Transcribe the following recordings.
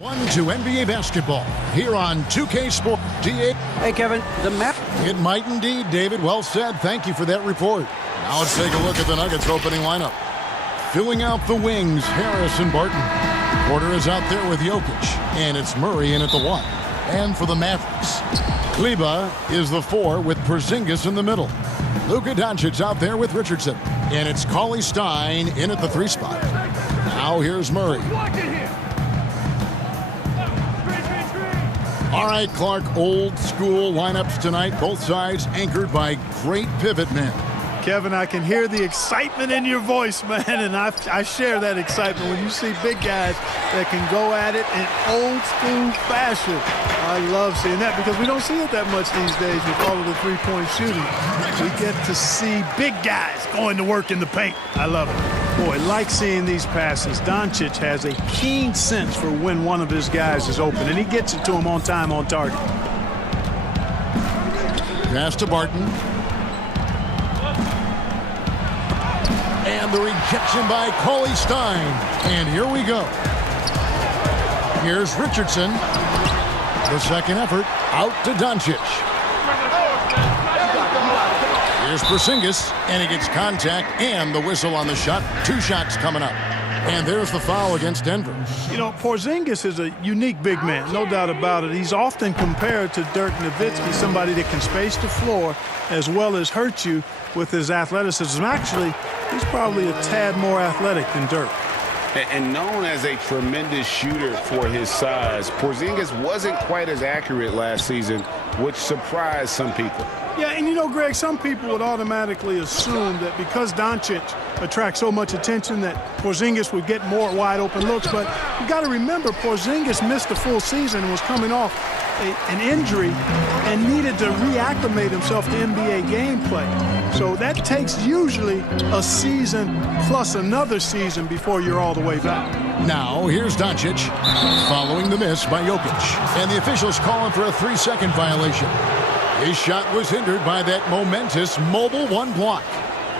To NBA basketball here on 2K Sport. Hey, Kevin, the map. It might indeed, David. Well said. Thank you for that report. Now let's take a look at the Nuggets opening lineup. Filling out the wings, Harris and Barton. Porter is out there with Jokic, and it's Murray in at the 1. And for the Mavericks, Kleba is the 4 with Porzingis in the middle. Luka Doncic out there with Richardson, and it's Cauley Stein in at the 3 spot. Now here's Murray. All right, Clark, old school lineups tonight, both sides anchored by great pivot men. Kevin, I can hear the excitement in your voice, man, and I share that excitement when you see big guys that can go at it in old school fashion. I love seeing that because we don't see it that much these days with all of the three-point shooting. We get to see big guys going to work in the paint. I love it. Boy, like seeing these passes. Doncic has a keen sense for when one of his guys is open, and he gets it to him on time, on target. Pass to Barton. And the rejection by Cauley Stein. And here we go. Here's Richardson. The second effort out to Doncic. Here's Porzingis, and he gets contact and the whistle on the shot. 2 shots coming up. And there's the foul against Denver. You know, Porzingis is a unique big man, no doubt about it. He's often compared to Dirk Nowitzki, somebody that can space the floor as well as hurt you with his athleticism. Actually, he's probably a tad more athletic than Dirk. And known as a tremendous shooter for his size, Porzingis wasn't quite as accurate last season, which surprised some people. Yeah, and you know, Greg, some people would automatically assume that because Doncic attracts so much attention that Porzingis would get more wide open looks. But you got to remember, Porzingis missed a full season and was coming off an injury and needed to reacclimate himself to NBA gameplay. So that takes usually a season plus another season before you're all the way back. Now, here's Doncic following the miss by Jokic. And the officials calling for a 3-second violation. His shot was hindered by that momentous mobile 1 block.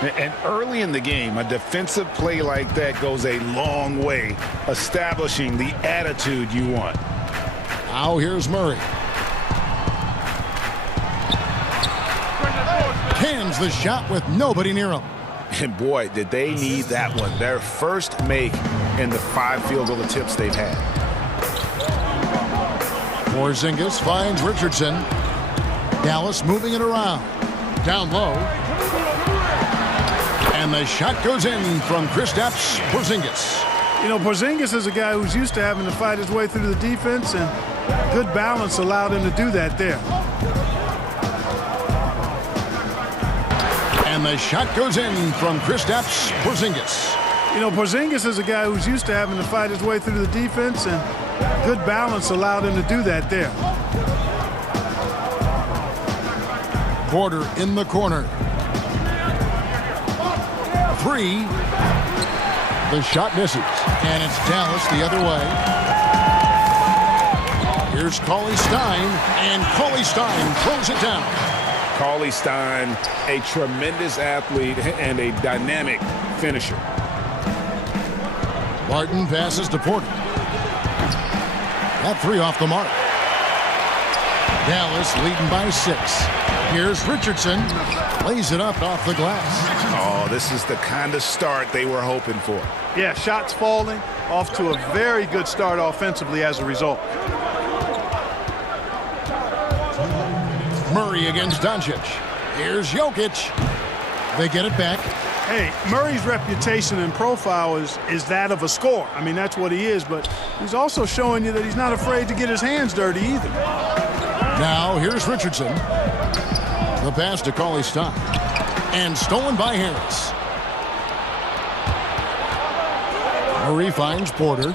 And early in the game, a defensive play like that goes a long way, establishing the attitude you want. Now here's Murray. Cans the shot with nobody near him. And boy, did they need that one. Their first make in the 5 field goal attempts they've had. Porzingis finds Richardson. Dallas moving it around. Down low. And the shot goes in from Kristaps Porzingis. You know, Porzingis is a guy who's used to having to fight his way through the defense, and good balance allowed him to do that there. And the shot goes in from Kristaps Porzingis. You know, Porzingis is a guy who's used to having to fight his way through the defense, and good balance allowed him to do that there. Porter in the corner. 3. The shot misses. And it's Dallas the other way. Here's Cauley Stein. And Cauley Stein throws it down. Cauley Stein, a tremendous athlete and a dynamic finisher. Barton passes to Porter. That 3 off the mark. Dallas leading by 6. Here's Richardson. Lays it up off the glass. Oh, this is the kind of start they were hoping for. Yeah, shots falling, off to a very good start offensively as a result. Murray against Doncic. Here's Jokic. They get it back. Hey, Murray's reputation and profile is that of a scorer. I mean, that's what he is, but he's also showing you that he's not afraid to get his hands dirty either. Now, here's Richardson. The pass to Cauley Stein. And stolen by Harris. Murray finds Porter.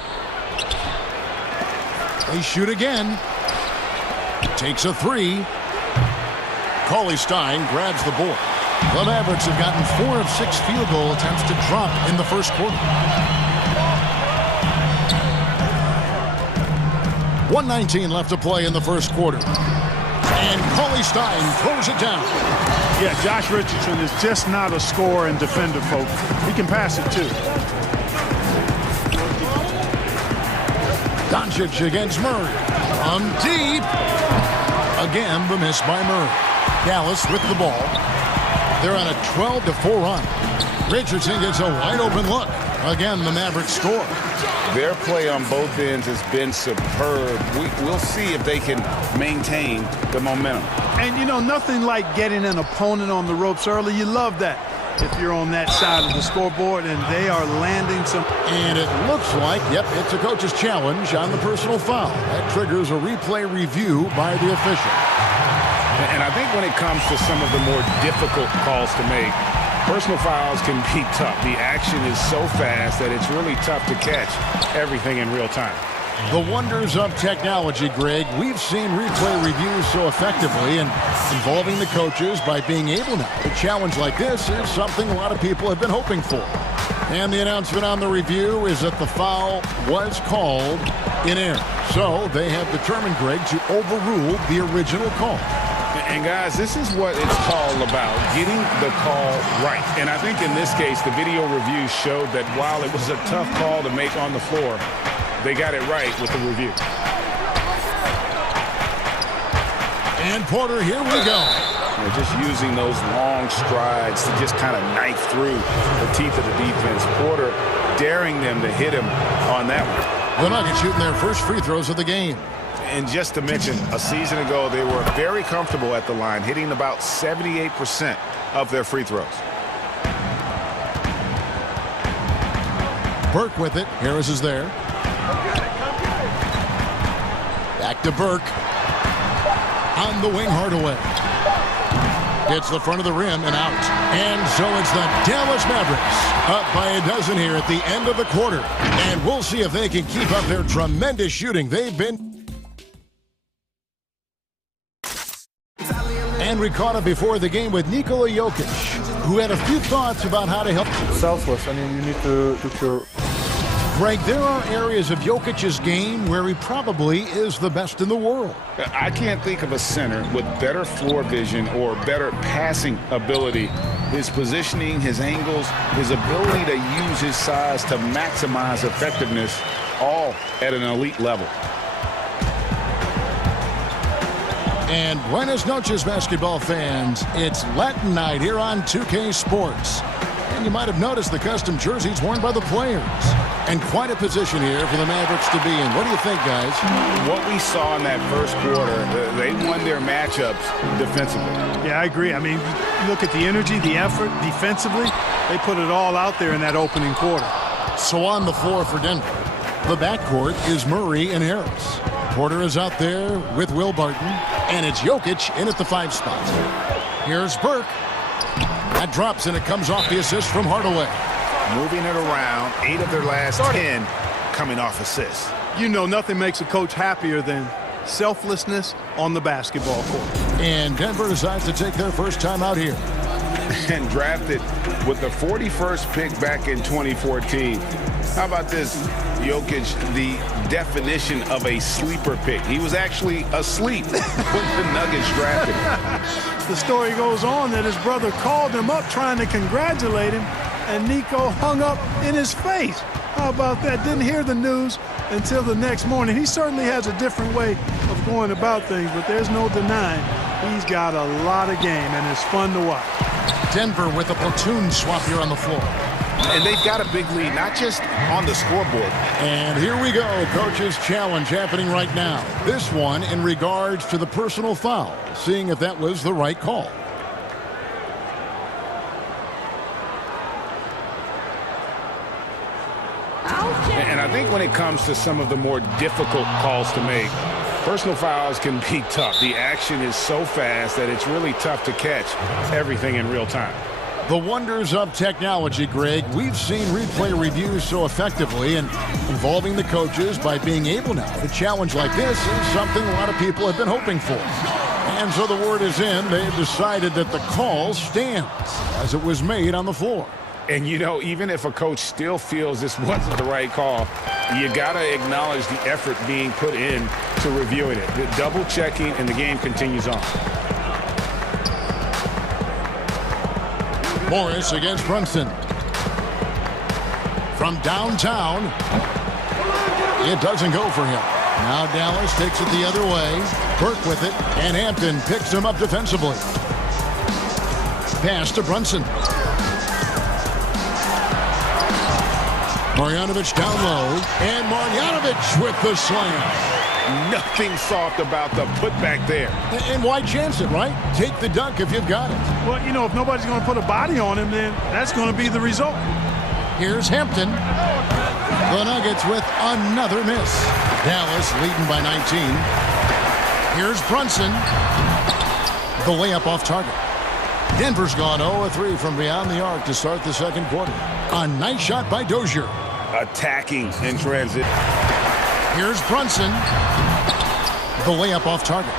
They shoot again. Takes a 3. Cauley Stein grabs the board. The Mavericks have gotten 4 of 6 field goal attempts to drop in the first quarter. 1:19 left to play in the first quarter. And Cauley Stein throws it down. Yeah, Josh Richardson is just not a scorer and defender, folks. He can pass it, too. Doncic against Murray. From deep. Again, the miss by Murray. Dallas with the ball. They're on a 12-4 run. Richardson gets a wide-open look. Again, the Mavericks score. Their play on both ends has been superb. We'll see if they can maintain the momentum. And, you know, nothing like getting an opponent on the ropes early. You love that if you're on that side of the scoreboard, and they are landing some. And it looks like, yep, it's a coach's challenge on the personal foul. That triggers a replay review by the official. And I think when it comes to some of the more difficult calls to make, personal fouls can be tough. The action is so fast that it's really tough to catch everything in real time. The wonders of technology, Greg. We've seen replay reviews so effectively and involving the coaches by being able now. A challenge like this is something a lot of people have been hoping for. And the announcement on the review is that the foul was called in error. So they have determined, Greg, to overrule the original call. And, guys, this is what it's all about, getting the call right. And I think in this case, the video review showed that while it was a tough call to make on the floor, they got it right with the review. And Porter, here we go. They're just using those long strides to just kind of knife through the teeth of the defense. Porter daring them to hit him on that one. The Nuggets shooting their first free throws of the game. And just to mention, a season ago, they were very comfortable at the line, hitting about 78% of their free throws. Burke with it. Harris is there. Back to Burke. On the wing, Hardaway. Hits the front of the rim and out. And so it's the Dallas Mavericks up by a dozen here at the end of the quarter. And we'll see if they can keep up their tremendous shooting. They've been... And we caught up before the game with Nikola Jokic, who had a few thoughts about how to help. Selfless. I mean, you need to look your... Greg, there are areas of Jokic's game where he probably is the best in the world. I can't think of a center with better floor vision or better passing ability. His positioning, his angles, his ability to use his size to maximize effectiveness, all at an elite level. And buenas noches, basketball fans. It's Latin night here on 2K Sports. And you might have noticed the custom jerseys worn by the players. And quite a position here for the Mavericks to be in. What do you think, guys? What we saw in that first quarter, they won their matchups defensively. Yeah, I agree. I mean, you look at the energy, the effort defensively. They put it all out there in that opening quarter. So on the floor for Denver, the backcourt is Murray and Harris. Porter is out there with Will Barton. And it's Jokic in at the 5 spot. Here's Burke. That drops, and it comes off the assist from Hardaway. Moving it around, 8 of their last 10 coming off assists. You know, nothing makes a coach happier than selflessness on the basketball court. And Denver decides to take their first time out here. And drafted with the 41st pick back in 2014. How about this? Jokic, the definition of a sleeper pick. He was actually asleep when the Nuggets drafted him. The story goes on that his brother called him up trying to congratulate him, and Nico hung up in his face. How about that? Didn't hear the news until the next morning. He certainly has a different way of going about things, but there's no denying he's got a lot of game, and it's fun to watch. Denver with a platoon swap here on the floor. And they've got a big lead, not just on the scoreboard. And here we go, coach's challenge happening right now. This one in regards to the personal foul, seeing if that was the right call. And I think when it comes to some of the more difficult calls to make, personal fouls can be tough. The action is so fast that it's really tough to catch everything in real time. The wonders of technology, Greg. We've seen replay reviews so effectively and involving the coaches by being able now. A challenge like this is something a lot of people have been hoping for. And so the word is in. They've decided that the call stands as it was made on the floor. And, you know, even if a coach still feels this wasn't the right call, you got to acknowledge the effort being put in to reviewing it. The double checking, and the game continues on. Morris against Brunson. From downtown. It doesn't go for him. Now Dallas takes it the other way. Burke with it, and Hampton picks him up defensively. Pass to Brunson. Marjanovic down low, and Marjanovic with the slam. Nothing soft about the putback there. And why chance it, right? Take the dunk if you've got it. Well, you know, if nobody's going to put a body on him, then that's going to be the result. Here's Hampton. The Nuggets with another miss. Dallas leading by 19. Here's Brunson. The layup off target. Denver's gone 0-3 from beyond the arc to start the second quarter. A nice shot by Dozier. Attacking in transit. Here's Brunson. The layup off target.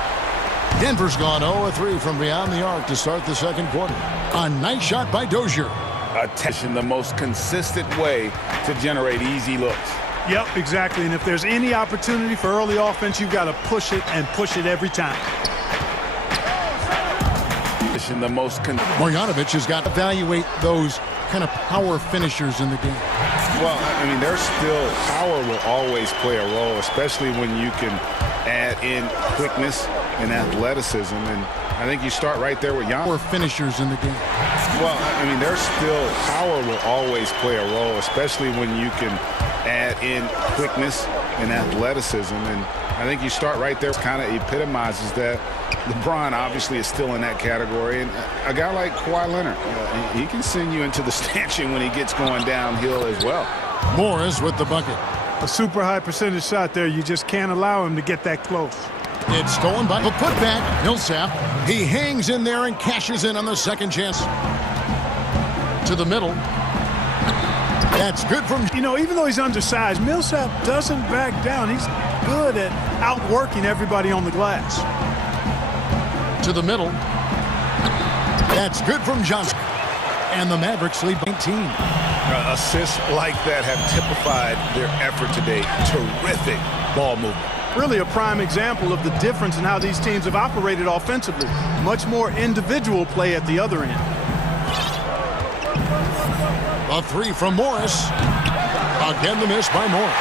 Denver's gone 0-3 from beyond the arc to start the second quarter. A nice shot by Dozier. Attacking the most consistent way to generate easy looks. Yep, exactly. And if there's any opportunity for early offense, you've got to push it and push it every time. The most Marjanovic has got to evaluate those kind of power finishers in the game. Well, I mean, there's still power will always play a role, especially when you can add in quickness and athleticism. And I think you start right there with Giannis. Power finishers in the game. Well, I mean, there's still power will always play a role, especially when you can add in quickness and athleticism. And I think you start right there. Kind of epitomizes that. LeBron obviously is still in that category. And a guy like Kawhi Leonard, he can send you into the stanchion when he gets going downhill as well. Morris with the bucket. A super high percentage shot there. You just can't allow him to get that close. It's stolen by the putback. Millsap. He hangs in there and cashes in on the second chance. To the middle. That's good from... You know, even though he's undersized, Millsap doesn't back down. He's good at outworking everybody on the glass. To the middle. That's good from Johnson. And the Mavericks lead by 19. Assists like that have typified their effort today. Terrific ball movement. Really a prime example of the difference in how these teams have operated offensively. Much more individual play at the other end. A three from Morris. Again, the miss by Morris.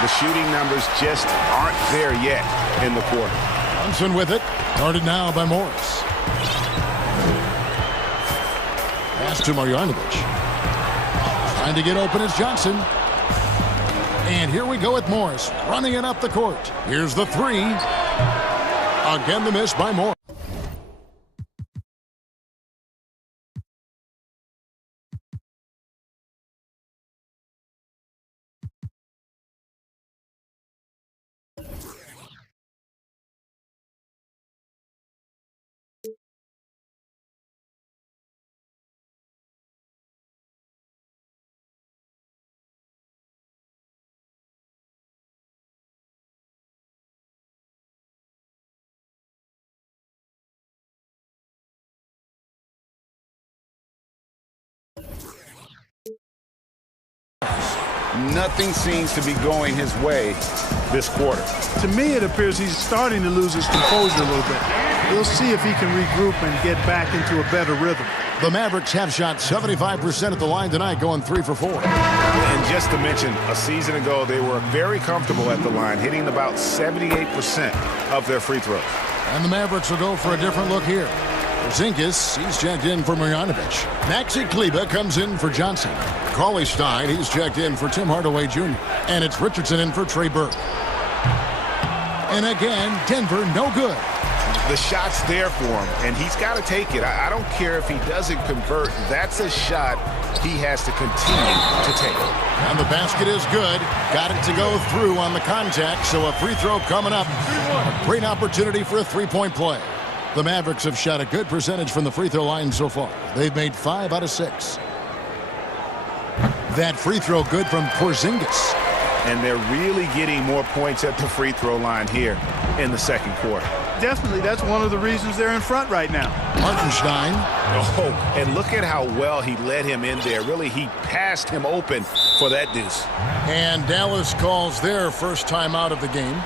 The shooting numbers just aren't there yet in the quarter. Johnson with it. Guarded now by Morris. Pass to Marjanovic. Trying to get open is Johnson. And here we go with Morris. Running it up the court. Here's the three. Again, the miss by Morris. Nothing seems to be going his way this quarter. To me, it appears he's starting to lose his composure a little bit. We'll see if he can regroup and get back into a better rhythm. The Mavericks have shot 75% at the line tonight, going 3 for 4. And just to mention, a season ago, they were very comfortable at the line, hitting about 78% of their free throws. And the Mavericks will go for a different look here. Zinkis, he's checked in for Marjanovic. Maxi Kleba comes in for Johnson. Cauley Stein, he's checked in for Tim Hardaway Jr. And it's Richardson in for Trey Burke. And again, Denver, no good. The shot's there for him, and he's got to take it. I don't care if he doesn't convert. That's a shot he has to continue to take. And the basket is good. Got it to go through on the contact, so a free throw coming up. A great opportunity for a three-point play. The Mavericks have shot a good percentage from the free throw line so far. They've made 5 out of 6. That free throw good from Porzingis. And they're really getting more points at the free throw line here in the second quarter. Definitely, that's one of the reasons they're in front right now. Martenstein. Oh, and look at how well he led him in there. Really, he passed him open for that deuce. And Dallas calls their first time out of the game.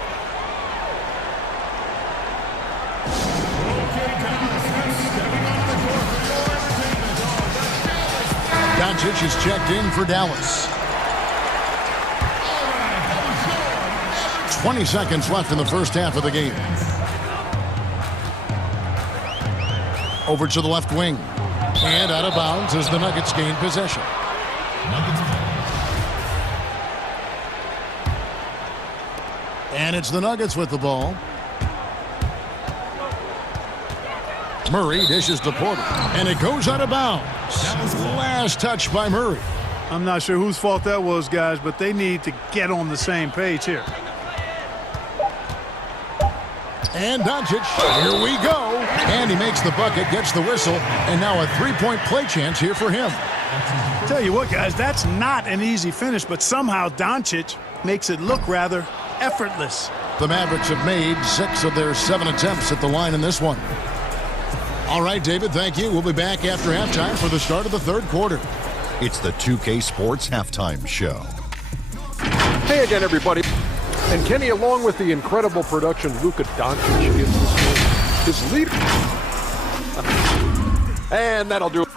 Doncic is checked in for Dallas. 20 seconds left in the first half of the game. Over to the left wing. And out of bounds as the Nuggets gain possession. And it's the Nuggets with the ball. Murray dishes to Porter. And it goes out of bounds. Last touch by Murray. I'm not sure whose fault that was, guys, but they need to get on the same page here. And Doncic, here we go. And he makes the bucket, gets the whistle, and now a three-point play chance here for him. Tell you what, guys, that's not an easy finish, but somehow Doncic makes it look rather effortless. The Mavericks have made 6 of their 7 attempts at the line in this one. All right, David, thank you. We'll be back after halftime for the start of the third quarter. It's the 2K Sports Halftime Show. Hey again, everybody. And Kenny, along with the incredible production Luka Doncic gives this game, his lead. And that'll do it.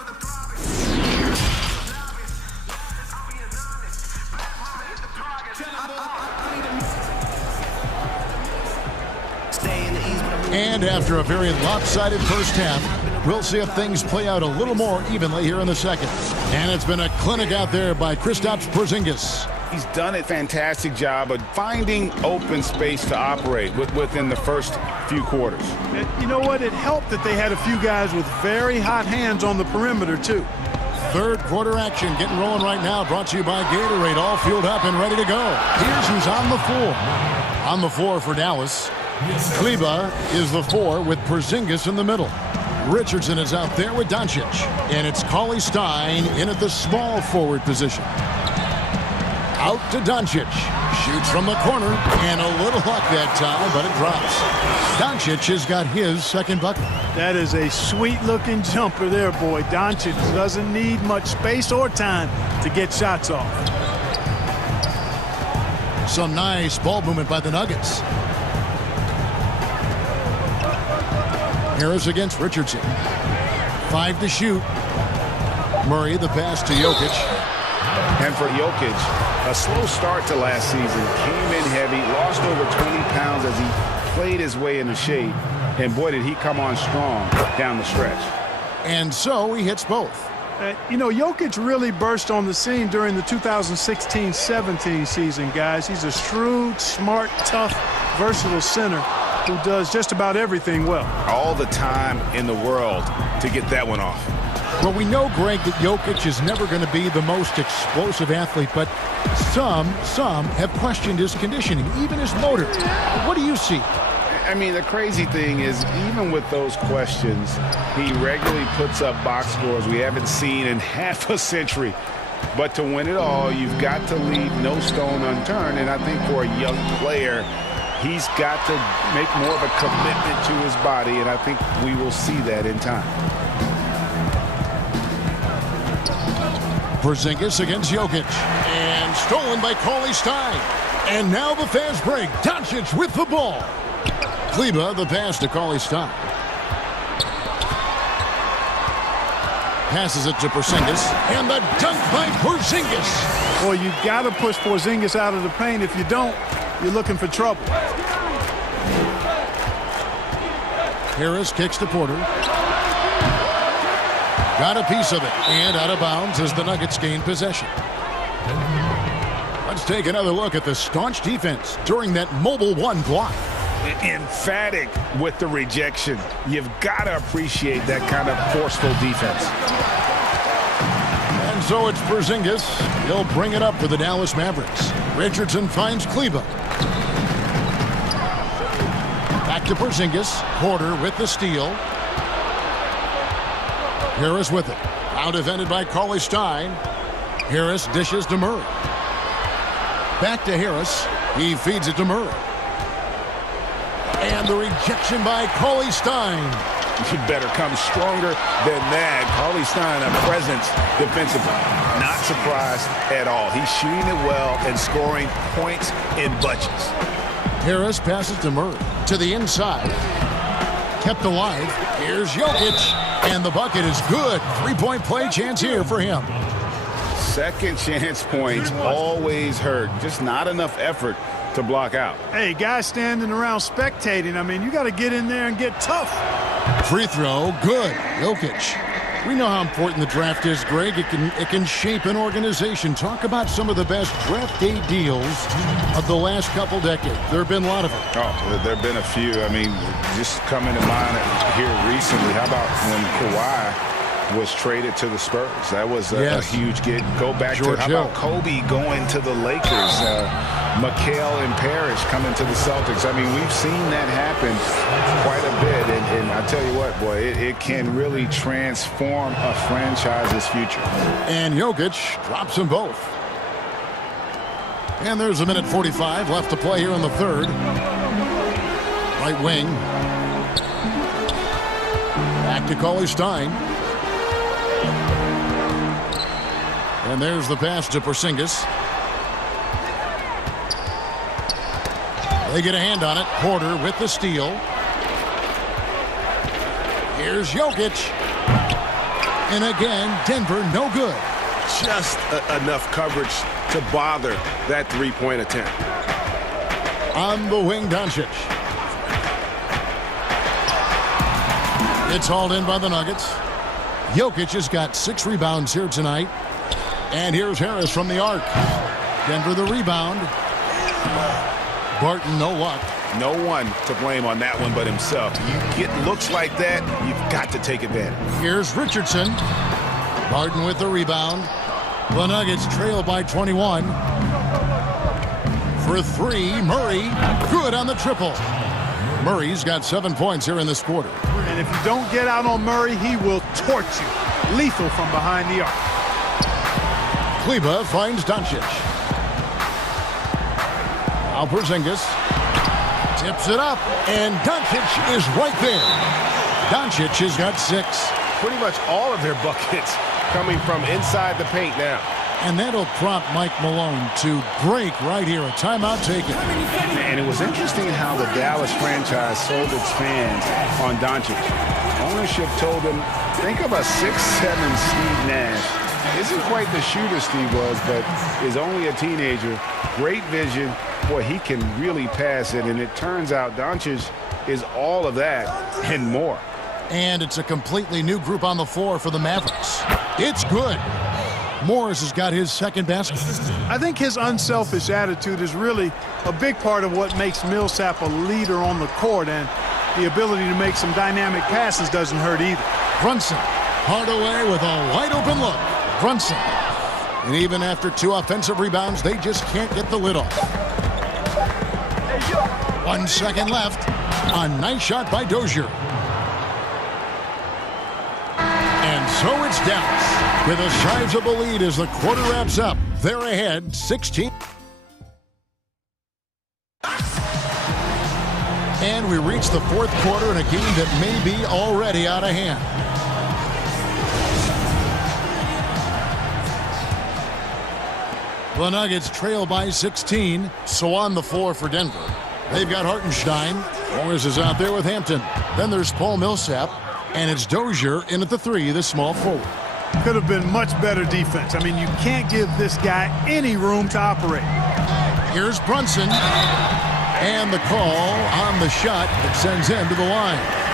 And after a very lopsided first half, we'll see if things play out a little more evenly here in the second. And it's been a clinic out there by Kristaps Porzingis. He's done a fantastic job of finding open space to operate within the first few quarters. And you know what? It helped that they had a few guys with very hot hands on the perimeter, too. Third quarter action getting rolling right now, brought to you by Gatorade, all fueled up and ready to go. Here's who's on the floor. On the floor for Dallas, Kleber is the 4 with Porzingis in the middle. Richardson is out there with Doncic. And it's Cauley Stein in at the small forward position. Out to Doncic. Shoots from the corner. And a little luck that time, but it drops. Doncic has got his second bucket. That is a sweet-looking jumper there, boy. Doncic doesn't need much space or time to get shots off. Some nice ball movement by the Nuggets. Harris against Richardson. 5 to shoot. Murray the pass to Jokic. And for Jokic, a slow start to last season. Came in heavy, lost over 20 pounds as he played his way in the shape. And boy, did he come on strong down the stretch. And so he hits both. You know, Jokic really burst on the scene during the 2016-17 season, guys. He's a shrewd, smart, tough, versatile center who does just about everything well. All the time in the world to get that one off. Well, we know, Greg, that Jokic is never going to be the most explosive athlete, but some have questioned his conditioning, even his motor. What do you see? I mean, the crazy thing is, even with those questions, he regularly puts up box scores we haven't seen in half a century. But to win it all, you've got to leave no stone unturned. And I think for a young player, he's got to make more of a commitment to his body, and I think we will see that in time. Porzingis against Jokic. And stolen by Cauley Stein. And now the fast break. Doncic with the ball. Kleber the pass to Cauley Stein. Passes it to Porzingis. And the dunk by Porzingis. Boy, you've got to push Porzingis out of the paint. If you don't, you're looking for trouble. Harris kicks to Porter. Got a piece of it. And out of bounds as the Nuggets gain possession. Let's take another look at the staunch defense during that mobile one block. Emphatic with the rejection. You've got to appreciate that kind of forceful defense. And so it's Porzingis. He'll bring it up for the Dallas Mavericks. Richardson finds Kleber. Back to Porzingis. Porter with the steal. Harris with it. Out defended by Cauley Stein. Harris dishes to Murray. Back to Harris. He feeds it to Murray. And the rejection by Cauley Stein. You better come stronger than that. Cauley Stein, a presence defensively. Not surprised at all. He's shooting it well and scoring points in bunches. Harris passes to Murray. To the inside. Kept alive. Here's Jokic. And the bucket is good. 3-point play chance here for him. Second chance points always hurt. Just not enough effort to block out. Hey, guys standing around spectating, I mean, you got to get in there and get tough. Free throw, good. Jokic. We know how important the draft is, Greg. It can shape an organization. Talk about some of the best draft day deals of the last couple decades. There have been a lot of them. Oh, there have been a few. I mean, just coming to mind here recently, how about when Kawhi was traded to the Spurs? That was a huge get. Go back to, how about Kobe going to the Lakers? McHale and Parrish coming to the Celtics. I mean, we've seen that happen quite a bit. And I tell you what, boy, it can really transform a franchise's future. And Jokic drops them both. And there's a minute 45 left to play here in the third. Right wing. Back to Cauley-Stein. And there's the pass to Porzingis. They get a hand on it. Porter with the steal. Here's Jokic. And again, Denver no good. Just enough coverage to bother that three-point attempt. On the wing, Doncic. It's hauled in by the Nuggets. Jokic has got 6 rebounds here tonight. And here's Harris from the arc. Denver the rebound. Barton, no luck. No one to blame on that one but himself. You get looks like that, you've got to take advantage. Here's Richardson. Barton with the rebound. The Nuggets trail by 21. For 3, Murray. Good on the triple. Murray's got 7 points here in this quarter. And if you don't get out on Murray, he will torch you. Lethal from behind the arc. Kleba finds Doncic. Now Porzingis tips it up, and Doncic is right there. Doncic has got 6. Pretty much all of their buckets coming from inside the paint now. And that'll prompt Mike Malone to break right here. A timeout taken. And it was interesting how the Dallas franchise sold its fans on Doncic. Ownership told them, think of a 6'7" Steve Nash. Isn't quite the shooter Steve was, but is only a teenager. Great vision. Boy, he can really pass it. And it turns out Doncic is all of that and more. And it's a completely new group on the floor for the Mavericks. It's good. Morris has got his second basket. I think his unselfish attitude is really a big part of what makes Millsap a leader on the court, and the ability to make some dynamic passes doesn't hurt either. Brunson, Hardaway with a wide-open look. Brunson. And even after 2 offensive rebounds, they just can't get the lid off. 1 second left. A nice shot by Dozier. And so it's Dallas with a sizable lead as the quarter wraps up. They're ahead 16. And we reach the fourth quarter in a game that may be already out of hand. The Nuggets trail by 16, so on the floor for Denver. They've got Hartenstein. Morris is out there with Hampton. Then there's Paul Millsap, and it's Dozier in at the 3, the small forward. Could have been much better defense. I mean, you can't give this guy any room to operate. Here's Brunson, and the call on the shot that sends him to the line.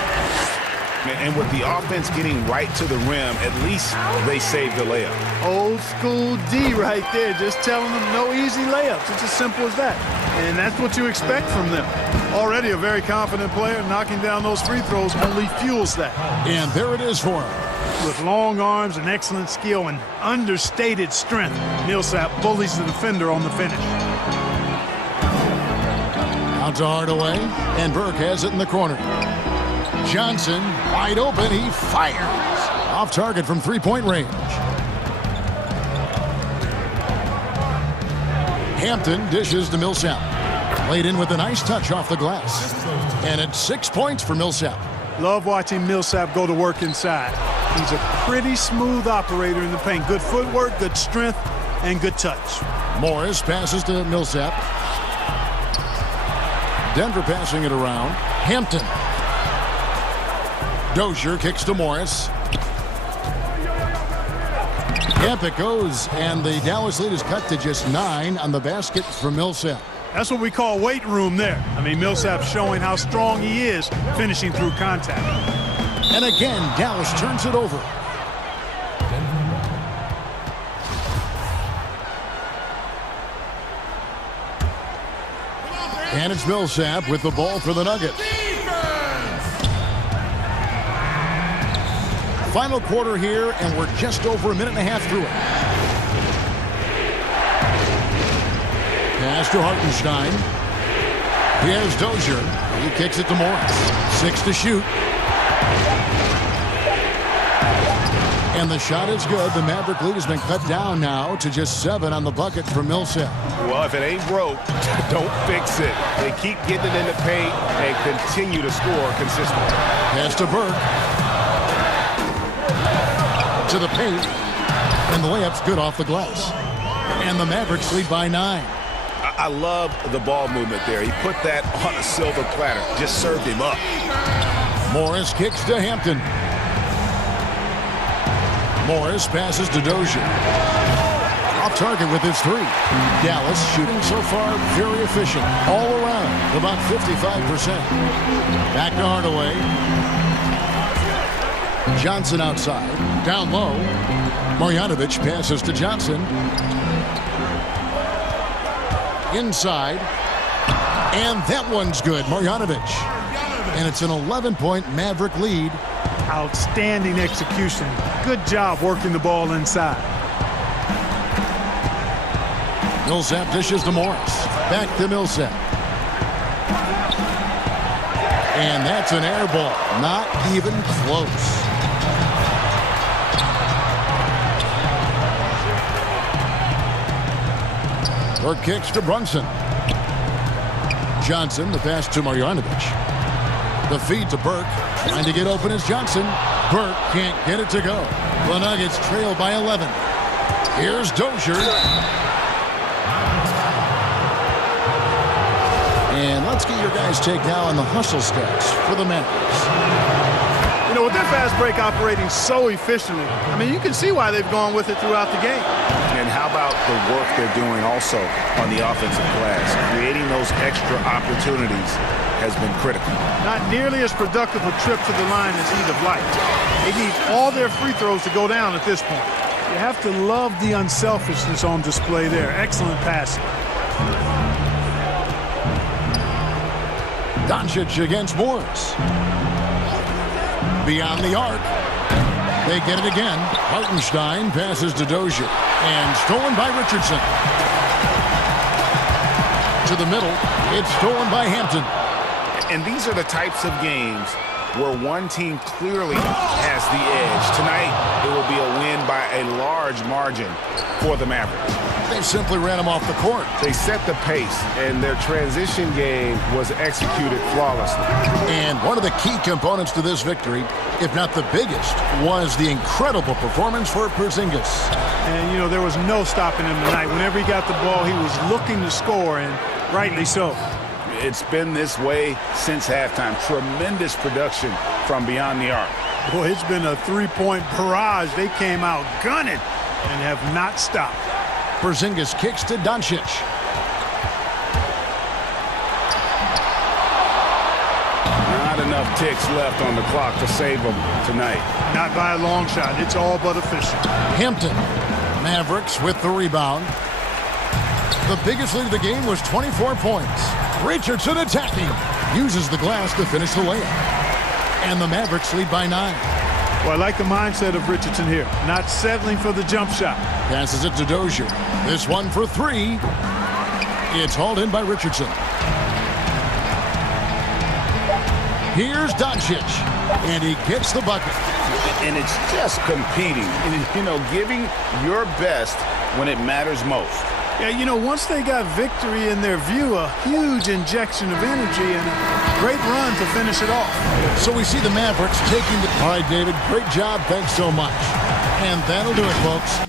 And with the offense getting right to the rim, at least they saved the layup. Old school D right there, just telling them no easy layups. It's as simple as that. And that's what you expect from them. Already a very confident player, knocking down those free throws only fuels that. And there it is for him. With long arms and excellent skill and understated strength, Millsap bullies the defender on the finish. Out to Hardaway, and Burke has it in the corner. Johnson, wide open, he fires. Off target from 3-point range. Hampton dishes to Millsap. Laid in with a nice touch off the glass. And it's 6 points for Millsap. Love watching Millsap go to work inside. He's a pretty smooth operator in the paint. Good footwork, good strength, and good touch. Morris passes to Millsap. Denver passing it around. Hampton. Dozier kicks to Morris. Camp it goes, and the Dallas lead is cut to just 9 on the basket from Millsap. That's what we call weight room there. I mean, Millsap showing how strong he is finishing through contact. And again, Dallas turns it over. And it's Millsap with the ball for the Nuggets. Final quarter here, and we're just over a minute and a half through it. Pass to Hartenstein. Here's Dozier. He kicks it to Morris. 6 to shoot. And the shot is good. The Maverick lead has been cut down now to just 7 on the bucket for Millsap. Well, if it ain't broke, don't fix it. They keep getting it in the paint and continue to score consistently. Pass to Burke. To the paint. And the layup's good off the glass. And the Mavericks lead by 9. I love the ball movement there. He put that on a silver platter. Just served him up. Morris kicks to Hampton. Morris passes to Dozier. Off target with his 3. Dallas shooting so far very efficient. All around, about 55%. Back to Hardaway. Johnson outside. Down low. Marjanovic passes to Johnson. Inside. And that one's good. Marjanovic. And it's an 11-point Maverick lead. Outstanding execution. Good job working the ball inside. Millsap dishes to Morris. Back to Millsap. And that's an air ball. Not even close. Burke kicks to Brunson. Johnson, the pass to Marjanovic. The feed to Burke. Trying to get open is Johnson. Burke can't get it to go. The Nuggets trail by 11. Here's Dozier. And let's get your guys' take now on the hustle stats for the Mavericks. You know, with their fast break operating so efficiently, I mean, you can see why they've gone with it throughout the game. And how about the work they're doing also on the offensive glass? Creating those extra opportunities has been critical. Not nearly as productive a trip to the line as he'd have liked. They need all their free throws to go down at this point. You have to love the unselfishness on display there. Excellent passing. Doncic against Morris. Beyond the arc. They get it again. Hartenstein passes to Dozier. And stolen by Richardson. To the middle. It's stolen by Hampton. And these are the types of games where one team clearly has the edge. Tonight, it will be a win by a large margin for the Mavericks. They simply ran him off the court. They set the pace, and their transition game was executed flawlessly. And one of the key components to this victory, if not the biggest, was the incredible performance for Porzingis. And, you know, there was no stopping him tonight. Whenever he got the ball, he was looking to score, and rightly so. It's been this way since halftime. Tremendous production from beyond the arc. Boy, it's been a three-point barrage. They came out gunning and have not stopped. Porzingis kicks to Doncic. Not enough ticks left on the clock to save them tonight. Not by a long shot. It's all but official. Hampton. Mavericks with the rebound. The biggest lead of the game was 24 points. Richardson attacking. Uses the glass to finish the layup. And the Mavericks lead by 9. Well, I like the mindset of Richardson here. Not settling for the jump shot. Passes it to Dozier. This one for 3. It's hauled in by Richardson. Here's Doncic. And he gets the bucket. And it's just competing. And, you know, giving your best when it matters most. Yeah, you know, once they got victory in their view, a huge injection of energy and a great run to finish it off. So we see the Mavericks taking the... All right, David, great job. Thanks so much. And that'll do it, folks.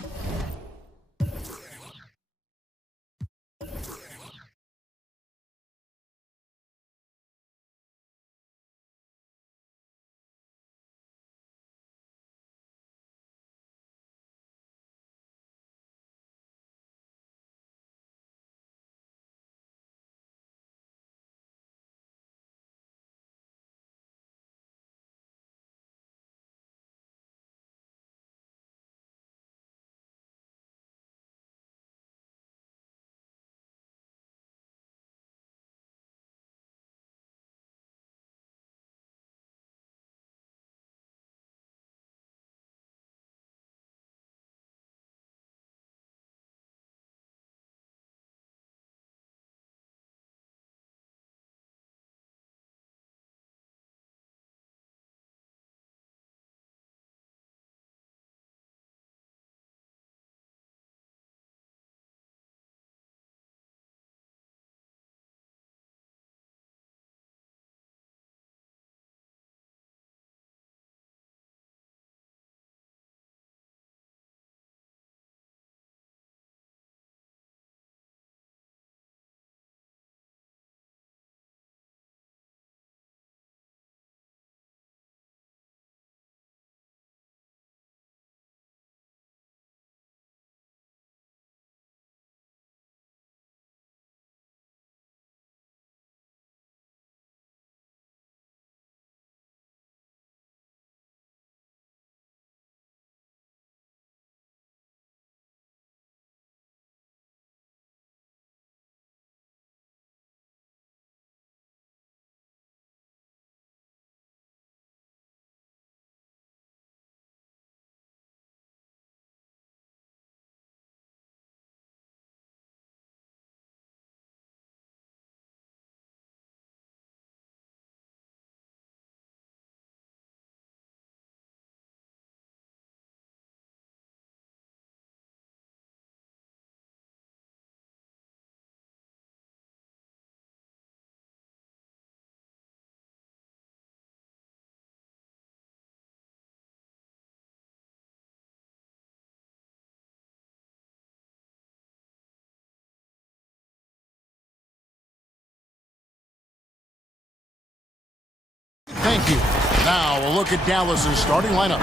Thank you. Now a look at Dallas's starting lineup.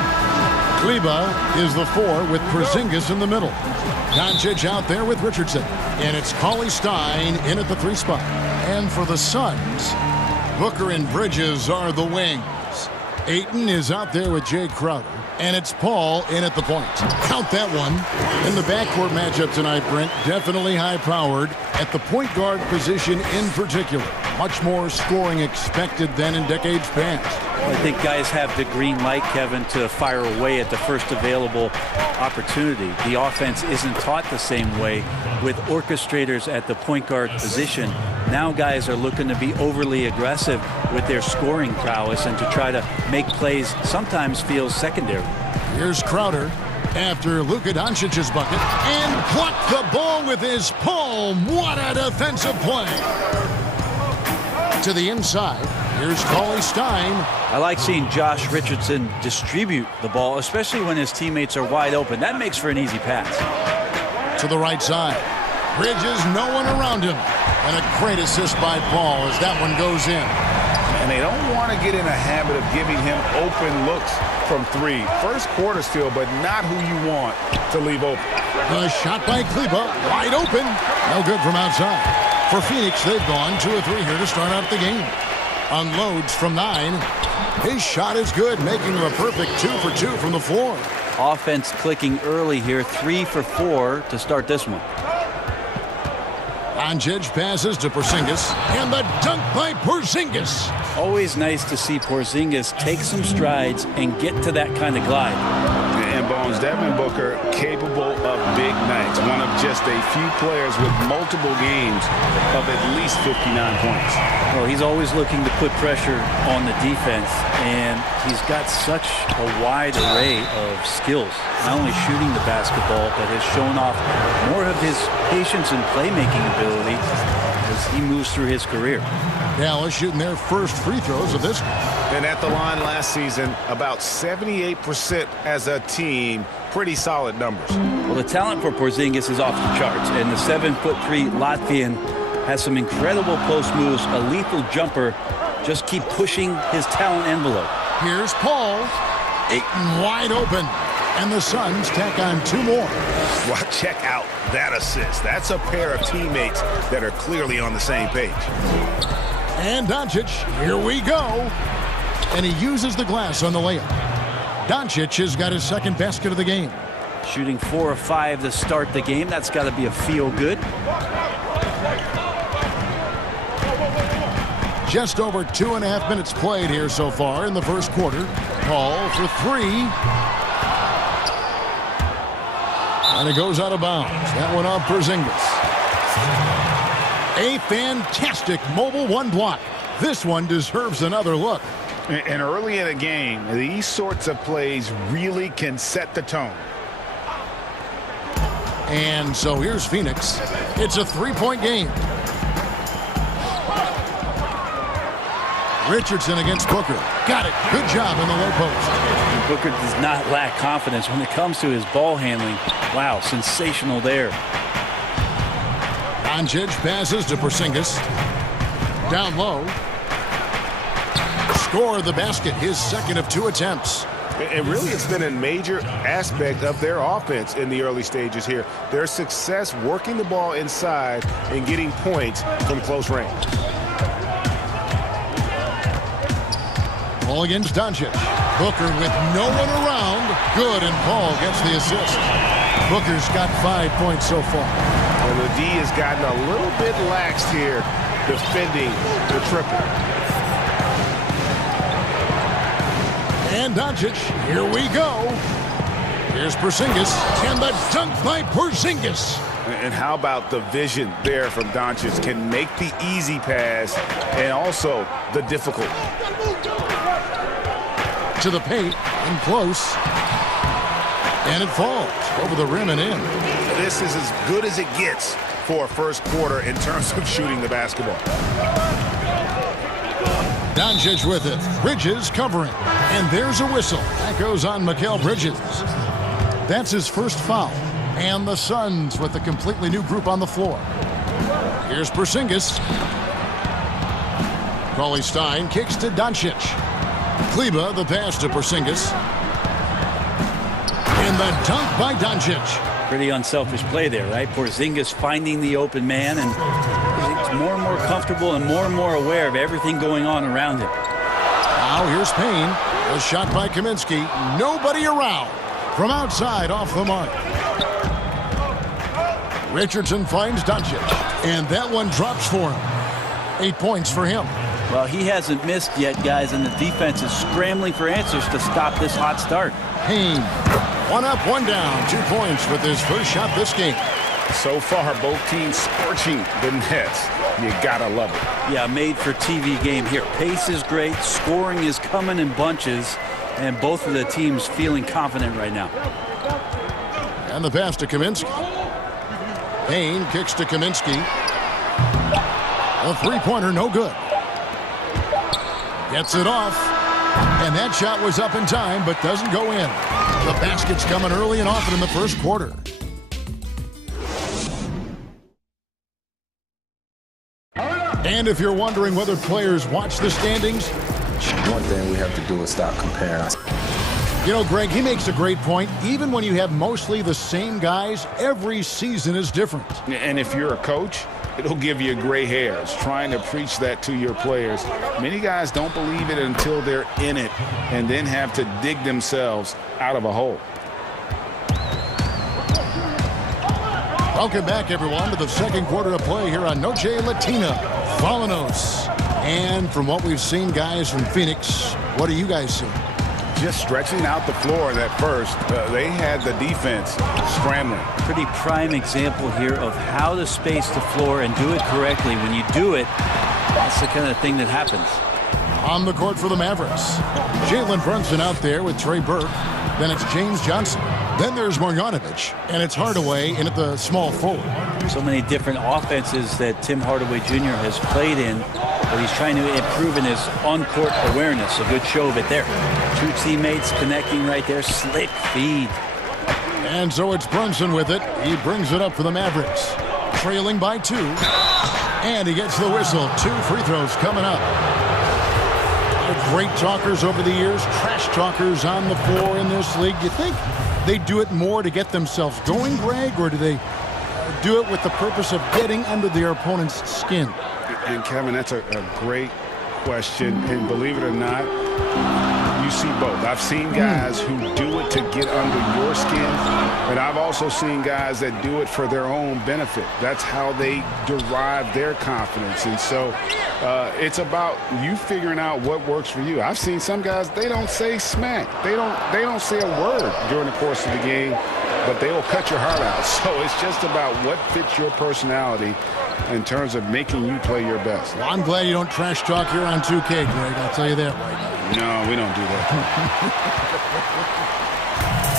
Kleba is the 4 with Porzingis in the middle. Doncic out there with Richardson. And it's Cauley Stein in at the 3 spot. And for the Suns, Booker and Bridges are the wings. Ayton is out there with Jay Crowder. And it's Paul in at the point. Count that one. In the backcourt matchup tonight, Brent, definitely high-powered at the point guard position in particular. Much more scoring expected than in decades past. I think guys have the green light, Kevin, to fire away at the first available opportunity. The offense isn't taught the same way with orchestrators at the point guard position. Now guys are looking to be overly aggressive with their scoring prowess and to try to make plays sometimes feels secondary. Here's Crowder after Luka Doncic's bucket and plucked the ball with his palm. What a defensive play. To the inside, here's Cauley Stein. I like seeing Josh Richardson distribute the ball, especially when his teammates are wide open. That makes for an easy pass. To the right side. Bridges, no one around him. And a great assist by Paul as that one goes in. And they don't want to get in a habit of giving him open looks from 3. First quarter still, but not who you want to leave open. A shot by Kleba, wide open. No good from outside. For Phoenix, they've gone 2 of 3 here to start out the game. Unloads from 9. His shot is good, making him a perfect 2 for 2 from the floor. Offense clicking early here, 3 for 4 to start this one. Doncic passes to Porzingis, and the dunk by Porzingis. Always nice to see Porzingis take some strides and get to that kind of glide. And Bones, Devin Booker capable of big nights. One of just a few players with multiple games of at least 59 points. Well, he's always looking to put pressure on the defense, and he's got such a wide array of skills. Not only shooting the basketball, but has shown off more of his patience and playmaking ability as he moves through his career. Dallas shooting their first free throws of this game. And at the line last season, about 78% as a team. Pretty solid numbers. Well, the talent for Porzingis is off the charts, and the 7'3" Latvian has some incredible post moves, a lethal jumper. Just keep pushing his talent envelope. Here's Paul. Ayton wide open. And the Suns tack on 2 more. Well, check out that assist. That's a pair of teammates that are clearly on the same page. And Doncic, here we go. And he uses the glass on the layup. Doncic has got his second basket of the game. Shooting 4 of 5 to start the game. That's got to be a feel good. Just over 2.5 minutes played here so far in the first quarter. Paul for 3. And it goes out of bounds. That one off Porzingis. A fantastic mobile 1 block. This one deserves another look. And early in a game, these sorts of plays really can set the tone. And so here's Phoenix. It's a 3-point game. Richardson against Booker. Got it. Good job in the low post. And Booker does not lack confidence when it comes to his ball handling. Wow, sensational there. Doncic passes to Porzingis. Down low. Score the basket, his second of 2 attempts. And really, it's been a major aspect of their offense in the early stages here. Their success working the ball inside and getting points from close range. Ball against Doncic. Booker with no one around. Good, and Paul gets the assist. Booker's got 5 points so far. And the D has gotten a little bit laxed here defending the triple. And Doncic, here we go. Here's Porzingis, and the dunk by Porzingis. And how about the vision there from Doncic? Can make the easy pass and also the difficult. To the paint, and close. And it falls over the rim and in. This is as good as it gets for a first quarter in terms of shooting the basketball. Doncic with it. Bridges covering. And there's a whistle. That goes on Mikal Bridges. That's his first foul. And the Suns with a completely new group on the floor. Here's Porzingis. Cauley Stein kicks to Doncic. Kleba, the pass to Porzingis. And the dunk by Doncic. Pretty unselfish play there, right? Porzingis finding the open man, and he's more and more comfortable and more aware of everything going on around him. Now here's Payne. A shot by Kaminsky. Nobody around. From outside, off the mark. Richardson finds Doncic. And that one drops for him. 8 points for him. Well, he hasn't missed yet, guys, and the defense is scrambling for answers to stop this hot start. Payne. 1 up, 1 down. 2 points with his first shot this game. So far, both teams scorching the nets. You gotta love it. Yeah, made for TV game here. Pace is great. Scoring is coming in bunches. And both of the teams feeling confident right now. And the pass to Kaminsky. Payne kicks to Kaminsky. A three-pointer, no good. Gets it off. And that shot was up in time, but doesn't go in. The basket's coming early and often in the first quarter. And if you're wondering whether players watch the standings, one thing we have to do is stop comparing. You know, Greg, he makes a great point. Even when you have mostly the same guys, every season is different. And if you're a coach, it'll give you gray hairs trying to preach that to your players. Many guys don't believe it until they're in it and then have to dig themselves out of a hole. Welcome back, everyone, to the second quarter of play here on Noche Latina, Falanos. And from what we've seen, guys, from Phoenix, what do you guys see? Just stretching out the floor at first. They had the defense scrambling. Pretty prime example here of how to space the floor and do it correctly. When you do it, that's the kind of thing that happens. On the court for the Mavericks, Jalen Brunson out there with Trey Burke. Then it's James Johnson. Then there's Marjanovic, and it's Hardaway in at the small forward. So many different offenses that Tim Hardaway Jr. has played in, but he's trying to improve in his on-court awareness. A good show of it there. Two teammates connecting right there. Slick feed. And so it's Brunson with it. He brings it up for the Mavericks. Trailing by 2. And he gets the whistle. 2 free throws coming up. Great talkers over the years. Trash talkers on the floor in this league. You think they do it more to get themselves going, Greg, or do they do it with the purpose of getting under their opponent's skin? And Kevin, that's a great question. And believe it or not, you see both. I've seen guys who do it to get under your skin, but I've also seen guys that do it for their own benefit. That's how they derive their confidence. And so it's about you figuring out what works for you. I've seen some guys, they don't say smack. They don't say a word during the course of the game, but they will cut your heart out. So it's just about what fits your personality in terms of making you play your best. Well, I'm glad you don't trash talk here on 2K, Greg. I'll tell you that right now. No, we don't do that.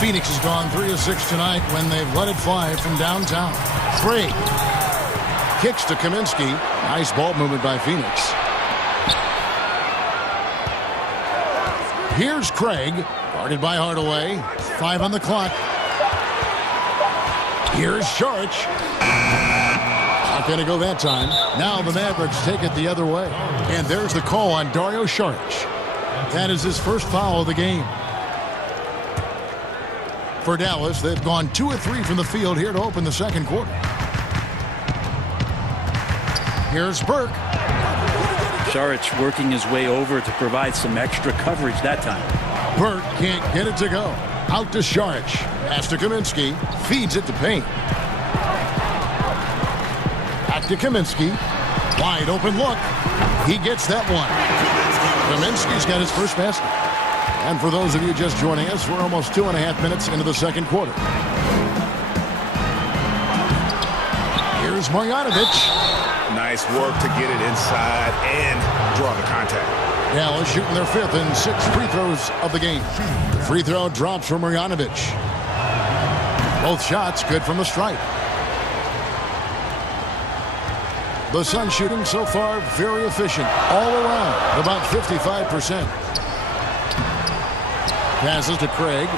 Phoenix has gone 3 of 6 tonight when they've let it fly from downtown. Craig kicks to Kaminsky. Nice ball movement by Phoenix. Here's Craig, guarded by Hardaway. 5 on the clock. Here's Sharch. Not going to go that time. Now the Mavericks take it the other way. And there's the call on Dario Saric. That is his first foul of the game. For Dallas, they've gone 2 of 3 from the field here to open the second quarter. Here's Burke. Saric working his way over to provide some extra coverage that time. Burke can't get it to go. Out to Saric. Pass to Kaminsky. Feeds it to Payne. Back to Kaminsky. Wide open look. He gets that one. Kaminsky's got his first basket. And for those of you just joining us, we're almost 2.5 minutes into the second quarter. Here's Marjanovic. Nice work to get it inside and draw the contact. Dallas shooting their 5th and 6th free throws of the game. The free throw drops for Marjanovic. Both shots good from the stripe. The Suns shooting so far very efficient all around, about 55%. Passes to Craig.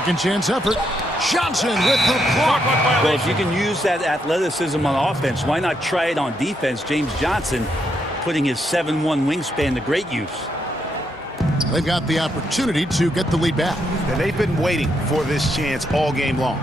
Second chance effort. Johnson with the block. Well, if you can use that athleticism on offense, why not try it on defense? James Johnson putting his 7'1" wingspan to great use. They've got the opportunity to get the lead back. And they've been waiting for this chance all game long.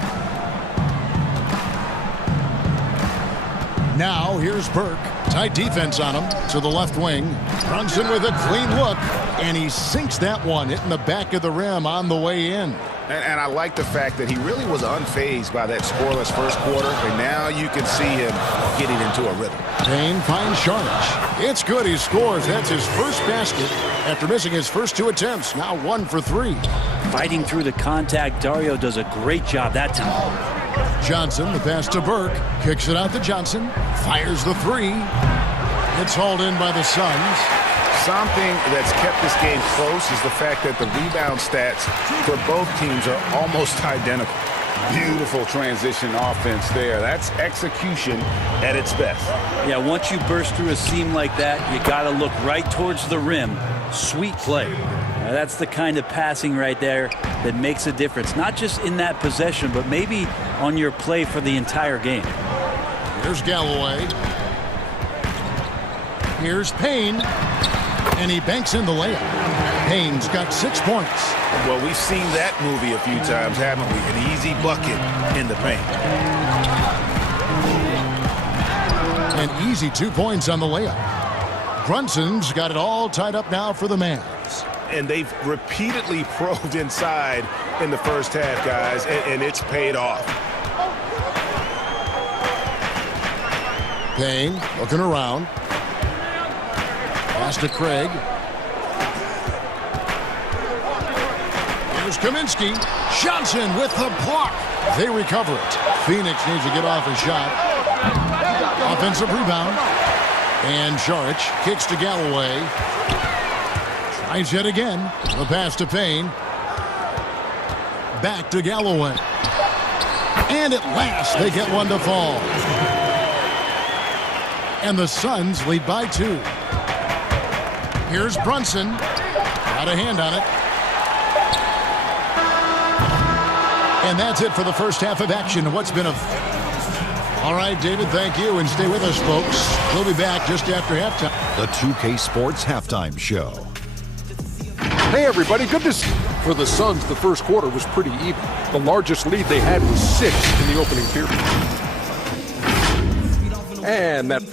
Now here's Burke. Tight defense on him to the left wing. Brunson with a clean look, and he sinks that one, hitting the back of the rim on the way in. And I like the fact that he really was unfazed by that scoreless first quarter, and now you can see him getting into a rhythm. Payne finds Sharnish. It's good, he scores. That's his first basket after missing his first 2 attempts. Now 1 for 3. Fighting through the contact, Dario does a great job that time. Johnson, the pass to Burke. Kicks it out to Johnson. Fires the 3. It's hauled in by the Suns. Something that's kept this game close is the fact that the rebound stats for both teams are almost identical. Beautiful transition offense there. That's execution at its best. Yeah, once you burst through a seam like that, you got to look right towards the rim. Sweet play. Now, that's the kind of passing right there that makes a difference, not just in that possession, but maybe on your play for the entire game. Here's Galloway. Here's Payne. And he banks in the layup. Payne's got 6 points. Well, we've seen that movie a few times, haven't we? An easy bucket in the paint. An easy 2 points on the layup. Brunson's got it all tied up now for the Mavs. And they've repeatedly probed inside in the first half, guys, and it's paid off. Payne looking around. Pass to Craig. Here's Kaminsky. Johnson with the block. They recover it. Phoenix needs to get off a shot. Offensive rebound. And Saric kicks to Galloway. Tries yet again. The pass to Payne. Back to Galloway. And at last they get one to fall. And the Suns lead by 2. Here's Brunson. Got a hand on it. And that's it for the first half of action. What's been a... All right, David, thank you. And stay with us, folks. We'll be back just after halftime. The 2K Sports Halftime Show. Hey, everybody. Good to see. For the Suns, the first quarter was pretty even. The largest lead they had was 6 in the opening period. And that...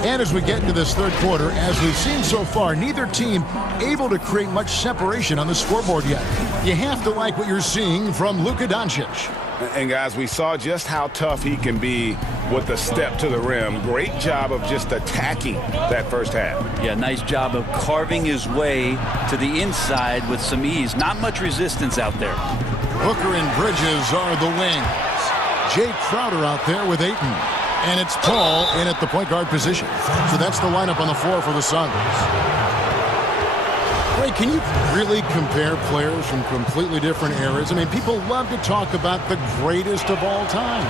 And as we get into this third quarter, as we've seen so far, neither team able to create much separation on the scoreboard yet. You have to like what you're seeing from Luka Doncic. And guys, we saw just how tough he can be with a step to the rim. Great job of just attacking that first half. Yeah, nice job of carving his way to the inside with some ease. Not much resistance out there. Hooker and Bridges are the wings. Jay Crowder out there with Ayton. And it's Paul in at the point guard position. So that's the lineup on the floor for the Suns. Ray, can you really compare players from completely different eras? I mean, people love to talk about the greatest of all time.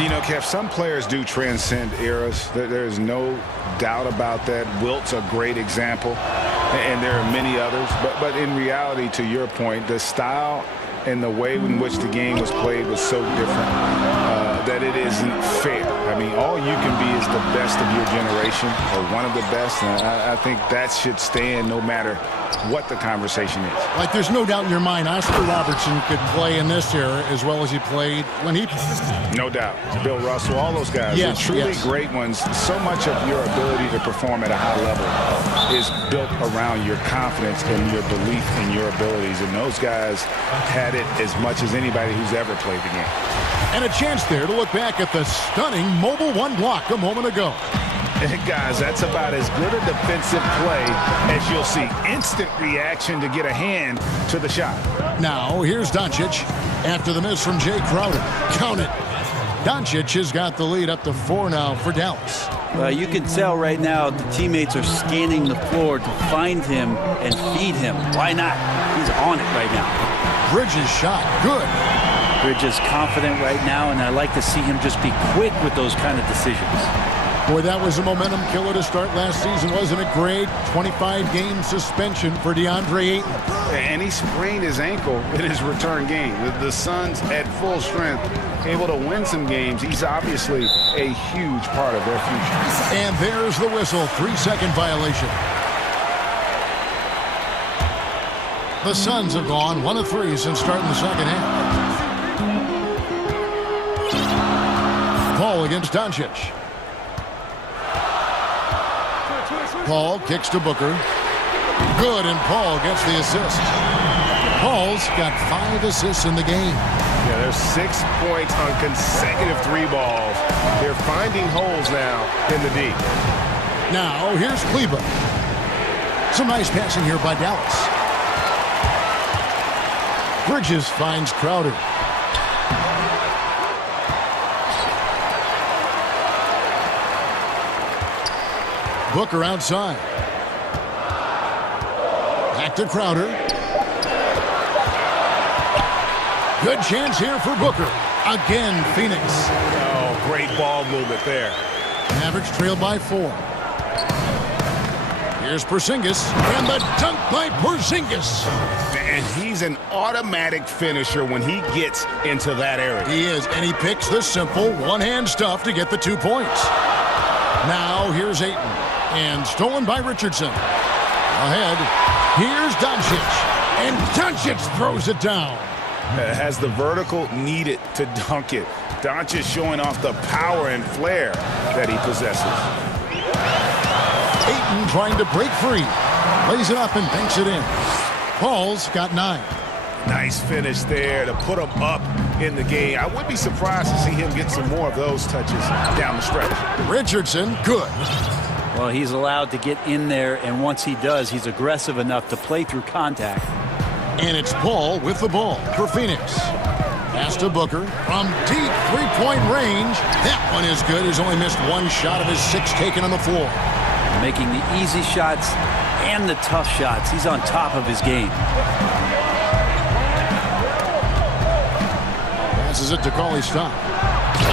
You know, Kev, some players do transcend eras. There's no doubt about that. Wilt's a great example, and there are many others. But in reality, to your point, the style and the way in which the game was played was so different that it isn't fair. I mean, all you can be is the best of your generation or one of the best, and I think that should stand no matter what the conversation is. Like, there's no doubt in your mind Oscar Robertson could play in this era as well as he played when he played. No doubt. Bill Russell, all those guys, yes, they're truly great ones. So much of your ability to perform at a high level is built around your confidence and your belief in your abilities, and those guys had it as much as anybody who's ever played the game. And a chance there to look back at the stunning mobile one block a moment ago. And guys, that's about as good a defensive play as you'll see. Instant reaction to get a hand to the shot. Now, here's Doncic after the miss from Jay Crowder. Count it. Doncic has got the lead up to 4 now for Dallas. You can tell right now the teammates are scanning the floor to find him and feed him. Why not? He's on it right now. Bridges shot. Good. Bridges confident right now, and I like to see him just be quick with those kind of decisions. Boy, that was a momentum killer to start last season, wasn't it? Great 25-game suspension for DeAndre Ayton. And he sprained his ankle in his return game. The Suns at full strength, able to win some games. He's obviously a huge part of their future. And there's the whistle, 3-second violation. The Suns have gone 1 of 3 since starting the second half. Paul against Doncic. Paul kicks to Booker. Good, and Paul gets the assist. Paul's got 5 assists in the game. Yeah, there's 6 points on consecutive 3 balls. They're finding holes now in the D. Now, here's Cleveland. Some nice passing here by Dallas. Bridges finds Crowder. Booker outside. Back to Crowder. Good chance here for Booker. Again, Phoenix. Oh, great ball movement there. Mavericks trail by 4. Here's Porzingis, and the dunk by Porzingis. And he's an automatic finisher when he gets into that area. He is, and he picks the simple one-hand stuff to get the 2 points. Now here's Ayton, and stolen by Richardson. Ahead, here's Doncic, and Doncic throws it down. Has the vertical needed to dunk it. Doncic showing off the power and flair that he possesses. Ayton trying to break free. Lays it up and banks it in. Paul's got 9. Nice finish there to put him up in the game. I wouldn't be surprised to see him get some more of those touches down the stretch. Richardson, good. Well, he's allowed to get in there, and once he does, he's aggressive enough to play through contact. And it's Paul with the ball for Phoenix. Pass to Booker from deep 3-point range. That one is good. He's only missed 1 shot of his 6 taken on the floor. Making the easy shots and the tough shots. He's on top of his game. Passes it to Cauley-Stein.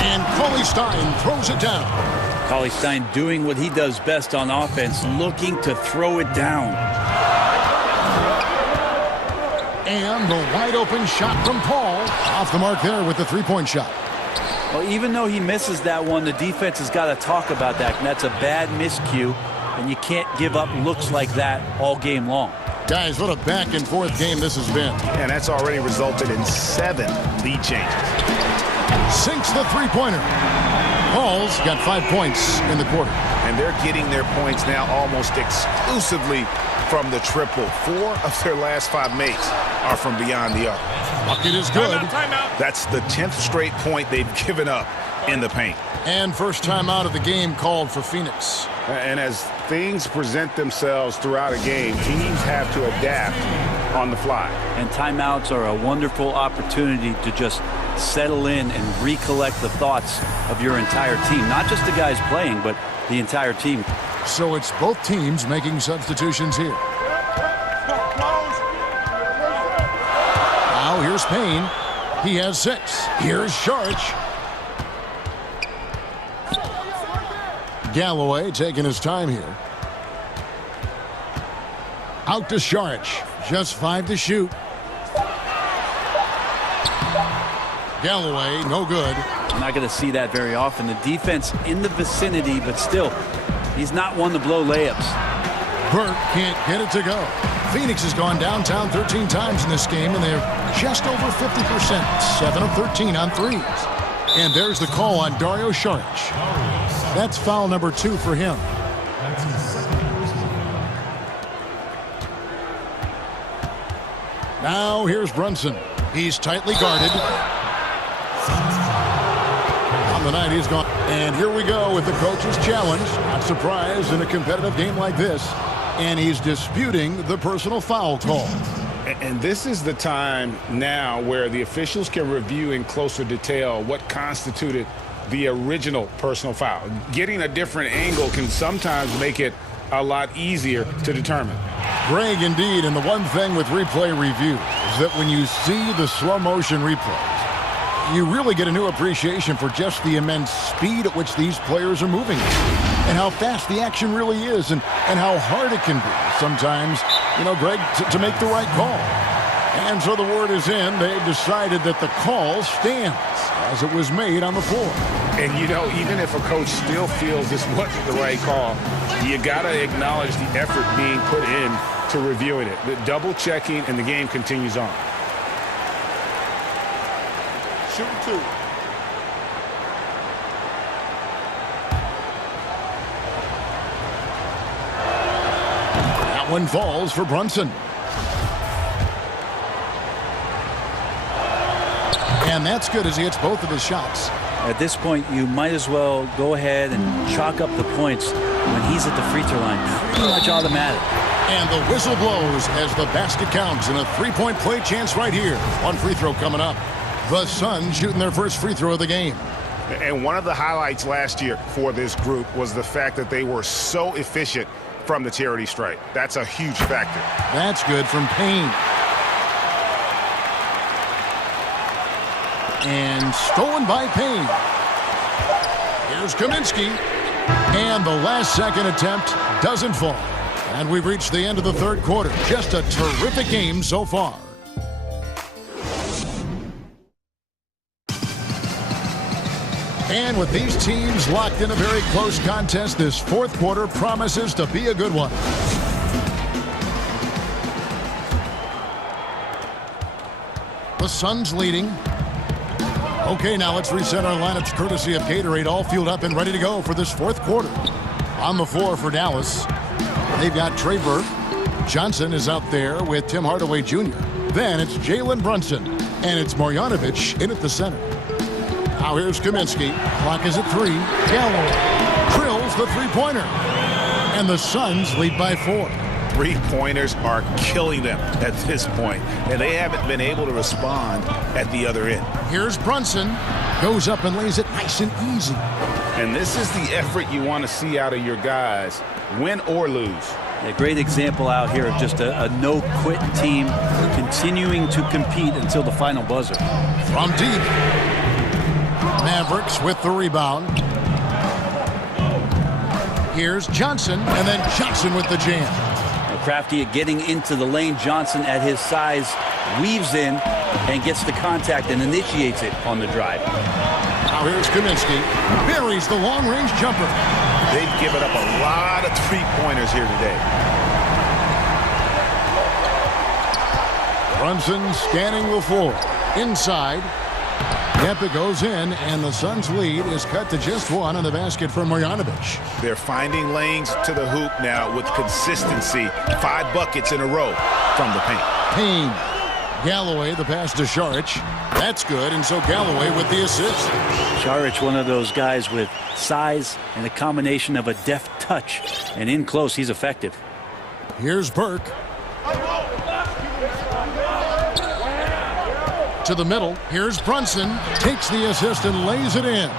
And Cauley-Stein throws it down. Cauley-Stein doing what he does best on offense, looking to throw it down. And the wide open shot from Paul. Off the mark there with the 3-point shot. Well, even though he misses that one, the defense has got to talk about that. And that's a bad miscue, and you can't give up looks like that all game long. Guys, what a back-and-forth game this has been. And that's already resulted in 7 lead changes. Sinks the 3-pointer. Paul's got 5 points in the quarter. And they're getting their points now almost exclusively from the triple. 4 of their last 5 makes are from beyond the arc. Bucket is good. Timeout. That's the 10th straight point they've given up in the paint. And first time out of the game called for Phoenix. And as things present themselves throughout a game, teams have to adapt on the fly. And timeouts are a wonderful opportunity to just settle in and recollect the thoughts of your entire team. Not just the guys playing, but the entire team. So it's both teams making substitutions here. Now here's Payne. He has 6. Here's Saric. Galloway taking his time here. Out to Saric. Just 5 to shoot. Galloway, no good. I'm not going to see that very often. The defense in the vicinity, but still, he's not one to blow layups. Burke can't get it to go. Phoenix has gone downtown 13 times in this game, and they're just over 50%. 7 of 13 on threes. And there's the call on Dario Saric. That's foul number 2 for him. Now here's Brunson. He's tightly guarded. On the night he's gone. And here we go with the coach's challenge. Not surprised in a competitive game like this. And he's disputing the personal foul call. And this is the time now where the officials can review in closer detail what constituted the original personal foul. Getting a different angle can sometimes make it a lot easier to determine. Greg, indeed, and the one thing with replay review is that when you see the slow motion replays, You really get a new appreciation for just the immense speed at which these players are moving and how fast the action really is and how hard it can be sometimes, Greg, to make the right call. And so the word is in. They've decided that the call stands as it was made on the floor. And, even if a coach still feels this wasn't the right call, you got to acknowledge the effort being put in to reviewing it. The double checking, and the game continues on. Shooting 2. That one falls for Brunson. And that's good as he hits both of his shots. At this point, you might as well go ahead and chalk up the points when he's at the free throw line. Pretty much automatic. And the whistle blows as the basket counts and a three-point play chance right here. One free throw coming up. The Suns shooting their first free throw of the game. And one of the highlights last year for this group was the fact that they were so efficient from the charity stripe. That's a huge factor. That's good from Payne. And stolen by Payne. Here's Kaminsky. And the last second attempt doesn't fall. And we've reached the end of the third quarter. Just a terrific game so far. And with these teams locked in a very close contest, this fourth quarter promises to be a good one. The Suns leading. Okay, now let's reset our lineups courtesy of Gatorade, all fueled up and ready to go for this fourth quarter. On the floor for Dallas, they've got Trey Burke. Johnson is out there with Tim Hardaway Jr. Then it's Jalen Brunson, and it's Marjanovic in at the center. Now here's Kaminsky. Clock is at 3. Galloway drills the three-pointer. And the Suns lead by 4. Three-pointers are killing them at this point, and they haven't been able to respond at the other end. Here's Brunson. Goes up and lays it nice and easy. And this is the effort you want to see out of your guys, win or lose. A great example out here of just a no-quit team continuing to compete until the final buzzer. From deep. Mavericks with the rebound. Here's Johnson, and then Johnson with the jam. Crafty at getting into the lane. Johnson at his size weaves in and gets the contact and initiates it on the drive. Now here's Kaminsky. Buries the long-range jumper. They've given up a lot of three-pointers here today. Brunson scanning the floor. Inside. Yep, it goes in, and the Suns' lead is cut to just 1 on the basket for Marjanovic. They're finding lanes to the hoop now with consistency. 5 buckets in a row from the paint. Payne. Galloway, the pass to Šarić. That's good, and so Galloway with the assist. Šarić, one of those guys with size and a combination of a deft touch. And in close, he's effective. Here's Burke. To the middle. Here's Brunson. Takes the assist and lays it in.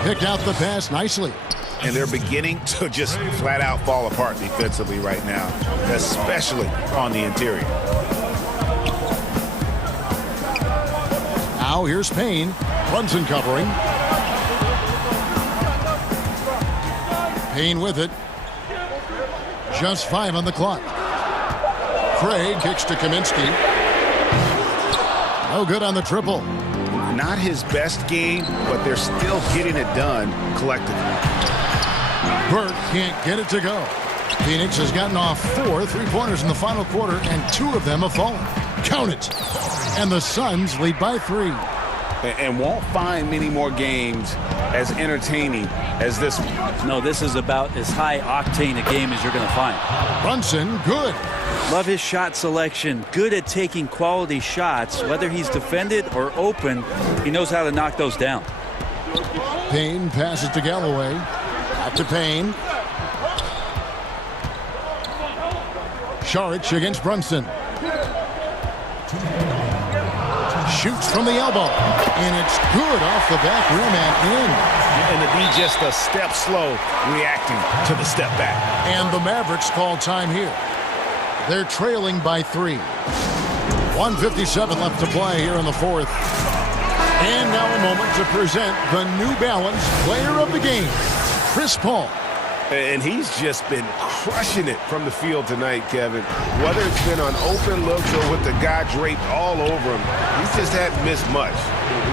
Picked out the pass nicely. And they're beginning to just flat out fall apart defensively right now, especially on the interior. Now here's Payne. Brunson covering. Payne with it. Just 5 on the clock. Craig kicks to Kaminsky. No good on the triple. Not his best game, but they're still getting it done collectively. Burke can't get it to go. Phoenix has gotten off 4 three-pointers in the final quarter, and 2 of them have fallen. Count it. And the Suns lead by 3. And won't find many more games as entertaining as this one. No, this is about as high-octane a game as you're going to find. Brunson, good. Love his shot selection. Good at taking quality shots. Whether he's defended or open, he knows how to knock those down. Payne passes to Galloway. Out to Payne. Šarić against Brunson. Shoots from the elbow. And it's good off the back rim and in. And to be just a step slow reacting to the step back. And the Mavericks call time here. They're trailing by 3. 1:57 left to play here in the fourth. And now a moment to present the New Balance Player of the Game, Chris Paul. And he's just been crushing it from the field tonight, Kevin. Whether it's been on open looks or with the guy draped all over him, he's just hadn't missed much.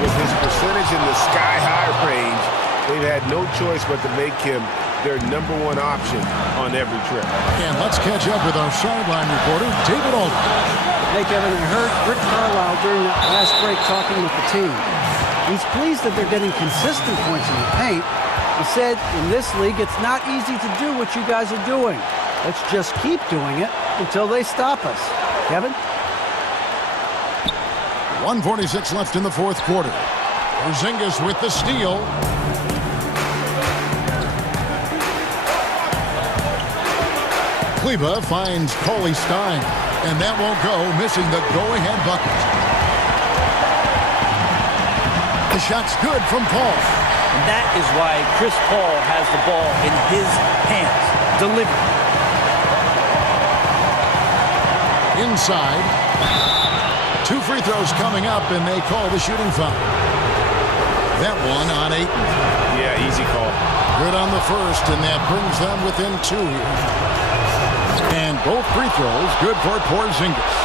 With his percentage in the sky-high range, they've had no choice but to make him their #1 option on every trip. And let's catch up with our sideline reporter, David Aldridge. Hey, Kevin, I heard Rick Carlisle during that last break talking with the team. He's pleased that they're getting consistent points in the paint. He said, in this league, it's not easy to do what you guys are doing. Let's just keep doing it until they stop us. Kevin? 1:46 left in the fourth quarter. Porzingis with the steal. Kleba finds Cauley Stein, and that won't go, missing the go-ahead bucket. The shot's good from Paul. And that is why Chris Paul has the ball in his hands. Delivery. Inside. 2 free throws coming up, and they call the shooting foul. That one on Ayton. Yeah, easy call. Good on the first, and that brings them within 2 here. And both free throws good for Porzingis.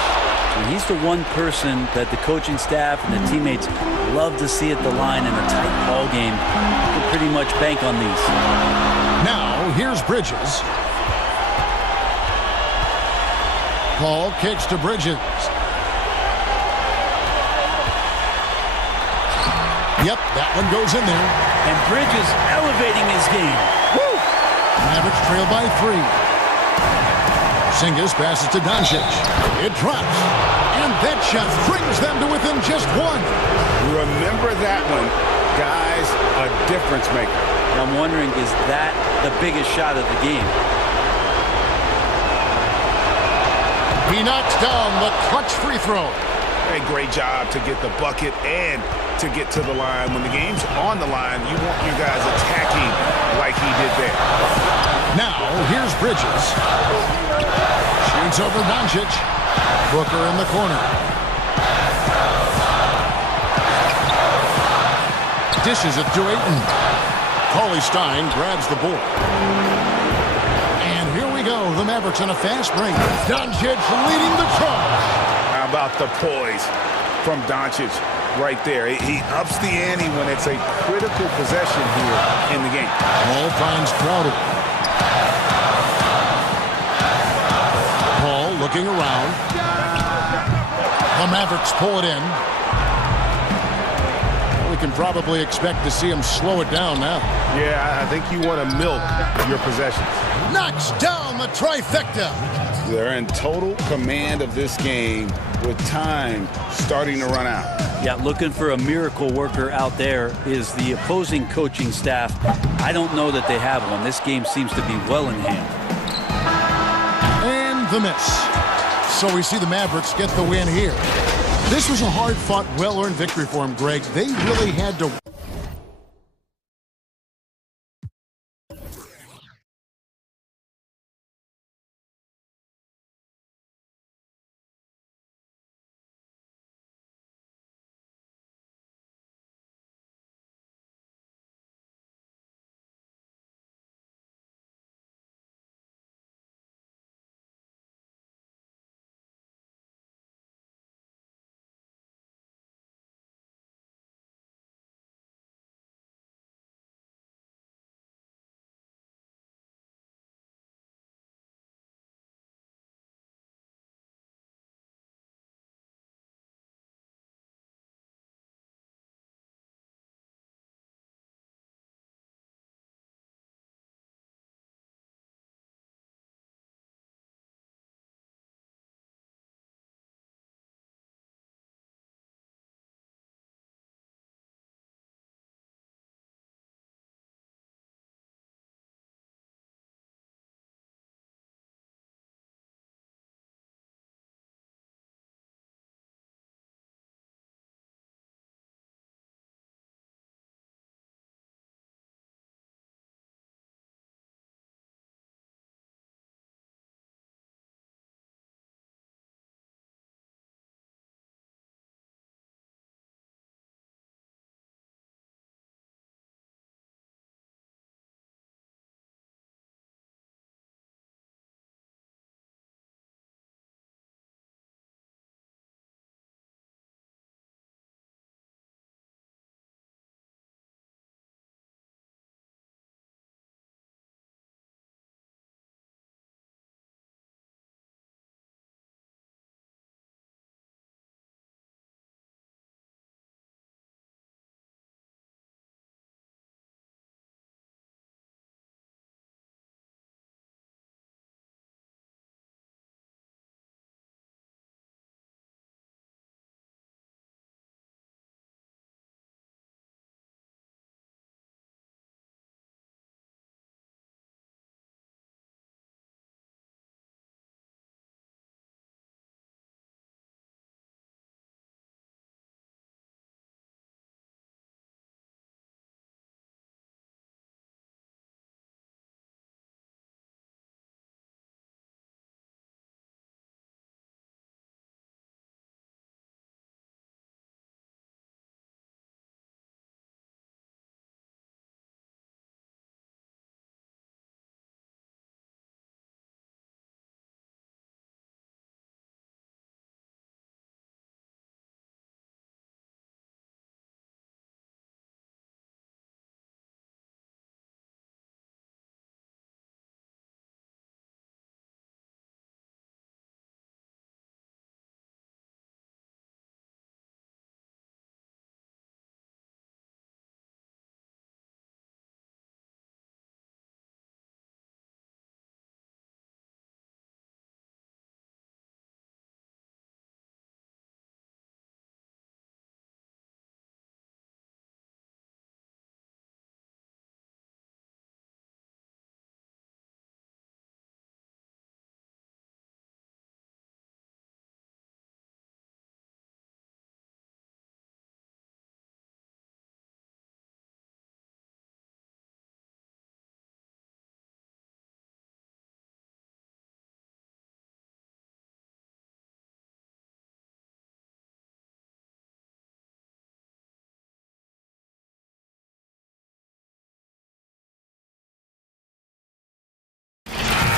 And he's the one person that the coaching staff and the teammates love to see at the line in a tight ball game. You can pretty much bank on these. Now, here's Bridges. Paul kicks to Bridges. Yep, that one goes in there. And Bridges elevating his game. Woo! Mavericks trail by 3. Porzingis passes to Doncic. It drops. And that shot brings them to within just 1. Remember that one. Guys, a difference maker. And I'm wondering, is that the biggest shot of the game? He knocks down the clutch free throw. A great job to get the bucket and to get to the line. When the game's on the line, you want your guys attacking like he did there. Now, here's Bridges. Shoots over Doncic. Booker in the corner. Dishes it to Ayton. Cauley Stein grabs the board. And here we go. The Mavericks on a fast break. Doncic leading the charge. How about the poise from Doncic right there? He ups the ante when it's a critical possession here in the game. Paul finds Crowder. Paul looking around. The Mavericks pull it in. We can probably expect to see him slow it down now. Yeah, I think you want to milk your possessions. Knocks down the trifecta. They're in total command of this game with time starting to run out. Yeah, looking for a miracle worker out there is the opposing coaching staff. I don't know that they have one. This game seems to be well in hand. And the miss. So we see the Mavericks get the win here. This was a hard-fought, well-earned victory for them, Greg. They really had to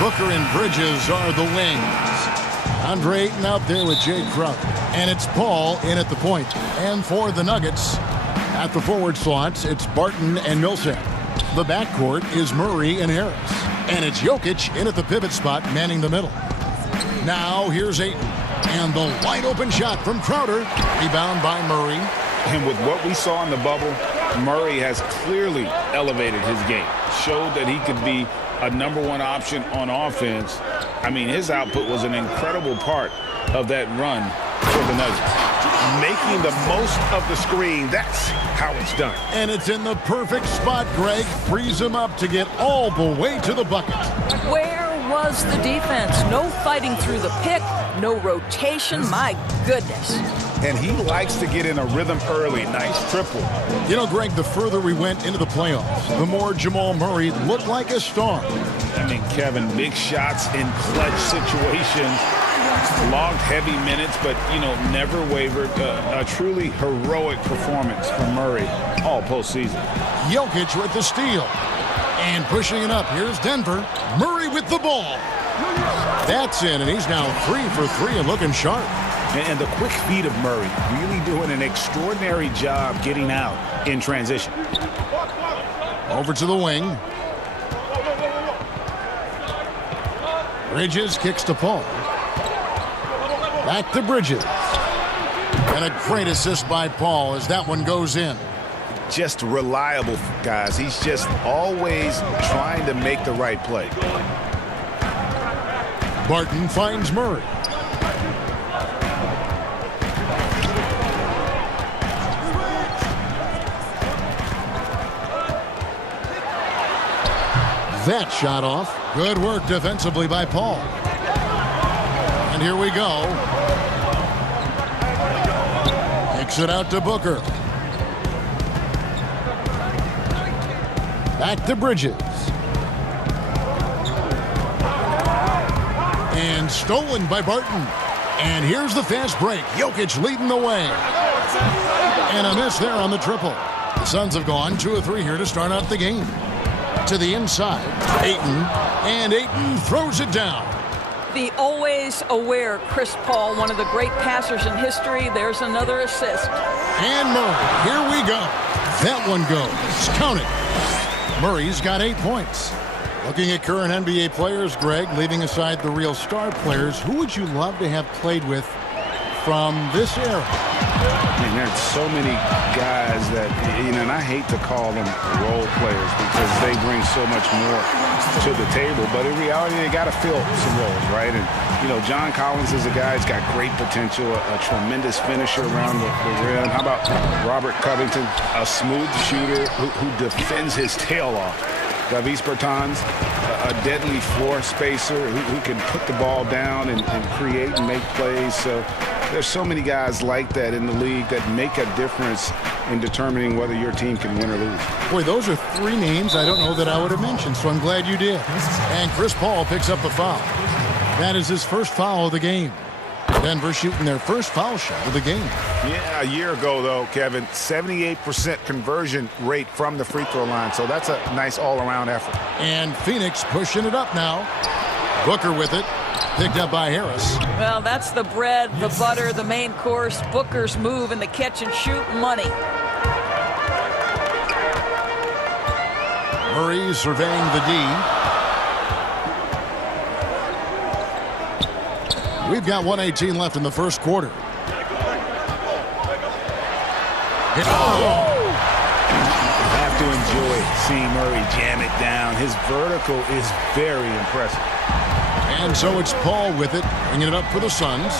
Booker and Bridges are the wings. Andre Ayton out there with Jay Crowder. And it's Paul in at the point. And for the Nuggets, at the forward slots, it's Barton and Millsap. The backcourt is Murray and Harris. And it's Jokic in at the pivot spot, manning the middle. Now here's Ayton. And the wide open shot from Crowder. Rebound by Murray. And with what we saw in the bubble, Murray has clearly elevated his game. Showed that he could be a #1 option on offense. I mean, his output was an incredible part of that run for the Nuggets. Making the most of the screen, that's how it's done. And it's in the perfect spot, Greg. Frees him up to get all the way to the bucket. Where was the defense? No fighting through the pick, no rotation. My goodness. And he likes to get in a rhythm early. Nice triple. You know, Greg, the further we went into the playoffs, the more Jamal Murray looked like a star. I mean, Kevin, big shots in clutch situations. Logged heavy minutes, but, you know, never wavered. A truly heroic performance from Murray all postseason. Jokic with the steal. And pushing it up. Here's Denver. Murray with the ball. That's in, and he's now 3 for 3 and looking sharp. And the quick feet of Murray really doing an extraordinary job getting out in transition. Over to the wing. Bridges kicks to Paul. Back to Bridges. And a great assist by Paul as that one goes in. Just reliable, guys. He's just always trying to make the right play. Barton finds Murray. That shot off. Good work defensively by Paul. And here we go. Kicks it out to Booker. Back to Bridges. And stolen by Barton. And here's the fast break. Jokic leading the way. And a miss there on the triple. The Suns have gone 2 of 3 here to start out the game. To the inside, Ayton, and Ayton throws it down. The always aware Chris Paul, one of the great passers in history. There's another assist. And Murray, here we go. That one goes. Count it. Murray's got 8 points. Looking at current NBA players, Greg, leaving aside the real star players, who would you love to have played with from this era? And there's so many guys that, you know, and I hate to call them role players because they bring so much more to the table, but in reality, they got to fill some roles, right? And, you know, John Collins is a guy who's got great potential, a tremendous finisher around the rim. How about Robert Covington, a smooth shooter who defends his tail off? Davis Bertans, a deadly floor spacer who can put the ball down and create and make plays. So there's so many guys like that in the league that make a difference in determining whether your team can win or lose. Boy, those are 3 names I don't know that I would have mentioned, so I'm glad you did. And Chris Paul picks up the foul. That is his first foul of the game. Denver shooting their first foul shot of the game. Yeah, a year ago, though, Kevin, 78% conversion rate from the free throw line, so that's a nice all-around effort. And Phoenix pushing it up now. Booker with it. Picked up by Harris. Well, that's the bread, the butter, the main course. Booker's move in the catch and shoot money. Murray surveying the D. We've got 1:18 left in the first quarter. Have to enjoy seeing Murray jam it down. His vertical is very impressive. And so it's Paul with it, bringing it up for the Suns.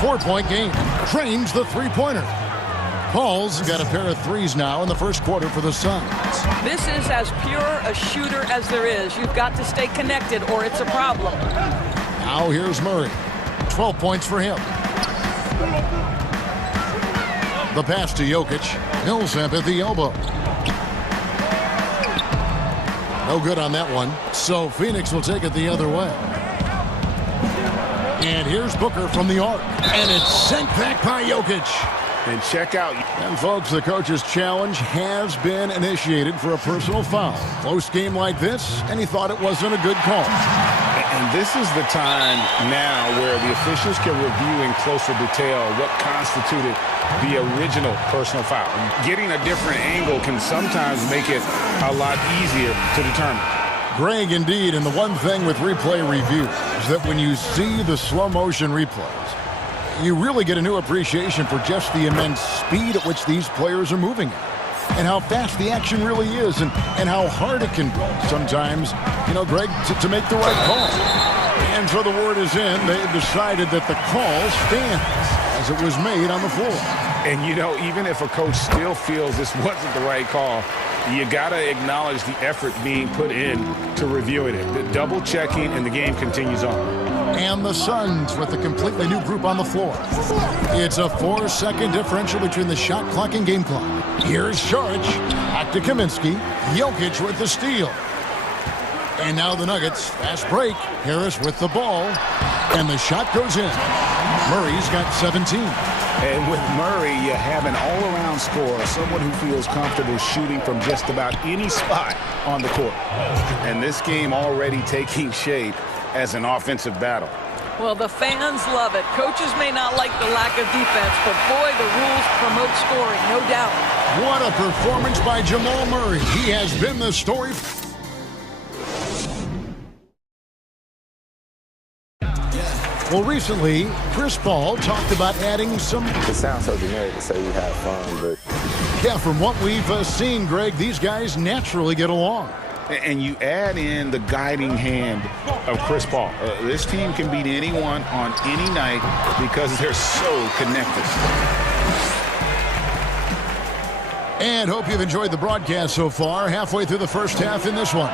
4-point game. Trains the three-pointer. Paul's got a pair of threes now in the first quarter for the Suns. This is as pure a shooter as there is. You've got to stay connected or it's a problem. Now here's Murray. 12 points for him. The pass to Jokic. Millsap at the elbow. No good on that one. So Phoenix will take it the other way. And here's Booker from the arc. And it's sent back by Jokic. And check out. And folks, the coach's challenge has been initiated for a personal foul. Close game like this, and he thought it wasn't a good call. And this is the time now where the officials can review in closer detail what constituted the original personal foul. Getting a different angle can sometimes make it a lot easier to determine. Greg, indeed, and the one thing with replay review is that when you see the slow motion replays, you really get a new appreciation for just the immense speed at which these players are moving at. And how fast the action really is, and how hard it can be sometimes, Greg, to make the right call. And so the word is in. They've decided that the call stands as it was made on the floor. And, even if a coach still feels this wasn't the right call, you got to acknowledge the effort being put in to reviewing it. The double checking, and the game continues on. And the Suns with a completely new group on the floor. It's a 4-second differential between the shot clock and game clock. Here's Saric, back to Kaminsky, Jokic with the steal. And now the Nuggets, fast break. Harris with the ball, and the shot goes in. Murray's got 17. And with Murray, you have an all-around scorer, someone who feels comfortable shooting from just about any spot on the court. And this game already taking shape as an offensive battle. Well, the fans love it. Coaches may not like the lack of defense, but boy, the rules promote scoring, no doubt. What a performance by Jamal Murray. He has been the story. Well, recently, Chris Paul talked about adding some... It sounds so generic to say we have fun, but... Yeah, from what we've seen, Greg, these guys naturally get along. And you add in the guiding hand of Chris Paul. This team can beat anyone on any night because they're so connected. And hope you've enjoyed the broadcast so far. Halfway through the first half in this one.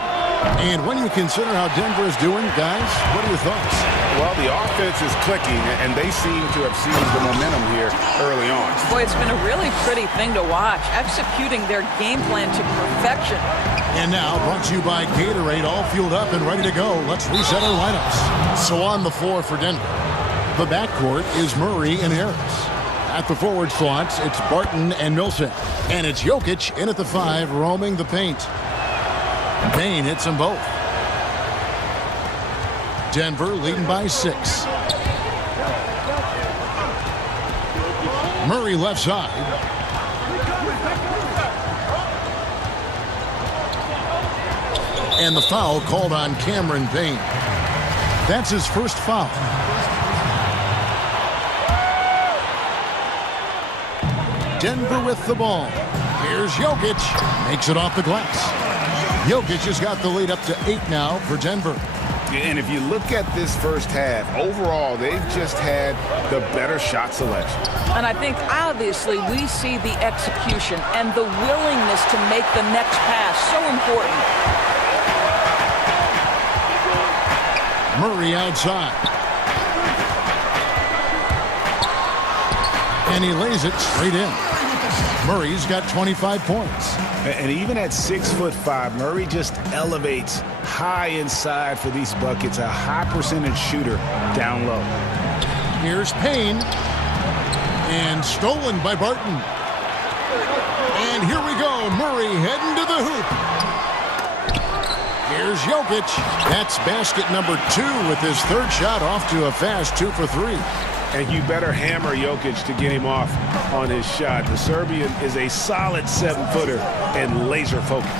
And when you consider how Denver is doing, guys, what are your thoughts? Well, the offense is clicking, and they seem to have seized the momentum here early on. Boy, it's been a really pretty thing to watch, executing their game plan to perfection. And now, brought to you by Gatorade, all fueled up and ready to go. Let's reset our lineups. So on the floor for Denver, the backcourt is Murray and Harris. At the forward slots, it's Barton and Millsap. And it's Jokic in at the 5, roaming the paint. Payne hits them both. Denver leading by 6. Murray left side. And the foul called on Cameron Payne. That's his first foul. Denver with the ball. Here's Jokic. Makes it off the glass. Jokic has got the lead up to 8 now for Denver. And if you look at this first half, overall, they've just had the better shot selection. And I think, obviously, we see the execution and the willingness to make the next pass so important. Murray outside. And he lays it straight in. Murray's got 25 points. And even at 6'5", Murray just elevates high inside for these buckets. A high percentage shooter down low. Here's Payne. And stolen by Barton. And here we go. Murray heading to the hoop. Here's Jokic. That's basket number 2 with his third shot off to a fast 2 for 3. And you better hammer Jokic to get him off on his shot. The Serbian is a solid 7-footer and laser focused.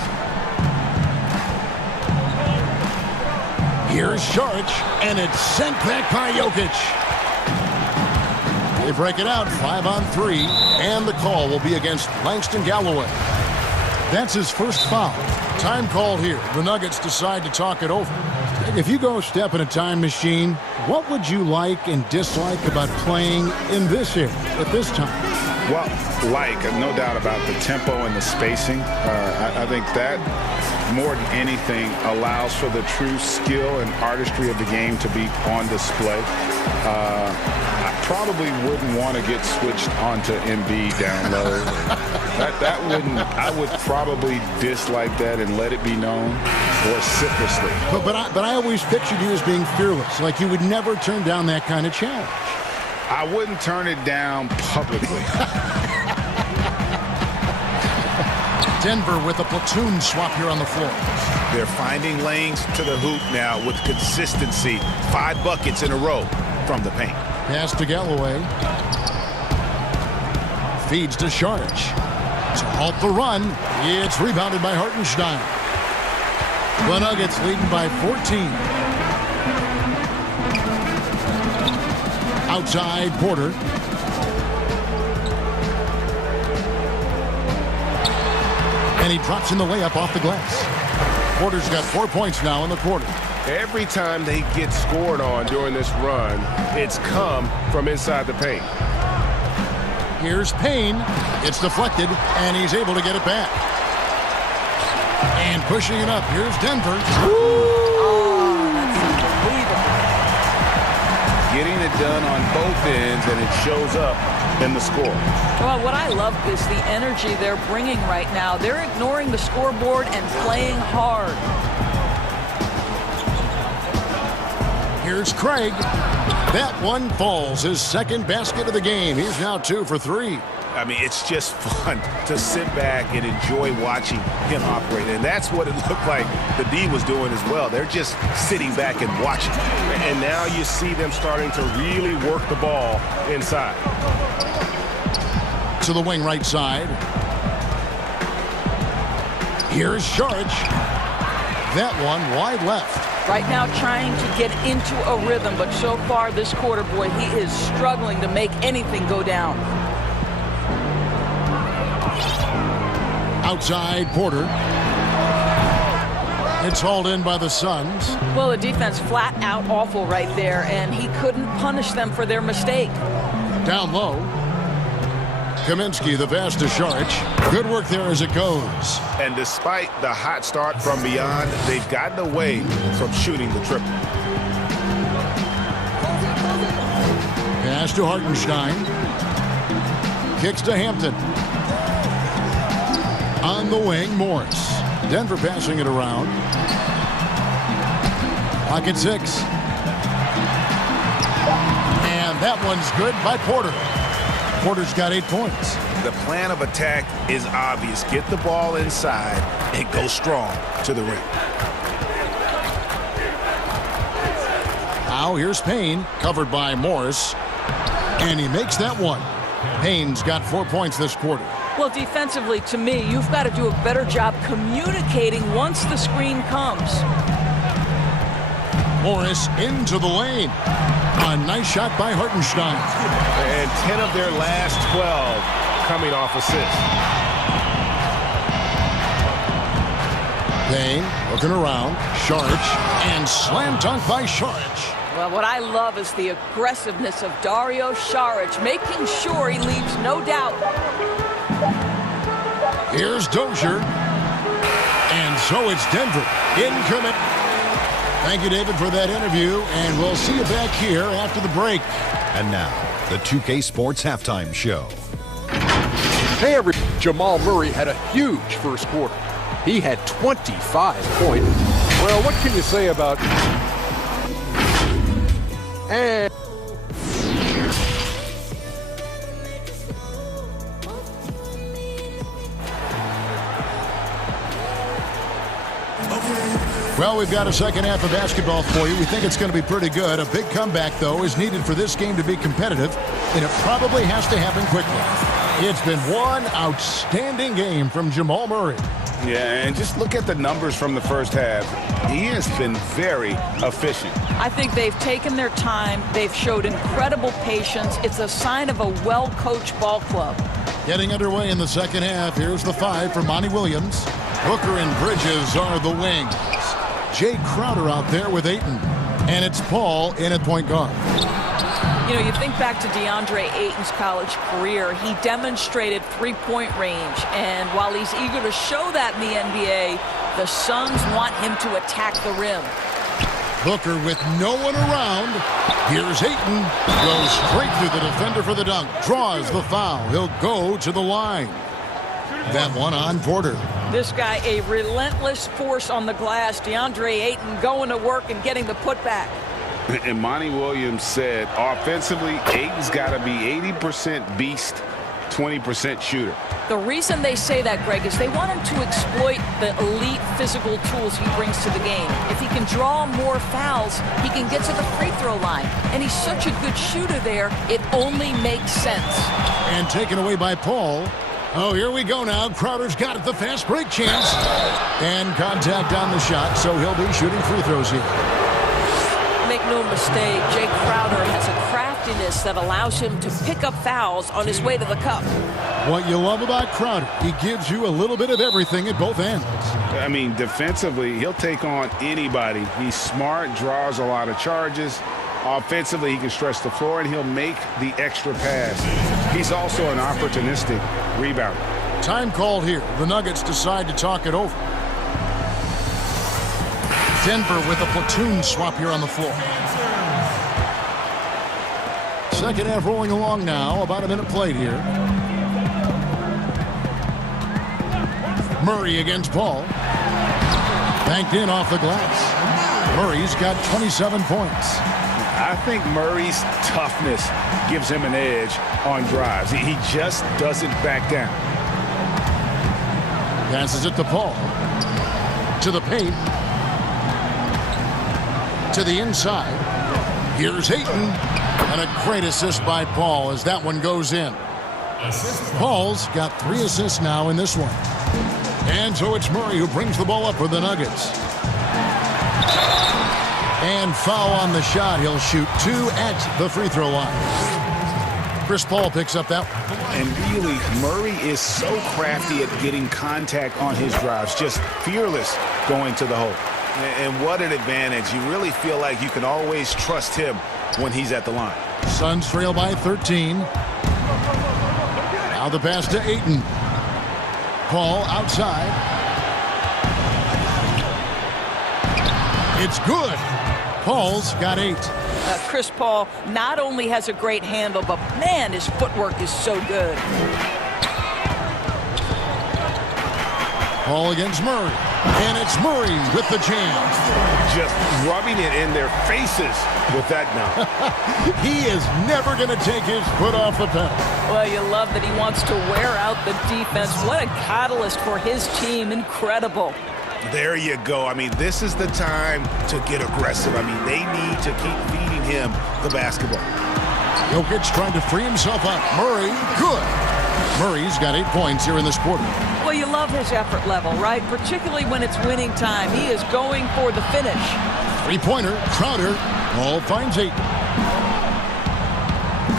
Here's Saric, and it's sent back by Jokic. They break it out 5-on-3, and the call will be against Langston Galloway. That's his first foul. Time called here. The Nuggets decide to talk it over. If you go step in a time machine, what would you like and dislike about playing in this era at this time? Well, no doubt about the tempo and the spacing. I think that, more than anything, allows for the true skill and artistry of the game to be on display. I probably wouldn't want to get switched onto Embiid down low. I would probably dislike that and let it be known vociferously. But I always pictured you as being fearless, like you would never turn down that kind of challenge. I wouldn't turn it down publicly. Denver with a platoon swap here on the floor. They're finding lanes to the hoop now with consistency. 5 buckets in a row from the paint. Pass to Galloway. Feeds to Sharge. To halt the run, it's rebounded by Hartenstein. The Nuggets leading by 14. Outside Porter. And he drops in the layup off the glass. Porter's got 4 points now in the quarter. Every time they get scored on during this run, it's come from inside the paint. Here's Payne. It's deflected, and he's able to get it back. And pushing it up, here's Denver. Oh, that's unbelievable. Getting it done on both ends, and it shows up in the score. Well, what I love is the energy they're bringing right now. They're ignoring the scoreboard and playing hard. Here's Craig. That one falls. His second basket of the game. He's now 2 for 3. I mean, it's just fun to sit back and enjoy watching him operate. And that's what it looked like the D was doing as well. They're just sitting back and watching. And now you see them starting to really work the ball inside. To the wing right side. Here's Sharge. That one wide left. Right now trying to get into a rhythm, but so far this quarter, boy, he is struggling to make anything go down. Outside Porter. It's hauled in by the Suns. Well, the defense flat out awful right there, and he couldn't punish them for their mistake. Down low. Kaminsky, the pass to Sharge. Good work there as it goes. And despite the hot start from beyond, they've gotten away from shooting the triple. Pass to Hartenstein. Kicks to Hampton. On the wing, Morris. Denver passing it around. Clock at 6. And that one's good by Porter. Porter's got 8 points. The plan of attack is obvious. Get the ball inside and go strong to the rim. Now here's Payne, covered by Morris. And he makes that one. Payne's got 4 points this quarter. Well, defensively, to me, you've got to do a better job communicating once the screen comes. Morris into the lane. A nice shot by Hartenstein. And 10 of their last 12 coming off assists. Payne looking around. Sharge. And slam dunk by Sharge. Well, what I love is the aggressiveness of Dario Saric, making sure he leaves no doubt. Here's Dozier. And so it's Denver in commit. Thank you, David, for that interview, and we'll see you back here after the break. And now, the 2K Sports Halftime Show. Hey, everybody. Jamal Murray had a huge first quarter. He had 25 points. Well, what can you say about... And... Well, we've got a second half of basketball for you. We think it's going to be pretty good. A big comeback, though, is needed for this game to be competitive, and it probably has to happen quickly. It's been one outstanding game from Jamal Murray. Yeah, and just look at the numbers from the first half. He has been very efficient. I think they've taken their time. They've showed incredible patience. It's a sign of a well-coached ball club. Getting underway in the second half. Here's the 5 for Monty Williams. Hooker and Bridges are the wings. Jay Crowder out there with Ayton. And it's Paul in at point guard. You know, you think back to DeAndre Ayton's college career, he demonstrated three-point range. And while he's eager to show that in the NBA, the Suns want him to attack the rim. Hooker with no one around. Here's Ayton. Goes straight through the defender for the dunk. Draws the foul. He'll go to the line. That one on Porter. This guy, a relentless force on the glass. DeAndre Ayton going to work and getting the putback. And Monty Williams said, offensively, Ayton's got to be 80% beast 20% shooter. The reason they say that, Greg, is they want him to exploit the elite physical tools he brings to the game. If he can draw more fouls, he can get to the free throw line. And he's such a good shooter there, it only makes sense. And taken away by Paul. Oh, here we go now. Crowder's got it, the fast break chance. And contact on the shot, so he'll be shooting free throws here. Make no mistake, Jake Crowder has a craftiness that allows him to pick up fouls on his way to the cup. What you love about Crowder, he gives you a little bit of everything at both ends. I mean, defensively, he'll take on anybody. He's smart, draws a lot of charges. Offensively, he can stretch the floor, and he'll make the extra pass. He's also an opportunistic rebounder. Time called here. The Nuggets decide to talk it over. Denver with a platoon swap here on the floor. Second half rolling along now. About a minute played here. Murray against Paul. Banked in off the glass. Murray's got 27 points. I think Murray's toughness gives him an edge on drives. He just doesn't back down. Passes it to Paul. To the paint. To the inside. Here's Hayton. And a great assist by Paul as that one goes in. Paul's got 3 assists now in this one. And so it's Murray who brings the ball up for the Nuggets. And foul on the shot. He'll shoot 2 at the free throw line. Chris Paul picks up that one. And really, Murray is so crafty at getting contact on his drives. Just fearless going to the hole. And what an advantage. You really feel like you can always trust him when he's at the line. Suns trail by 13. Now the pass to Ayton. Paul outside. It's good. Paul's got 8. Chris Paul not only has a great handle, but man, his footwork is so good. Paul against Murray. And it's Murray with the jam. Just rubbing it in their faces with that now. He is never going to take his foot off the pedal. Well, you love that he wants to wear out the defense. What a catalyst for his team. Incredible. There you go. I mean, this is the time to get aggressive. I mean, they need to keep feeding him the basketball. Jokic trying to free himself up. Murray, good. Murray's got 8 points here in this quarter. Well, you love his effort level, right? Particularly when it's winning time. He is going for the finish. Three-pointer, Crowder. Paul finds 8.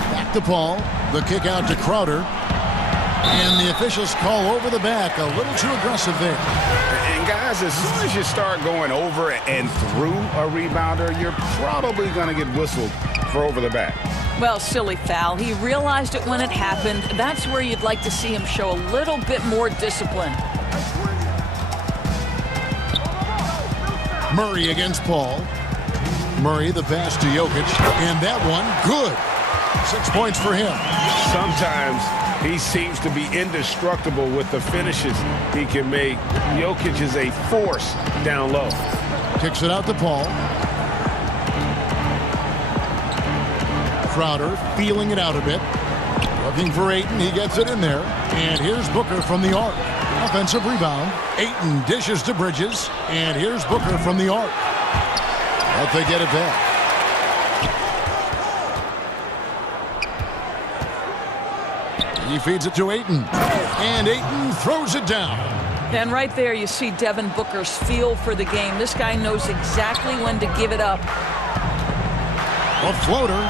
Back to Paul. The kick out to Crowder. And the officials call over the back. A little too aggressive there. And guys, as soon as you start going over and through a rebounder, you're probably going to get whistled for over the back. Well, silly foul. He realized it when it happened. That's where you'd like to see him show a little bit more discipline. Murray against Paul. Murray the pass to Jokic. And that one, good. 6 points for him. Sometimes he seems to be indestructible with the finishes he can make. Jokic is a force down low. Kicks it out to Paul. Crowder feeling it out a bit. Looking for Ayton. He gets it in there. And here's Booker from the arc. Offensive rebound. Ayton dishes to Bridges. And here's Booker from the arc. But they get it back. He feeds it to Ayton. And Ayton throws it down. And right there you see Devin Booker's feel for the game. This guy knows exactly when to give it up. A floater.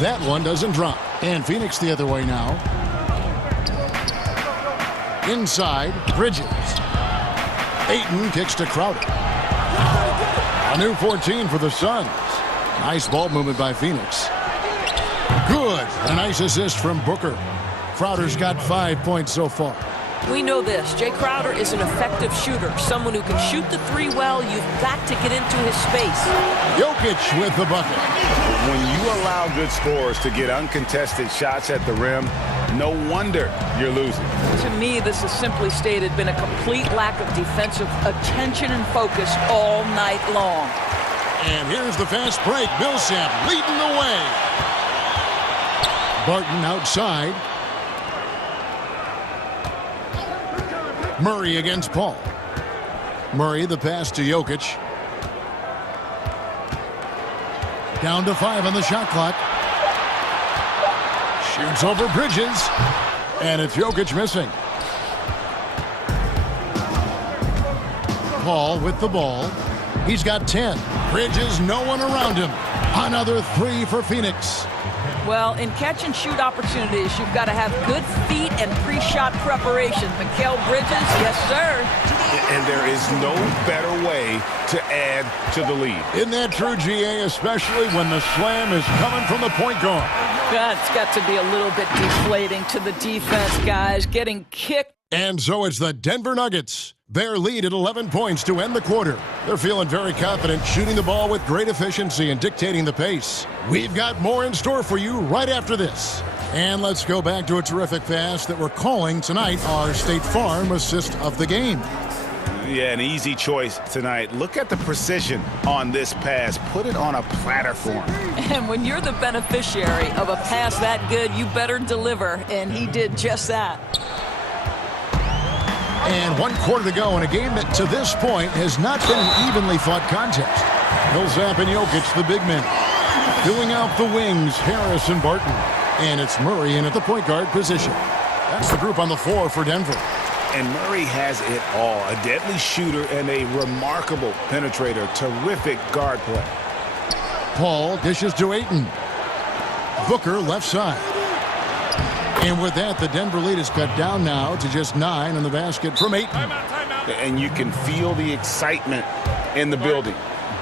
That one doesn't drop. And Phoenix the other way now. Inside, Bridges. Ayton kicks to Crowder. A new 14 for the Suns. Nice ball movement by Phoenix. Good. A nice assist from Booker. Crowder's got 5 points so far. We know this. Jay Crowder is an effective shooter. Someone who can shoot the 3 well. You've got to get into his space. Jokic with the bucket. When you allow good scorers to get uncontested shots at the rim, no wonder you're losing. To me, this is simply stated been a complete lack of defensive attention and focus all night long. And here's the fast break. Millsap leading the way. Barton outside. Murray against Paul. Murray, the pass to Jokic. Down to 5 on the shot clock. Shoots over Bridges. And it's Jokic missing. Paul with the ball. He's got 10. Bridges, no one around him. Another 3 for Phoenix. Well, in catch and shoot opportunities, you've got to have good feet and pre-shot preparation. Mikal Bridges, yes, sir. And there is no better way to add to the lead. Isn't that true, GA, especially when the slam is coming from the point guard? That's got to be a little bit deflating to the defense, guys, getting kicked. And so it's the Denver Nuggets. Their lead at 11 points to end the quarter. They're feeling very confident, shooting the ball with great efficiency and dictating the pace. We've got more in store for you right after this. And let's go back to a terrific pass that we're calling tonight our State Farm assist of the game. Yeah, an easy choice tonight. Look at the precision on this pass. Put it on a platter for him. And when you're the beneficiary of a pass that good, you better deliver. And he did just that. And 1 quarter to go in a game that to this point has not been an evenly fought contest. Millsap and Jokic, the big men. Filling out the wings, Harris and Barton. And it's Murray in at the point guard position. That's the group on the floor for Denver. And Murray has it all. A deadly shooter and a remarkable penetrator. Terrific guard play. Paul dishes to Ayton. Booker left side. And with that, the Denver lead is cut down now to just 9 in the basket from Ayton. And you can feel the excitement in the building.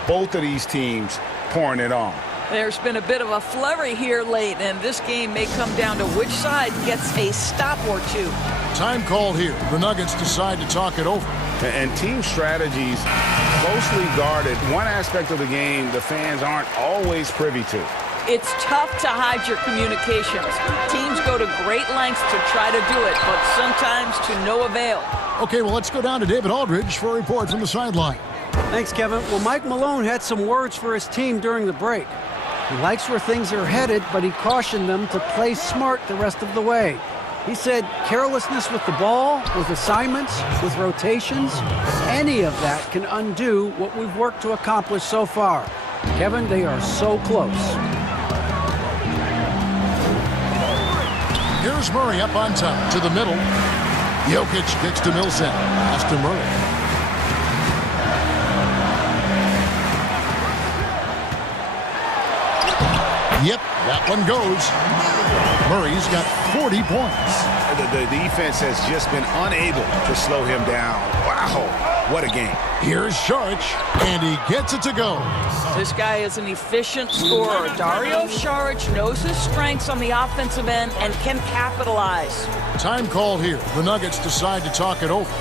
Both of these teams pouring it on. There's been a bit of a flurry here late, and this game may come down to which side gets a stop or two. Time called here. The Nuggets decide to talk it over. And team strategies closely guarded. One aspect of the game the fans aren't always privy to. It's tough to hide your communications. Teams go to great lengths to try to do it, but sometimes to no avail. Okay, well, let's go down to David Aldridge for a report from the sideline. Thanks, Kevin. Well, Mike Malone had some words for his team during the break. He likes where things are headed, but he cautioned them to play smart the rest of the way. He said carelessness with the ball, with assignments, with rotations, any of that can undo what we've worked to accomplish so far. Kevin, they are so close. Here's Murray up on top to the middle. Jokic kicks to Millsap. Pass to Murray. Yep, that one goes. Murray's got 40 points. The defense has just been unable to slow him down. Wow, what a game. Here's Saric, and he gets it to go. This guy is an efficient scorer. Dario Saric knows his strengths on the offensive end and can capitalize. Time called here. The Nuggets decide to talk it over.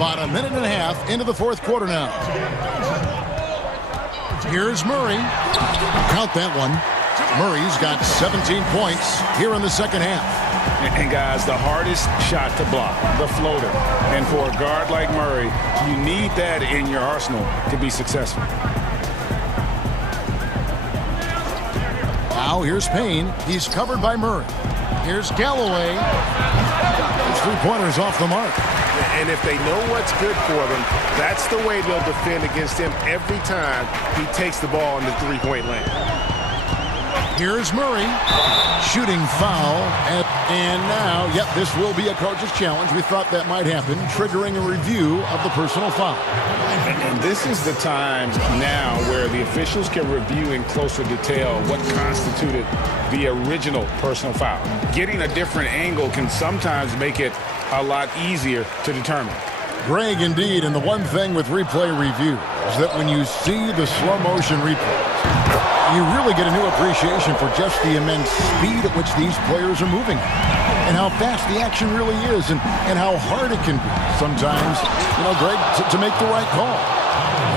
About a minute and a half into the fourth quarter now. Here's Murray. Count that one. Murray's got 17 points here in the second half. And guys, the hardest shot to block, the floater. And for a guard like Murray, you need that in your arsenal to be successful. Now here's Payne. He's covered by Murray. Here's Galloway. Those 3-pointers off the mark. And if they know what's good for them, that's the way they'll defend against him every time he takes the ball in the three-point lane. Here's Murray. Shooting foul. And now, yep, this will be a coach's challenge. We thought that might happen, triggering a review of the personal foul. And this is the time now where the officials can review in closer detail what constituted the original personal foul. Getting a different angle can sometimes make it a lot easier to determine. Greg, indeed, and the one thing with replay review is that when you see the slow motion replays, you really get a new appreciation for just the immense speed at which these players are moving and how fast the action really is and how hard it can be sometimes, you know, Greg, to make the right call.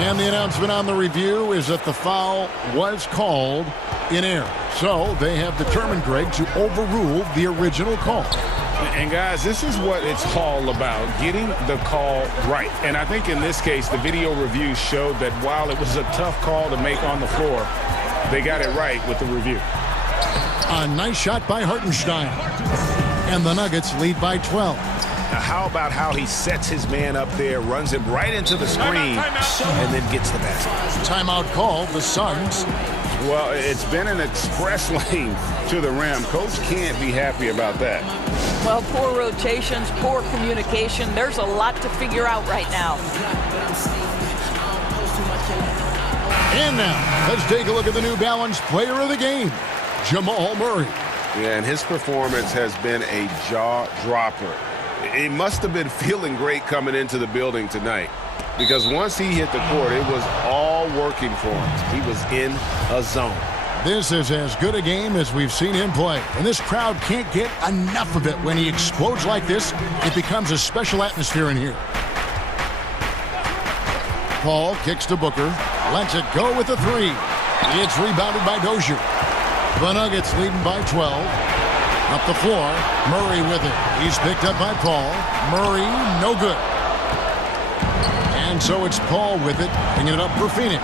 And the announcement on the review is that the foul was called in error. So they have determined, Greg, to overrule the original call. And guys, this is what it's all about, getting the call right. And I think in this case, the video review showed that while it was a tough call to make on the floor, they got it right with the review. A nice shot by Hartenstein. And the Nuggets lead by 12. Now, how about how he sets his man up there, runs him right into the screen, and then gets the basket? Timeout call, the Suns. Well, it's been an express lane to the rim. Coach can't be happy about that. Well, poor rotations, poor communication. There's a lot to figure out right now. And now, let's take a look at the New Balance player of the game, Jamal Murray. Yeah, and his performance has been a jaw-dropper. He must have been feeling great coming into the building tonight, because once he hit the court, it was all working for him. He was in a zone. This is as good a game as we've seen him play, and this crowd can't get enough of it. When he explodes like this, it becomes a special atmosphere in here. Paul kicks to Booker, lets it go with the three. It's rebounded by Dozier. The Nuggets leading by 12. Up the floor, Murray with it. He's picked up by Paul. Murray, no good. And so it's Paul with it, bringing it up for Phoenix.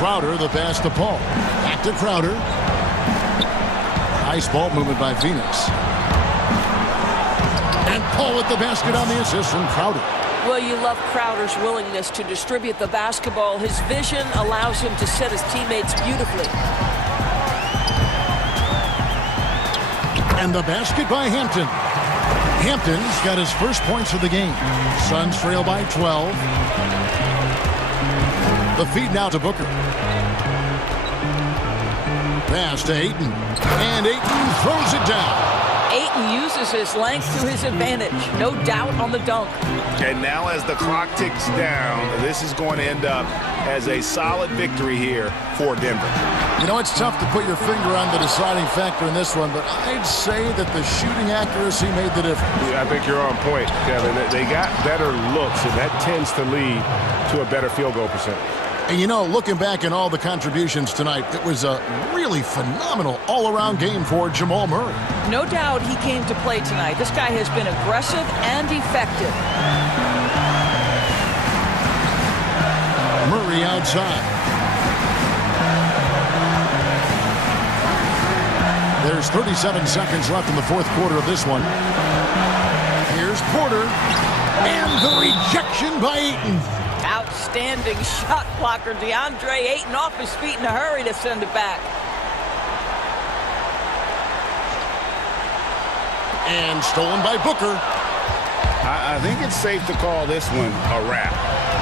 Crowder, the pass to Paul. Back to Crowder. Nice ball movement by Phoenix. And Paul with the basket on the assist from Crowder. Well, you love Crowder's willingness to distribute the basketball. His vision allows him to set his teammates beautifully. And the basket by Hampton. Hampton's got his first points of the game. Suns trail by 12. The feed now to Booker. Pass to Ayton. And Ayton throws it down. Ayton uses his length to his advantage. No doubt on the dunk. And now as the clock ticks down, this is going to end up as a solid victory here for Denver. You know, it's tough to put your finger on the deciding factor in this one, but I'd say that the shooting accuracy made the difference. Yeah, I think you're on point, Kevin. They got better looks, and that tends to lead to a better field goal percentage. And you know, looking back at all the contributions tonight, it was a really phenomenal all-around game for Jamal Murray. No doubt he came to play tonight. This guy has been aggressive and effective. Murray outside. There's 37 seconds left in the fourth quarter of this one. Here's Porter. And the rejection by Ayton. Outstanding shot blocker. DeAndre Ayton off his feet in a hurry to send it back. And stolen by Booker. I think it's safe to call this one a wrap.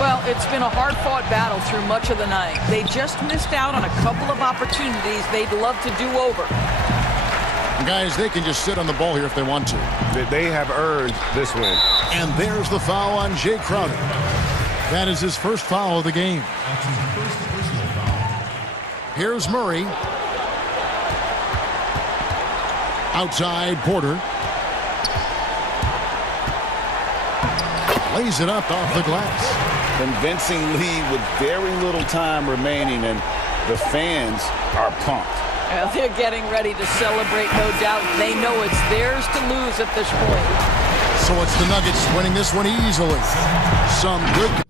Well, it's been a hard-fought battle through much of the night. They just missed out on a couple of opportunities they'd love to do over. Guys, they can just sit on the ball here if they want to. They have earned this win. And there's the foul on Jay Crowder. That is his first foul of the game. Here's Murray. Outside, Porter. Lays it up off the glass. Convincing lead with very little time remaining, and the fans are pumped. Well, they're getting ready to celebrate, no doubt. They know it's theirs to lose at this point. So it's the Nuggets winning this one easily. Some good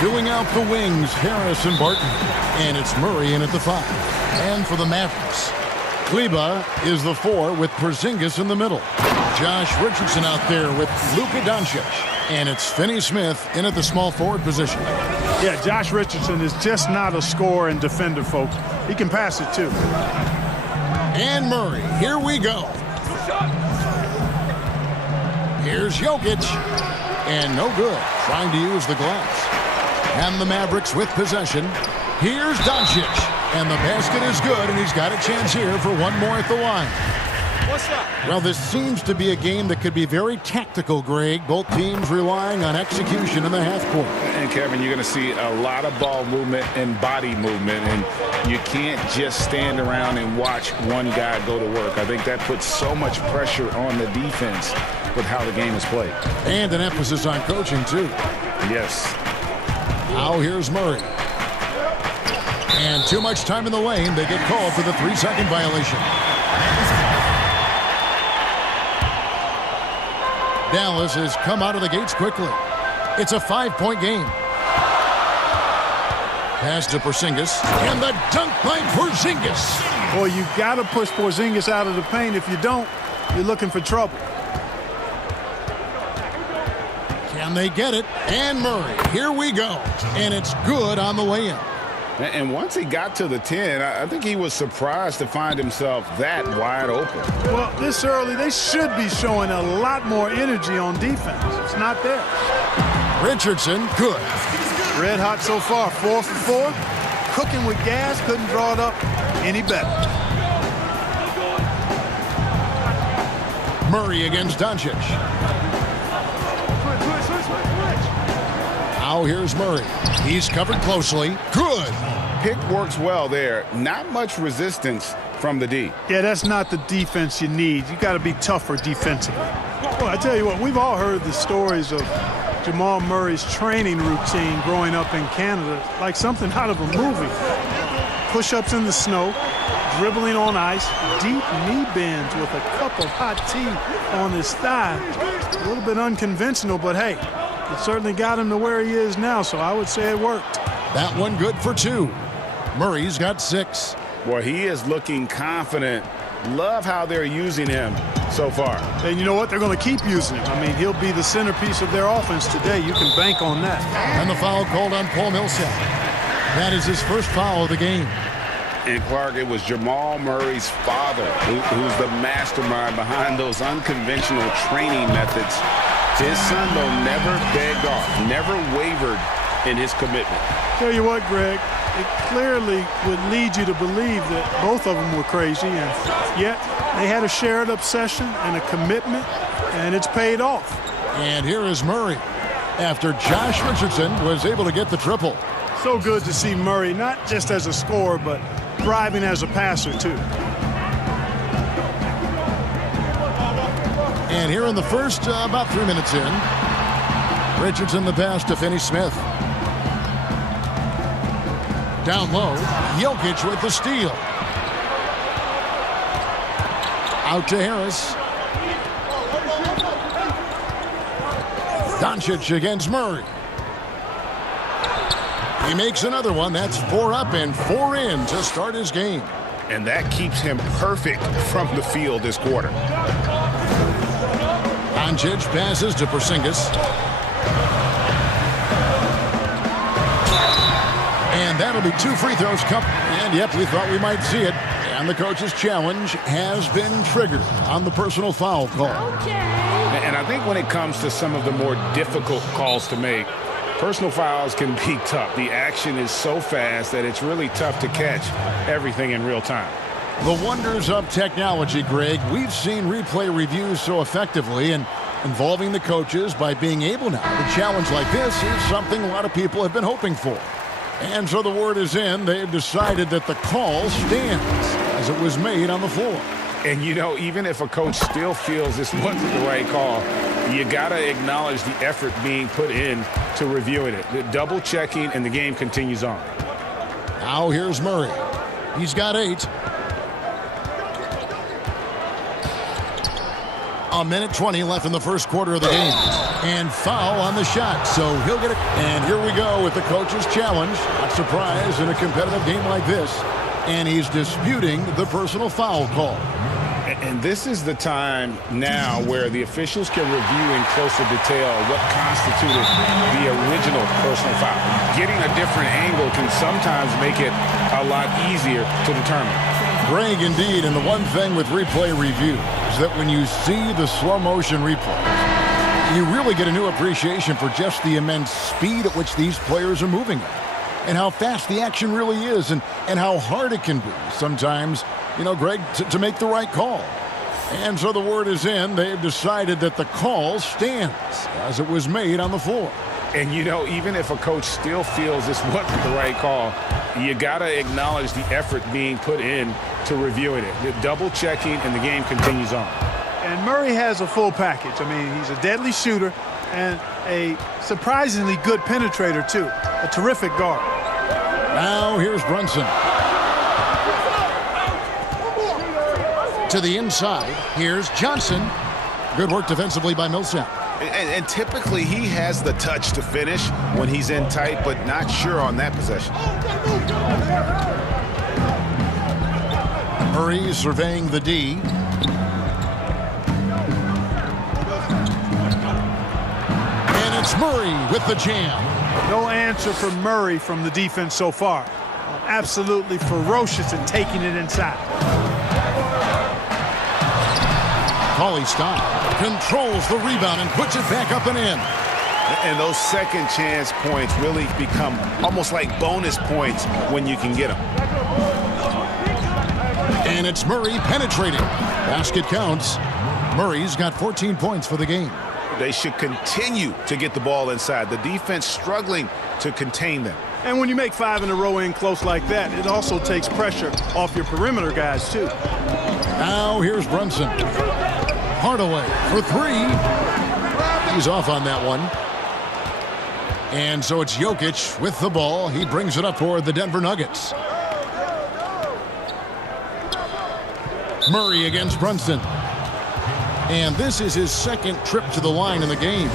Filling out the wings, Harris and Barton. And it's Murray in at the 5. And for the Mavericks, Kleba is the 4 with Porzingis in the middle. Josh Richardson out there with Luka Doncic. And it's Finney-Smith in at the small forward position. Yeah, Josh Richardson is just not a scorer and defender, folks. He can pass it, too. And Murray, here we go. Here's Jokic. And no good, trying to use the glass. And the Mavericks with possession. Here's Doncic. And the basket is good, and he's got a chance here for one more at the line. What's up? Well, this seems to be a game that could be very tactical, Greg. Both teams relying on execution in the half court. And, Kevin, you're going to see a lot of ball movement and body movement, and you can't just stand around and watch one guy go to work. I think that puts so much pressure on the defense with how the game is played. And an emphasis on coaching, too. Yes. Now here's Murray. And too much time in the lane. They get called for the 3-second violation. Dallas has come out of the gates quickly. It's a 5-point game. Pass to Porzingis. And the dunk by Porzingis. Boy, you got to push Porzingis out of the paint. If you don't, you're looking for trouble. Can they get it? And Murray, here we go. And it's good on the way in. And once he got to the 10, I think he was surprised to find himself that wide open. Well, this early, they should be showing a lot more energy on defense. It's not there. Richardson, good. Red hot so far, 4 for 4. Cooking with gas, couldn't draw it up any better. Murray against Doncic. Now here's Murray. He's covered closely. Good. Pick works well there. Not much resistance from the D. Yeah, that's not the defense you need. You got to be tougher defensively. Well, I tell you what, we've all heard the stories of Jamal Murray's training routine growing up in Canada, like something out of a movie. Push-ups in the snow, dribbling on ice, deep knee bends with a cup of hot tea on his thigh. A little bit unconventional, but hey, it certainly got him to where he is now, so I would say it worked. That one good for 2. Murray's got 6. Boy, he is looking confident. Love how they're using him so far. And you know what? They're going to keep using him. I mean, he'll be the centerpiece of their offense today. You can bank on that. And the foul called on Paul Millsap. That is his first foul of the game. And Clark, it was Jamal Murray's father who's the mastermind behind those unconventional training methods. His son, though, never begged off, never wavered in his commitment. Tell you what, Greg, it clearly would lead you to believe that both of them were crazy, and yet they had a shared obsession and a commitment, and it's paid off. And here is Murray after Josh Richardson was able to get the triple. So good to see Murray, not just as a scorer, but thriving as a passer, too. And here in the first, about 3 minutes in, Richardson the pass to Finney-Smith. Down low, Jokic with the steal. Out to Harris. Doncic against Murray. He makes another one. That's 4 up and 4 in to start his game. And that keeps him perfect from the field this quarter. Doncic passes to Porzingis. And that'll be 2 free throws. And yep, we thought we might see it. And the coach's challenge has been triggered on the personal foul call. And I think when it comes to some of the more difficult calls to make, personal fouls can be tough. The action is so fast that it's really tough to catch everything in real time. The wonders of technology, Greg. We've seen replay reviews so effectively and involving the coaches by being able now to challenge like this is something a lot of people have been hoping for. And so the word is in. They've decided that the call stands as it was made on the floor. And, you know, even if a coach still feels this wasn't the right call, you got to acknowledge the effort being put in to reviewing it. The double checking, and the game continues on. Now here's Murray. He's got 8. A minute 20 left in the first quarter of the game. And foul on the shot, so he'll get it. And here we go with the coach's challenge. Not surprised in a competitive game like this. And he's disputing the personal foul call. And this is the time now where the officials can review in closer detail what constituted the original personal foul. Getting a different angle can sometimes make it a lot easier to determine. Greg, indeed, and the one thing with replay review is that when you see the slow motion replays, you really get a new appreciation for just the immense speed at which these players are moving at, and how fast the action really is, and how hard it can be sometimes, you know, Greg, to make the right call. And so the word is in. They've decided that the call stands as it was made on the floor. And, you know, even if a coach still feels this wasn't the right call, you got to acknowledge the effort being put in to reviewing it. The double checking, and the game continues on. And Murray has a full package. I mean, he's a deadly shooter and a surprisingly good penetrator, too. A terrific guard. Now here's Brunson. To the inside, here's Johnson. Good work defensively by Millsap. And typically he has the touch to finish when he's in tight, but not sure on that possession. Murray surveying the D. And it's Murray with the jam. No answer for Murray from the defense so far. Absolutely ferocious in taking it inside. Cauley-Stein controls the rebound and puts it back up and in. And those second chance points really become almost like bonus points when you can get them. And it's Murray penetrating. Basket counts. Murray's got 14 points for the game. They should continue to get the ball inside. The defense struggling to contain them. And when you make 5 in a row in close like that, it also takes pressure off your perimeter guys, too. Now here's Brunson. Hardaway for 3. He's off on that one. And so it's Jokic with the ball. He brings it up for the Denver Nuggets. Murray against Brunson. And this is his second trip to the line in the game.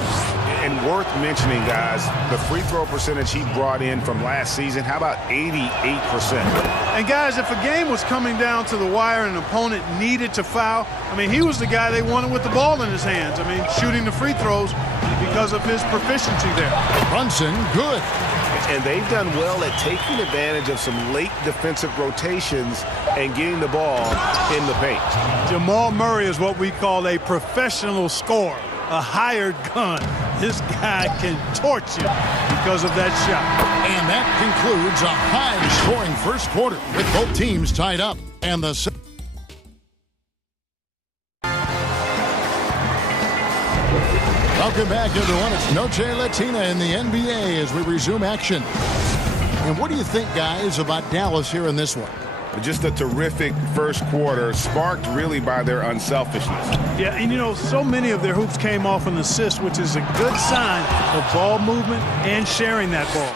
And worth mentioning, guys, the free throw percentage he brought in from last season, how about 88%? And, guys, if a game was coming down to the wire and an opponent needed to foul, I mean, he was the guy they wanted with the ball in his hands. I mean, shooting the free throws because of his proficiency there. Brunson, good. And they've done well at taking advantage of some late defensive rotations and getting the ball in the paint. Jamal Murray is what we call a professional scorer, a hired gun. This guy can torch you because of that shot. And that concludes a high-scoring first quarter with both teams tied up. And the welcome back, everyone. It's Noche Latina in the NBA as we resume action. And what do you think, guys, about Dallas here in this one? Just a terrific first quarter, sparked really by their unselfishness. Yeah, and you know, so many of their hoops came off an assist, which is a good sign of ball movement and sharing that ball.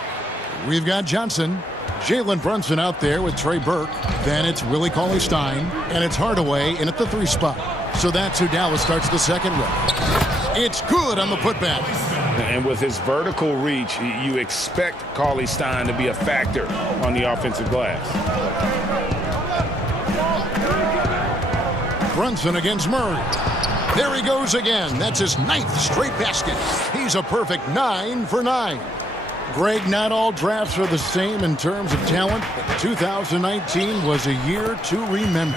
We've got Johnson, Jalen Brunson out there with Trey Burke. Then it's Willie Cauley-Stein, and it's Hardaway in at the 3 spot. So that's who Dallas starts the second with. It's good on the putback. And with his vertical reach, you expect Cauley-Stein to be a factor on the offensive glass. Brunson against Murray. There he goes again. That's his 9th straight basket. He's a perfect 9 for 9. Greg, not all drafts are the same in terms of talent, but 2019 was a year to remember.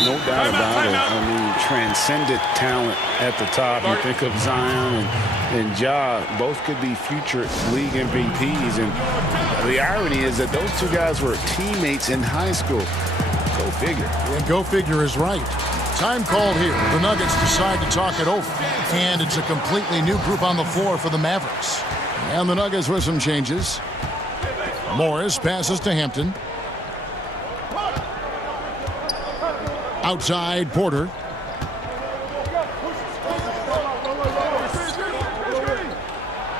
No doubt about it. I mean, transcendent talent at the top. You think of Zion and Ja, both could be future league MVPs. And the irony is that those two guys were teammates in high school. Go figure. And go figure is right. Time called here. The Nuggets decide to talk it over. And it's a completely new group on the floor for the Mavericks. And the Nuggets with some changes. Morris passes to Hampton. Outside, Porter.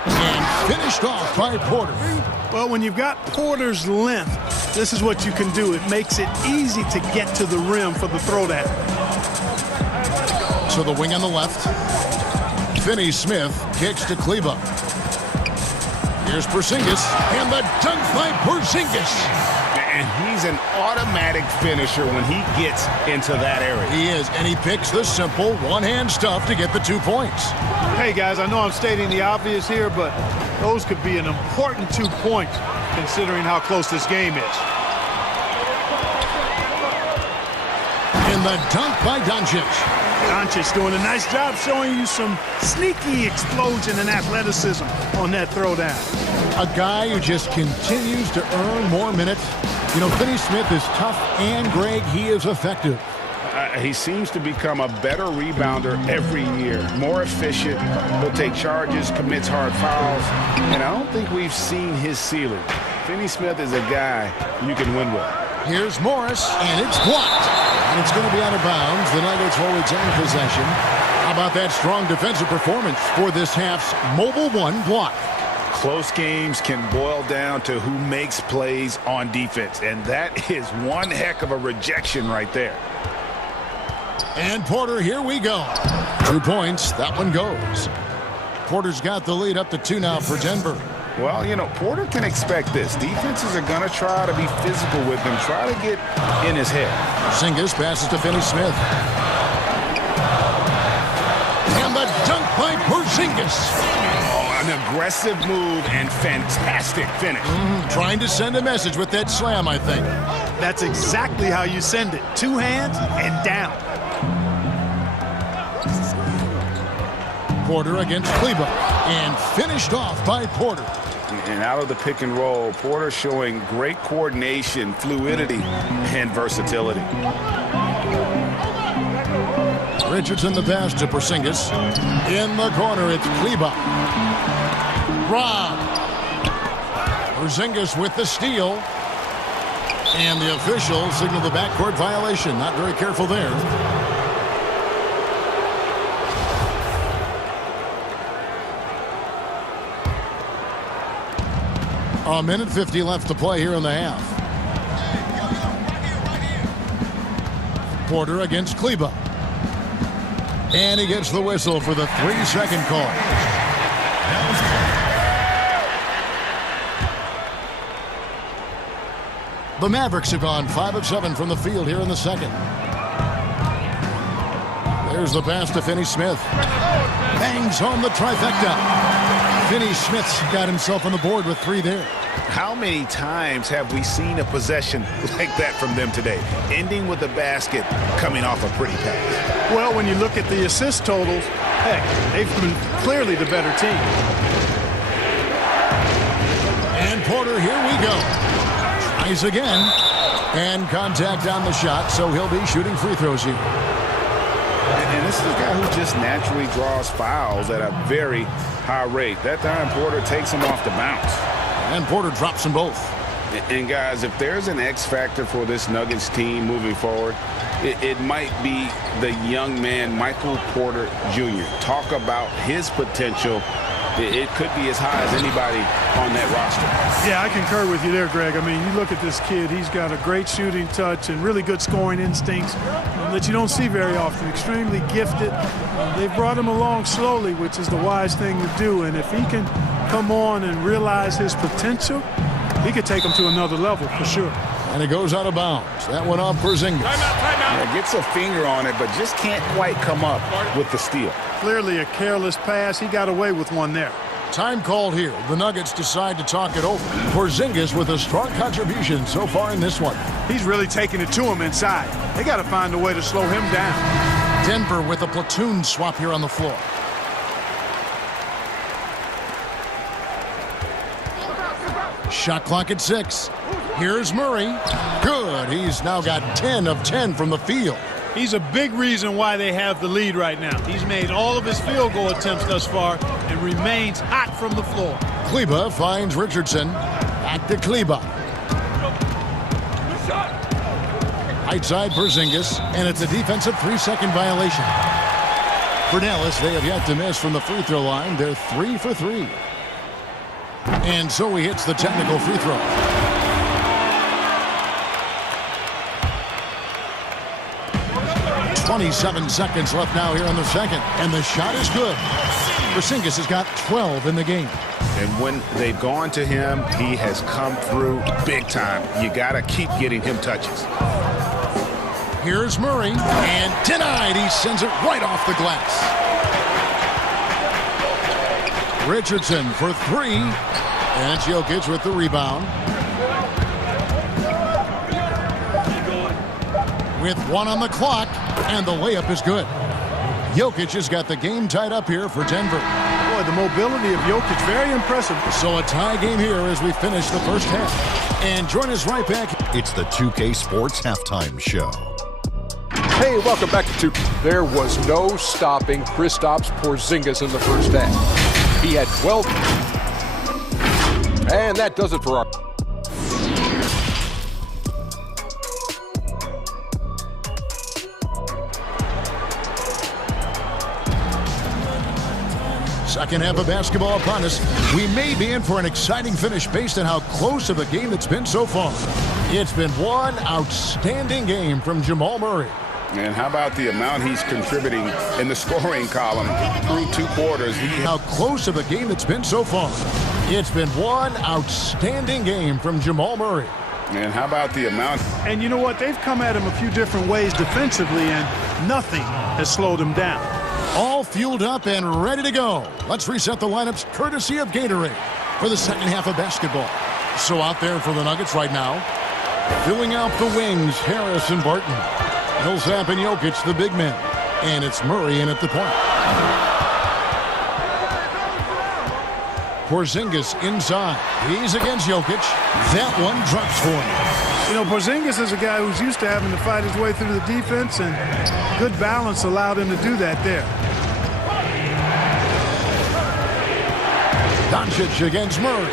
And finished off by Porter. Well, when you've got Porter's length, this is what you can do. It makes it easy to get to the rim for the throwdown. to the wing on the left. Finney Smith kicks to Kleba. Here's Porzingis, and the dunk by Porzingis. And he's an automatic finisher when he gets into that area. He is, and he picks the simple one-hand stuff to get the 2 points. Hey, guys, I know I'm stating the obvious here, but those could be an important 2 points considering how close this game is. And the dunk by Doncic. Doncic doing a nice job showing you some sneaky explosion and athleticism on that throwdown. A guy who just continues to earn more minutes. You know, Finney Smith is tough, and Greg, he is effective. He seems to become a better rebounder every year, more efficient. He'll take charges, commits hard fouls, and I don't think we've seen his ceiling. Finney Smith is a guy you can win with. Here's Morris, and it's blocked. And it's going to be out of bounds. The Nuggets will retain possession. How about that strong defensive performance for this half's Mobile One block? Close games can boil down to who makes plays on defense, and that is one heck of a rejection right there. And Porter, here we go. 2 points, that one goes. Porter's got the lead up to 2 now for Denver. Well, you know, Porter can expect this. Defenses are going to try to be physical with him, try to get in his head. Porzingis passes to Finney Smith. And the dunk by Porzingis. An aggressive move and fantastic finish. Trying to send a message with that slam, I think. That's exactly how you send it. 2 hands and down. Porter against Kleba. And finished off by Porter. And out of the pick and roll, Porter showing great coordination, fluidity, and versatility. Richardson the pass to Porzingis. In the corner, it's Kleba. Rob. Porzingis with the steal. And the official signaled the backcourt violation. Not very careful there. A minute 50 left to play here in the half. Porter against Kleba. And he gets the whistle for the 3-second call. The Mavericks have gone 5 of 7 from the field here in the second. There's the pass to Finney Smith. Bangs on the trifecta. Finney Smith's got himself on the board with 3 there. How many times have we seen a possession like that from them today? Ending with a basket, coming off a pretty pass. Well, when you look at the assist totals, heck, they've been clearly the better team. And Porter, here we go. Tries again. And contact on the shot, so he'll be shooting free throws here. And this is a guy who just naturally draws fouls at a very high rate. That time, Porter takes him off the bounce. And Porter drops them both. And guys, if there's an X factor for this Nuggets team moving forward, it might be the young man, Michael Porter Jr. Talk about his potential. It could be as high as anybody on that roster. Yeah, I concur with you there, Greg. I mean, you look at this kid, he's got a great shooting touch and really good scoring instincts that you don't see very often. Extremely gifted. They've brought him along slowly, which is the wise thing to do. And if he can come on and realize his potential, he could take him to another level for sure. And it goes out of bounds. That went off Porzingis. Yeah, gets a finger on it, but just can't quite come up with the steal. Clearly a careless pass. He got away with one there. Time called here. The Nuggets decide to talk it over. Porzingis with a strong contribution so far in this one. He's really taking it to him inside. They got to find a way to slow him down. Denver with a platoon swap here on the floor. Shot clock at 6. Here's Murray. Good. He's now got 10 of 10 from the field. He's a big reason why they have the lead right now. He's made all of his field goal attempts thus far and remains hot from the floor. Kleba finds Richardson. Back to Kleba. Right side Porzingis, and it's a defensive 3-second violation. For Dallas, they have yet to miss from the free throw line. They're 3 for 3. And so he hits the technical free throw. 27 seconds left now here in the second. And the shot is good. Porzingis has got 12 in the game. And when they've gone to him, he has come through big time. You got to keep getting him touches. Here's Murray, and denied. He sends it right off the glass. Richardson for three, and it's Jokic with the rebound. With one on the clock, and the layup is good. Jokic has got the game tied up here for Denver. Boy, the mobility of Jokic, very impressive. So a tie game here as we finish the first half. And join us right back. It's the 2K Sports Halftime Show. Hey, welcome back to 2K. There was no stopping Kristaps Porzingis in the first half. He had 12. And that does it for our... Second half of basketball upon us. We may be in for an exciting finish based on how close of a game it's been so far. It's been one outstanding game from Jamal Murray. And how about the amount he's contributing in the scoring column through 2 quarters? How close of a game it's been so far. It's been one outstanding game from Jamal Murray. And how about the amount? And you know what? They've come at him a few different ways defensively, and nothing has slowed him down. All fueled up and ready to go. Let's reset the lineups courtesy of Gatorade for the second half of basketball. So out there for the Nuggets right now, filling out the wings, Harris and Barton. Millsap and Jokic, the big men. And it's Murray in at the point. Porzingis inside. He's against Jokic. That one drops for him. You know, Porzingis is a guy who's used to having to fight his way through the defense, and good balance allowed him to do that there. Doncic against Murray.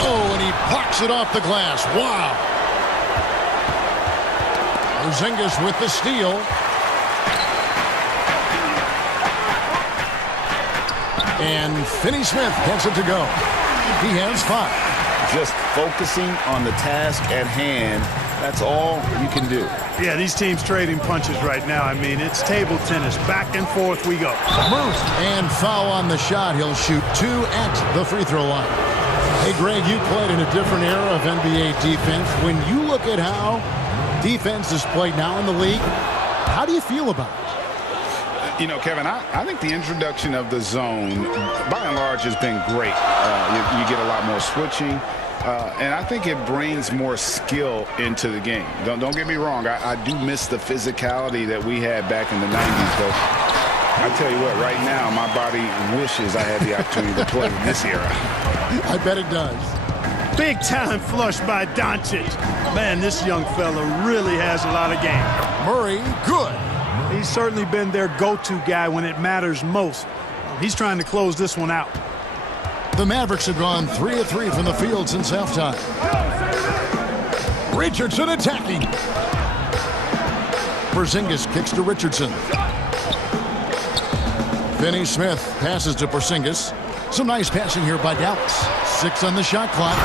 Oh, and he blocks it off the glass. Wow. Porzingis with the steal. And Finney Smith gets it to go. He has 5. Just focusing on the task at hand. That's all you can do. Yeah, these teams trading punches right now. I mean, it's table tennis. Back and forth we go. And foul on the shot. He'll shoot 2 at the free throw line. Hey, Greg, you played in a different era of NBA defense. When you look at how defense is played now in the league, how do you feel about it? You know, Kevin, I think the introduction of the zone, by and large, has been great. You get a lot more switching. And I think it brings more skill into the game. Don't get me wrong. I do miss the physicality that we had back in the 90s, though. I tell you what, right now, my body wishes I had the opportunity to play in this era. I bet it does. Big time flush by Doncic. Man, this young fella really has a lot of game. Murray, good. He's certainly been their go-to guy when it matters most. He's trying to close this one out. The Mavericks have gone 3 of 3 from the field since halftime. Richardson attacking. Porzingis kicks to Richardson. Finney Smith passes to Porzingis. Some nice passing here by Dallas. 6 on the shot clock.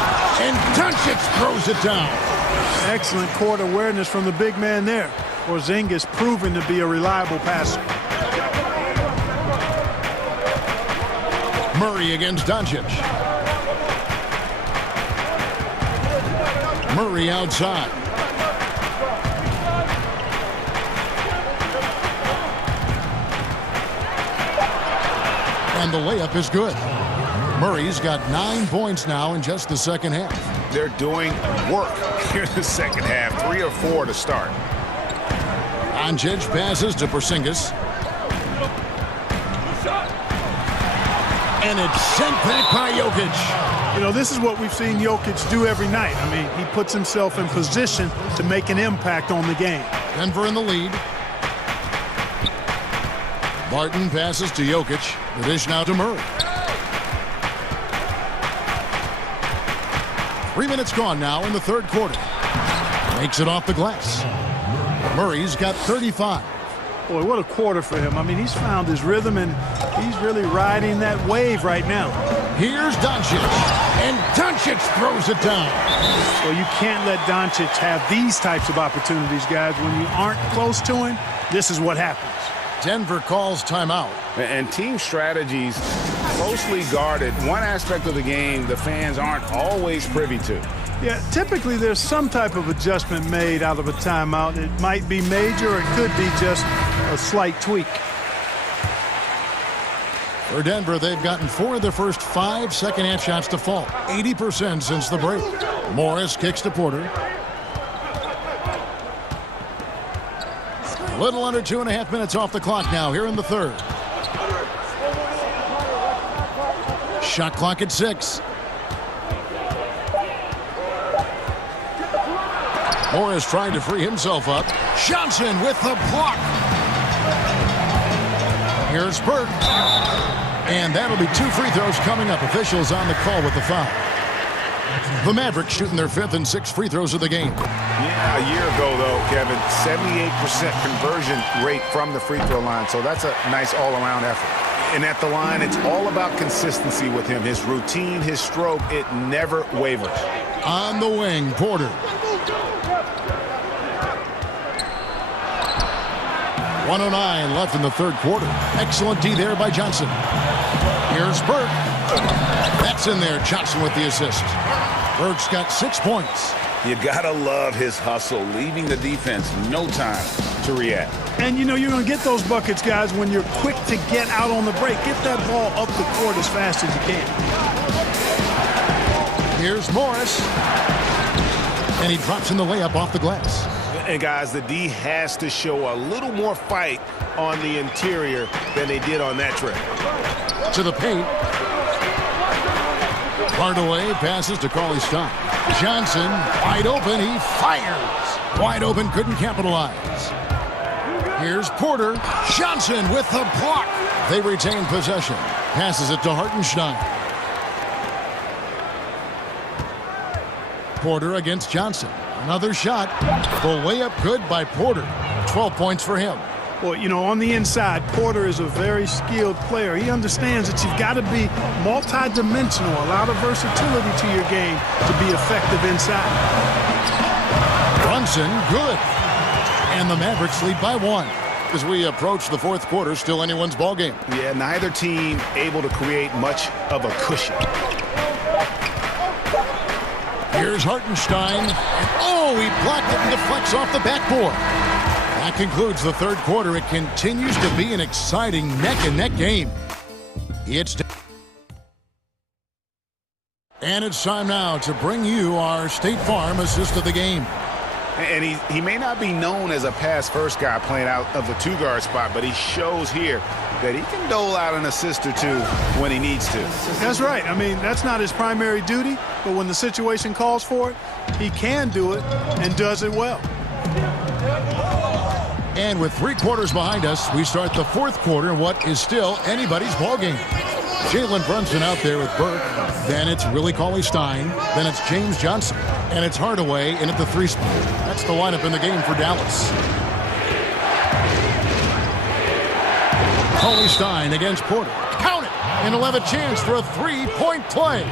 And Doncic throws it down. Excellent court awareness from the big man there. Porzingis proven to be a reliable passer. Murray against Doncic. Murray outside. And the layup is good. Murray's got 9 points now in just the second half. They're doing work here in the second half. 3 or 4 to start. Doncic passes to Porzingis. And it's sent back by Jokic. You know, this is what we've seen Jokic do every night. I mean, he puts himself in position to make an impact on the game. Denver in the lead. Barton passes to Jokic. The dish now to Murray. 3 minutes gone now in the third quarter. Makes it off the glass. Murray's got 35. Boy, what a quarter for him. I mean, he's found his rhythm, and he's really riding that wave right now. Here's Doncic, and Doncic throws it down. Well, you can't let Doncic have these types of opportunities, guys. When you aren't close to him, this is what happens. Denver calls timeout. And team strategies closely guarded. One aspect of the game the fans aren't always privy to. Yeah, typically there's some type of adjustment made out of a timeout. It might be major or it could be just a slight tweak. For Denver, they've gotten 4 of their first 5 second-half shots to fall. 80% since the break. Morris kicks to Porter. A little under 2.5 minutes off the clock now here in the third. Shot clock at 6. Morris trying to free himself up. Johnson with the block. Here's Burke. And that'll be 2 free throws coming up. Officials on the call with the foul. The Mavericks shooting their 5th and 6th free throws of the game. Yeah, a year ago, though, Kevin, 78% conversion rate from the free throw line. So that's a nice all-around effort. And at the line, it's all about consistency with him. His routine, his stroke, it never wavers. On the wing, Porter. 1:09 left in the third quarter. Excellent D there by Johnson. Here's Burke. That's in there. Johnson with the assist. Burke's got 6 points. You gotta love his hustle, leaving the defense no time to react. And you know you're going to get those buckets, guys, when you're quick to get out on the break. Get that ball up the court as fast as you can. Here's Morris. And he drops in the layup off the glass. And guys, the D has to show a little more fight on the interior than they did on that trip. To the paint. Hardaway passes to Cauley-Stein. Johnson, wide open, he fires. Wide open, couldn't capitalize. Here's Porter. Johnson with the block. They retain possession. Passes it to Hartenstein. Porter against Johnson. Another shot. The layup good by Porter. 12 points for him. Well, you know, on the inside, Porter is a very skilled player. He understands that you've got to be multi-dimensional, a lot of versatility to your game to be effective inside. Brunson, good. And the Mavericks lead by 1. As we approach the fourth quarter, still anyone's ball game. Yeah, neither team able to create much of a cushion. Here's Hartenstein. Oh, he blocked it and deflects off the backboard. That concludes the third quarter. It continues to be an exciting neck-and-neck game. And it's time now to bring you our State Farm assist of the game. And he may not be known as a pass-first guy playing out of the two-guard spot, but he shows here that he can dole out an assist or two when he needs to. That's right. I mean, that's not his primary duty, but when the situation calls for it, he can do it and does it well. And with 3 quarters behind us, we start the fourth quarter in what is still anybody's ball game. Jalen Brunson out there with Burke. Then it's Willie Cauley-Stein. Then it's James Johnson. And it's Hardaway in at the 3 spot. That's the lineup in the game for Dallas. Cauley-Stein against Porter. Count it! And he'll have a chance for a 3-point play.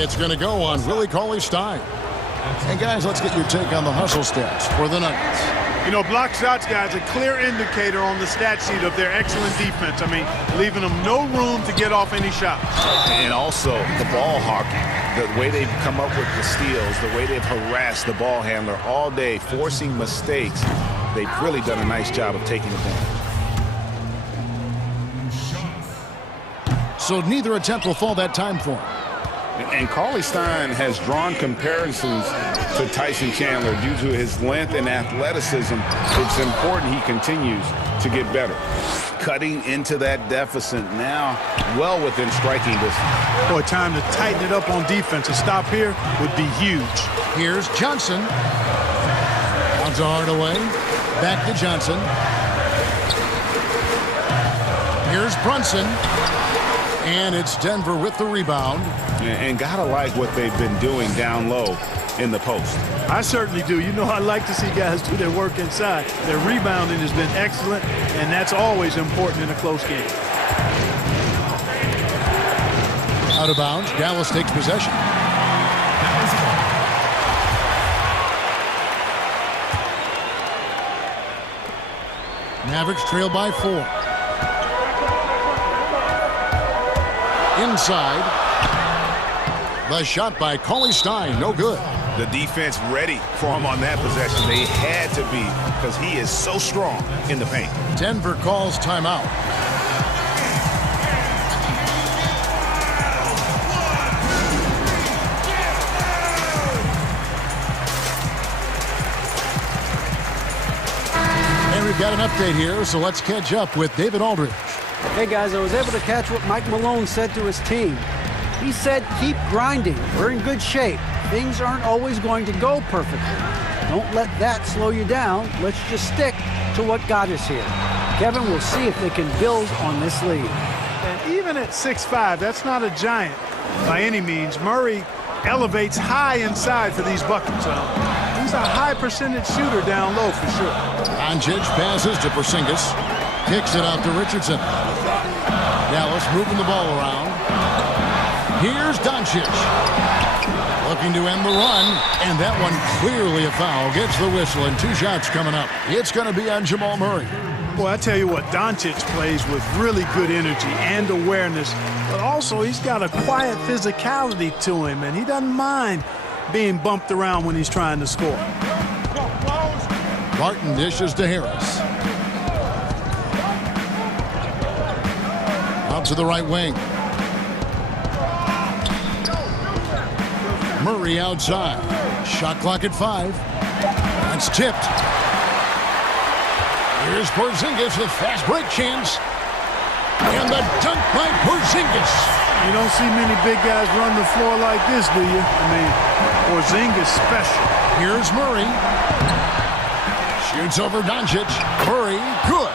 It's going to go on Willie Cauley-Stein. And guys, let's get your take on the hustle stats for the Nuggets. You know, block shots, guys, a clear indicator on the stat sheet of their excellent defense. I mean, leaving them no room to get off any shots. And also the ball hockey, the way they've come up with the steals, the way they've harassed the ball handler all day, forcing mistakes. They've really done a nice job of taking advantage. So neither attempt will fall that time for him. And Cauley-Stein has drawn comparisons to Tyson Chandler due to his length and athleticism. It's important he continues to get better. Cutting into that deficit now, well within striking distance. Boy, time to tighten it up on defense. A stop here would be huge. Here's Johnson. On to Hardaway. Back to Johnson. Here's Brunson. And it's Denver with the rebound. And gotta like what they've been doing down low in the post. I certainly do. You know, I like to see guys do their work inside. Their rebounding has been excellent, and that's always important in a close game. Out of bounds, Dallas takes possession. Mavericks trail by 4. Inside. The shot by Cauley Stein, no good. The defense ready for him on that possession. They had to be because he is so strong in the paint. Denver calls timeout. And we've got an update here, so let's catch up with David Aldridge. Hey guys, I was able to catch what Mike Malone said to his team. He said, keep grinding. We're in good shape. Things aren't always going to go perfectly. Don't let that slow you down. Let's just stick to what got us here. Kevin, we'll see if they can build on this lead. And even at 6'5", that's not a giant by any means. Murray elevates high inside for these buckets. He's a high percentage shooter down low for sure. Doncic passes to Porzingis. Kicks it out to Richardson. Dallas moving the ball around. Here's Doncic. Looking to end the run, and that one clearly a foul. Gets the whistle, and 2 shots coming up. It's going to be on Jamal Murray. Boy, I tell you what, Doncic plays with really good energy and awareness, but also he's got a quiet physicality to him, and he doesn't mind being bumped around when he's trying to score. Barton dishes to Harris. Out to the right wing. Murray outside. Shot clock at 5. That's tipped. Here's Porzingis with fast break chance. And the dunk by Porzingis. You don't see many big guys run the floor like this, do you? I mean, Porzingis special. Here's Murray. Shoots over Doncic. Murray, good.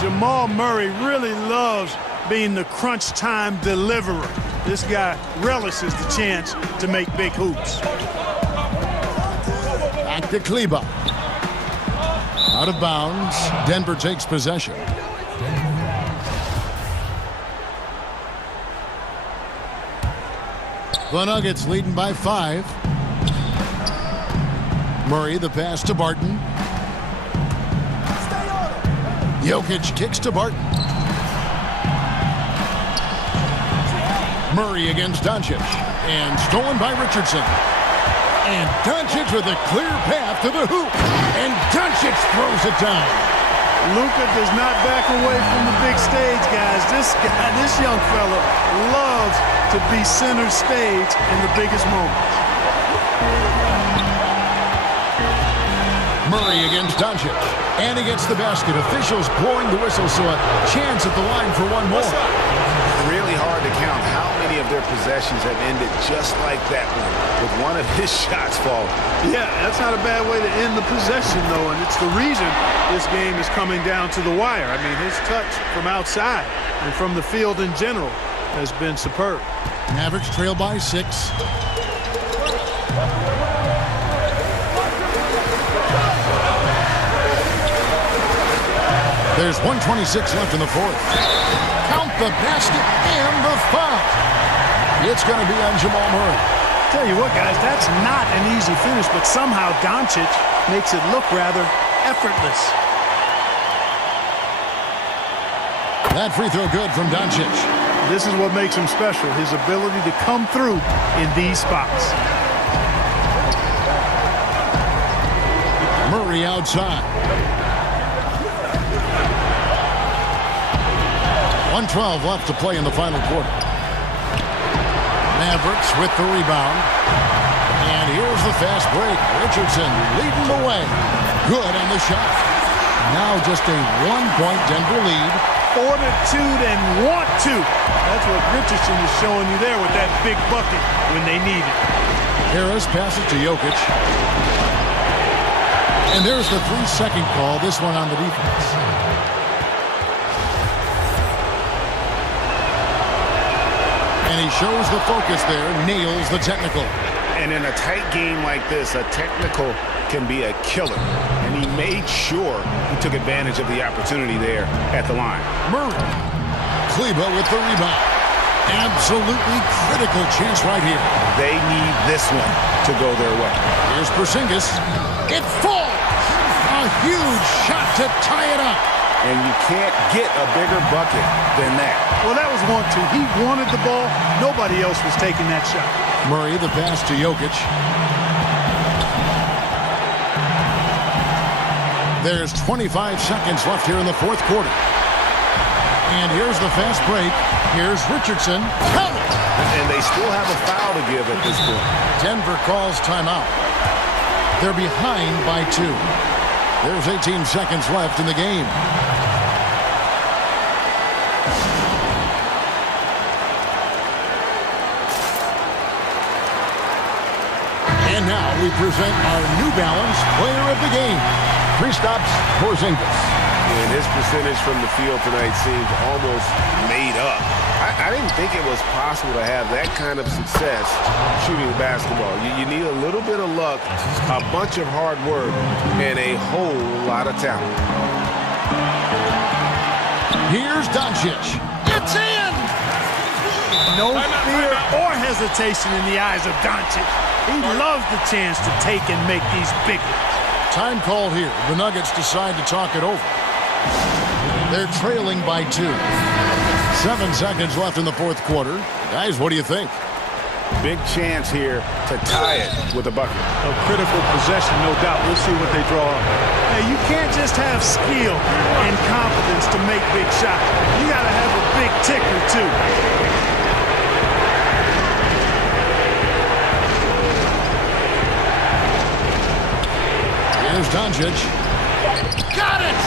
Jamal Murray really loves being the crunch time deliverer. This guy relishes the chance to make big hoops. Back to Kleber. Out of bounds. Denver takes possession. The Nuggets leading by 5. Murray, the pass to Barton. Jokic kicks to Barton. Murray against Doncic. And stolen by Richardson. And Doncic with a clear path to the hoop. And Doncic throws it down. Luka does not back away from the big stage, guys. This young fella loves to be center stage in the biggest moments. Murray against Doncic. And he gets the basket. Officials blowing the whistle, so a chance at the line for one more. Really hard to count how many of their possessions have ended just like that one, with one of his shots falling. Yeah, that's not a bad way to end the possession, though, and it's the reason this game is coming down to the wire. I mean, his touch from outside and from the field in general has been superb. Mavericks trail by 6. There's 1:26 left in the 4th. Count the basket and the foul. It's going to be on Jamal Murray. Tell you what, guys, that's not an easy finish, but somehow Doncic makes it look rather effortless. That free throw good from Doncic. This is what makes him special, his ability to come through in these spots. Murray outside. 1:12 left to play in the final quarter. Mavericks with the rebound. And here's the fast break. Richardson leading the way. Good on the shot. Now just a 1-point Denver lead. Fortitude and want to. That's what Richardson is showing you there with that big bucket when they need it. Harris passes to Jokic. And there's the 3-second call. This one on the defense. And he shows the focus there, nails the technical. And in a tight game like this, a technical can be a killer. And he made sure he took advantage of the opportunity there at the line. Murray. Kleber with the rebound. Absolutely critical chance right here. They need this one to go their way. Here's Porzingis. It falls. A huge shot to tie it up. and you can't get a bigger bucket than that. Well, that was 1-2. He wanted the ball. Nobody else was taking that shot. Murray, the pass to Jokic. There's 25 seconds left here in the fourth quarter. And here's the fast break. Here's Richardson. Count it! And they still have a foul to give at this point. Denver calls timeout. They're behind by 2. There's 18 seconds left in the game. And now we present our New Balance Player of the Game. Kristaps Porzingis. And his percentage from the field tonight seems almost made up. I didn't think it was possible to have that kind of success shooting the basketball. You need a little bit of luck, a bunch of hard work, and a whole lot of talent. Here's Doncic. It's in! No fear or hesitation in the eyes of Doncic. He loves the chance to take and make these big ones. Time called here. The Nuggets decide to talk it over. They're trailing by 2. 7 seconds left in the fourth quarter. Guys, what do you think? Big chance here to tie it with a bucket. A critical possession, no doubt. We'll see what they draw up. Hey, you can't just have skill and confidence to make big shots. You got to have a big ticker, too. Here's Doncic. Got it!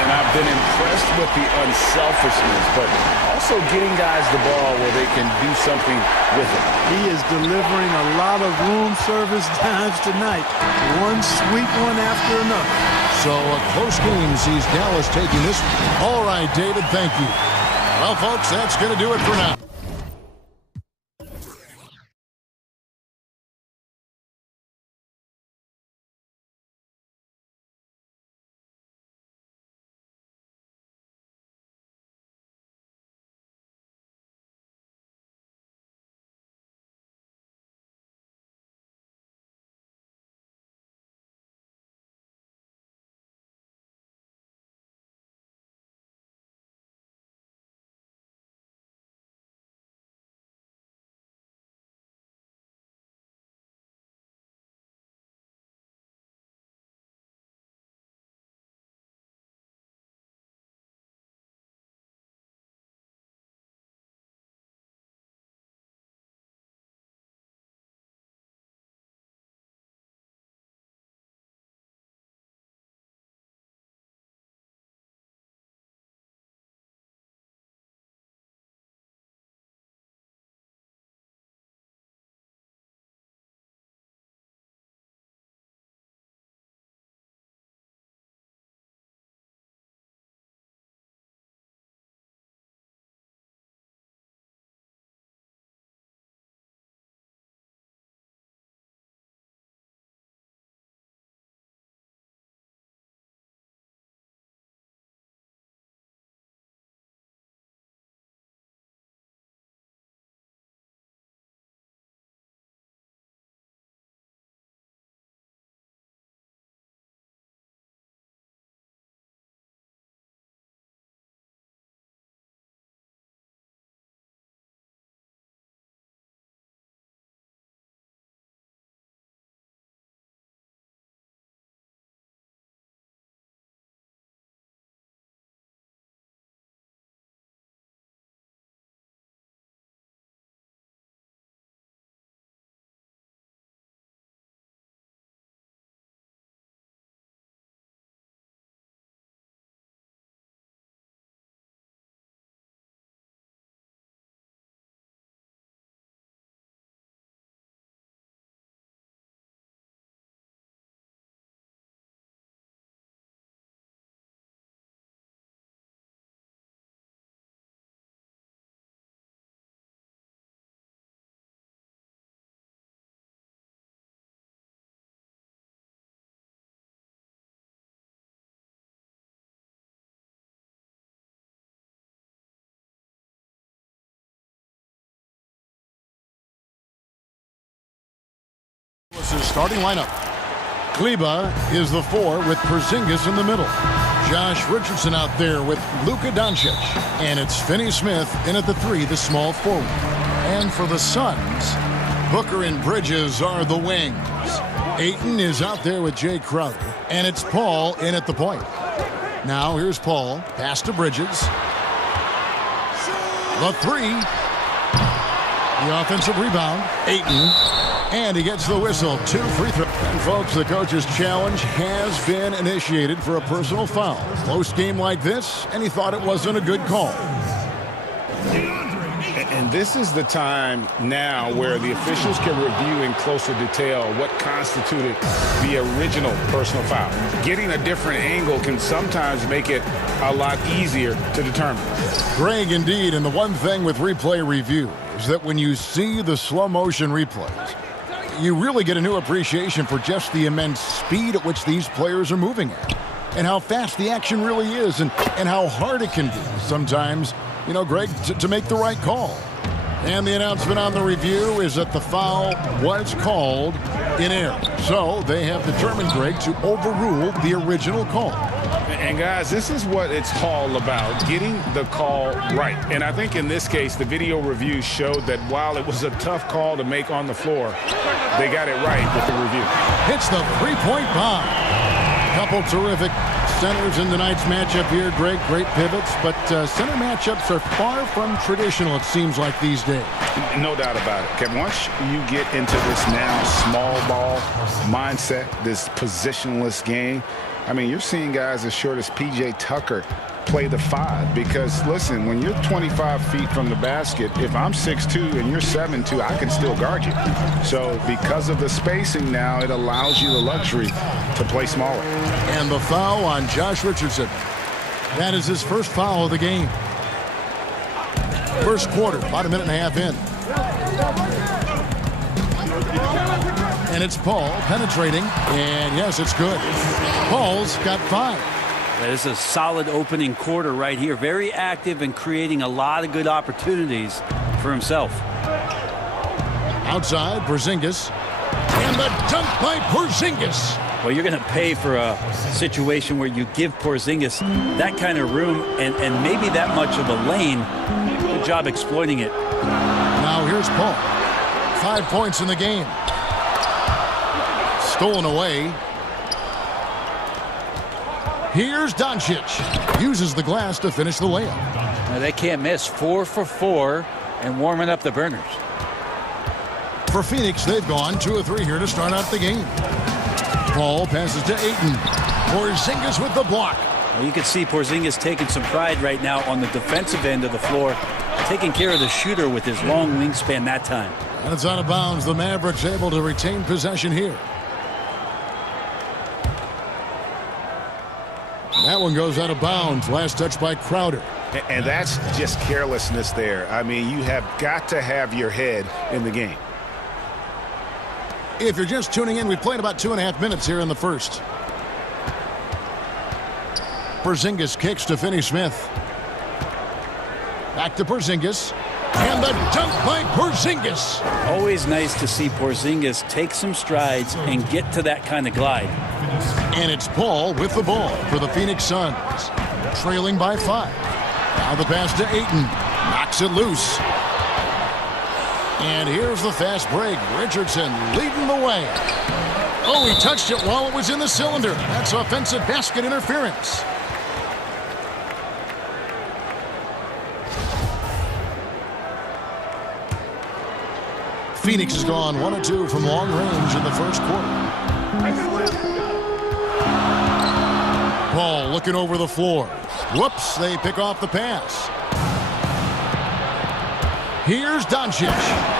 And I've been impressed with the unselfishness, but also getting guys the ball where they can do something with it. He is delivering a lot of room service dimes tonight. One sweet one after another. So a close game sees Dallas taking this one. All right, David, thank you. Well, folks, that's going to do it for now. Starting lineup. Kleba is the 4 with Porzingis in the middle. Josh Richardson out there with Luka Doncic. And it's Finney Smith in at the 3, the small forward. And for the Suns, Booker and Bridges are the wings. Ayton is out there with Jay Crowder. And it's Paul in at the point. Now here's Paul. Pass to Bridges. The 3. The offensive rebound. Ayton. And he gets the whistle. 2 free throws. And folks, the coach's challenge has been initiated for a personal foul. Close game like this, and he thought it wasn't a good call. And this is the time now where the officials can review in closer detail what constituted the original personal foul. Getting a different angle can sometimes make it a lot easier to determine. Greg, indeed, and the one thing with replay review is that when you see the slow motion replays, you really get a new appreciation for just the immense speed at which these players are moving at, and how fast the action really is, and how hard it can be sometimes, you know, Greg, to make the right call. And the announcement on the review is that the foul was called in error. So they have determined, Greg, to overrule the original call. And guys, this is what it's all about, getting the call right. And I think in this case, the video review showed that while it was a tough call to make on the floor, they got it right with the review. It's the three-point bomb. Couple terrific centers in tonight's matchup here, Greg. Great pivots, but center matchups are far from traditional, it seems like, these days. No doubt about it, Kevin. Once you get into this now small ball mindset, this positionless game, I mean, you're seeing guys as short as P.J. Tucker play the 5 because, listen, when you're 25 feet from the basket, if I'm 6'2" and you're 7'2", I can still guard you. So because of the spacing now, it allows you the luxury to play smaller. And the foul on Josh Richardson. That is his first foul of the game. First quarter, about a minute and a half in. And it's Paul penetrating, and yes, it's good. Paul's got 5. That is a solid opening quarter right here. Very active and creating a lot of good opportunities for himself. Outside, Porzingis. And the dunk by Porzingis. Well, you're going to pay for a situation where you give Porzingis that kind of room and maybe that much of a lane. Good job exploiting it. Now here's Paul. 5 points in the game. Stolen away. Here's Doncic. Uses the glass to finish the layup. Now they can't miss. 4 for 4 and warming up the burners. For Phoenix, they've gone 2 of 3 here to start out the game. Paul passes to Ayton. Porzingis with the block. Well, you can see Porzingis taking some pride right now on the defensive end of the floor, taking care of the shooter with his long wingspan that time. And it's out of bounds. The Mavericks able to retain possession here. That one goes out of bounds. Last touch by Crowder. And that's just carelessness there. I mean, you have got to have your head in the game. If you're just tuning in, we've played about 2.5 minutes here in the first. Porzingis kicks to Finney Smith. Back to Porzingis. And the dunk by Porzingis. Always nice to see Porzingis take some strides and get to that kind of glide. And it's Paul with the ball for the Phoenix Suns. Trailing by 5. Now the pass to Ayton. Knocks it loose. And here's the fast break. Richardson leading the way. Oh, he touched it while it was in the cylinder. That's offensive basket interference. Phoenix has gone 1 of 2 from long range in the first quarter. Paul looking over the floor. Whoops, they pick off the pass. Here's Doncic,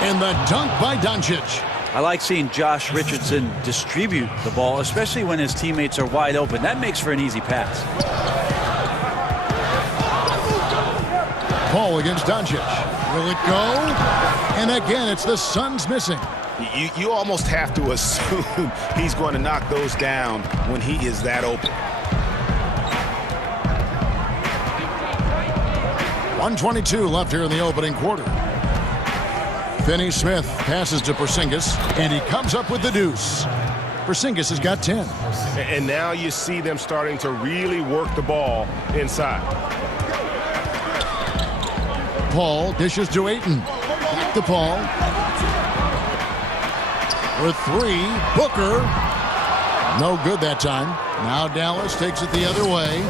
and the dunk by Doncic. I like seeing Josh Richardson distribute the ball, especially when his teammates are wide open. That makes for an easy pass. Paul against Doncic. Will it go? And again, it's the Suns missing. You almost have to assume he's going to knock those down when he is that open. 1:22 left here in the opening quarter. Finney Smith passes to Porzingis, and he comes up with the deuce. Porzingis has got 10. And now you see them starting to really work the ball inside. Paul dishes to Ayton. Back to Paul. For three, Booker. No good that time. Now Dallas takes it the other way.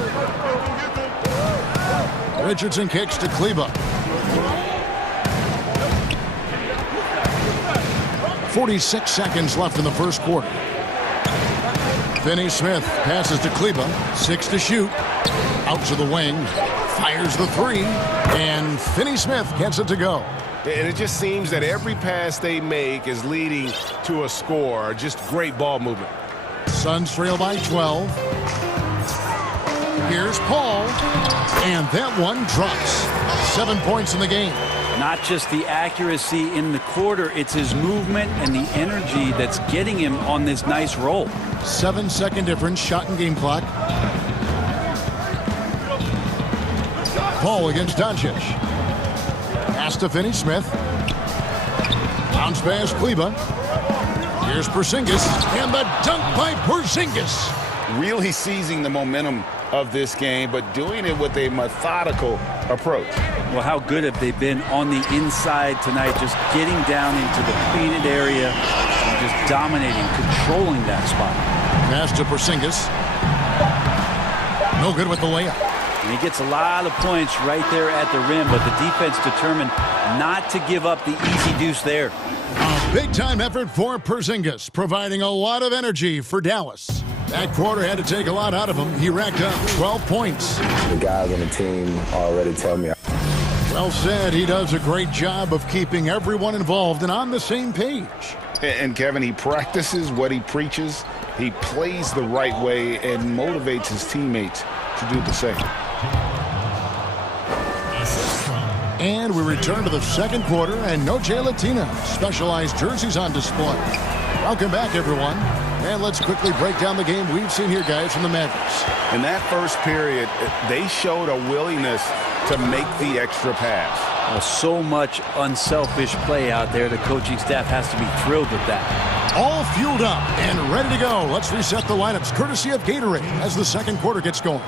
Richardson kicks to Kleba. 46 seconds left in the first quarter. Finney Smith passes to Kleba. 6 to shoot. Out to the wing. Fires the three. And Finney Smith gets it to go. And it just seems that every pass they make is leading to a score. Just great ball movement. Suns trail by 12. Here's Paul. And that one drops. 7 points in the game. Not just the accuracy in the quarter, it's his movement and the energy that's getting him on this nice roll. 7-second difference, shot and game clock. Paul against Doncic. Pass to Finney Smith. Bounce pass, Kleba. Here's Porzingis, and the dunk by Porzingis. Really seizing the momentum of this game, but doing it with a methodical approach. Well, how good have they been on the inside tonight, just getting down into the painted area and just dominating, controlling that spot. Pass to Porzingis. No good with the layup. And he gets a lot of points right there at the rim, but the defense determined not to give up the easy deuce there. A big-time effort for Porzingis, providing a lot of energy for Dallas. That quarter had to take a lot out of him. He racked up 12 points. The guys on the team already tell me. Well said. He does a great job of keeping everyone involved and on the same page. And Kevin, he practices what he preaches. He plays the right way and motivates his teammates to do the same. And we return to the second quarter, and no Jay Latina. Specialized jerseys on display. Welcome back, everyone. And let's quickly break down the game we've seen here, guys, from the Mavericks. In that first period, they showed a willingness to make the extra pass. Well, so much unselfish play out there. The coaching staff has to be thrilled with that. All fueled up and ready to go. Let's reset the lineups, courtesy of Gatorade, as the second quarter gets going.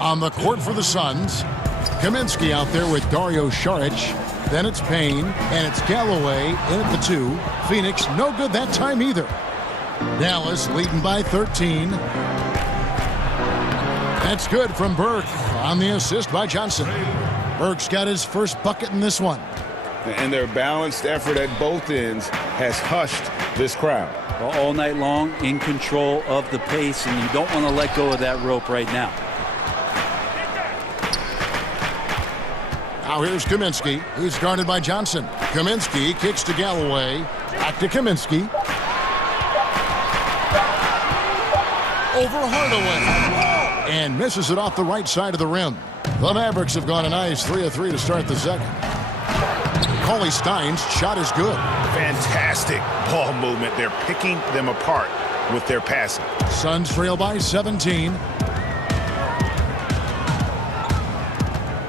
On the court for the Suns, Kaminsky out there with Dario Saric. Then it's Payne, and it's Galloway in at the 2. Phoenix, no good that time either. Dallas leading by 13. That's good from Burke on the assist by Johnson. Burke's got his first bucket in this one. And their balanced effort at both ends has hushed this crowd. Well, all night long, in control of the pace, and you don't want to let go of that rope right now. Now here's Kaminsky. He's guarded by Johnson. Kaminsky kicks to Galloway. Back to Kaminsky. Over Hardaway. And misses it off the right side of the rim. The Mavericks have gone a nice 3 of 3 to start the second. Cauley Stein's shot is good. Fantastic ball movement. They're picking them apart with their passing. Suns trail by 17.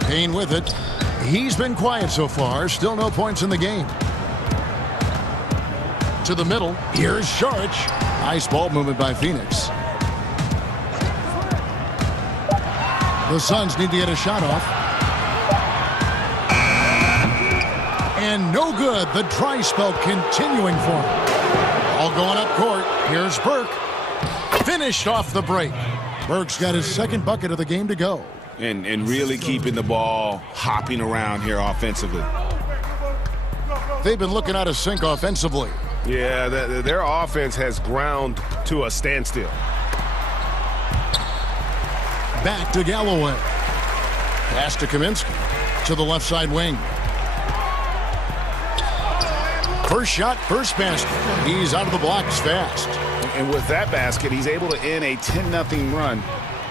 Payne with it. He's been quiet so far. Still no points in the game. To the middle. Here's Saric. Nice ball movement by Phoenix. The Suns need to get a shot off. And no good. The dry spell continuing for him. All going up court. Here's Burke. Finished off the break. Burke's got his second bucket of the game to go. And really keeping the ball hopping around here offensively. They've been looking out of sync offensively. Yeah, their offense has ground to a standstill. Back to Galloway. Pass to Kaminsky. To the left side wing. First shot, first basket. He's out of the blocks fast. And with that basket, he's able to end a 10-0 run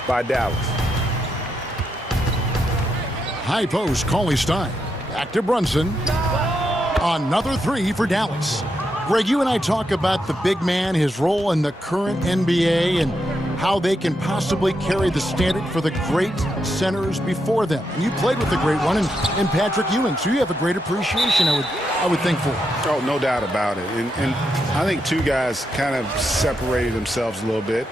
by Dallas. High post, Cauley Stein. Back to Brunson. Another 3 for Dallas. Greg, you and I talk about the big man, his role in the current NBA, and how they can possibly carry the standard for the great centers before them. And you played with the great one in Patrick Ewing, so you have a great appreciation, I would think, for. Oh, no doubt about it. And I think two guys kind of separated themselves a little bit.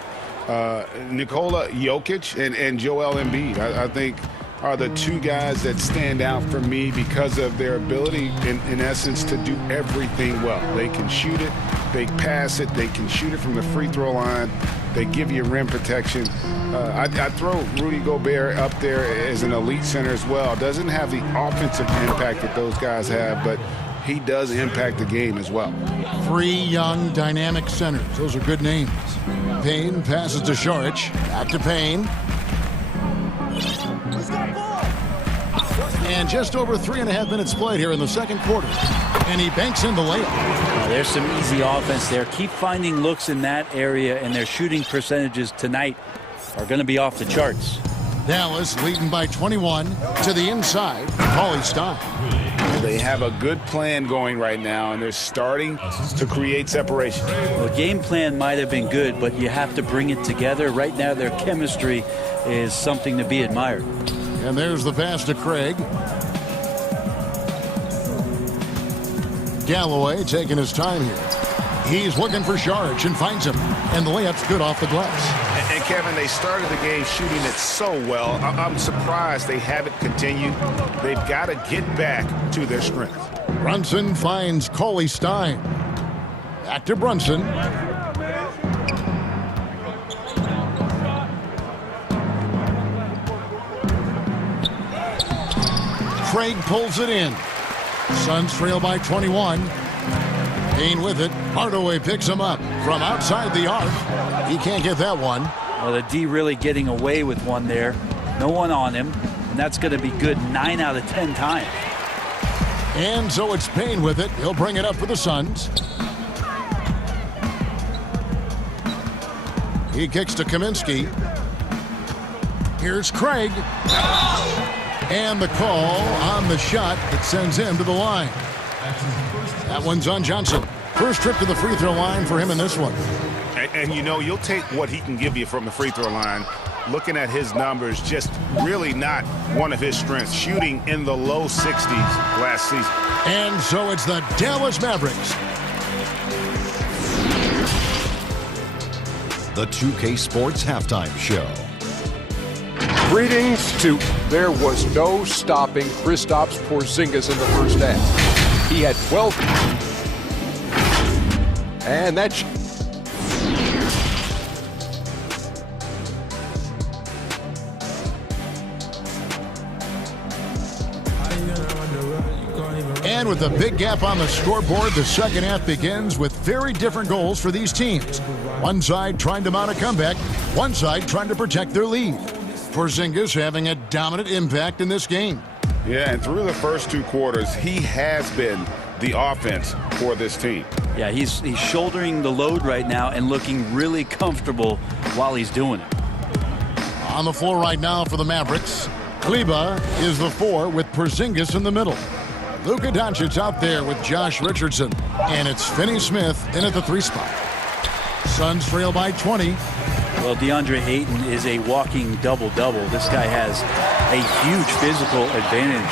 Nikola Jokic and Joel Embiid, I think, are the two guys that stand out for me because of their ability, in essence, to do everything well. They can shoot it, they pass it, they can shoot it from the free throw line, they give you rim protection. I throw Rudy Gobert up there as an elite center as well. Doesn't have the offensive impact that those guys have, but he does impact the game as well. 3 young, dynamic centers. Those are good names. Payne passes to Šarić. Back to Payne. And just over 3.5 minutes played here in the second quarter. And he banks in the layup. There's some easy offense there. Keep finding looks in that area, and their shooting percentages tonight are going to be off the charts. Dallas leading by 21 to the inside. Paulie Stein. They have a good plan going right now, and they're starting to create separation. The game plan might have been good, but you have to bring it together. Right now, their chemistry is something to be admired. And there's the pass to Craig. Galloway taking his time here. He's looking for Šarić and finds him. And the layup's good off the glass. And Kevin, they started the game shooting it so well. I'm surprised they haven't continued. They've got to get back to their strength. Brunson finds Paulie Stein. Back to Brunson. Craig pulls it in. Suns trail by 21. Payne with it. Hardaway picks him up from outside the arc. He can't get that one. Well, the D really getting away with one there. No one on him. And that's going to be good 9 out of 10 times. And so it's Payne with it. He'll bring it up for the Suns. He kicks to Kaminsky. Here's Craig. And the call on the shot that sends him to the line. That one's on Johnson. First trip to the free throw line for him in this one. And you know, you'll take what he can give you from the free throw line. Looking at his numbers, just really not one of his strengths. Shooting in the low 60s last season. And so it's the Dallas Mavericks. The 2K Sports Halftime Show. Greetings to... There was no stopping Kristaps Porzingis in the first half. He had 12. And that's... And with a big gap on the scoreboard, the second half begins with very different goals for these teams. One side trying to mount a comeback, one side trying to protect their lead. Porzingis having a dominant impact in this game. Yeah, and through the first 2 quarters, he has been the offense for this team. Yeah, he's shouldering the load right now and looking really comfortable while he's doing it. On the floor right now for the Mavericks, Kleber is the 4 with Porzingis in the middle. Luka Doncic out there with Josh Richardson. And it's Finney Smith in at the 3 spot. Suns trail by 20. Well, DeAndre Ayton is a walking double-double. This guy has a huge physical advantage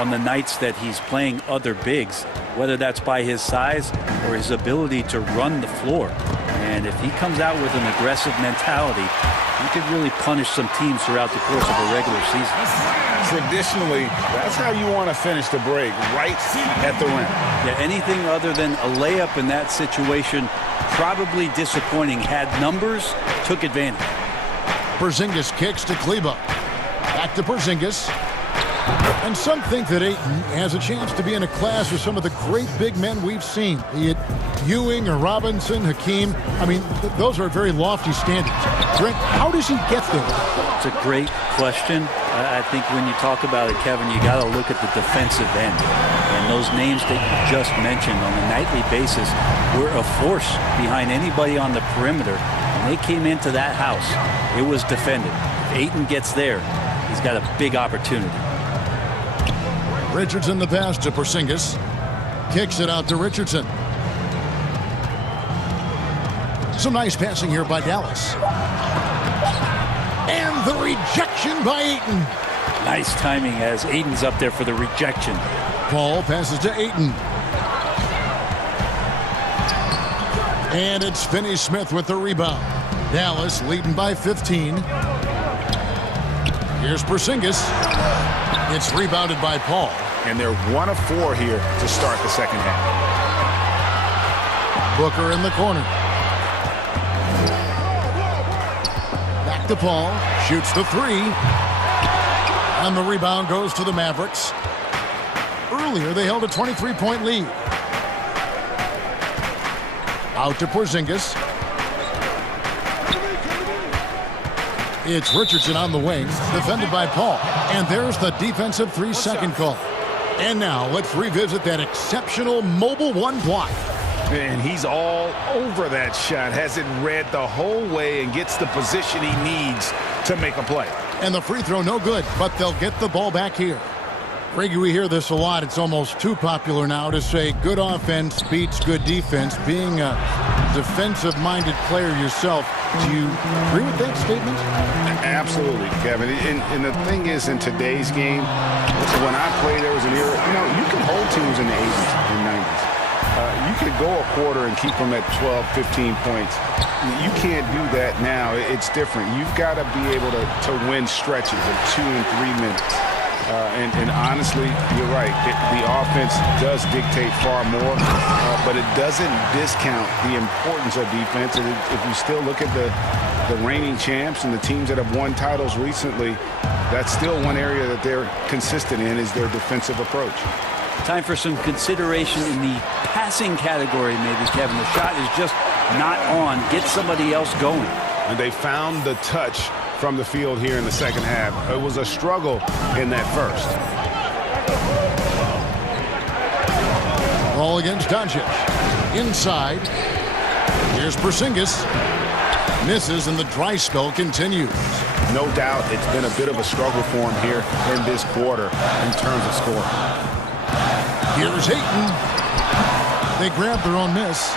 on the nights that he's playing other bigs, whether that's by his size or his ability to run the floor. And if he comes out with an aggressive mentality, he could really punish some teams throughout the course of a regular season. Traditionally, that's how you want to finish the break, right at the rim. Yeah, anything other than a layup in that situation, probably disappointing. Had numbers, took advantage. Porzingis kicks to Kleber. Back to Porzingis. And some think that Ayton has a chance to be in a class with some of the great big men we've seen, be it Ewing or Robinson, Hakeem. I mean, those are very lofty standards. Brent, how does he get there? It's a great question. I think when you talk about it, Kevin, you got to look at the defensive end. And those names that you just mentioned on a nightly basis were a force behind anybody on the perimeter. When they came into that house, it was defended. If Ayton gets there, he's got a big opportunity. Richardson the pass to Porzingis. Kicks it out to Richardson. Some nice passing here by Dallas. And the rejection by Ayton. Nice timing as Ayton's up there for the rejection. Paul passes to Ayton. And it's Finney-Smith with the rebound. Dallas leading by 15. Here's Porzingis. It's rebounded by Paul. And they're 1 of 4 here to start the second half. Booker in the corner. Back to Paul. Shoots the 3. And the rebound goes to the Mavericks. Earlier, they held a 23-point lead. Out to Porzingis. It's Richardson on the wing, defended by Paul. And there's the defensive 3-second call. And now let's revisit that exceptional mobile 1 block. And he's all over that shot. Has it read the whole way and gets the position he needs to make a play. And the free throw no good, but they'll get the ball back here. Reggie, we hear this a lot. It's almost too popular now to say good offense beats good defense. Being a defensive-minded player yourself, do you agree with that statement? Absolutely, Kevin. And the thing is, in today's game, when I played, there was an era, you can hold teams in the 80s and 90s. You could go a quarter and keep them at 12, 15 points. You can't do that now. It's different. You've got to be able to win stretches of 2 and 3 minutes. And honestly, you're right. The offense does dictate far more, but it doesn't discount the importance of defense. And if you still look at the reigning champs and the teams that have won titles recently, that's still one area that they're consistent in is their defensive approach. Time for some consideration in the passing category, maybe, Kevin. The shot is just not on. Get somebody else going. And they found the touch from the field here in the second half. It was a struggle in that first. Ball against Doncic. Inside. Here's Porzingis. Misses, and the dry spell continues. No doubt it's been a bit of a struggle for him here in this quarter in terms of scoring. Here's Ayton. They grab their own miss.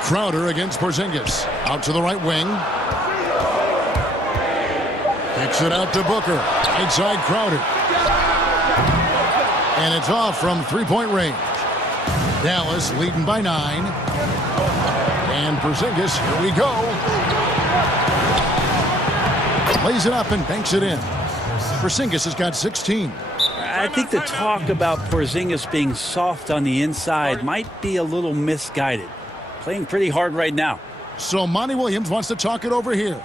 Crowder against Porzingis. Out to the right wing. Kicks it out to Booker. Inside Crowder. And it's off from 3-point range. Dallas leading by 9. And Porzingis, here we go. Lays it up and banks it in. Porzingis has got 16. I think the talk about Porzingis being soft on the inside might be a little misguided. Playing pretty hard right now. So Monty Williams wants to talk it over here.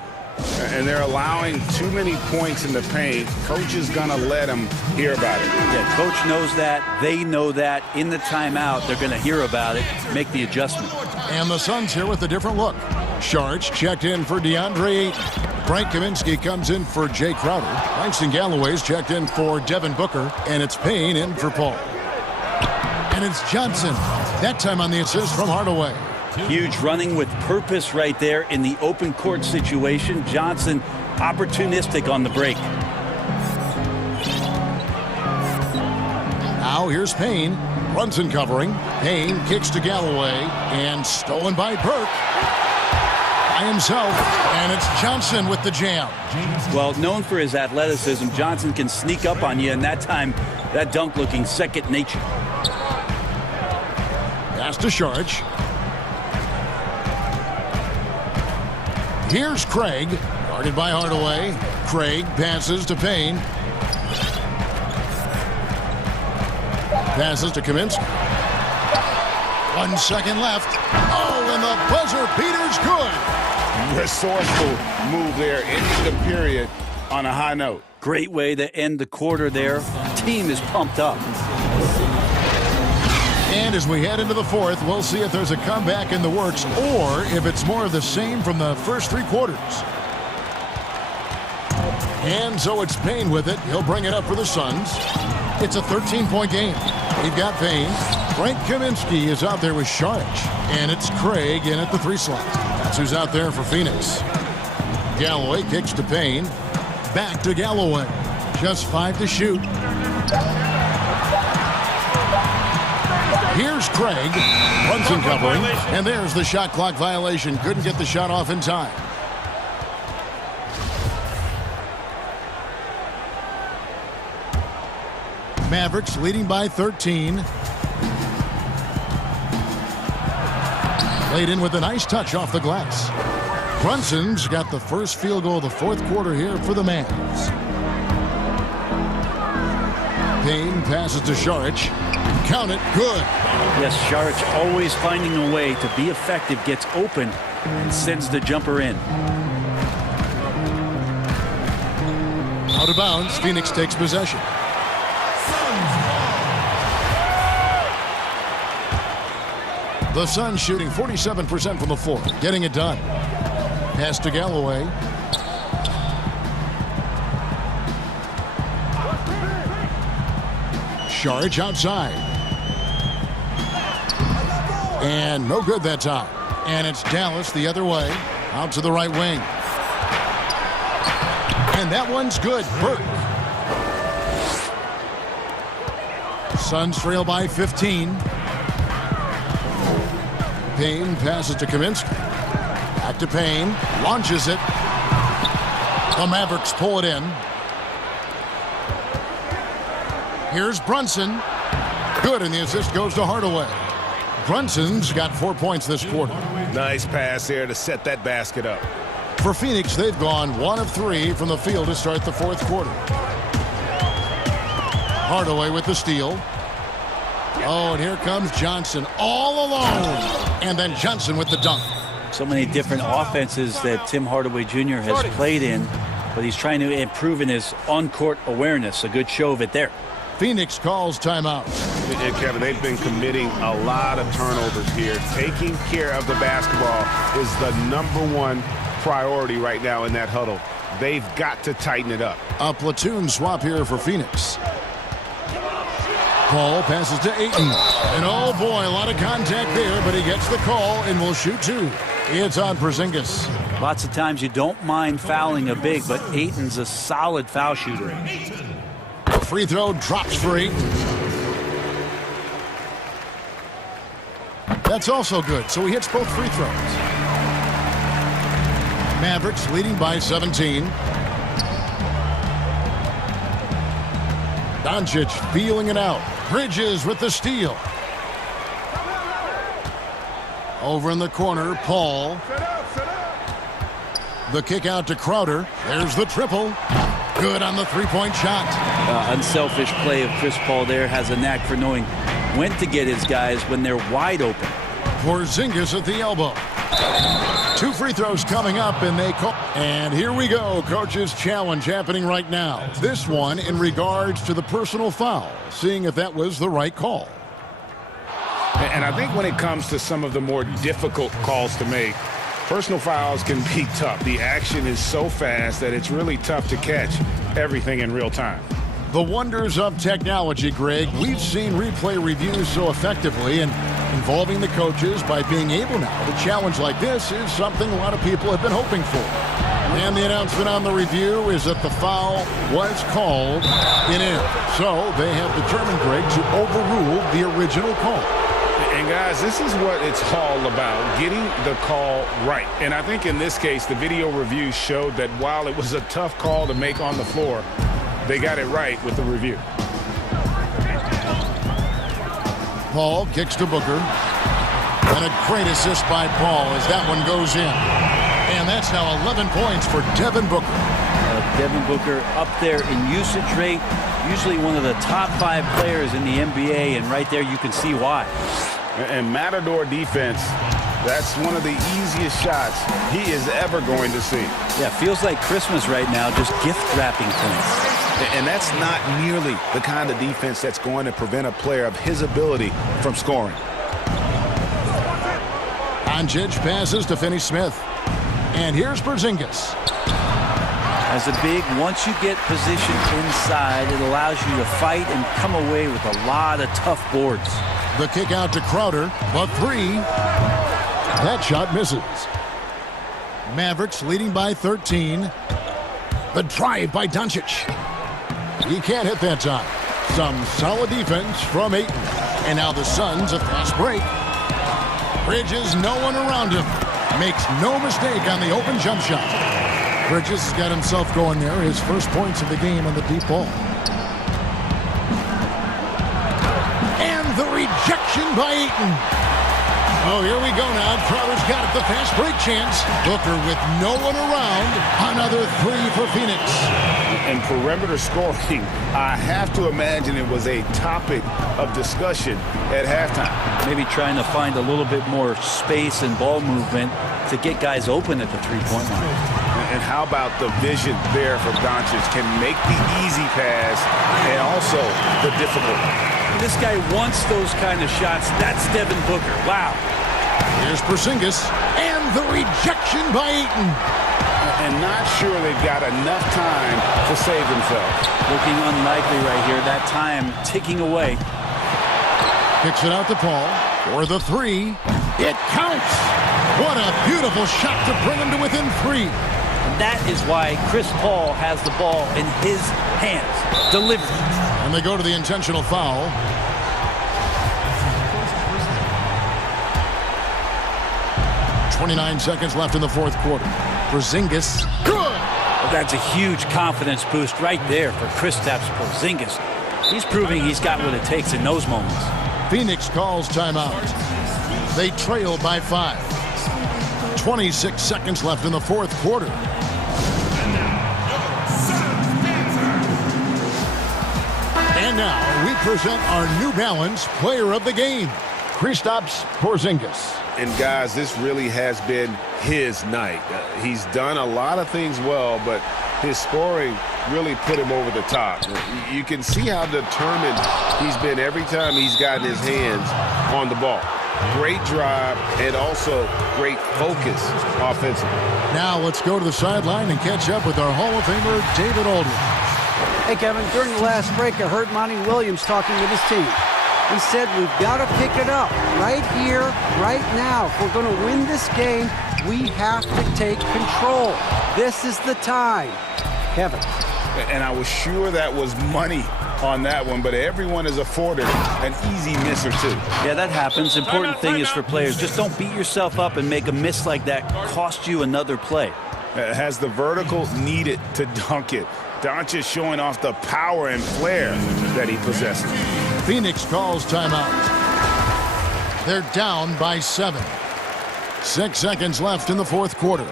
And they're allowing too many points in the paint. Coach is going to let them hear about it. Yeah, coach knows that. They know that. In the timeout, they're going to hear about it, make the adjustment. And the Suns here with a different look. Sharch checked in for DeAndre Ayton. Frank Kaminsky comes in for Jay Crowder. Langston Galloway's checked in for Devin Booker. And it's Payne in for Paul. And it's Johnson. That time on the assist from Hardaway. Huge running with purpose right there in the open court situation. Johnson opportunistic on the break. Now here's Payne. Brunson covering. Payne kicks to Galloway. And stolen by Burke. By himself. And it's Johnson with the jam. Well, known for his athleticism, Johnson can sneak up on you. And that time, that dunk looking second nature. Pass to Sharch. Here's Craig, guarded by Hardaway. Craig passes to Payne. Passes to Kaminsky. 1 second left. Oh, and the buzzer beater's good. Resourceful move there, ending the period on a high note. Great way to end the quarter there. Team is pumped up. And as we head into the fourth, we'll see if there's a comeback in the works or if it's more of the same from the first 3 quarters. And so it's Payne with it. He'll bring it up for the Suns. It's a 13-point game. We've got Payne. Frank Kaminsky is out there with Sharch. And it's Craig in at the 3 slot. That's who's out there for Phoenix. Galloway kicks to Payne. Back to Galloway. Just 5 to shoot. Here's Craig. Brunson covering. And there's the shot clock violation. Couldn't get the shot off in time. Mavericks leading by 13. Laid in with a nice touch off the glass. Brunson's got the first field goal of the fourth quarter here for the Mavs. Payne passes to Saric. Count it. Good. Yes, Saric always finding a way to be effective, gets open, and sends the jumper in. Out of bounds, Phoenix takes possession. The Suns shooting 47% from the floor, getting it done. Pass to Galloway. Saric outside. And no good that time. And it's Dallas the other way, out to the right wing. And that one's good. Burke. Suns trail by 15. Payne passes to Kaminsky. Back to Payne. Launches it. The Mavericks pull it in. Here's Brunson. Good, and the assist goes to Hardaway. Brunson's got 4 points this quarter. Nice pass there to set that basket up. For Phoenix, they've gone 1 of 3 from the field to start the fourth quarter. Hardaway with the steal. Oh, and here comes Johnson all alone. And then Johnson with the dunk. So many different offenses that Tim Hardaway Jr. has played in, but he's trying to improve in his on-court awareness. A good show of it there. Phoenix calls timeout. And Kevin, they've been committing a lot of turnovers here. Taking care of the basketball is the #1 priority right now in that huddle. They've got to tighten it up. A platoon swap here for Phoenix. Paul passes to Ayton. And oh boy, a lot of contact there, but he gets the call and will shoot 2. It's on Porzingis. Lots of times you don't mind fouling a big, but Ayton's a solid foul shooter. Free throw drops for Ayton. That's also good, so he hits both free throws. Mavericks leading by 17. Doncic feeling it out. Bridges with the steal. Over in the corner, Paul. The kick out to Crowder. There's the triple. Good on the three-point shot. Unselfish play of Chris Paul there. Has a knack for knowing when to get his guys when they're wide open. Porzingis at the elbow. 2 free throws coming up, and they call. And here we go. Coach's challenge happening right now. This one in regards to the personal foul. Seeing if that was the right call. And I think when it comes to some of the more difficult calls to make, personal fouls can be tough. The action is so fast that it's really tough to catch everything in real time. The wonders of technology, Greg. We've seen replay reviews so effectively, and involving the coaches by being able now to challenge like this is something a lot of people have been hoping for. And the announcement on the review is that the foul was called in error. So they have determined, Greg, to overrule the original call. And guys, this is what it's all about, getting the call right. And I think in this case, the video review showed that while it was a tough call to make on the floor, they got it right with the review. Paul kicks to Booker. And a great assist by Paul as that one goes in. And that's now 11 points for Devin Booker. Devin Booker up there in usage rate. Usually one of the top 5 players in the NBA, and right there you can see why. And Matador defense, that's one of the easiest shots he is ever going to see. Yeah, feels like Christmas right now, just gift wrapping points. And that's not nearly the kind of defense that's going to prevent a player of his ability from scoring. Doncic passes to Finney-Smith. And here's Porzingis. As a big, once you get positioned inside, it allows you to fight and come away with a lot of tough boards. The kick out to Crowder. The 3. That shot misses. Mavericks leading by 13. The drive by Doncic. He can't hit that time. Some solid defense from Ayton. And now the Suns a fast break. Bridges, no one around him. Makes no mistake on the open jump shot. Bridges has got himself going there. His first points of the game on the deep ball. And the rejection by Ayton. Oh, here we go now. Crowder's got it, the fast break chance. Booker with no one around. Another three for Phoenix. And perimeter scoring, I have to imagine it was a topic of discussion at halftime. Maybe trying to find a little bit more space and ball movement to get guys open at the three-point line. And how about the vision there from Doncic? Can make the easy pass and also the difficult one. This guy wants those kind of shots. That's Devin Booker. Wow. Here's Porzingis. And the rejection by Ayton. And not sure they've got enough time to save themselves. Looking unlikely right here. That time ticking away. Kicks it out to Paul for the three. It counts. What a beautiful shot to bring him to within three. And that is why Chris Paul has the ball in his hands. Delivered. And they go to the intentional foul. .29 seconds left in the fourth quarter. Porzingis, good! Well, that's a huge confidence boost right there for Kristaps Porzingis. He's proving he's got what it takes in those moments. Phoenix calls timeout. They trail by 5. 26 seconds left in the fourth quarter. And now we present our New Balance Player of the Game, Kristaps Porzingis. And guys, this really has been his night. He's done a lot of things well, but his scoring really put him over the top. You can see how determined he's been every time he's gotten his hands on the ball. Great drive and also great focus offensively. Now let's go to the sideline and catch up with our Hall of Famer, David Aldridge. Hey, Kevin, during the last break, I heard Monty Williams talking with his team. He said, we've got to pick it up right here, right now. If we're going to win this game, we have to take control. This is the time. Kevin. And I was sure that was money on that one, but everyone is afforded an easy miss or two. Yeah, that happens. Important thing is for players, just don't beat yourself up and make a miss like that cost you another play. Has the vertical needed to dunk it. Doncic showing off the power and flair that he possesses. Phoenix calls timeout. They're down by 7. 6 seconds left in the fourth quarter.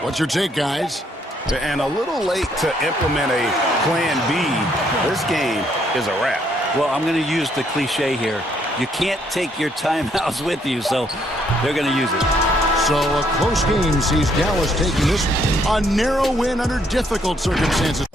What's your take, guys? And a little late to implement a plan B. This game is a wrap. Well, I'm going to use the cliche here. You can't take your timeouts with you, so they're going to use it. So a close game sees Dallas taking this a narrow win under difficult circumstances.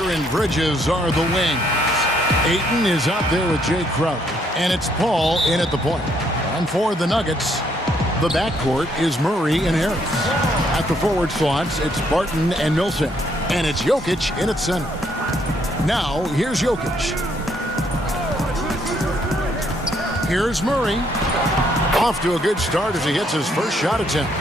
Booker and Bridges are the wings. Ayton is out there with Jay Crowder. And it's Paul in at the point. And for the Nuggets, the backcourt is Murray and Harris. At the forward slots, it's Barton and Millsap. And it's Jokic in at center. Now, here's Jokic. Here's Murray. Off to a good start as he hits his first shot attempt.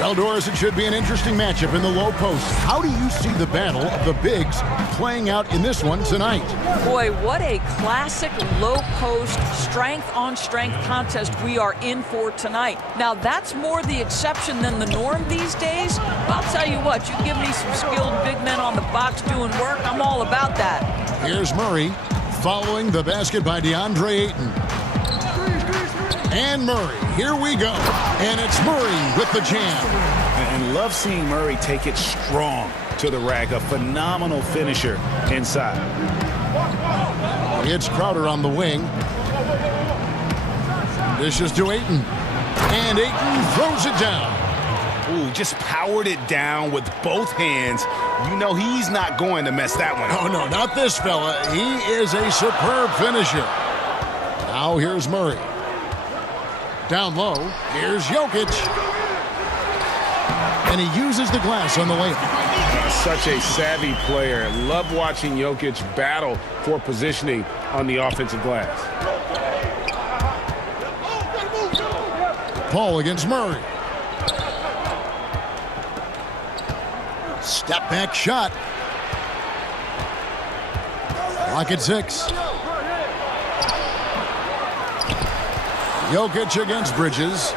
Eldors, it should be an interesting matchup in the low post. How do you see the battle of the bigs playing out in this one tonight? Boy, what a classic low post, strength-on-strength contest we are in for tonight. Now, that's more the exception than the norm these days. I'll tell you what, you give me some skilled big men on the box doing work, I'm all about that. Here's Murray following the basket by DeAndre Ayton. And Murray, here we go. And it's Murray with the jam. And love seeing Murray take it strong to the rack. A phenomenal finisher inside. It's Crowder on the wing. Dishes to Ayton. And Ayton throws it down. Ooh, just powered it down with both hands. You know he's not going to mess that one up. Oh, no, not this fella. He is a superb finisher. Now here's Murray. Down low, here's Jokic. And he uses the glass on the layup. Such a savvy player. Love watching Jokic battle for positioning on the offensive glass. Paul against Murray. Step back shot. Clock at 6. Jokic against Bridges.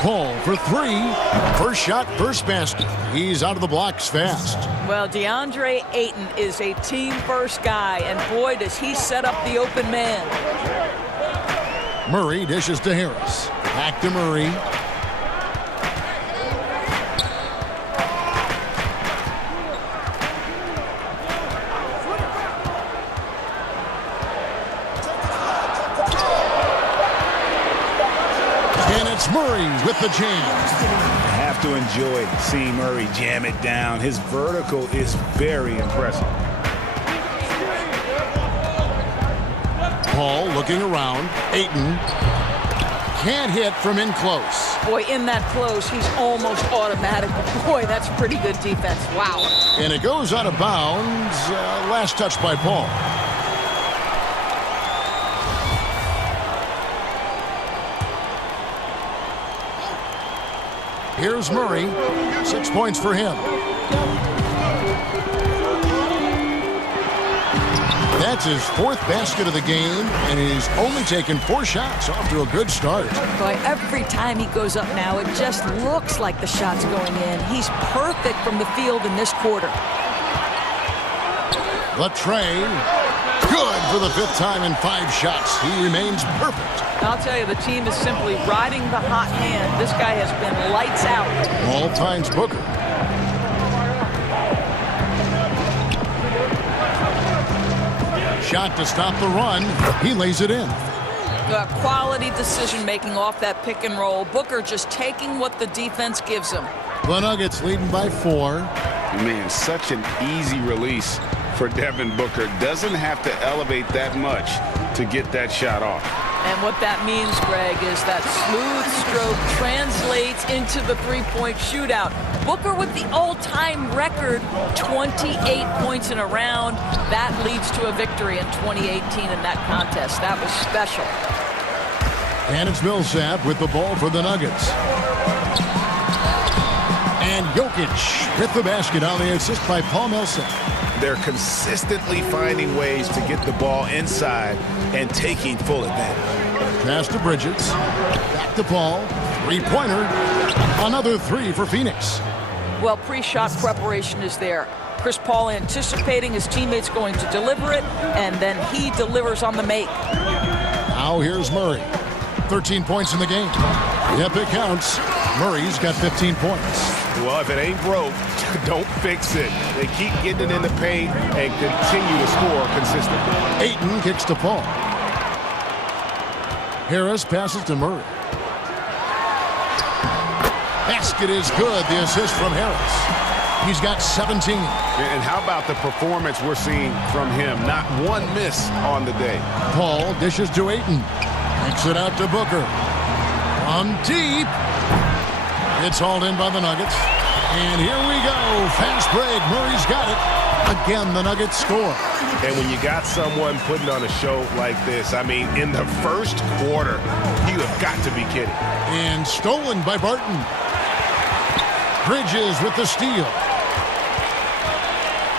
Paul for 3. First shot, first basket. He's out of the blocks fast. Well, DeAndre Ayton is a team-first guy, and boy, does he set up the open man. Murray dishes to Harris. Back to Murray. Murray with the jam. I have to enjoy seeing Murray jam it down. His vertical is very impressive. Paul looking around. Ayton can't hit from in close. Boy, in that close, he's almost automatic. Boy, that's pretty good defense. Wow. And it goes out of bounds. Last touch by Paul. Here's Murray. 6 points for him. That's his 4th basket of the game, and he's only taken 4 shots. Off to a good start. Boy, every time he goes up now, it just looks like the shot's going in. He's perfect from the field in this quarter. Latrey, good for the 5th time in 5 shots. He remains perfect. I'll tell you, the team is simply riding the hot hand. This guy has been lights out. All times Booker. Shot to stop the run. He lays it in. Quality decision-making off that pick and roll. Booker just taking what the defense gives him. The Nuggets leading by 4. Man, such an easy release for Devin Booker. Doesn't have to elevate that much to get that shot off. And what that means, Greg, is that smooth stroke translates into the three-point shootout. Booker with the all-time record, 28 points in a round. That leads to a victory in 2018 in that contest. That was special. And it's Millsap with the ball for the Nuggets. And Jokic with the basket on the assist by Paul Millsap. They're consistently finding ways to get the ball inside and taking full advantage. Pass to Bridges. Back to Paul. 3-pointer. Another 3 for Phoenix. Well, pre-shot preparation is there. Chris Paul anticipating his teammates going to deliver it, and then he delivers on the make. Now here's Murray. 13 points in the game. Yep, it counts. Murray's got 15 points. Well, if it ain't broke, don't fix it. They keep getting it in the paint and continue to score consistently. Ayton kicks to Paul. Harris passes to Murray. Basket is good. The assist from Harris. He's got 17. And how about the performance we're seeing from him? Not one miss on the day. Paul dishes to Ayton. Kicks it out to Booker. From deep. It's hauled in by the Nuggets. And here we go. Fast break. Murray's got it. Again, the Nuggets score. And when you got someone putting on a show like this, I mean, in the first quarter, you have got to be kidding. And stolen by Barton. Bridges with the steal.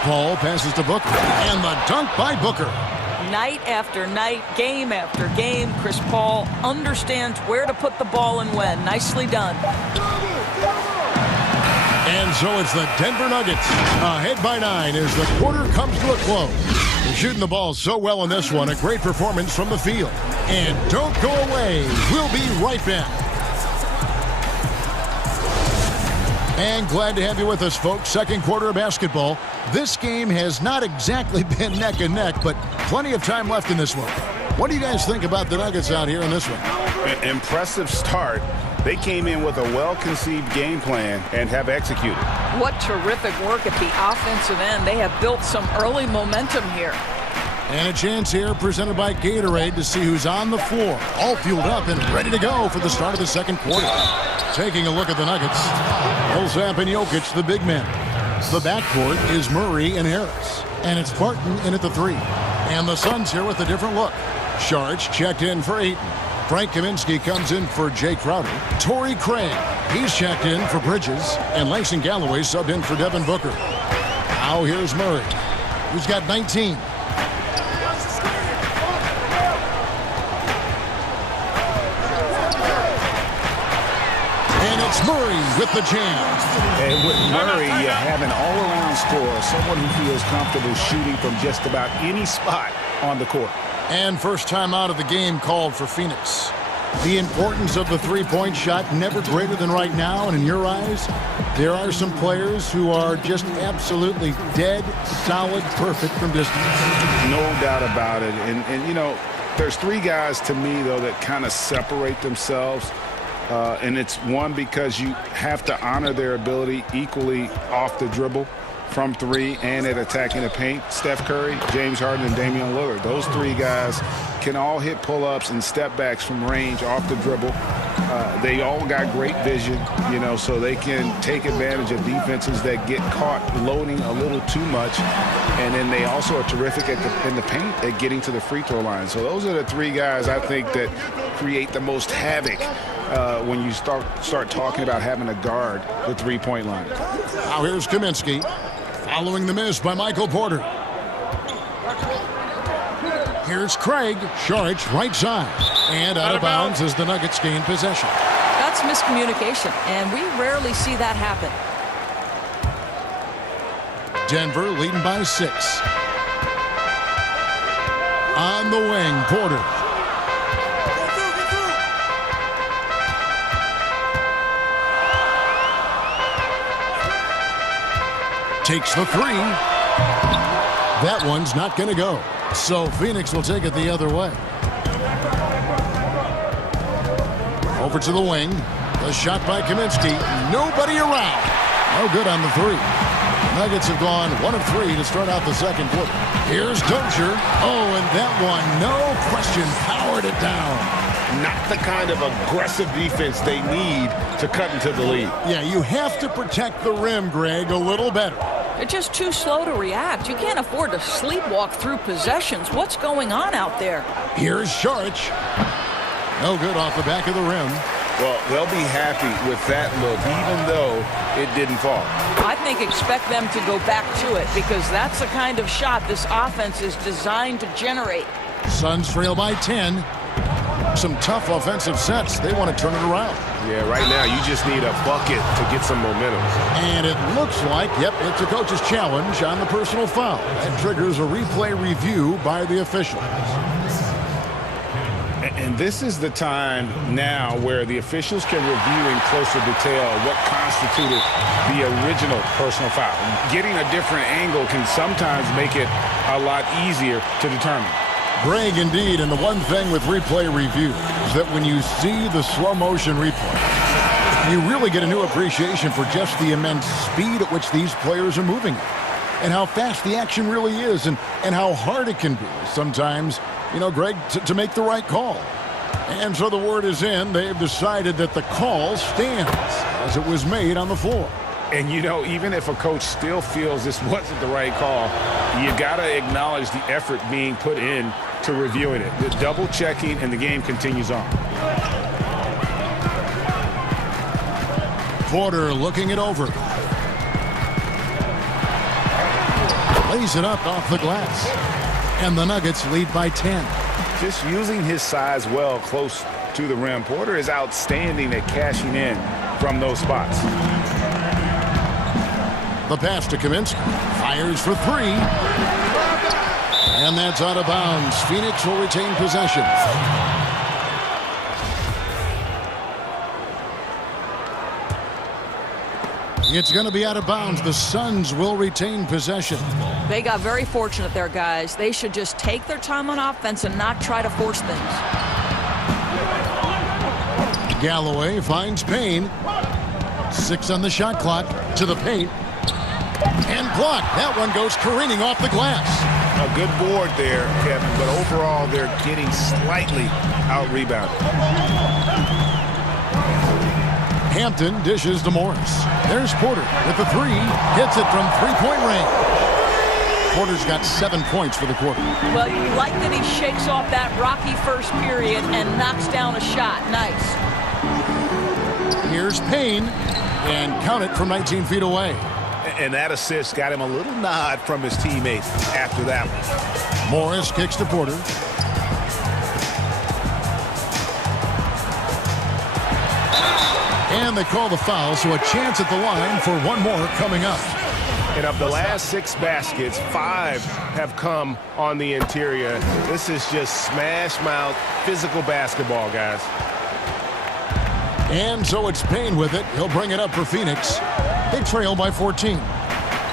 Paul passes to Booker. And the dunk by Booker. Night after night, game after game, Chris Paul understands where to put the ball and when. Nicely done. And so it's the Denver Nuggets ahead by 9 as the quarter comes to a close. They're shooting the ball so well in this one. A great performance from the field. And don't go away. We'll be right back. And glad to have you with us, folks. Second quarter of basketball. This game has not exactly been neck and neck, but plenty of time left in this one. What do you guys think about the Nuggets out here in this one? An impressive start. They came in with a well-conceived game plan and have executed. What terrific work at the offensive end. They have built some early momentum here. And a chance here presented by Gatorade to see who's on the floor. All fueled up and ready to go for the start of the second quarter. Taking a look at the Nuggets. Millsap and Jokic, the big men. The backcourt is Murray and Harris. And it's Barton in at the 3. And the Suns here with a different look. Sharch checked in for Ayton. Frank Kaminsky comes in for Jay Crowder. Torrey Craig, he's checked in for Bridges. And Langston Galloway subbed in for Devin Booker. Now here's Murray, who's got 19. And it's Murray with the jam. And with Murray, you have an all-around scorer, someone who feels comfortable shooting from just about any spot on the court. And first time out of the game called for Phoenix. The importance of the three-point shot never greater than right now, and in your eyes, there are some players who are just absolutely dead, solid, perfect from distance. No doubt about it. And you know, there's 3 guys to me, though, that kind of separate themselves. And it's one, because you have to honor their ability equally off the dribble, from 3, and at attacking the paint. Steph Curry, James Harden, and Damian Lillard. Those 3 guys can all hit pull-ups and step backs from range off the dribble. They all got great vision, you know, so they can take advantage of defenses that get caught loading a little too much. And then they also are terrific in the paint at getting to the free throw line. So those are the 3 guys I think that create the most havoc when you start talking about having to guard the three-point line. Now here's Kaminsky. Following the miss by Michael Porter. Here's Craig. Sharch right side. And out of bounds as the Nuggets gain possession. That's miscommunication, and we rarely see that happen. Denver leading by 6. On the wing, Porter. Takes the 3. That one's not going to go. So Phoenix will take it the other way. Over to the wing. The shot by Kaminsky. Nobody around. No good on the 3. Nuggets have gone 1 of 3 to start out the second quarter. Here's Dozier. Oh, and that one, no question, powered it down. Not the kind of aggressive defense they need to cut into the lead. Yeah, you have to protect the rim, Greg, a little better. They're just too slow to react. You can't afford to sleepwalk through possessions. What's going on out there? Here's Sharch. No good off the back of the rim. Well, they'll be happy with that look, even though it didn't fall. I think expect them to go back to it, because that's the kind of shot this offense is designed to generate. Suns trail by 10. Some tough offensive sets. They want to turn it around. Yeah, right now you just need a bucket to get some momentum. And it looks like, yep, it's a coach's challenge on the personal foul. That triggers a replay review by the official. And this is the time now where the officials can review in closer detail what constituted the original personal foul. Getting a different angle can sometimes make it a lot easier to determine. Greg, indeed, and the one thing with replay review is that when you see the slow motion replay, You really get a new appreciation for just the immense speed at which these players are moving and how fast the action really is and how hard it can be sometimes, Greg, to make the right call. And so the word is in. They've decided that the call stands as it was made on the floor. And, even if a coach still feels this wasn't the right call, you got to acknowledge the effort being put in to reviewing it. The double checking, and the game continues on. Porter looking it over. Lays it up off the glass. And the Nuggets lead by 10. Just using his size well close to the rim. Porter is outstanding at cashing in from those spots. The pass to Kaminsky. Fires for three. And that's out of bounds. Phoenix will retain possession. It's going to be out of bounds. The Suns will retain possession. They got very fortunate there, guys. They should just take their time on offense and not try to force things. Galloway finds Payne. 6 on the shot clock. To the paint. And blocked. That one goes careening off the glass. A good board there, Kevin, but overall they're getting slightly out-rebounded. Hampton dishes to Morris. There's Porter with the three. Hits it from three-point range. Porter's got 7 points for the quarter. Well, you like that he shakes off that rocky first period and knocks down a shot. Nice. Here's Payne. And count it from 19 feet away. And that assist got him a little nod from his teammates after that one. Morris kicks to Porter. And they call the foul, so a chance at the line for one more coming up. And of the last 6 baskets, 5 have come on the interior. This is just smash mouth physical basketball, guys. And so it's Payne with it. He'll bring it up for Phoenix. They trail by 14.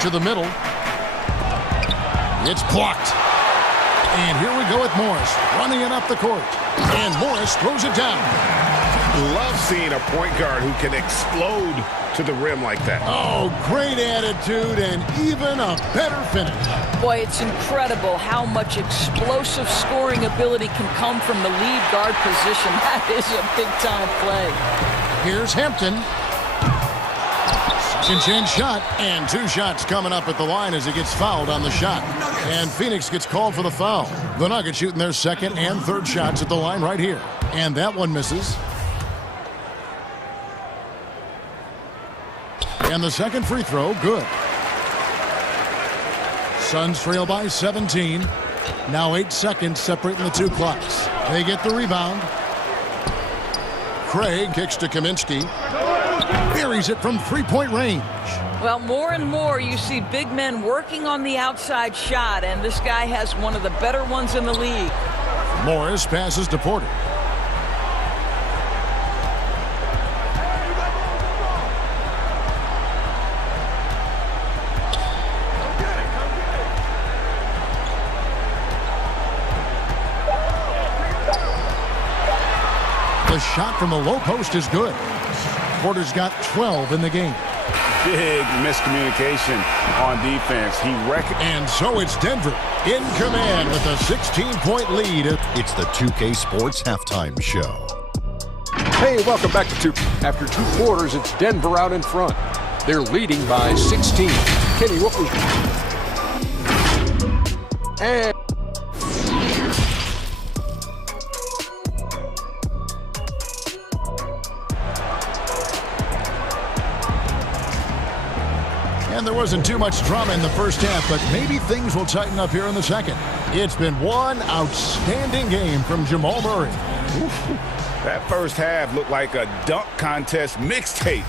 To the middle. It's blocked. And here we go with Morris running it up the court. And Morris throws it down. Love seeing a point guard who can explode to the rim like that. Oh, great attitude and even a better finish. Boy, it's incredible how much explosive scoring ability can come from the lead guard position. That is a big-time play. Here's Hampton. Second chance shot, and 2 shots coming up at the line as he gets fouled on the shot. And Phoenix gets called for the foul. The Nuggets shooting their second and third shots at the line right here. And that one misses. And the second free throw, good. Suns trail by 17. Now 8 seconds separating the 2 clocks. They get the rebound. Craig kicks to Kaminsky. Buries it from three-point range. Well, more and more you see big men working on the outside shot, and this guy has one of the better ones in the league. Morris passes to Porter. The shot from the low post is good. Porter's got 12 in the game. Big miscommunication on defense. And so it's Denver in command with a 16-point lead. It's the 2K Sports Halftime Show. Hey, welcome back to 2. After 2 quarters, it's Denver out in front. They're leading by 16. Kenny, what was... And... And there wasn't too much drama in the first half, but maybe things will tighten up here in the second. It's been one outstanding game from Jamal Murray. That first half looked like a dunk contest mixtape.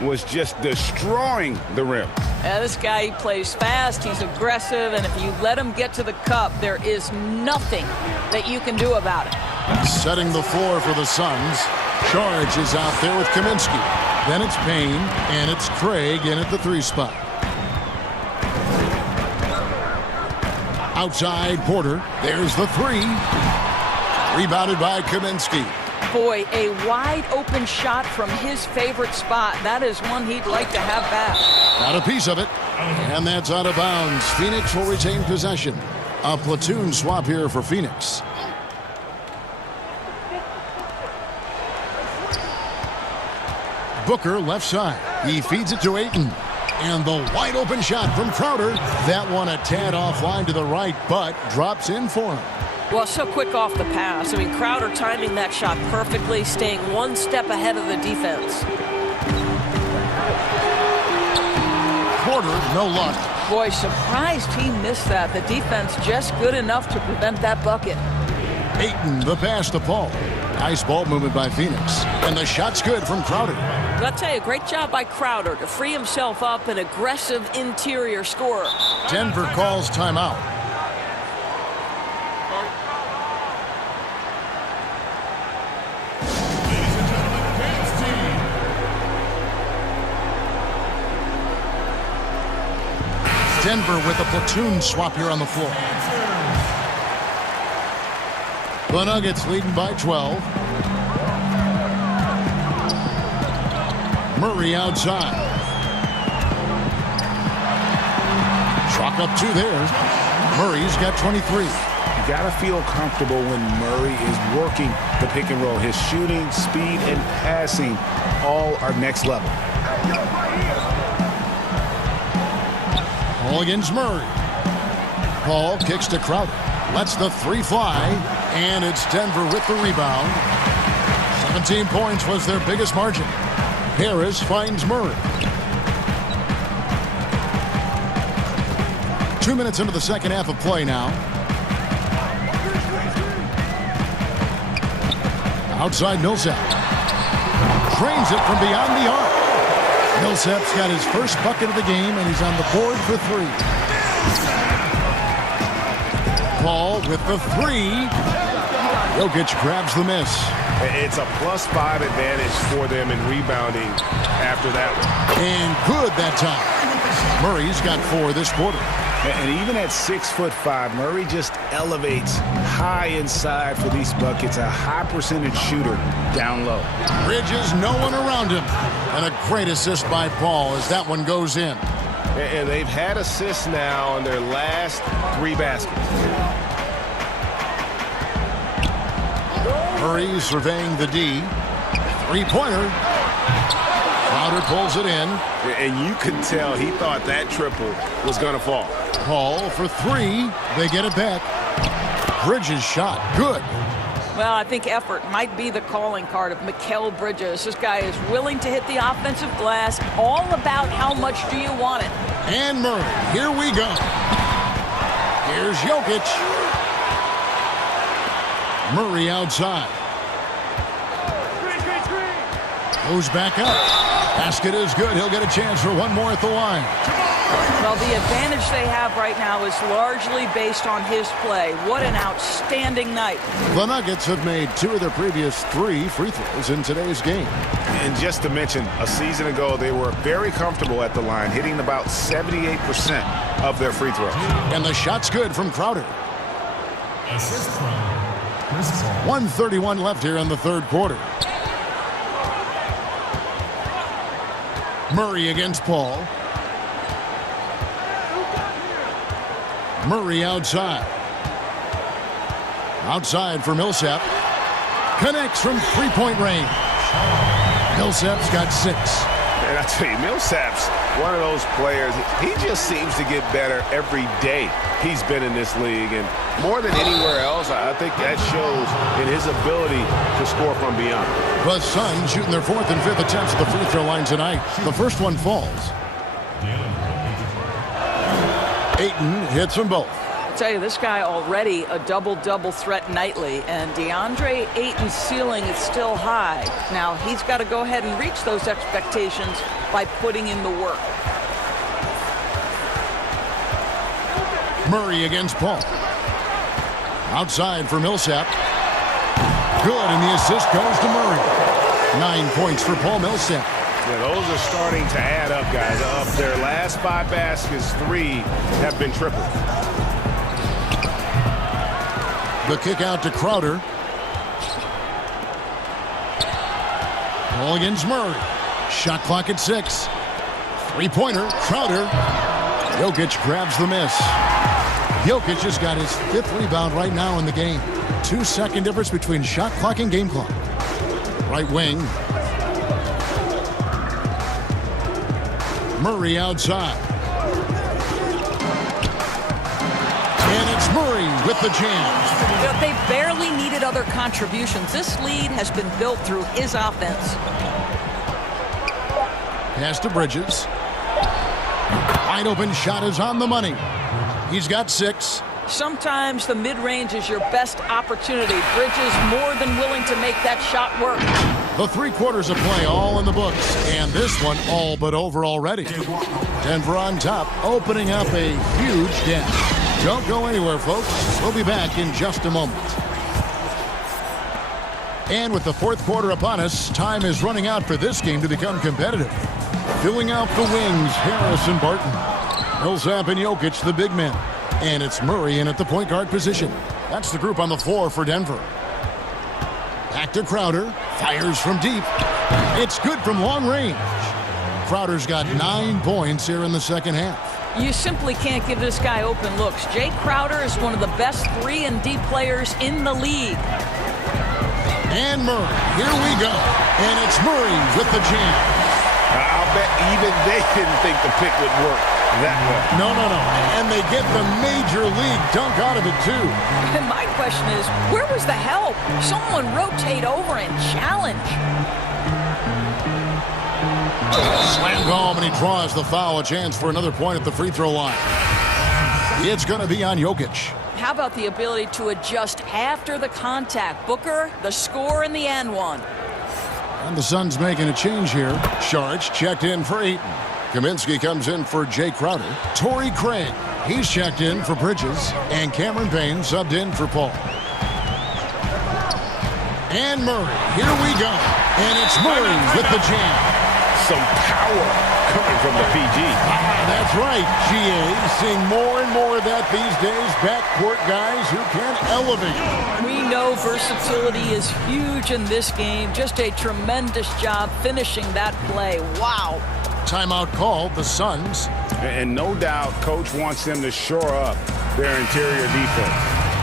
Was just destroying the rim. Yeah, this guy, he plays fast, he's aggressive, and if you let him get to the cup, there is nothing that you can do about it. Setting the floor for the Suns. Charge is out there with Kaminsky. Then it's Payne, and it's Craig in at the 3 spot. Outside Porter. There's the 3. Rebounded by Kaminsky. Boy, a wide open shot from his favorite spot. That is one he'd like to have back. Got a piece of it. And that's out of bounds. Phoenix will retain possession. A platoon swap here for Phoenix. Booker left side. He feeds it to Ayton. And the wide open shot from Crowder. That one a tad offline to the right, but drops in for him. Well, so quick off the pass. I mean, Crowder timing that shot perfectly, staying one step ahead of the defense. Porter, no luck. Boy, surprised he missed that. The defense just good enough to prevent that bucket. Ayton, the pass to Paul. Nice ball movement by Phoenix. And the shot's good from Crowder. But I'll tell you, great job by Crowder to free himself up, an aggressive interior scorer. Denver calls timeout. Denver with a platoon swap here on the floor. The Nuggets leading by 12. Murray outside. Chalk up two there. Murray's got 23. You got to feel comfortable when Murray is working the pick and roll. His shooting, speed, and passing all are next level. Paul against Murray. Paul kicks to Crowder. Lets the three fly. And it's Denver with the rebound. 17 points was their biggest margin. Harris finds Murray. 2 minutes into the second half of play now. Outside Millsap. Trains it from beyond the arc. Millsap's got his first bucket of the game, and he's on the board for three. Paul with the three. Jokic grabs the miss. It's a +5 advantage for them in rebounding after that one. And good that time. Murray's got 4 this quarter. And even at 6'5", Murray just elevates high inside for these buckets. A high percentage shooter down low. Bridges, no one around him. And a great assist by Paul as that one goes in. And they've had assists now on their last 3 baskets. Murray surveying the D. Three-pointer. Crowder pulls it in. And you could tell he thought that triple was going to fall. Paul for 3. They get it back. Bridges shot. Good. Well, I think effort might be the calling card of Mikal Bridges. This guy is willing to hit the offensive glass. All about how much do you want it. And Murray. Here we go. Here's Jokic. Murray outside. Goes back up. Basket is good. He'll get a chance for one more at the line. Well, the advantage they have right now is largely based on his play. What an outstanding night. The Nuggets have made 2 of their previous 3 free throws in today's game. And just to mention, a season ago, they were very comfortable at the line, hitting about 78% of their free throws. And the shot's good from Crowder. 1:31 left here in the third quarter. Murray against Paul. Murray outside. Outside for Millsap. Connects from three-point range. Millsap's got 6. And I tell you, Millsap's one of those players. He just seems to get better every day he's been in this league. And more than anywhere else, I think that shows in his ability to score from beyond. The Suns shooting their 4th and 5th attempts at the free throw line tonight. The first one falls. Ayton hits them both. I'll tell you, this guy already a double-double threat nightly, and DeAndre Ayton's ceiling is still high. Now, he's got to go ahead and reach those expectations by putting in the work. Murray against Paul. Outside for Millsap. Good, and the assist goes to Murray. 9 points for Paul Millsap. Yeah, those are starting to add up, guys. Of their last 5 baskets, 3 have been tripled. The kick out to Crowder. Ball against Murray. Shot clock at 6. Three-pointer, Crowder. Jokic grabs the miss. Jokic has got his 5th rebound right now in the game. 2-second difference between shot clock and game clock. Right wing. Murray outside. And it's Murray with the jam. They barely needed other contributions. This lead has been built through his offense. Pass to Bridges. Wide open shot is on the money. He's got 6. Sometimes the mid-range is your best opportunity. Bridges more than willing to make that shot work. The 3 quarters of play all in the books, and this one all but over already. Denver on top, opening up a huge gap. Don't go anywhere, folks. We'll be back in just a moment. And with the 4th quarter upon us, time is running out for this game to become competitive. Filling out the wings, Harris and Barton. Millsap and Jokic, the big men. And it's Murray in at the point guard position. That's the group on the floor for Denver. Back to Crowder. Fires from deep. It's good from long range. Crowder's got 9 points here in the second half. You simply can't give this guy open looks. Jay Crowder is one of the best 3-and-D players in the league. And Murray, here we go. And it's Murray with the jam. I'll bet even they didn't think the pick would work that way. No. And they get the major league dunk out of it, too. And my question is, where was the help? Someone rotate over and challenge. Slammed home, and he draws the foul. A chance for another point at the free throw line. It's going to be on Jokic. How about the ability to adjust after the contact? Booker, the score in the and one. And the Suns making a change here. Sharch checked in for Ayton. Kaminsky comes in for Jay Crowder. Torrey Craig, he's checked in for Bridges. And Cameron Payne subbed in for Paul. And Murray, here we go. And it's Murray with the jam. Some power coming from the PG. That's right, GA. Seeing more and more of that these days. Backcourt guys who can elevate. We know versatility is huge in this game. Just a tremendous job finishing that play. Wow. Timeout called, the Suns. And no doubt, Coach wants them to shore up their interior defense.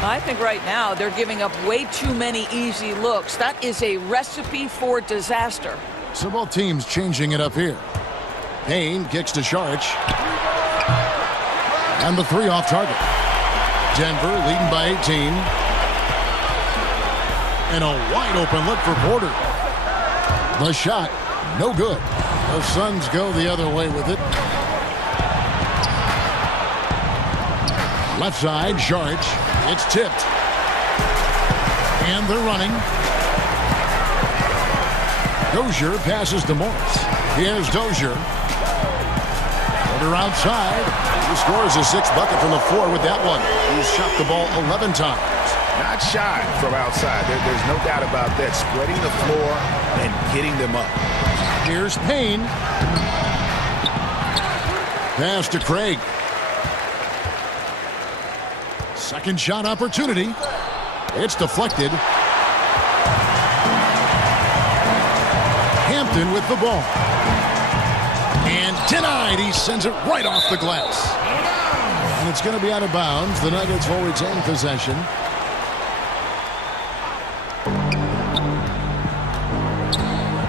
I think right now they're giving up way too many easy looks. That is a recipe for disaster. So both teams changing it up here. Payne kicks to Sharch. And the 3 off target. Denver leading by 18. And a wide open look for Porter. The shot, no good. The Suns go the other way with it. Left side, Sharch. It's tipped. And they're running. Dozier passes to Morris. Here's Dozier. Porter outside. He scores a 6th bucket from the floor with that one. He's shot the ball 11 times. Not shy from outside. There's no doubt about that. Spreading the floor and getting them up. Here's Payne. Pass to Craig. Second shot opportunity. It's deflected. Hampton with the ball. And denied. He sends it right off the glass. And it's going to be out of bounds. The Nuggets will retain possession.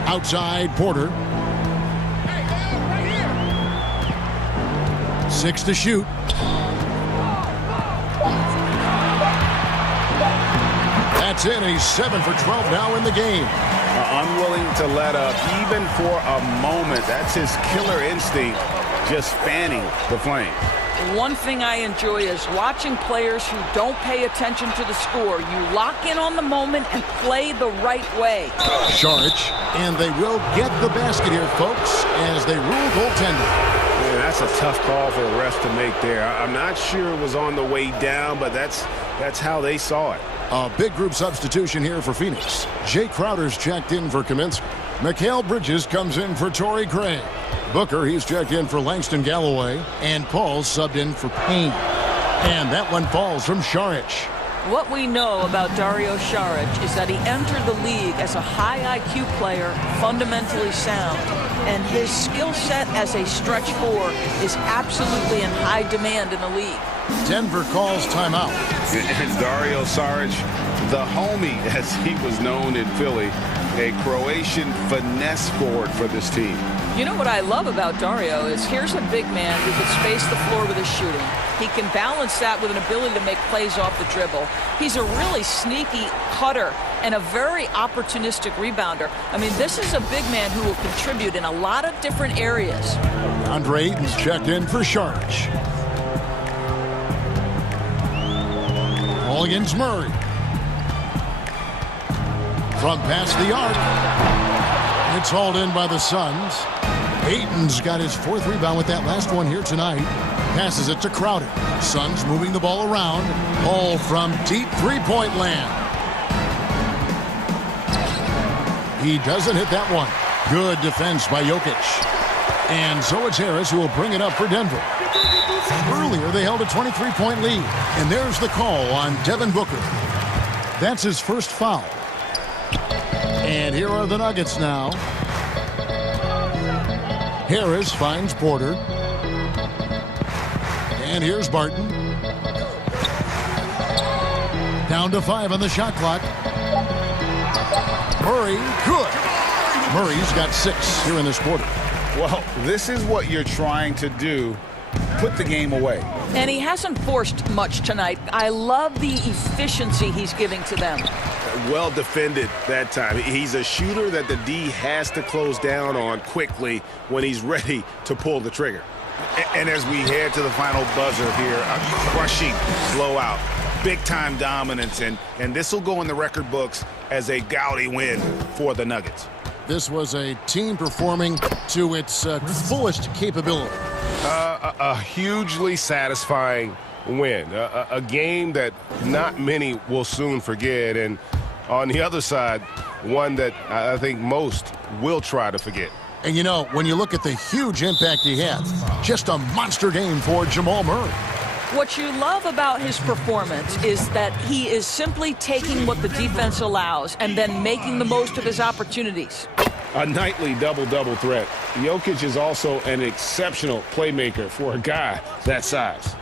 Outside, Porter. 6 to shoot. That's it. He's 7 for 12 now in the game. Unwilling to let up even for a moment. That's his killer instinct, just fanning the flames. One thing I enjoy is watching players who don't pay attention to the score. You lock in on the moment and play the right way. Sharch, and they will get the basket here, folks, as they rule goaltending. Yeah, that's a tough call for the refs to make there. I'm not sure it was on the way down, but that's how they saw it. A big group substitution here for Phoenix. Jay Crowder's checked in for Kaminsky. Mikal Bridges comes in for Torrey Craig. Booker, he's checked in for Langston Galloway. And Paul subbed in for Payne. And that one falls from Sharch. What we know about Dario Saric is that he entered the league as a high IQ player, fundamentally sound, and his skill set as a stretch four is absolutely in high demand in the league. Denver calls timeout. And Dario Saric, the homie, as he was known in Philly, a Croatian finesse forward for this team. You know what I love about Dario is here's a big man who can space the floor with his shooting. He can balance that with an ability to make plays off the dribble. He's a really sneaky cutter and a very opportunistic rebounder. I mean, this is a big man who will contribute in a lot of different areas. Andre Ayton's checked in for Saric. Ball against Murray. From past the arc. It's hauled in by the Suns. Ayton's got his fourth rebound with that last one here tonight. Passes it to Crowder. Suns moving the ball around. Ball from deep three-point land. He doesn't hit that one. Good defense by Jokic. And so it's Harris who will bring it up for Denver. Earlier, they held a 23-point lead. And there's the call on Devin Booker. That's his first foul. And here are the Nuggets now. Harris finds Porter. And here's Barton. Down to 5 on the shot clock. Murray, good. Murray's got 6 here in this quarter. Well, this is what you're trying to do. Put the game away. And he hasn't forced much tonight. I love the efficiency he's giving to them. Well defended that time. He's a shooter that the D has to close down on quickly when he's ready to pull the trigger. And as we head to the final buzzer here, a crushing blowout, big-time dominance, and this will go in the record books as a gaudy win for the Nuggets. This was a team performing to its fullest capability. A hugely satisfying win, a game that not many will soon forget, and on the other side, one that I think most will try to forget. And you know, when you look at the huge impact he had, just a monster game for Jamal Murray. What you love about his performance is that he is simply taking what the defense allows and then making the most of his opportunities. A nightly double-double threat. Jokic is also an exceptional playmaker for a guy that size.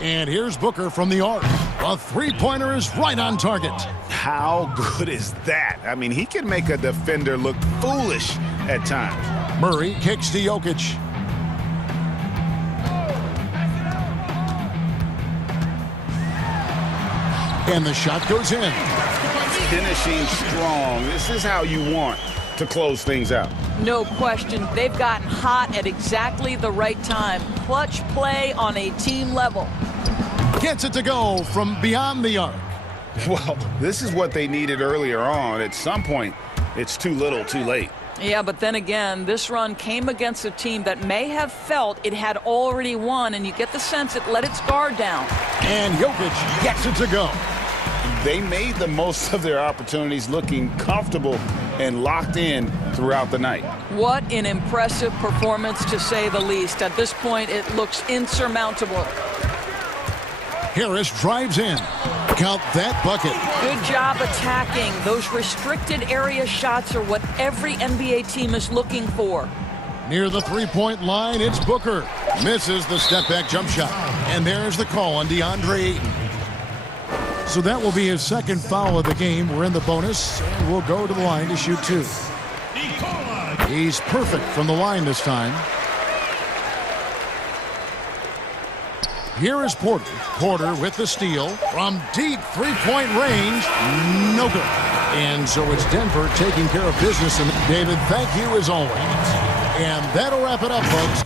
And here's Booker from the arc. A three-pointer is right on target. How good is that? I mean, he can make a defender look foolish at times. Murray kicks to Jokic. And the shot goes in. Finishing strong. This is how you want to close things out. No question. They've gotten hot at exactly the right time. Clutch play on a team level. Gets it to go from beyond the arc. Well, this is what they needed earlier on. At some point, it's too little, too late. Yeah, but then again, this run came against a team that may have felt it had already won, and you get the sense it let its guard down. And Jokic gets it to go. They made the most of their opportunities, looking comfortable and locked in throughout the night. What an impressive performance, to say the least. At this point, it looks insurmountable. Harris drives in. Count that bucket. Good job attacking. Those restricted area shots are what every NBA team is looking for. Near the three-point line, it's Booker. Misses the step-back jump shot. And there's the call on DeAndre Ayton. So that will be his second foul of the game. We're in the bonus, and we'll go to the line to shoot 2. He's perfect from the line this time. Here is Porter. Porter with the steal from deep three-point range. No good. And so it's Denver taking care of business. And David, thank you as always. And that'll wrap it up, folks.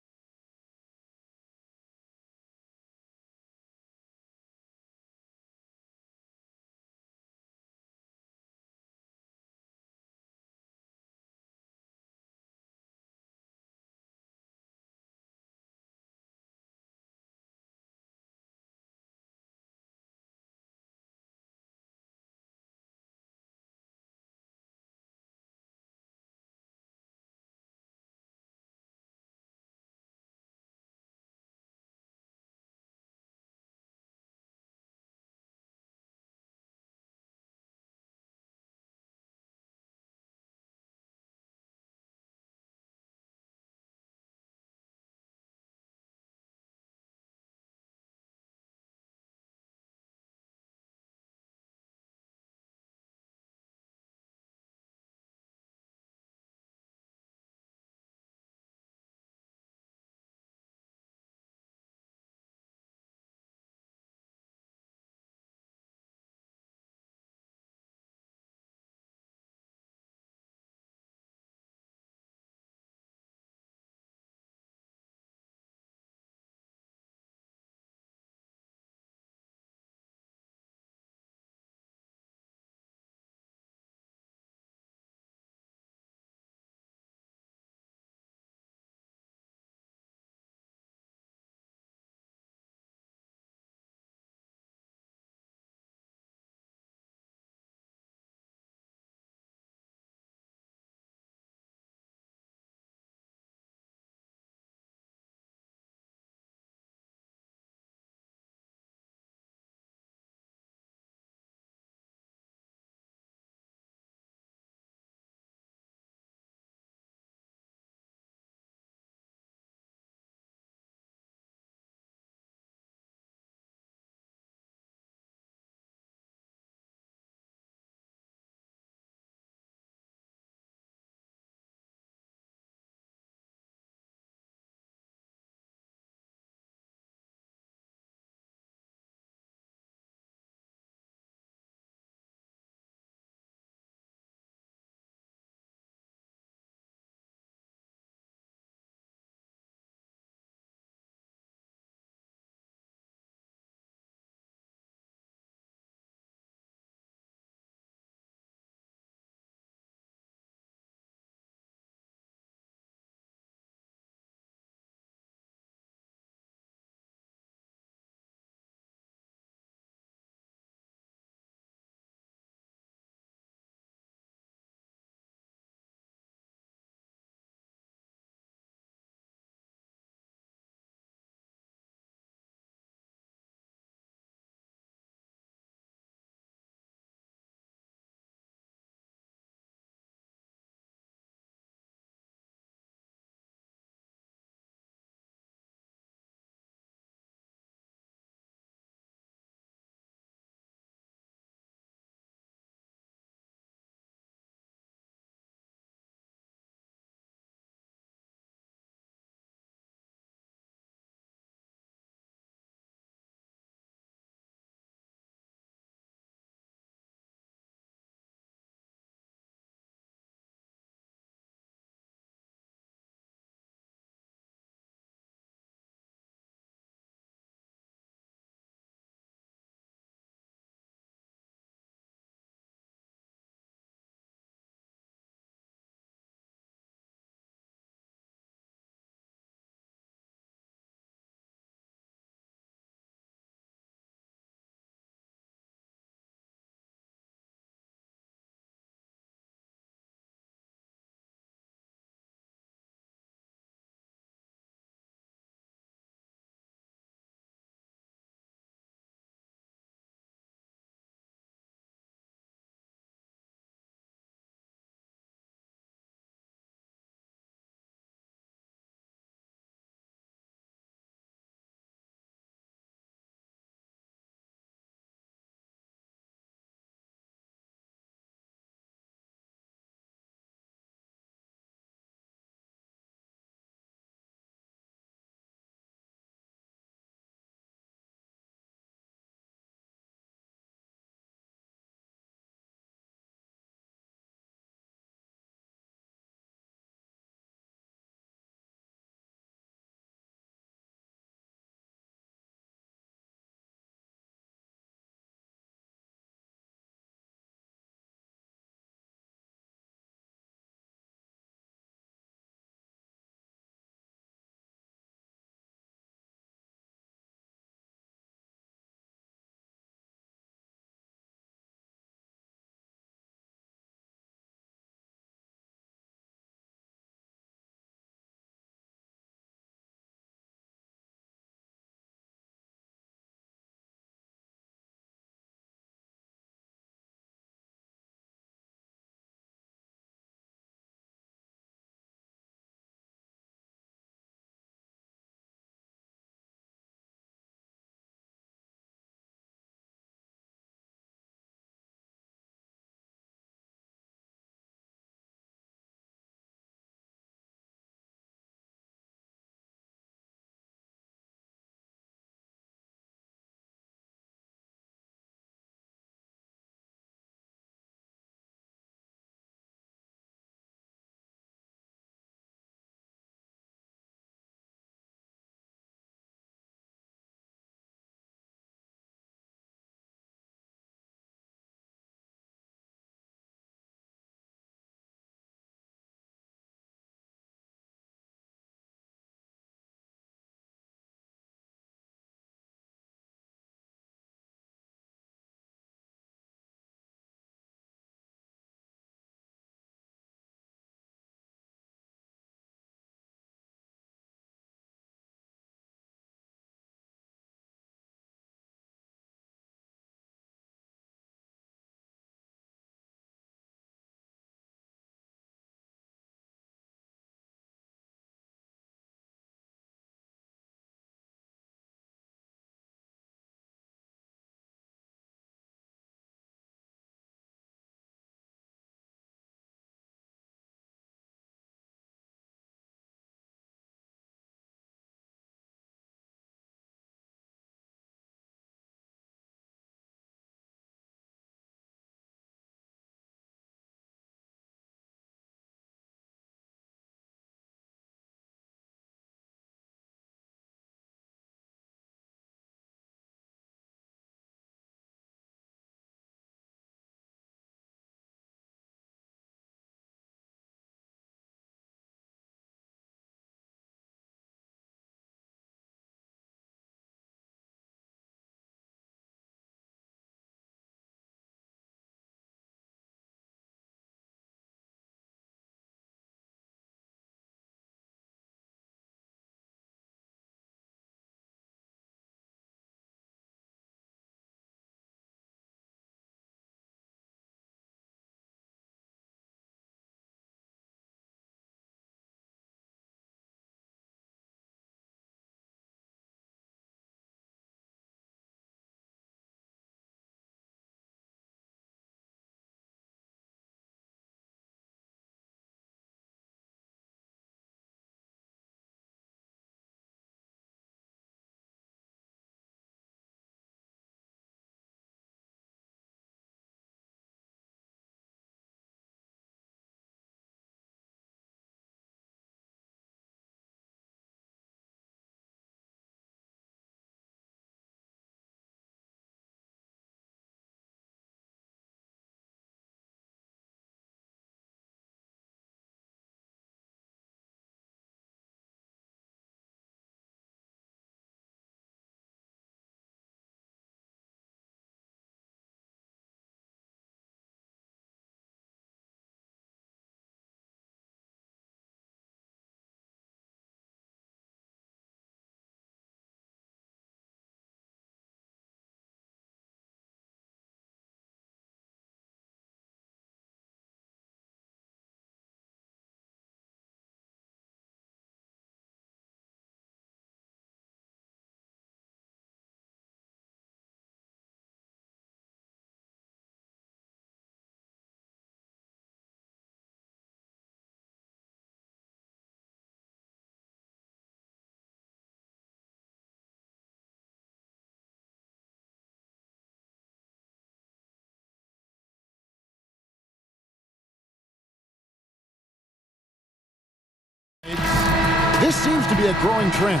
This seems to be a growing trend.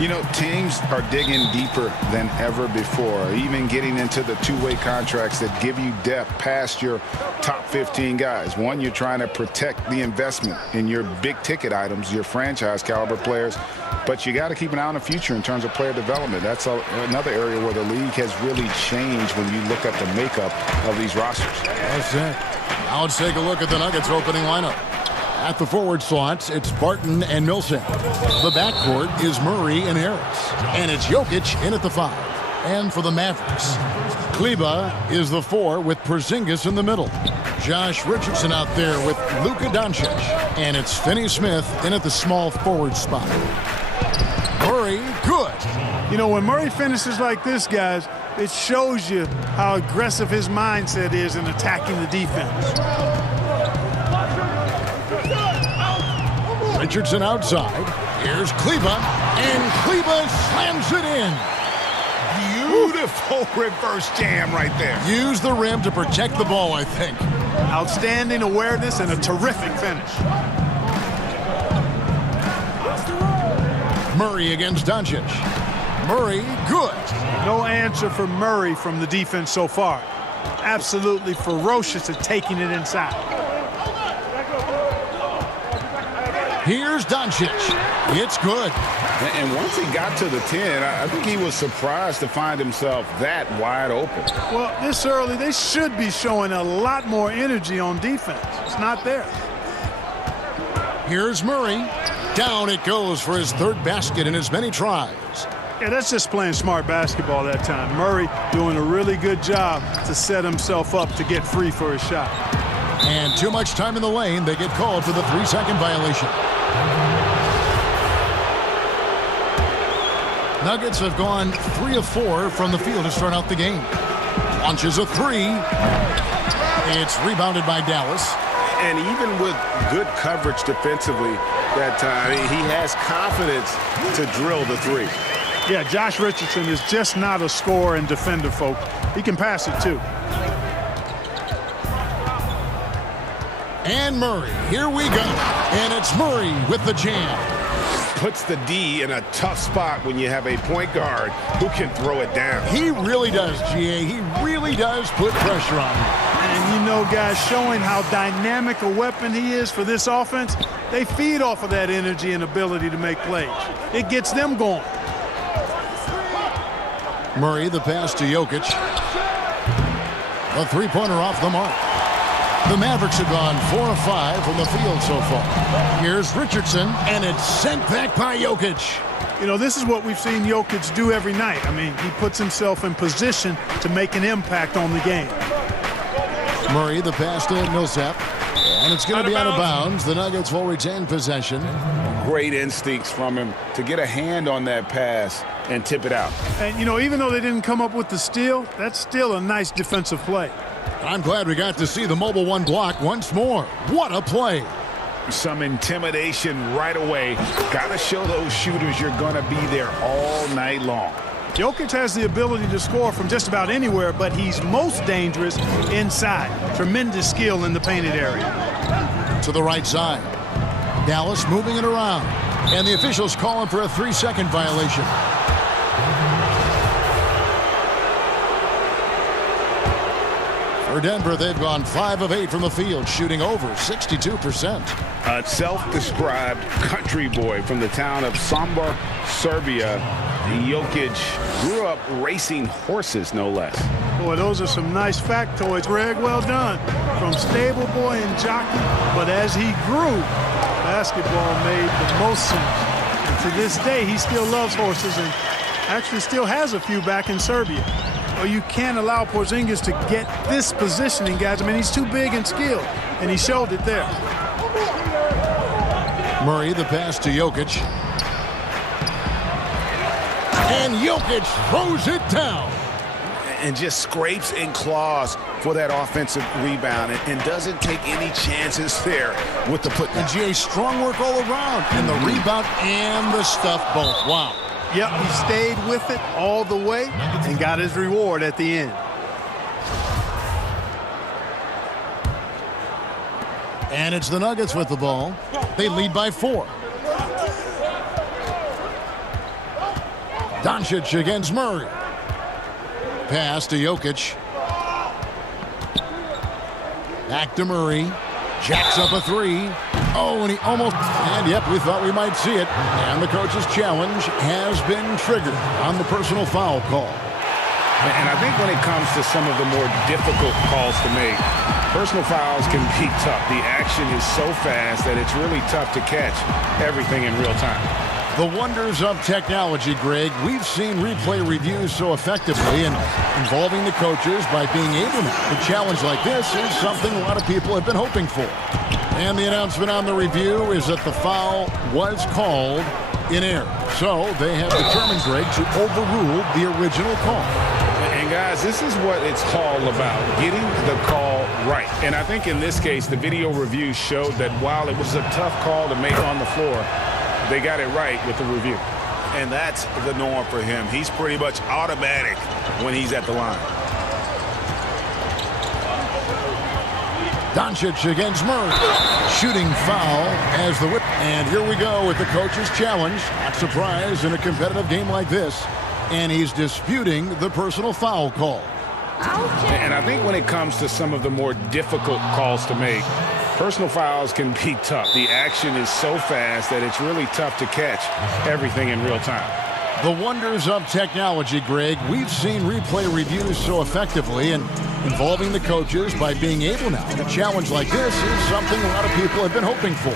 You know, teams are digging deeper than ever before, even getting into the two-way contracts that give you depth past your top 15 guys. One, you're trying to protect the investment in your big-ticket items, your franchise-caliber players, but you got to keep an eye on the future in terms of player development. That's another area where the league has really changed when you look at the makeup of these rosters. That's it. Now let's take a look at the Nuggets opening lineup. At the forward slots, it's Barton and Millsap. The backcourt is Murray and Harris. And it's Jokic in at the 5. And for the Mavericks, Kleba is the 4 with Porzingis in the middle. Josh Richardson out there with Luka Doncic. And it's Finney-Smith in at the small forward spot. Murray, good. You know, when Murray finishes like this, guys, it shows you how aggressive his mindset is in attacking the defense. Richardson outside. Here's Kleba, and Kleba slams it in. Beautiful reverse jam right there. Use the rim to protect the ball, I think. Outstanding awareness and a terrific finish. Murray against Doncic. Murray, good. No answer for Murray from the defense so far. Absolutely ferocious at taking it inside. Here's Doncic. It's good. And once he got to the 10, I think he was surprised to find himself that wide open. Well, this early, they should be showing a lot more energy on defense. It's not there. Here's Murray. Down it goes for his 3rd basket in as many tries. Yeah, that's just playing smart basketball that time. Murray doing a really good job to set himself up to get free for his shot. And too much time in the lane. They get called for the 3-second violation. Nuggets have gone 3 of 4 from the field to start out the game. Launches a 3. It's rebounded by Dallas. And even with good coverage defensively that time, he has confidence to drill the 3. Yeah, Josh Richardson is just not a scorer and defender, folks. He can pass it, too. And Murray, here we go. And it's Murray with the jam. Puts the D in a tough spot when you have a point guard who can throw it down. He really does, GA. He really does put pressure on him. And you know, guys, showing how dynamic a weapon he is for this offense, they feed off of that energy and ability to make plays. It gets them going. Murray, the pass to Jokic. A 3-pointer off the mark. The Mavericks have gone 4 of 5 from the field so far. Here's Richardson, and it's sent back by Jokic. You know, this is what we've seen Jokic do every night. I mean, he puts himself in position to make an impact on the game. Murray, the pass to Millsap. And it's going to be out of bounds. The Nuggets will retain possession. Great instincts from him to get a hand on that pass and tip it out. And, you know, even though they didn't come up with the steal, that's still a nice defensive play. I'm glad we got to see the mobile 1 block once more. What a play. Some intimidation right away. Got to show those shooters you're going to be there all night long. Jokic has the ability to score from just about anywhere, but he's most dangerous inside. Tremendous skill in the painted area. To the right side. Dallas moving it around. And the officials calling for a 3-second violation. For Denver, they've gone 5 of 8 from the field, shooting over 62%. A self-described country boy from the town of Sombor, Serbia. Jokic grew up racing horses, no less. Boy, those are some nice factoids, Greg. Well done. From stable boy and jockey, but as he grew, basketball made the most sense. And to this day, he still loves horses and actually still has a few back in Serbia. Well, you can't allow Porzingis to get this positioning, guys. I mean, he's too big and skilled, and he showed it there. Murray, the pass to Jokic. And Jokic throws it down. And just scrapes and claws for that offensive rebound and doesn't take any chances there with the put down. And GA, strong work all around. And the rebound and the stuff both. Wow. Yep, he stayed with it all the way and got his reward at the end. And it's the Nuggets with the ball. They lead by 4. Doncic against Murray. Pass to Jokic. Back to Murray. Jacks up a three. Oh, and he almost... And, yep, we thought we might see it. And the coach's challenge has been triggered on the personal foul call. And I think when it comes to some of the more difficult calls to make, personal fouls can be tough. The action is so fast that it's really tough to catch everything in real time. The wonders of technology, Greg. We've seen replay reviews so effectively, and involving the coaches by being able to challenge like this is something a lot of people have been hoping for. And the announcement on the review is that the foul was called in error. So they have determined, Greg, to overrule the original call. And guys, this is what it's all about, getting the call right. And I think in this case, the video review showed that while it was a tough call to make on the floor, they got it right with the review. And that's the norm for him. He's pretty much automatic when he's at the line. Doncic against Murray. Shooting foul as the whip. And here we go with the coach's challenge. Not surprised in a competitive game like this. And he's disputing the personal foul call. And I think when it comes to some of the more difficult calls to make, personal fouls can be tough. The action is so fast that it's really tough to catch everything in real time. The wonders of technology, Greg. We've seen replay reviews so effectively, and involving the coaches by being able now to challenge like this is something a lot of people have been hoping for.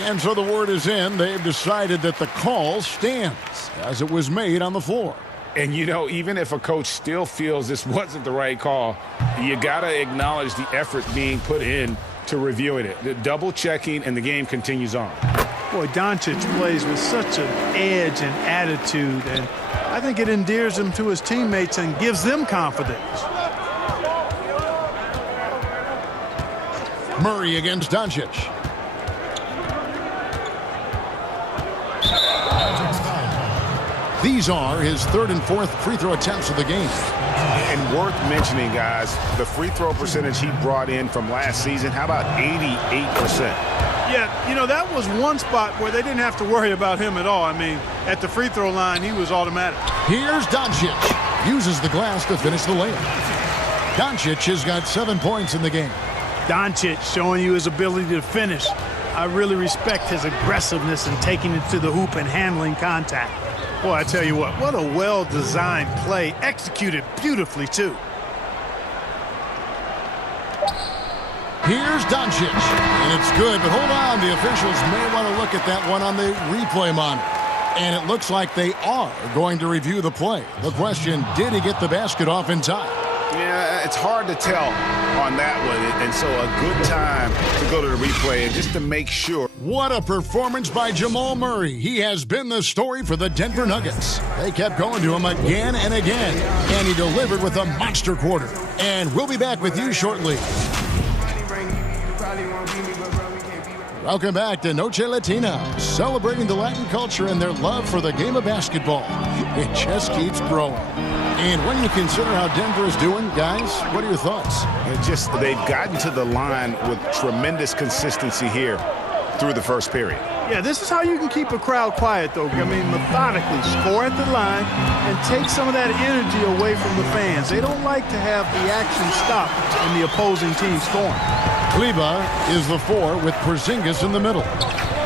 And so the word is in. They've decided that the call stands as it was made on the floor. And, you know, even if a coach still feels this wasn't the right call, you got to acknowledge the effort being put in to reviewing it. The double checking, and the game continues on. Boy, Doncic plays with such an edge and attitude, and I think it endears him to his teammates and gives them confidence. Murray against Doncic. These are his third and fourth free throw attempts of the game. And worth mentioning, guys, the free throw percentage he brought in from last season, how about 88%? Yeah, you know, that was one spot where they didn't have to worry about him at all. I mean, at the free throw line, he was automatic. Here's Doncic. Uses the glass to finish the layup. Doncic has got 7 points in the game. Doncic showing you his ability to finish. I really respect his aggressiveness in taking it to the hoop and handling contact. Boy, I tell you what a well-designed play, executed beautifully, too. Here's Doncic, and it's good, but hold on. The officials may want to look at that one on the replay monitor. And it looks like they are going to review the play. The question, did he get the basket off in time? Yeah, it's hard to tell on that one, and so a good time to go to the replay and just to make sure. What a performance by Jamal Murray. He has been the story for the Denver Nuggets. They kept going to him again and again, and he delivered with a monster quarter. And we'll be back with you shortly. Welcome back to Noche Latina, celebrating the Latin culture and their love for the game of basketball. It just keeps growing. And when you consider how Denver is doing, guys, what are your thoughts? They've gotten to the line with tremendous consistency here through the first period. Yeah, this is how you can keep a crowd quiet, though. I mean, methodically score at the line and take some of that energy away from the fans. They don't like to have the action stop in the opposing team scoring. Kleba is the 4 with Porzingis in the middle.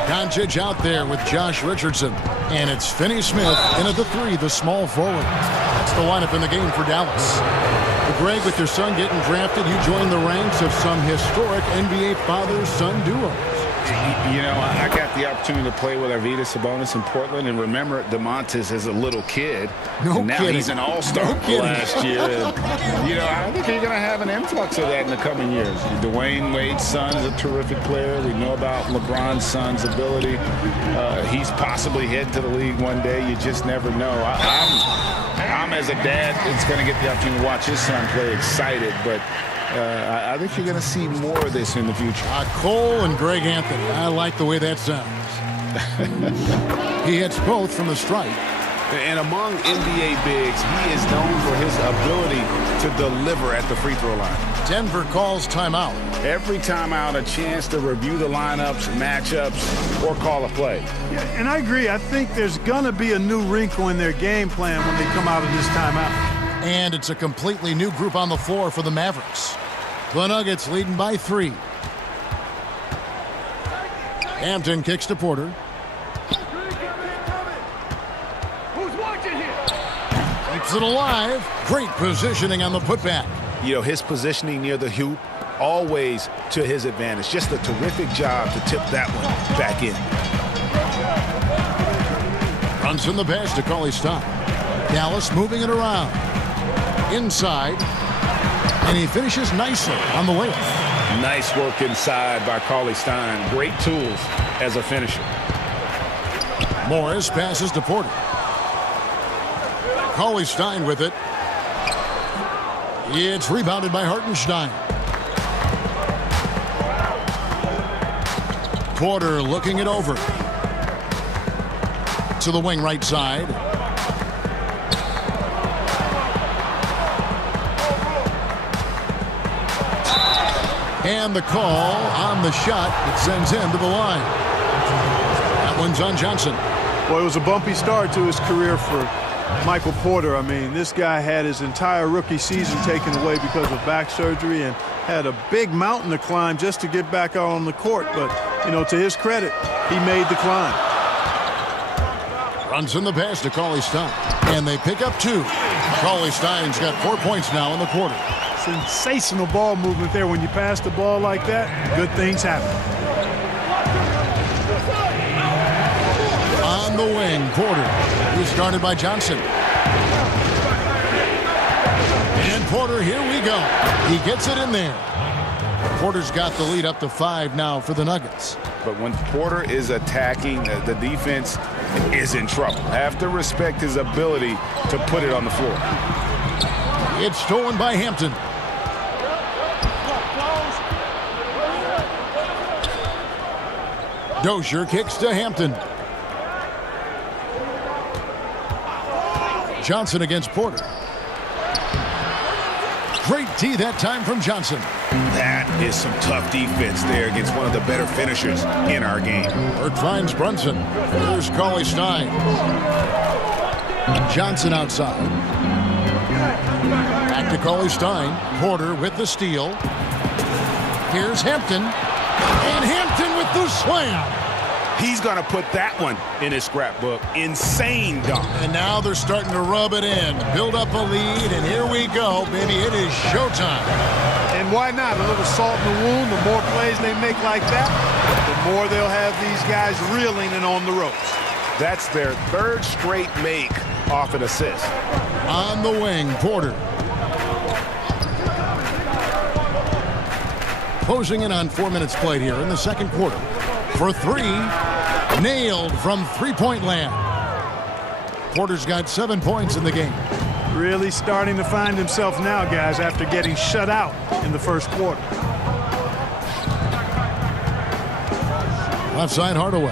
Doncic out there with Josh Richardson. And it's Finney-Smith in at the 3, the small forward. That's the lineup in the game for Dallas. But Greg, with your son getting drafted, you join the ranks of some historic NBA father-son duos. You know, I got the opportunity to play with Arvydas Sabonis in Portland, and remember DeMontis as a little kid. No now kidding. He's an all-star last year. And, you know, I think you're going to have an influx of that in the coming years. Dwayne Wade's son is a terrific player. We know about LeBron's son's ability. He's possibly heading to the league one day. You just never know. I'm as a dad that's going to get the opportunity to watch his son play excited, but I think you're going to see more of this in the future. Cole and Greg Anthony. I like the way that sounds. He hits both from the stripe. And among NBA bigs, he is known for his ability to deliver at the free throw line. Denver calls timeout. Every timeout, a chance to review the lineups, matchups, or call a play. Yeah, and I agree. I think there's going to be a new wrinkle in their game plan when they come out of this timeout. And it's a completely new group on the floor for the Mavericks. The Nuggets leading by 3. Hampton kicks to Porter. Keeps it alive. Great positioning on the putback. You know, his positioning near the hoop, always to his advantage. Just a terrific job to tip that one back in. Runs in the pass to Cauley-Stein. Dallas moving it around. Inside. And he finishes nicely on the layup. Nice work inside by Cauley-Stein. Great tools as a finisher. Morris passes to Porter. Cauley-Stein with it. It's rebounded by Hartenstein. Porter looking it over. To the wing right side. And the call on the shot that sends him to the line. That one's on Johnson. Well, it was a bumpy start to his career for Michael Porter. I mean, this guy had his entire rookie season taken away because of back surgery and had a big mountain to climb just to get back out on the court. But, you know, to his credit, he made the climb. Runs in the pass to Cauley-Stein. And they pick up 2. Cauley-Stein's got 4 points now in the quarter. Sensational ball movement there. When you pass the ball like that, good things happen. On the wing, Porter. He's started by Johnson. And Porter, here we go. He gets it in there. Porter's got the lead up to 5 now for the Nuggets. But when Porter is attacking, the defense is in trouble. Have to respect his ability to put it on the floor. It's stolen by Hampton. Dozier kicks to Hampton. Johnson against Porter. Great D that time from Johnson. That is some tough defense there against one of the better finishers in our game. Burke finds Brunson. Here's Cauley-Stein. Johnson outside. Back to Cauley-Stein. Porter with the steal. Here's Hampton. And Hampton with the slam. He's going to put that one in his scrapbook. Insane dunk. And now they're starting to rub it in. Build up a lead, and here we go, baby. It is showtime. And why not? A little salt in the wound. The more plays they make like that, the more they'll have these guys reeling and on the ropes. That's their 3rd straight make off an assist. On the wing, Porter. Closing in on 4 minutes played here in the second quarter. For 3, nailed from three-point land. Porter's got 7 points in the game. Really starting to find himself now, guys, after getting shut out in the first quarter. Left side, Hardaway.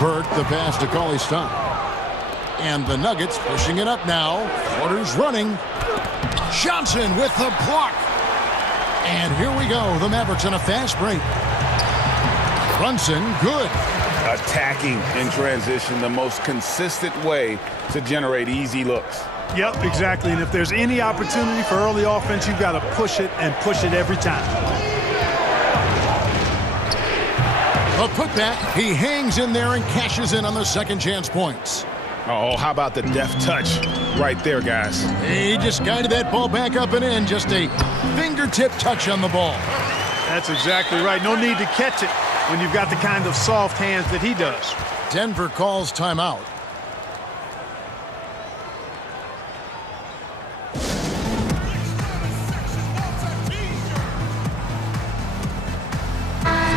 Burke, the pass to Cauley-Stein. And the Nuggets pushing it up now. Porter's running. Johnson with the block. And here we go. The Mavericks on a fast break. Brunson, good. Attacking in transition, the most consistent way to generate easy looks. Yep, exactly. And if there's any opportunity for early offense, you've got to push it and push it every time. A putback. He hangs in there and cashes in on the second chance points. Oh, how about the deft touch right there, guys? He just guided that ball back up and in. Just a fingertip touch on the ball. That's exactly right. No need to catch it when you've got the kind of soft hands that he does. Denver calls timeout.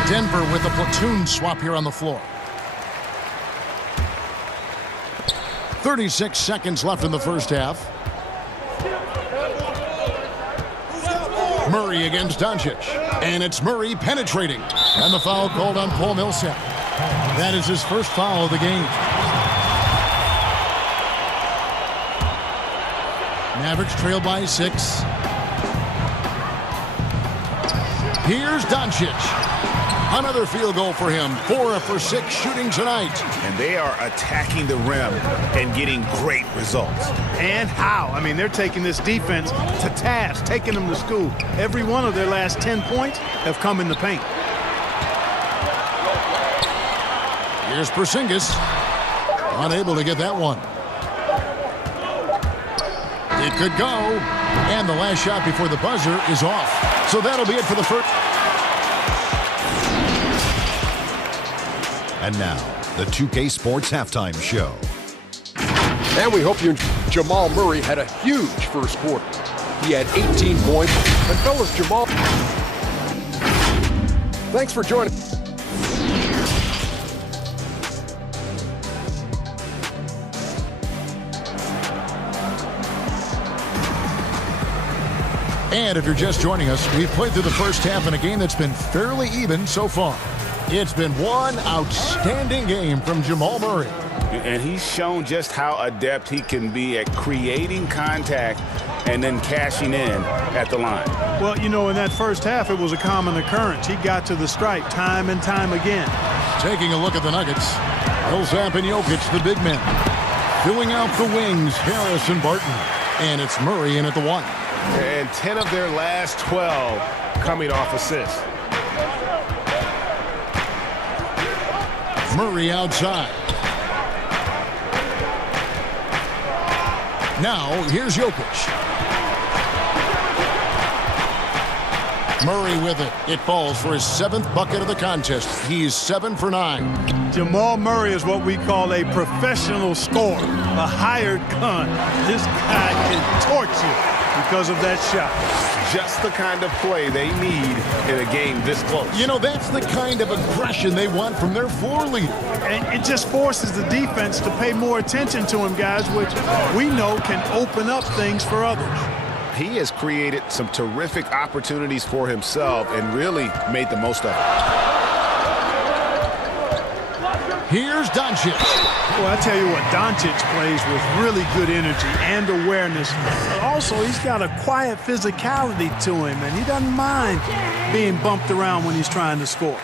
Denver with a platoon swap here on the floor. 36 seconds left in the first half. Murray against Doncic. And it's Murray penetrating. And the foul called on Paul Millsap. That is his first foul of the game. Mavericks trail by 6. Here's Doncic. Another field goal for him. 4 for 6 shooting tonight. And they are attacking the rim and getting great results. And how? I mean, they're taking this defense to task, taking them to school. Every one of their last 10 points have come in the paint. Here's Porzingis. Unable to get that one. It could go. And the last shot before the buzzer is off. So that'll be it for the first. And now, the 2K Sports Halftime Show. And we hope you enjoyed. Jamal Murray had a huge first quarter. He had 18 points. And fellas, Jamal, thanks for joining. And if you're just joining us, we've played through the first half in a game that's been fairly even so far. It's been one outstanding game from Jamal Murray. And he's shown just how adept he can be at creating contact and then cashing in at the line. Well, you know, in that first half, it was a common occurrence. He got to the stripe time and time again. Taking a look at the Nuggets, Millsap and Jokic, the big men. Filling out the wings, Harris and Barton. And it's Murray in at the 1. And 10 of their last 12 coming off assists. Murray outside. Now, here's Jokic. Murray with it. It falls for his 7th bucket of the contest. He's 7 for 9. Jamal Murray is what we call a professional scorer, a hired gun. This guy can torch you because of that shot. Just the kind of play they need in a game this close. You know, that's the kind of aggression they want from their floor leader. And it just forces the defense to pay more attention to him, guys, which we know can open up things for others. He has created some terrific opportunities for himself and really made the most of it. Here's Doncic. Well, I tell you what, Doncic plays with really good energy and awareness. But also, he's got a quiet physicality to him, and he doesn't mind being bumped around when he's trying to score.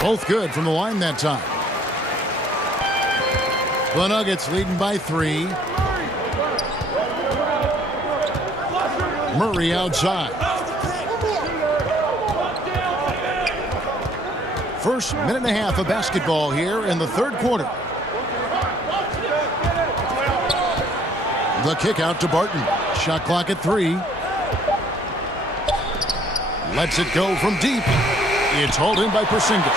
Both good from the line that time. The Nuggets leading by 3. Murray outside. First minute and a half of basketball here in the third quarter. The kick out to Barton. Shot clock at 3. Lets it go from deep. It's hauled in by Porzingis.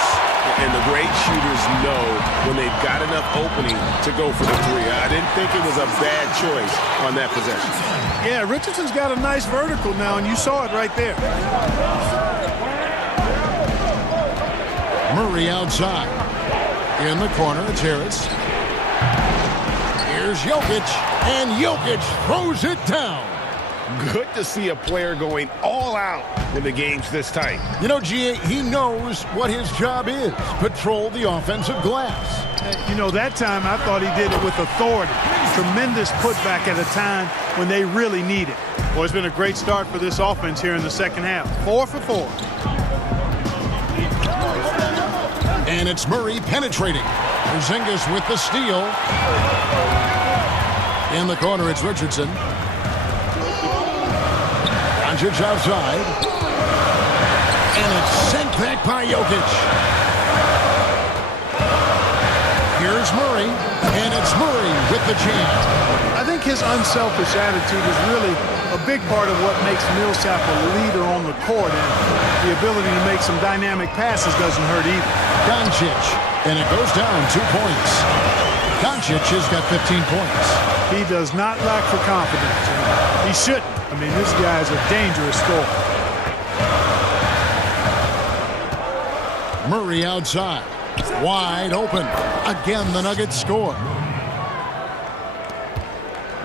And the great shooters know when they've got enough opening to go for the 3. I didn't think it was a bad choice on that possession. Yeah, Richardson's got a nice vertical now, and you saw it right there. Murray outside. In the corner, it's Harris. Here's Jokic, and Jokic throws it down. Good to see a player going all out when the game's this tight. You know, G.A., he knows what his job is. Patrol the offensive glass. You know, that time I thought he did it with authority. Tremendous putback at a time when they really need it. Well, it's been a great start for this offense here in the second half. 4 for 4. And it's Murray penetrating. Porzingis with the steal. In the corner, it's Richardson. Doncic outside. And it's sent back by Jokic. Here's Murray. And it's Murray with the jam. I think his unselfish attitude is really a big part of what makes Millsap a leader on the court. And the ability to make some dynamic passes doesn't hurt either. Doncic. And it goes down 2 points. Doncic has got 15 points. He does not lack for confidence. And he shouldn't. I mean, this guy's a dangerous scorer. Murray outside. Wide open. Again, the Nuggets score.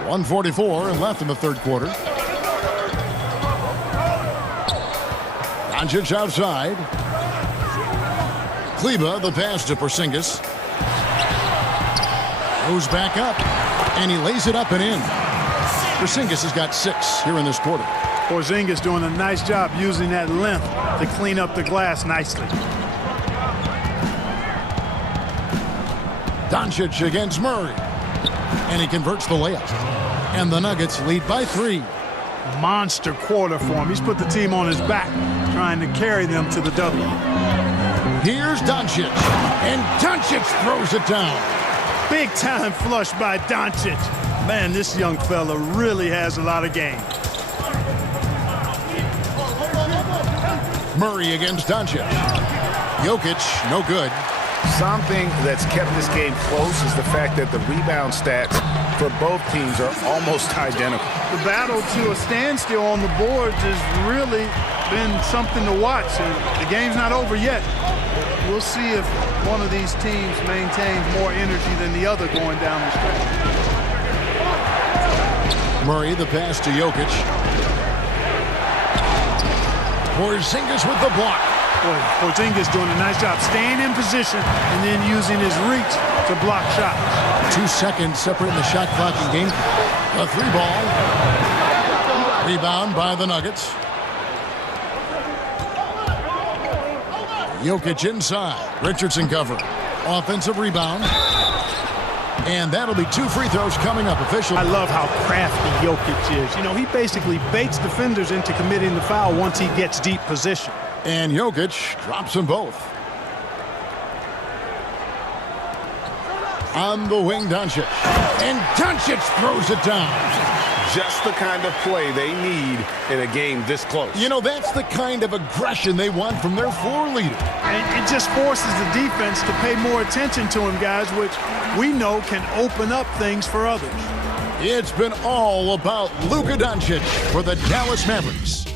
1:44 left in the third quarter. Doncic outside. Kleba, the pass to Porzingis. Goes back up. And he lays it up and in. Porzingis has got 6 here in this quarter. Porzingis doing a nice job using that length to clean up the glass nicely. Doncic against Murray. And he converts the layup. And the Nuggets lead by 3. Monster quarter for him. He's put the team on his back, trying to carry them to the W. Here's Doncic. And Doncic throws it down. Big time flush by Doncic. Man, this young fella really has a lot of game. Murray against Doncic. Jokic, no good. Something that's kept this game close is the fact that the rebound stats for both teams are almost identical. The battle to a standstill on the boards has really been something to watch. And the game's not over yet. We'll see if one of these teams maintains more energy than the other going down the stretch. Murray, the pass to Jokic. Porzingis with the block. Boy, Porzingis doing a nice job staying in position and then using his reach to block shots. 2 seconds separating the shot clock and game. A 3-ball. Rebound by the Nuggets. Jokic inside. Richardson cover. Offensive rebound. And that'll be 2 free throws coming up officially. I love how crafty Jokic is. You know, he basically baits defenders into committing the foul once he gets deep position. And Jokic drops them both. On the wing, Doncic. And Doncic throws it down. Just the kind of play they need in a game this close. You know, that's the kind of aggression they want from their floor leader. And it just forces the defense to pay more attention to him, guys, which we know can open up things for others. It's been all about Luka Doncic for the Dallas Mavericks.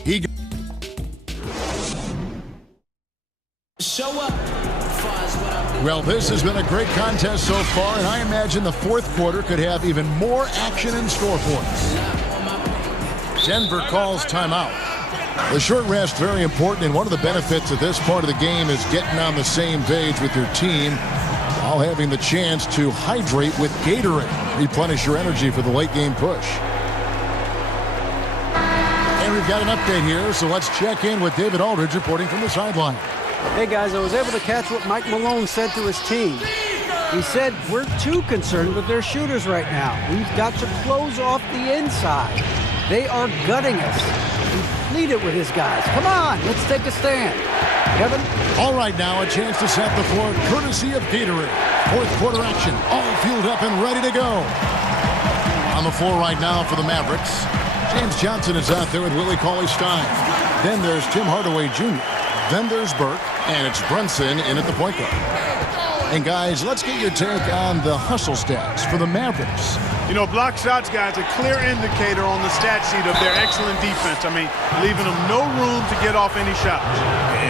Well, this has been a great contest so far, and I imagine the fourth quarter could have even more action in store for us. Denver calls timeout. The short rest, very important, and one of the benefits of this part of the game is getting on the same page with your team while having the chance to hydrate with Gatorade. Replenish your energy for the late game push. And we've got an update here, so let's check in with David Aldridge reporting from the sideline. Hey, guys, I was able to catch what Mike Malone said to his team. He said, we're too concerned with their shooters right now. We've got to close off the inside. They are gutting us. He pleaded with his guys. Come on, let's take a stand. Kevin? All right, now a chance to set the floor courtesy of Gatorade. Fourth quarter action, all fueled up and ready to go. On the floor right now for the Mavericks, James Johnson is out there with Willie Cauley-Stein. Then there's Tim Hardaway Jr. Then there's Burke, and it's Brunson in at the point guard. And guys, let's get your take on the hustle stats for the Mavericks. You know, block shots, guys, a clear indicator on the stat sheet of their excellent defense. I mean, leaving them no room to get off any shots.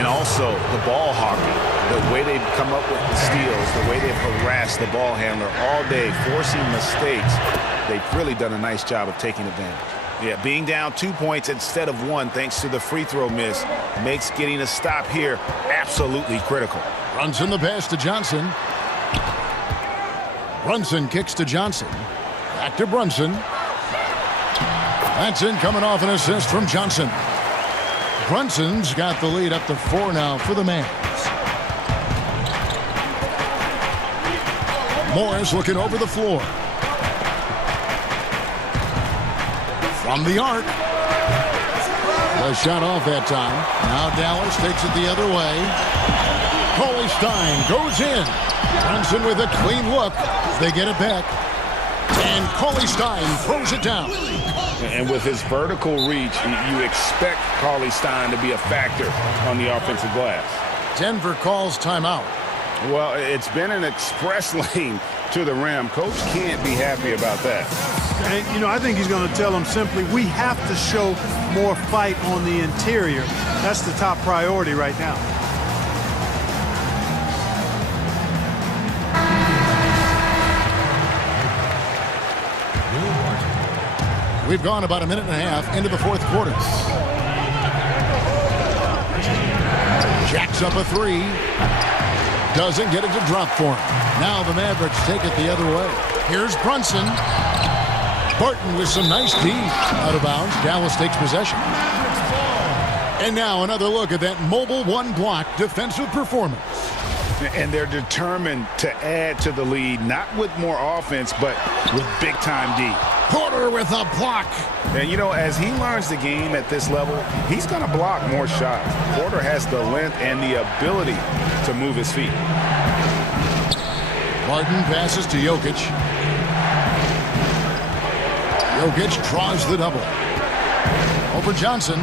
And also the ball hockey, the way they've come up with the steals, the way they've harassed the ball handler all day, forcing mistakes. They've really done a nice job of taking advantage. Yeah, being down 2 points instead of 1 thanks to the free throw miss makes getting a stop here absolutely critical. Brunson the pass to Johnson. Brunson kicks to Johnson. Back to Brunson. That's in, coming off an assist from Johnson. Brunson's got the lead up to 4 now for the Mavs. Morris looking over the floor. From the arc. The shot off that time. Now Dallas takes it the other way. Cauley-Stein goes in. Brunson with a clean look. They get it back. And Cauley-Stein throws it down. And with his vertical reach, you expect Cauley-Stein to be a factor on the offensive glass. Denver calls timeout. Well, it's been an express lane to the rim. Coach can't be happy about that. And, you know, I think he's going to tell them simply, we have to show more fight on the interior. That's the top priority right now. We've gone about a minute and a half into the fourth quarter. Jacks up a 3. Doesn't get it to drop for him. Now the Mavericks take it the other way. Here's Brunson. Barton with some nice D. Out of bounds. Dallas takes possession. And now another look at that mobile one-block defensive performance. And they're determined to add to the lead, not with more offense, but with big-time D. Porter with a block. And, you know, as he learns the game at this level, he's going to block more shots. Porter has the length and the ability to move his feet. Barton passes to Jokic. Jokic draws the double. Over Johnson.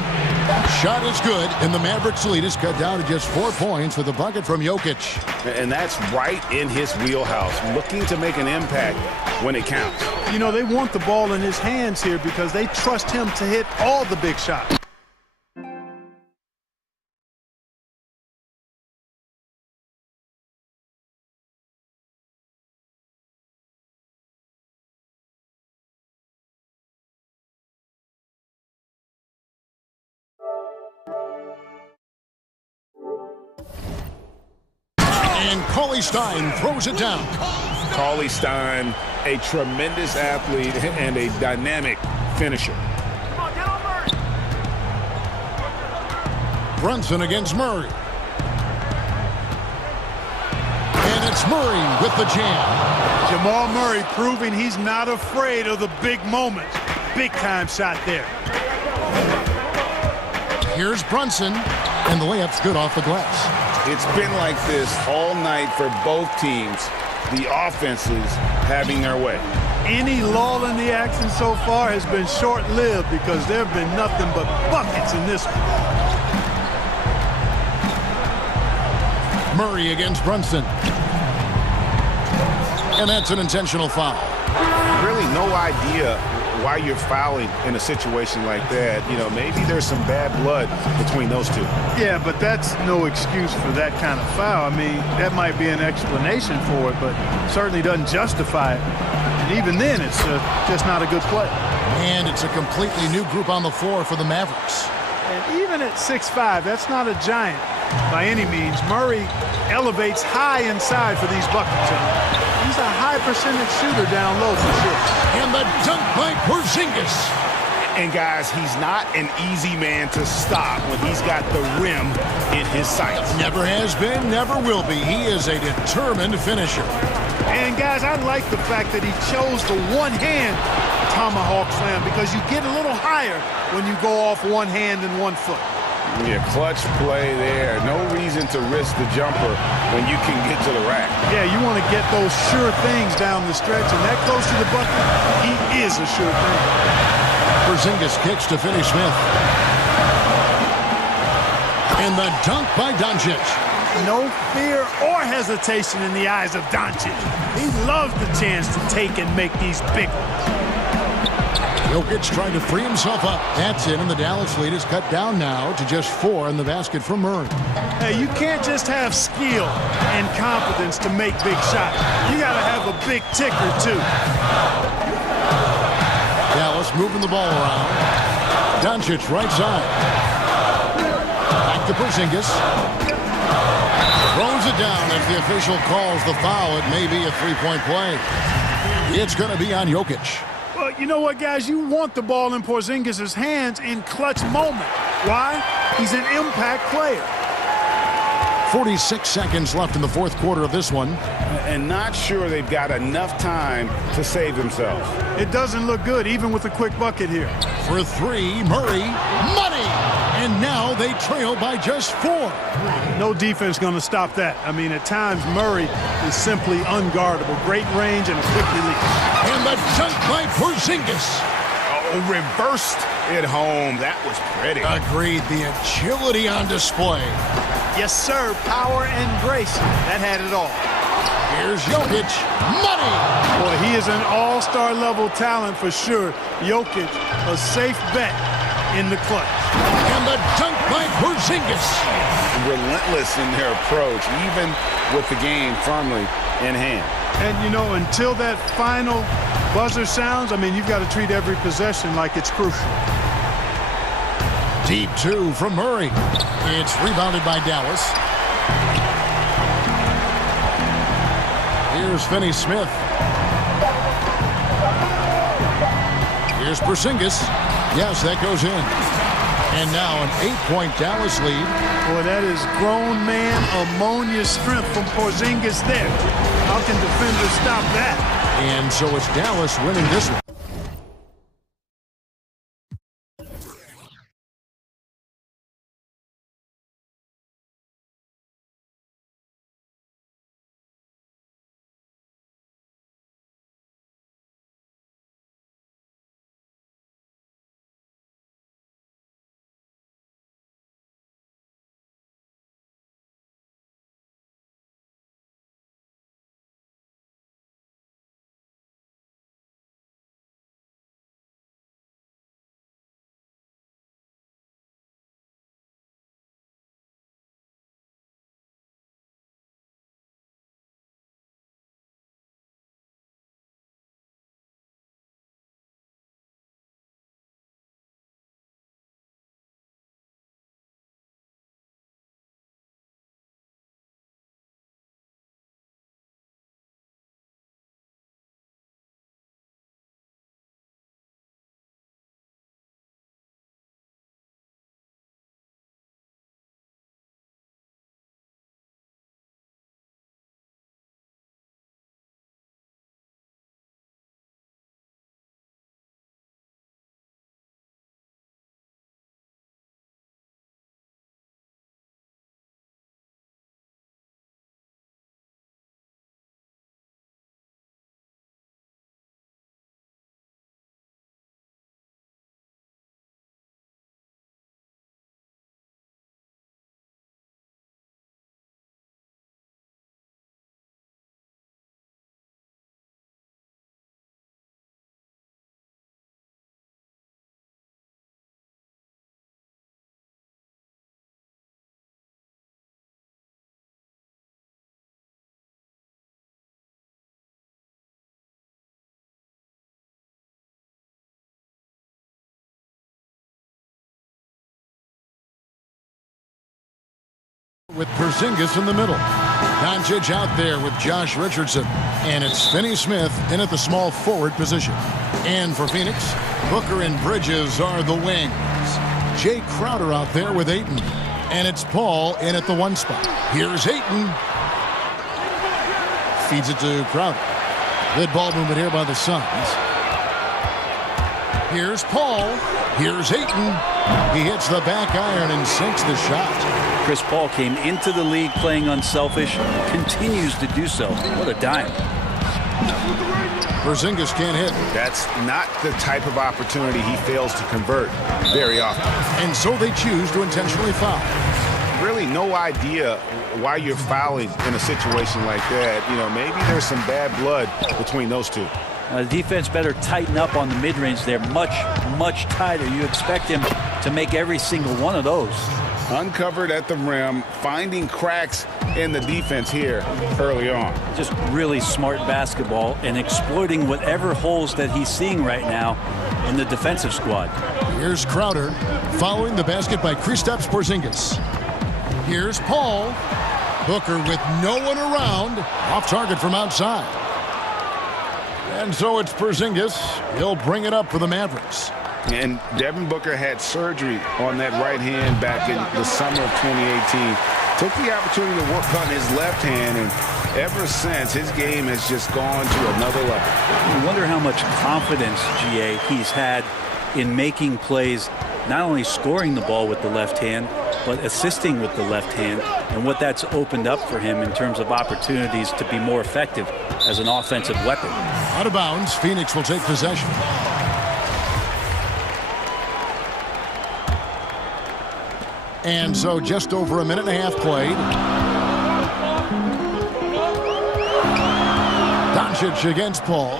Shot is good, and the Mavericks lead is cut down to just 4 points with a bucket from Jokic. And that's right in his wheelhouse, looking to make an impact when it counts. You know, they want the ball in his hands here because they trust him to hit all the big shots. And Cauley-Stein throws it down. Cauley-Stein, a tremendous athlete and a dynamic finisher. Brunson against Murray. And it's Murray with the jam. Jamal Murray proving he's not afraid of the big moments. Big-time shot there. Here's Brunson, and the layup's good off the glass. It's been like this all night for both teams. The offenses having their way. Any lull in the action so far has been short-lived because there have been nothing but buckets in this one. Murray against Brunson. And that's an intentional foul. Really no idea why you're fouling in a situation like that. You know, maybe there's some bad blood between those two. Yeah, but that's no excuse for that kind of foul. I mean, that might be an explanation for it, but certainly doesn't justify it. And even then, it's just not a good play. And it's a completely new group on the floor for the Mavericks. And even at 6'5", that's not a giant by any means. Murray elevates high inside for these buckets. And he's a high percentage shooter down low for sure. And the dunk by Porzingis. And guys, he's not an easy man to stop when he's got the rim in his sights. Never has been, never will be. He is a determined finisher. And guys, I like the fact that he chose the one-hand tomahawk slam because you get a little higher when you go off one hand and 1 foot. Yeah, clutch play there. No reason to risk the jumper when you can get to the rack. Yeah, you want to get those sure things down the stretch, and that close to the bucket, he is a sure thing. Porzingis kicks to Finney Smith. And the dunk by Doncic. No fear or hesitation in the eyes of Doncic. He loves the chance to take and make these big ones. Jokic trying to free himself up. That's it, and the Dallas lead is cut down now to just 4 in the basket from Murray. Hey, you can't just have skill and confidence to make big shots. You got to have a big ticker, too. Dallas moving the ball around. Doncic right side. Back to Porzingis. Throws it down as the official calls the foul. It may be a three-point play. It's going to be on Jokic. Well, you know what, guys? You want the ball in Porzingis' hands in clutch moment. Why? He's an impact player. 46 seconds left in the fourth quarter of this one. And not sure they've got enough time to save themselves. It doesn't look good, even with a quick bucket here. For 3, Murray, money! And now they trail by just 4. No defense going to stop that. I mean, at times, Murray is simply unguardable. Great range and a quick release. And the dunk by Porzingis. Oh, reversed it home. That was pretty. Agreed. The agility on display. Yes, sir. Power and grace. That had it all. Here's Jokic. Money! Boy, he is an all-star level talent for sure. Jokic, a safe bet in the clutch. And the dunk by Porzingis. Relentless in their approach, even with the game firmly in hand. And, you know, until that final buzzer sounds, I mean, you've got to treat every possession like it's crucial. Deep 2 from Murray. It's rebounded by Dallas. Here's Finney Smith. Here's Porzingis. Yes, that goes in. And now an 8-point Dallas lead. Boy, that is grown man ammonia strength from Porzingis there. How can defenders stop that? And so it's Dallas winning this one. With Porzingis in the middle. Doncic out there with Josh Richardson. And it's Finney Smith in at the small forward position. And for Phoenix, Booker and Bridges are the wings. Jay Crowder out there with Ayton. And it's Paul in at the 1 spot. Here's Ayton. Feeds it to Crowder. Good ball movement here by the Suns. Here's Paul. Here's Ayton. He hits the back iron and sinks the shot. Chris Paul came into the league playing unselfish, continues to do so. What a dime. Porzingis can't hit. That's not the type of opportunity he fails to convert very often. And so they choose to intentionally foul. Really no idea why you're fouling in a situation like that. You know, maybe there's some bad blood between those two. The defense better tighten up on the mid-range. They're much tighter. You expect him to make every single one of those. Uncovered at the rim, finding cracks in the defense here early on. Just really smart basketball and exploiting whatever holes that he's seeing right now in the defensive squad. Here's Crowder following the basket by Kristaps Porzingis. Here's Paul. Booker with no one around. Off target from outside. And so it's Porzingis. He'll bring it up for the Mavericks. And Devin Booker had surgery on that right hand back in the summer of 2018. Took the opportunity to work on his left hand, and ever since, his game has just gone to another level. I wonder how much confidence, GA, he's had in making plays, not only scoring the ball with the left hand, but assisting with the left hand, and what that's opened up for him in terms of opportunities to be more effective as an offensive weapon. Out of bounds, Phoenix will take possession. And so just over a minute and a half played. Doncic against Paul.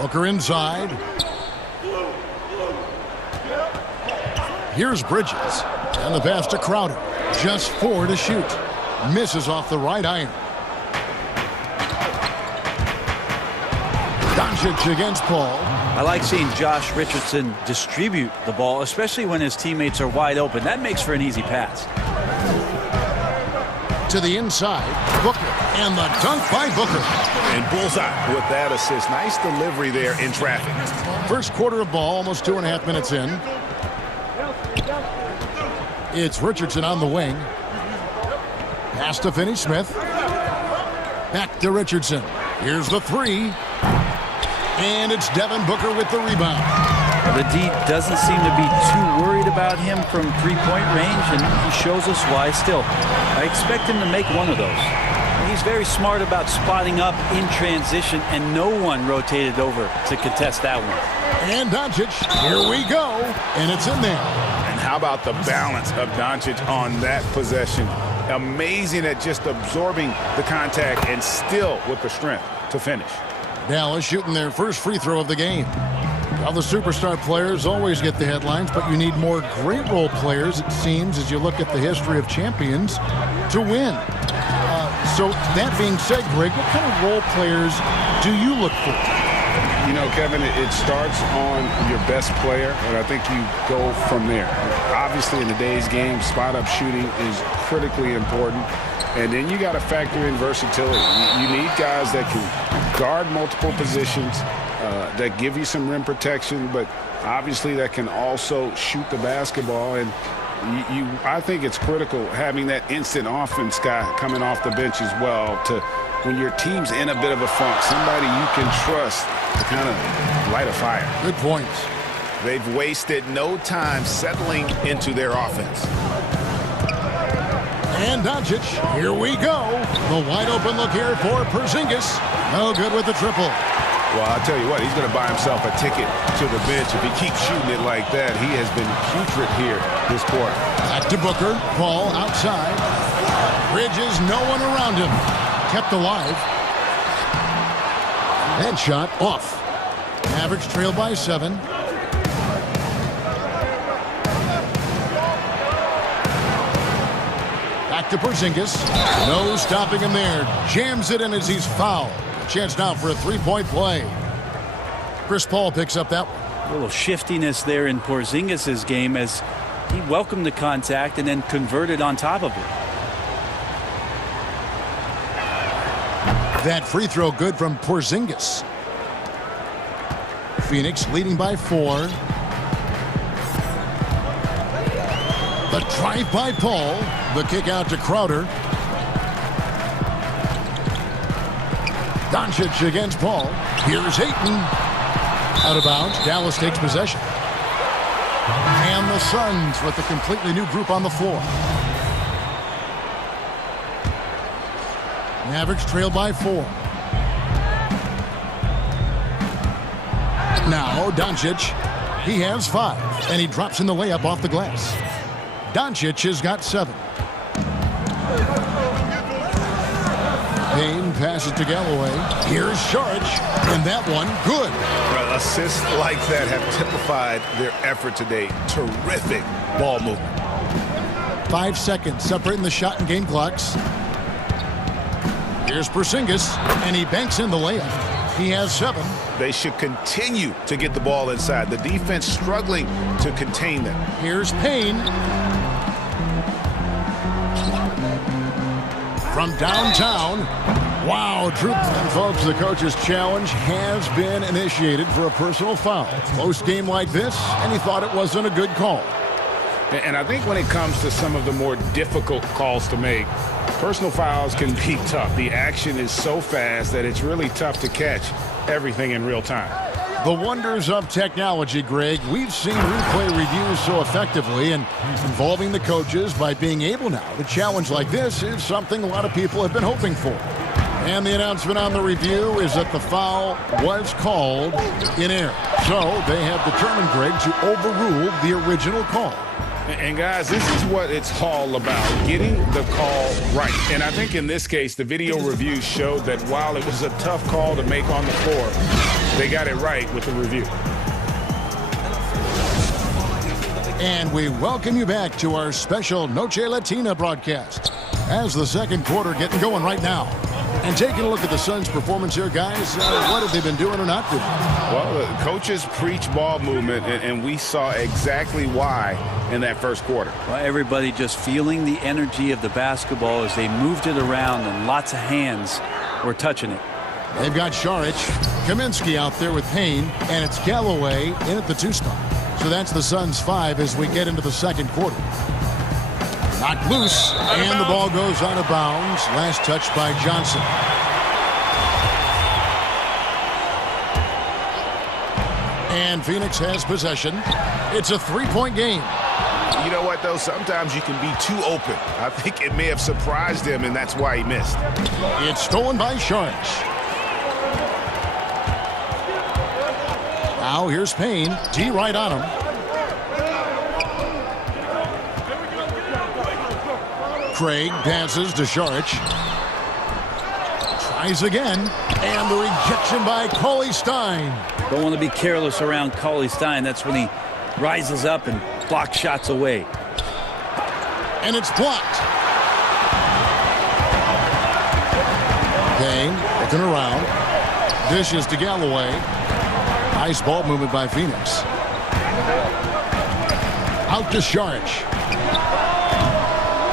Booker inside. Here's Bridges. And the pass to Crowder. Just 4 to shoot. Misses off the right iron. Doncic against Paul. I like seeing Josh Richardson distribute the ball, especially when his teammates are wide open. That makes for an easy pass. To the inside, Booker, and the dunk by Booker. And bullseye with that assist. Nice delivery there in traffic. First quarter of ball, almost 2.5 minutes in. It's Richardson on the wing. Pass to Finney-Smith. Back to Richardson. Here's the three. And it's Devin Booker with the rebound. The D doesn't seem to be too worried about him from three-point range, and he shows us why still. I expect him to make one of those. He's very smart about spotting up in transition, and no one rotated over to contest that one. And Doncic, here we go, and it's in there. And how about the balance of Doncic on that possession? Amazing at just absorbing the contact and still with the strength to finish. Dallas shooting their first free throw of the game. Well, the superstar players always get the headlines, but you need more great role players, it seems, as you look at the history of champions, to win. So that being said, Greg, what kind of role players do you look for? You know, Kevin, it starts on your best player, and I think you go from there. Obviously, in today's game, spot-up shooting is critically important. And then you got to factor in versatility. You need guys that can guard multiple positions, that give you some rim protection, but obviously that can also shoot the basketball. And I think it's critical having that instant offense guy coming off the bench as well, to when your team's in a bit of a funk, somebody you can trust to kind of light a fire. Good points. They've wasted no time settling into their offense. And Doncic, here we go. The wide open look here for Porzingis. No good with the triple. Well, I'll tell you what, he's going to buy himself a ticket to the bench. If he keeps shooting it like that, he has been putrid here this quarter. Back to Booker. Paul outside. Bridges, no one around him. Kept alive. That shot off. Mavericks trail by 7. Back to Porzingis. No stopping him there. Jams it in as he's fouled. Chance now for a three-point play. Chris Paul picks up that one. A little shiftiness there in Porzingis' game as he welcomed the contact and then converted on top of it. That free throw good from Porzingis. Phoenix leading by 4. The drive by Paul. The kick out to Crowder. Doncic against Paul. Here's Ayton. Out of bounds. Dallas takes possession. And the Suns with a completely new group on the floor. Mavericks trail by 4. Now Doncic. He has 5. And he drops in the layup off the glass. Doncic has got 7. Payne passes to Galloway. Here's Saric, and that one good. Well, assists like that have typified their effort today. Terrific ball movement. 5 seconds separating the shot and game clocks. Here's Porzingis, and he banks in the layup. He has 7. They should continue to get the ball inside. The defense struggling to contain them. Here's Payne. From downtown. Wow, and folks, the coach's challenge has been initiated for a personal foul. Close game like this, and he thought it wasn't a good call. And I think when it comes to some of the more difficult calls to make, personal fouls can be tough. The action is so fast that it's really tough to catch everything in real time. The wonders of technology, Greg. We've seen replay reviews so effectively, and involving the coaches by being able now to challenge like this is something a lot of people have been hoping for. And the announcement on the review is that the foul was called in error. So they have determined, Greg, to overrule the original call. And guys, this is what it's all about, getting the call right. And I think in this case, the video review showed that while it was a tough call to make on the floor, they got it right with the review. And we welcome you back to our special Noche Latina broadcast as the second quarter getting going right now. And taking a look at the Suns' performance here, guys, what have they been doing or not doing? Well, the coaches preach ball movement, and we saw exactly why in that first quarter. Well, everybody just feeling the energy of the basketball as they moved it around, and lots of hands were touching it. They've got Šarić, Kaminsky out there with Payne, and it's Galloway in at the 2 spot. So that's the Suns' 5 as we get into the second quarter. Knocked loose, and the ball goes out of bounds. Last touch by Johnson. And Phoenix has possession. It's a 3-point game. You know what, though? Sometimes you can be too open. I think it may have surprised him, and that's why he missed. It's stolen by Šarić. Now here's Payne. D right on him. Craig passes to Šarić. Tries again. And the rejection by Cauley-Stein. Don't want to be careless around Cauley-Stein. That's when he rises up and blocks shots away. And it's blocked. Payne looking around. Dishes to Galloway. Nice ball movement by Phoenix. Out to Šarić.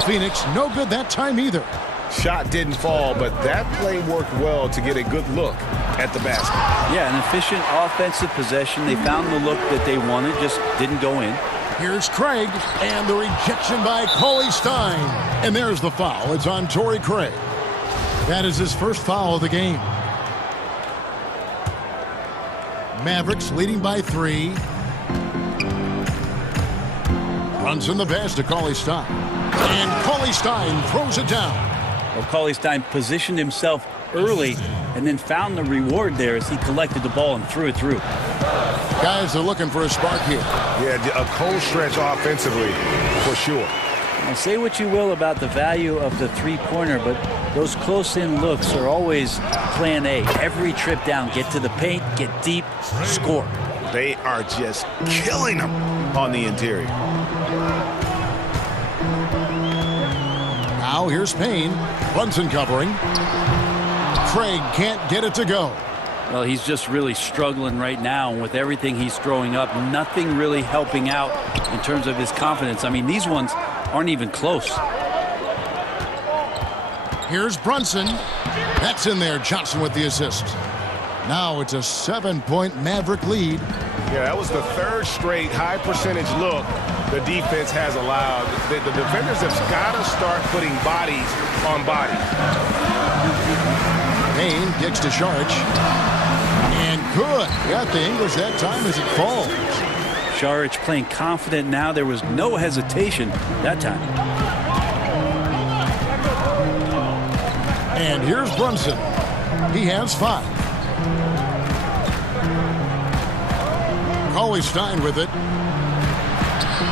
Phoenix, no good that time either. Shot didn't fall, but that play worked well to get a good look at the basket. Yeah, an efficient offensive possession. They found the look that they wanted, just didn't go in. Here's Craig, and the rejection by Cauley-Stein. And there's the foul. It's on Torrey Craig. That is his first foul of the game. Mavericks leading by 3. Runs in the pass to Cauley-Stein. And Cauley-Stein throws it down. Well, Cauley-Stein positioned himself early and then found the reward there as he collected the ball and threw it through. Guys are looking for a spark here. Yeah, a cold stretch offensively for sure. Now, say what you will about the value of the three-pointer, but those close-in looks are always plan A. Every trip down, get to the paint, get deep, score. They are just killing them on the interior. Now here's Payne. Brunson covering. Craig can't get it to go. Well, he's just really struggling right now. And with everything he's throwing up, nothing really helping out in terms of his confidence. I mean, these ones aren't even close. Here's Brunson. That's in there. Johnson with the assist. Now it's a 7-point Maverick lead. Yeah, that was the third straight high percentage look the defense has allowed. The defenders have got to start putting bodies on bodies. Payne kicks to Šarić. And good. Got the English that time as it falls. Šarić playing confident now. There was no hesitation that time. And here's Brunson. He has 5. Cauley-Stein with it.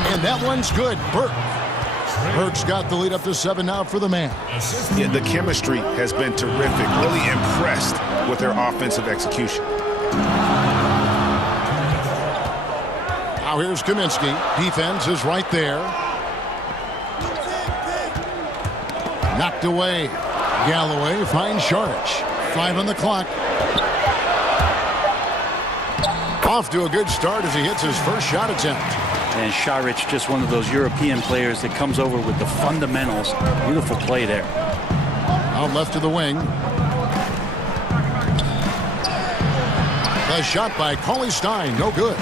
And that one's good. Burke's got the lead up to 7 now for the man. Yeah, the chemistry has been terrific. Really impressed with their offensive execution. Now here's Kaminsky. Defense is right there. Knocked away. Galloway finds Šarić. 5 on the clock. Off to a good start as he hits his first shot attempt. And Šarić, just one of those European players that comes over with the fundamentals. Beautiful play there. Out left to the wing. The shot by Cauley-Stein, no good.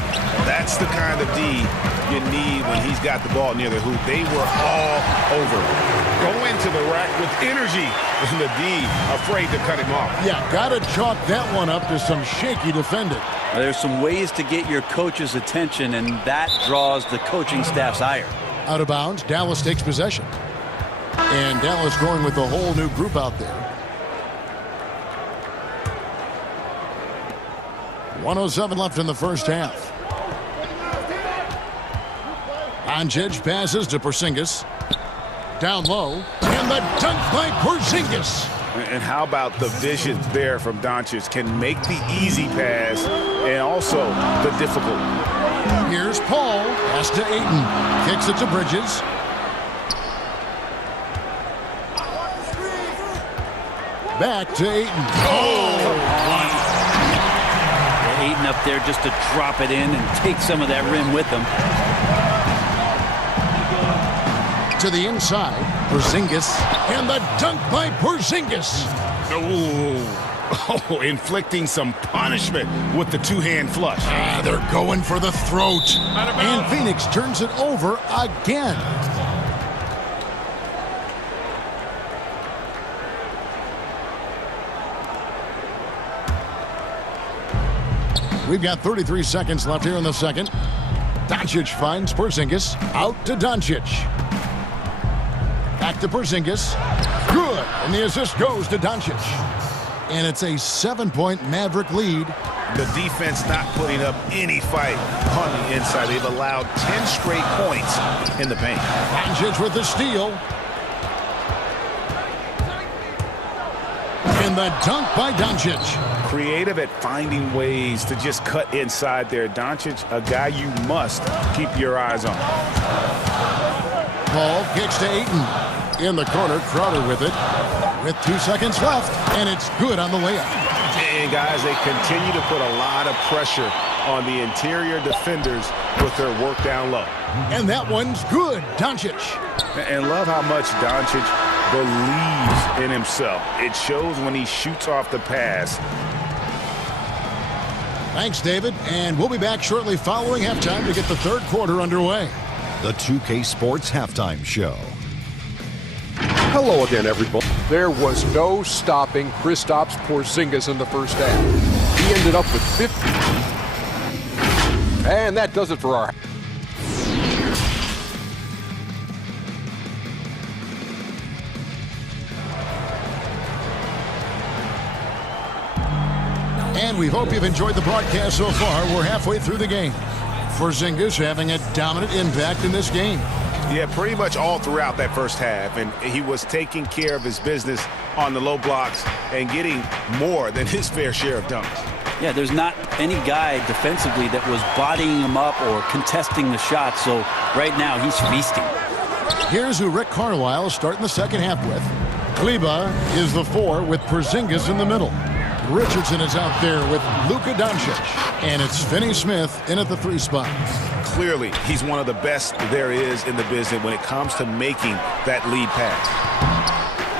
That's the kind of D you need when he's got the ball near the hoop. They were all over. Go into the rack with energy, and the D afraid to cut him off. Yeah, got to chalk that one up to some shaky defending. There's some ways to get your coach's attention, and that draws the coaching staff's ire. Out of bounds, Dallas takes possession. And Dallas going with a whole new group out there. 1:07 left in the first half. Doncic passes to Porzingis. Down low. And the dunk by Porzingis. And how about the vision there from Doncic? Can make the easy pass and also the difficult. Here's Paul. Pass to Ayton. Kicks it to Bridges. Back to Ayton. Ayton up there just to drop it in and take some of that rim with him. To the inside, Porzingis, and the dunk by Porzingis. Oh, inflicting some punishment with the two-hand flush. They're going for the throat. And Phoenix turns it over again. We've got 33 seconds left here in the second. Doncic finds Porzingis. Out to Doncic. Back to Porzingis. Good. And the assist goes to Doncic. And it's a 7-point Maverick lead. The defense not putting up any fight on the inside. They've allowed 10 straight points in the paint. Doncic with the steal. And the dunk by Doncic. Creative at finding ways to just cut inside there. Doncic, a guy you must keep your eyes on. Paul kicks to Ayton. In the corner, Crowder with it. With 2 seconds left, and it's good on the layup. And guys, they continue to put a lot of pressure on the interior defenders with their work down low. And that one's good, Doncic. And love how much Doncic believes in himself. It shows when he shoots off the pass. Thanks, David. And we'll be back shortly following halftime to get the third quarter underway. The 2K Sports Halftime Show. Hello again, everybody. There was no stopping Kristaps Porzingis in the first half. He ended up with 50. And that does it for our... And we hope you've enjoyed the broadcast so far. We're halfway through the game. Porzingis having a dominant impact in this game. Yeah, pretty much all throughout that first half. And he was taking care of his business on the low blocks and getting more than his fair share of dunks. Yeah, there's not any guy defensively that was bodying him up or contesting the shot. So right now he's feasting. Here's who Rick Carlisle is starting the second half with. Kleba is the 4 with Porzingis in the middle. Richardson is out there with Luka Doncic. And it's Finney Smith in at the 3 spot. Clearly, he's one of the best there is in the business when it comes to making that lead pass.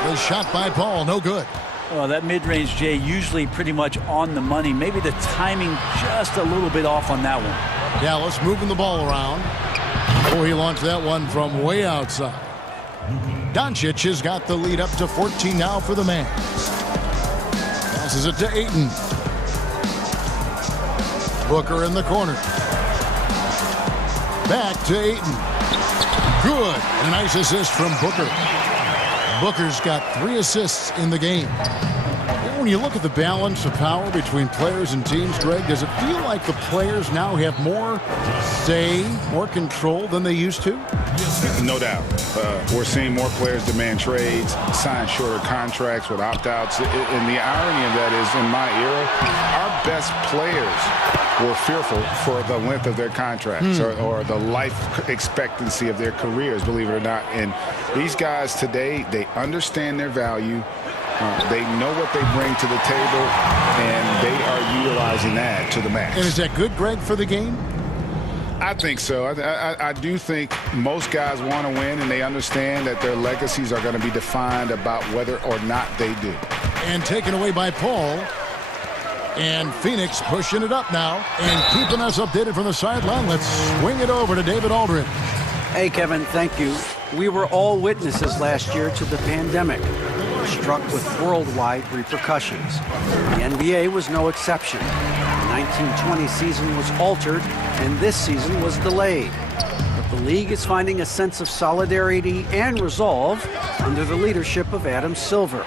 The shot by Paul, no good. Well, that mid-range, Jay, usually pretty much on the money. Maybe the timing just a little bit off on that one. Dallas moving the ball around. Oh, he launched that one from way outside. Doncic has got the lead up to 14 now for the man. Passes it to Ayton. Booker in the corner. Back to Ayton. Good. And a nice assist from Booker. Booker's got 3 assists in the game. When you look at the balance of power between players and teams, Greg, does it feel like the players now have more say, more control than they used to? No doubt. We're seeing more players demand trades, sign shorter contracts with opt-outs. And the irony of that is, in my era, our best players were fearful for the length of their contracts or the life expectancy of their careers, believe it or not. And these guys today, they understand their value. They know what they bring to the table, and they are utilizing that to the max. And is that good, Greg, for the game? I think so. I do think most guys want to win, and they understand that their legacies are going to be defined about whether or not they do. And taken away by Paul. And Phoenix pushing it up now and keeping us updated from the sideline. Let's swing it over to David Aldridge. Hey, Kevin, thank you. We were all witnesses last year to the pandemic, struck with worldwide repercussions. The NBA was no exception. The 1920 season was altered, and this season was delayed. But the league is finding a sense of solidarity and resolve under the leadership of Adam Silver.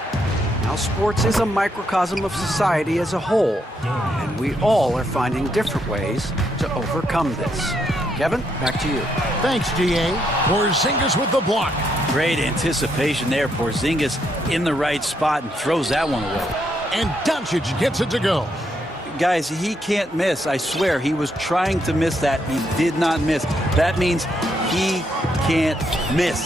Now, sports is a microcosm of society as a whole, and we all are finding different ways to overcome this. Kevin, back to you. Thanks, D.A. Porzingis with the block. Great anticipation there. Porzingis in the right spot and throws that one away. And Doncic gets it to go. Guys, he can't miss. I swear, he was trying to miss that. He did not miss. That means he can't miss.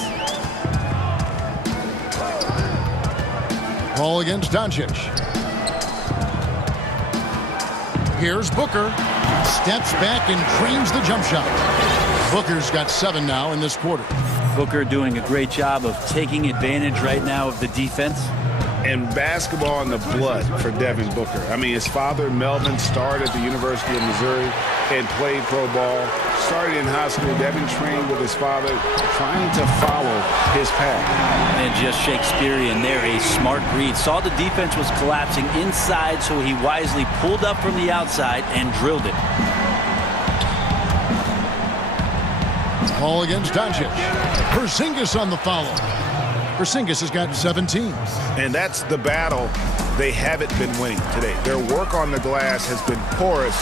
Ball against Doncic. Here's Booker. Steps back and trains the jump shot. Booker's got 7 now in this quarter. Booker doing a great job of taking advantage right now of the defense. And basketball in the blood for Devin Booker. I mean, his father, Melvin, started at the University of Missouri and played pro ball. Started in high school. Devin trained with his father, trying to follow his path. And just Shakespearean there, a smart read. Saw the defense was collapsing inside, so he wisely pulled up from the outside and drilled it. Ball against Doncic. Porzingis on the follow. Porzingis has got 17. And that's the battle they haven't been winning today. Their work on the glass has been porous,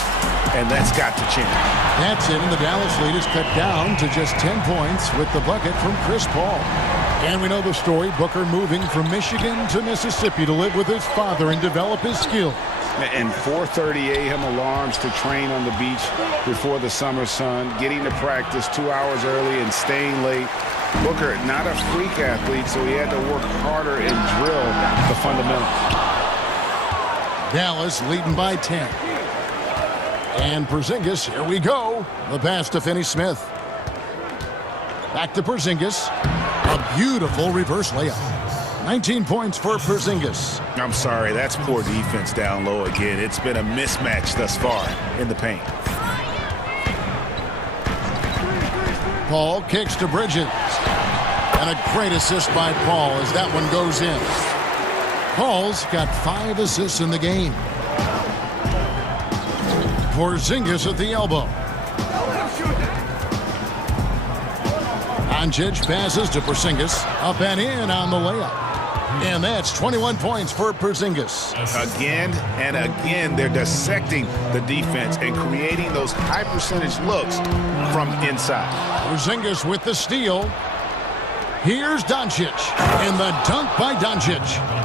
and that's got to change. That's it, and the Dallas lead is cut down to just 10 points with the bucket from Chris Paul. And we know the story, Booker moving from Michigan to Mississippi to live with his father and develop his skills. And 4:30 a.m. alarms to train on the beach before the summer sun, getting to practice 2 hours early and staying late. Booker, not a freak athlete, so he had to work harder and drill the fundamentals. Dallas leading by 10. And Porzingis, here we go. The pass to Finney-Smith. Back to Porzingis. A beautiful reverse layup. 19 points for Porzingis. I'm sorry, that's poor defense down low again. It's been a mismatch thus far in the paint. Paul kicks to Bridges. And a great assist by Paul as that one goes in. Paul's got 5 assists in the game. Porzingis at the elbow. Doncic passes to Porzingis. Up and in on the layup. And that's 21 points for Porzingis. Again and again, they're dissecting the defense and creating those high percentage looks from inside. Porzingis with the steal. Here's Doncic, and the dunk by Doncic.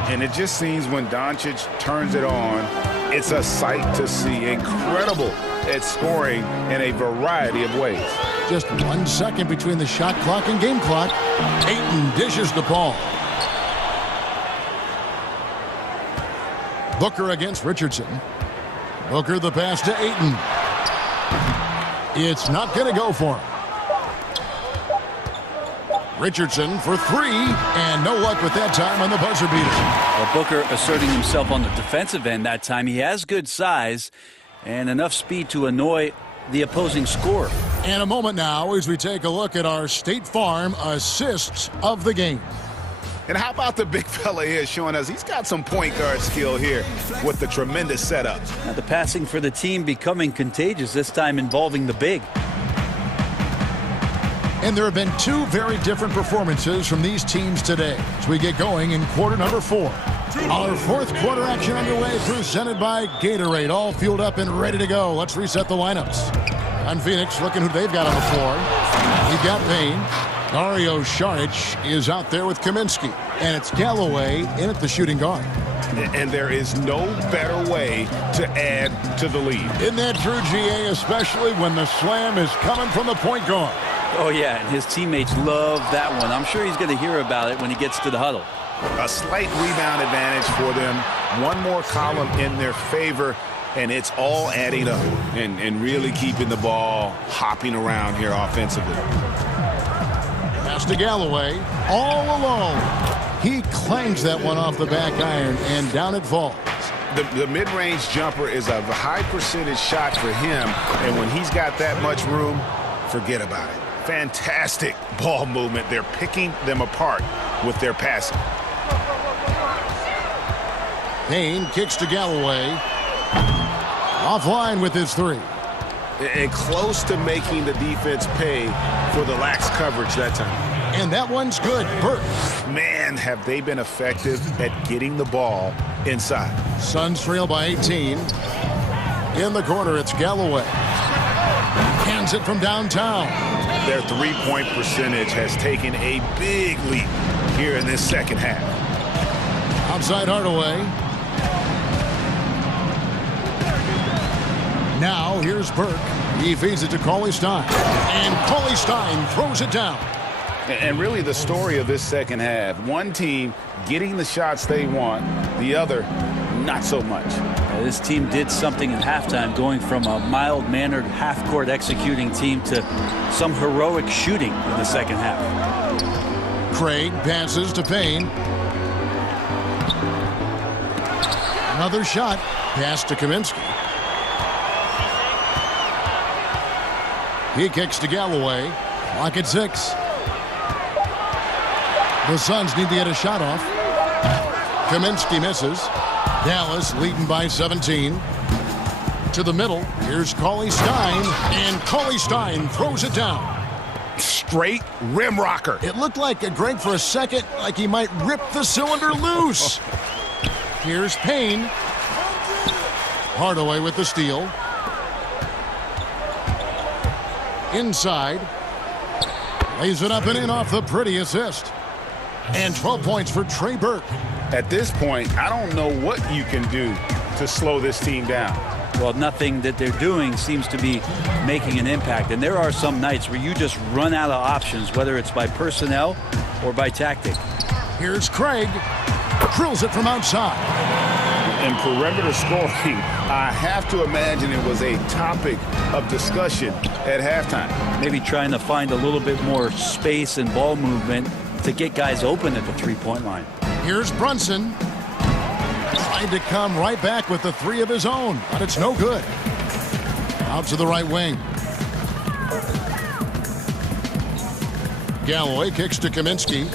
And it just seems when Doncic turns it on, it's a sight to see. Incredible at scoring in a variety of ways. Just 1 second between the shot clock and game clock. Ayton dishes the ball. Booker against Richardson. Booker the pass to Ayton. It's not going to go for him. Richardson for 3, and no luck with that time on the buzzer beater. Well, Booker asserting himself on the defensive end that time. He has good size and enough speed to annoy the opposing scorer. And a moment now as we take a look at our State Farm assists of the game. And how about the big fella here showing us he's got some point guard skill here with the tremendous setup. Now the passing for the team becoming contagious, this time involving the big. And there have been 2 very different performances from these teams today as we get going in quarter number 4. Our 4th quarter action underway, presented by Gatorade, all fueled up and ready to go. Let's reset the lineups. On Phoenix, looking who they've got on the floor. You've got Payne. Dario Saric is out there with Kaminsky. And it's Galloway in at the shooting guard. And there is no better way to add to the lead. Isn't that true, GA, especially when the slam is coming from the point guard? Oh, yeah, and his teammates love that one. I'm sure he's going to hear about it when he gets to the huddle. A slight rebound advantage for them. One more column in their favor, and it's all adding up and really keeping the ball hopping around here offensively. Pass to Galloway, all alone. He clangs that one off the back iron, and down it falls. The mid-range jumper is a high percentage shot for him, and when he's got that much room, forget about it. Fantastic ball movement. They're picking them apart with their passing. Payne kicks to Galloway. Offline with his 3. And close to making the defense pay for the lax coverage that time. And that one's good. Burke. Man, have they been effective at getting the ball inside. Suns trail by 18. In the corner, it's Galloway. Hands it from downtown. Their three-point percentage has taken a big leap here in this second half. Outside Hardaway. Now here's Burke. He feeds it to Cauley Stein. And Cauley Stein throws it down. And really the story of this second half, one team getting the shots they want, The other, not so much. This team did something in halftime, going from a mild-mannered half-court executing team to some heroic shooting in the second half. Craig passes to Payne. Another shot. Pass to Kaminsky. He kicks to Galloway. Clock at 6. The Suns need to get a shot off. Kaminsky misses. Dallas leading by 17. To the middle. Here's Cauley Stein. And Cauley Stein throws it down. Straight rim rocker. It looked like Greg for a second, like he might rip the cylinder loose. Here's Payne. Hardaway with the steal. Inside. Lays it up and in off the pretty assist. And 12 points for Trey Burke. At this point, I don't know what you can do to slow this team down. Well, nothing that they're doing seems to be making an impact. And there are some nights where you just run out of options, whether it's by personnel or by tactic. Here's Craig. Drills it from outside. In perimeter scoring, I have to imagine it was a topic of discussion at halftime. Maybe trying to find a little bit more space and ball movement to get guys open at the three-point line. Here's Brunson. Tried to come right back with the three of his own, but it's no good. Out to the right wing. Galloway kicks to Kaminsky.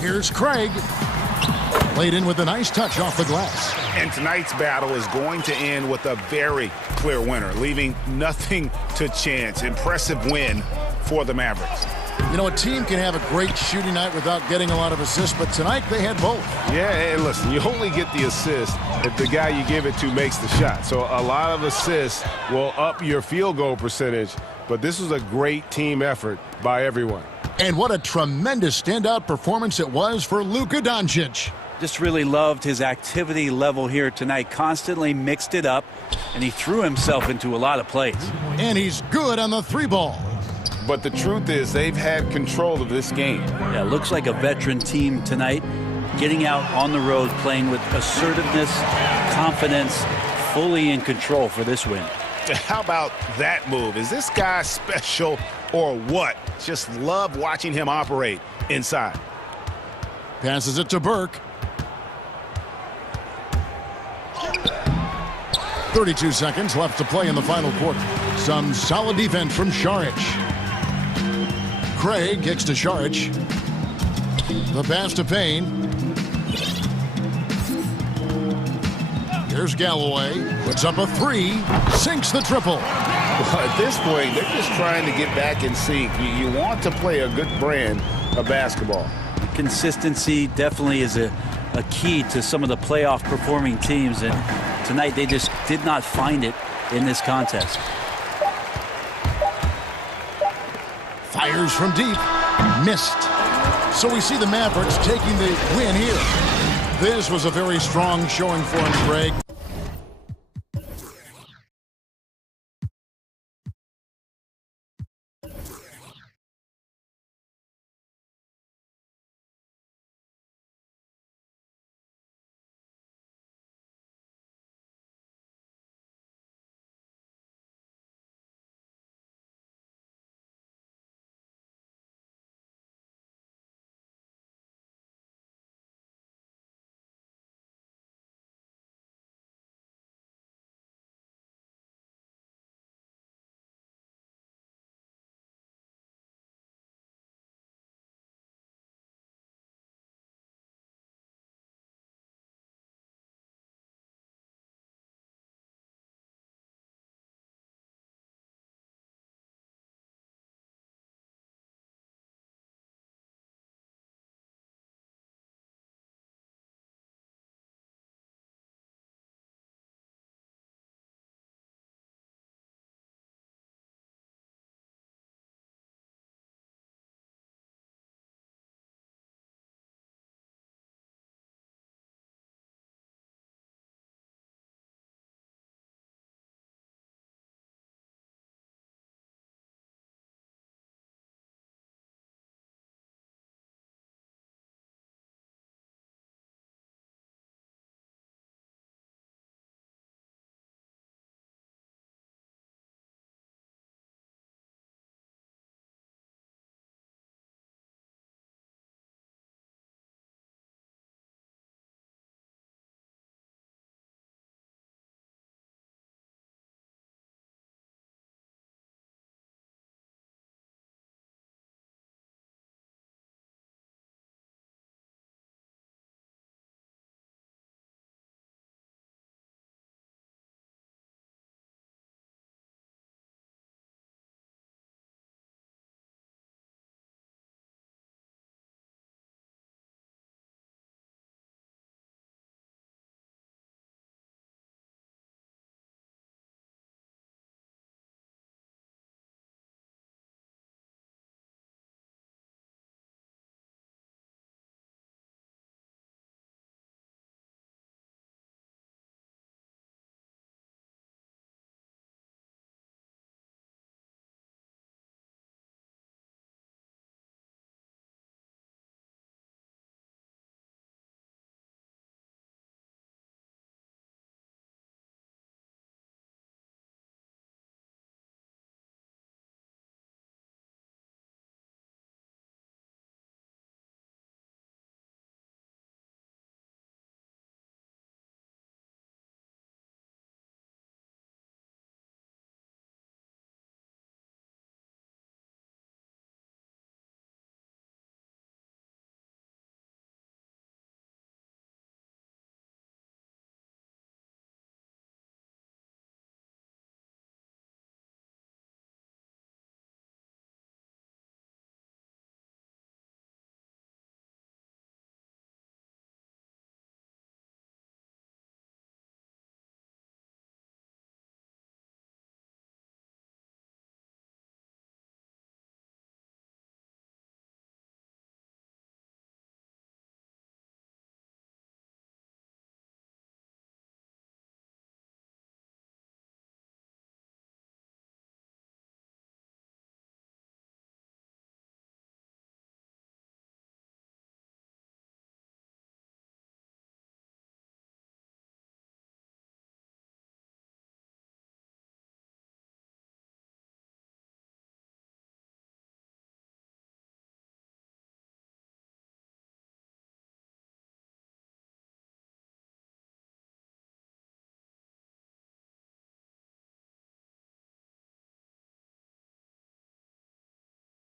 Here's Craig. Laid in with a nice touch off the glass. And tonight's battle is going to end with a very clear winner, leaving nothing to chance. Impressive win for the Mavericks. You know, a team can have a great shooting night without getting a lot of assists, but tonight they had both. Yeah, and listen, you only get the assist if the guy you give it to makes the shot. So a lot of assists will up your field goal percentage, but this was a great team effort by everyone. And what a tremendous standout performance it was for Luka Doncic. Just really loved his activity level here tonight. Constantly mixed it up, and he threw himself into a lot of plays. And he's good on the three ball. But the truth is they've had control of this game. Yeah, looks like a veteran team tonight, getting out on the road, playing with assertiveness, confidence, fully in control for this win. How about that move? Is this guy special or what? Just love watching him operate inside. Passes it to Burke. 32 seconds left to play in the final quarter. Some solid defense from Šarić. Craig kicks to Šarić. The pass to Payne. Here's Galloway. Puts up a three. Sinks the triple. Well, at this point, they're just trying to get back in sync. You want to play a good brand of basketball. Consistency definitely is a key to some of the playoff performing teams, and tonight they just did not find it in this contest. Fires from deep. Missed. So we see the Mavericks taking the win here. This was a very strong showing for him, Greg.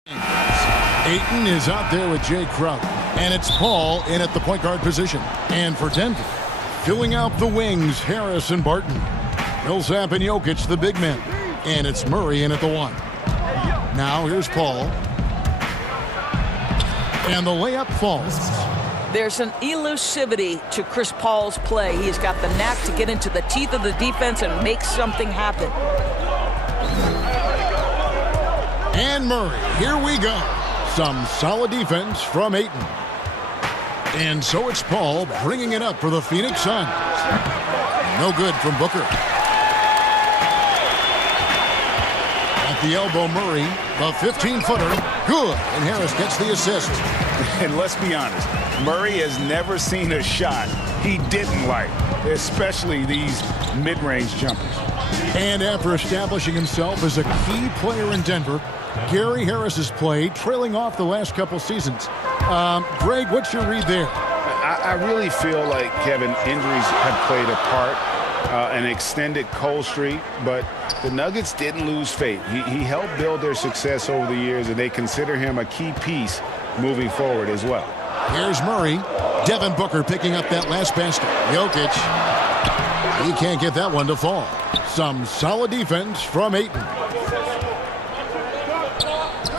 Ayton is out there with Jay Crowder. And it's Paul in at the point guard position. And for Denver, filling out the wings, Harris and Barton. Millsap and Jokic, the big men. And it's Murray in at the 1. Now here's Paul. And the layup falls. There's an elusivity to Chris Paul's play. He's got the knack to get into the teeth of the defense and make something happen. And Murray, here we go. Some solid defense from Ayton. And so it's Paul bringing it up for the Phoenix Suns. No good from Booker. At the elbow, Murray, the 15-footer. Good, and Harris gets the assist. And let's be honest, Murray has never seen a shot he didn't like, especially these mid-range jumpers. And after establishing himself as a key player in Denver, Gary Harris has played, trailing off the last couple seasons. Greg, what's your read there? I really feel like, Kevin, injuries have played a part, an extended cold streak, but the Nuggets didn't lose faith. He helped build their success over the years, and they consider him a key piece moving forward as well. Here's Murray. Devin Booker picking up that last basket. Jokic. He can't get that one to fall. Some solid defense from Ayton.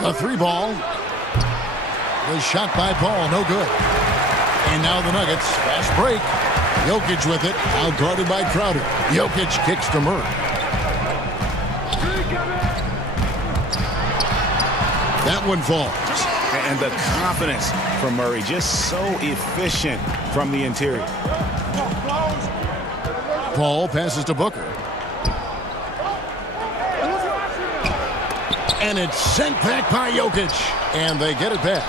A 3-ball. The shot by Paul, no good. And now the Nuggets, fast break. Jokic with it, out guarded by Crowder. Jokic kicks to Murray. That one falls. And the confidence from Murray, just so efficient from the interior. Paul passes to Booker. And it's sent back by Jokic. And they get it back.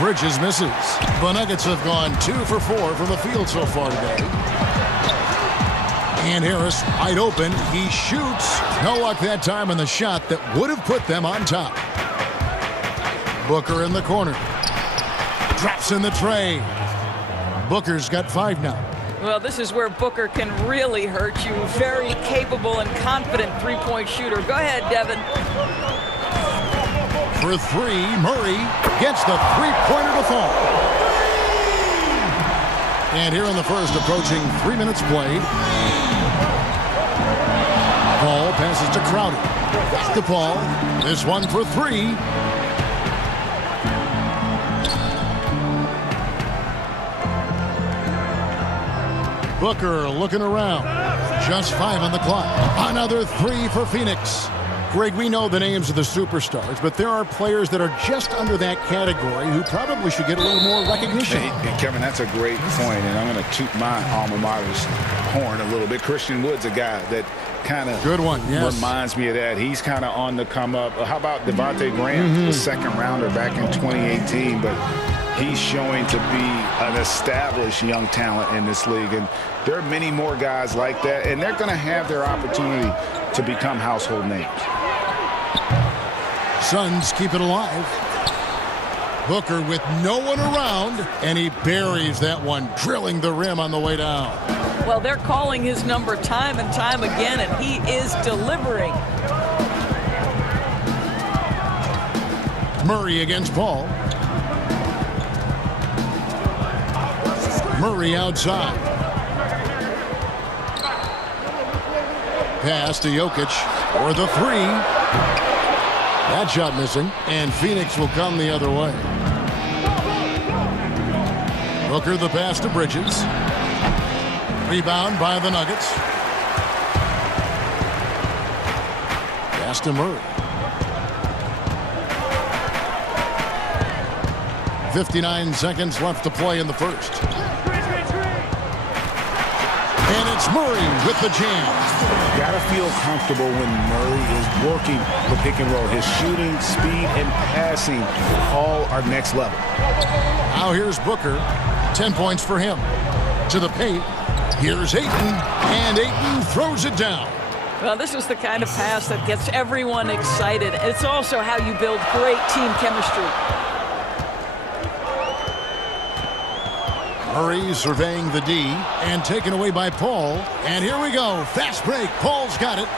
Bridges misses. The Nuggets have gone 2 for 4 from the field so far today. And Harris wide open. He shoots. No luck that time on the shot that would have put them on top. Booker in the corner. Drops in the tray. Booker's got 5 now. Well, this is where Booker can really hurt you. Very capable and confident three-point shooter. Go ahead, Devin. For 3, Murray gets the three-pointer to fall. And here in the first, approaching 3 minutes played. Paul passes to Crowder. Back to Paul. This one for 3. Booker looking around. Just 5 on the clock. Another 3 for Phoenix. Greg, we know the names of the superstars, but there are players that are just under that category who probably should get a little more recognition. Hey, Kevin, that's a great point, and I'm going to toot my alma mater's horn a little bit. Christian Wood's a guy that kind of reminds me of that. He's kind of on the come up. How about Devontae Graham, the second rounder back in 2018, but he's showing to be an established young talent in this league, and there are many more guys like that, and they're going to have their opportunity to become household names. Suns keep it alive. Booker with no one around, and he buries that one, drilling the rim on the way down. Well, they're calling his number time and time again, and he is delivering. Murray against Paul. Murray outside. Pass to Jokic for the 3. That shot missing, and Phoenix will come the other way. Booker the pass to Bridges. Rebound by the Nuggets. Pass to Murray. 59 seconds left to play in the first. And it's Murray with the jam. Gotta feel comfortable when Murray is working the pick and roll. His shooting, speed, and passing all are next level. Now here's Booker. 10 points for him. To the paint. Here's Ayton. And Ayton throws it down. Well, this is the kind of pass that gets everyone excited. It's also how you build great team chemistry. Murray surveying the D and taken away by Paul. And here we go. Fast break. Paul's got it.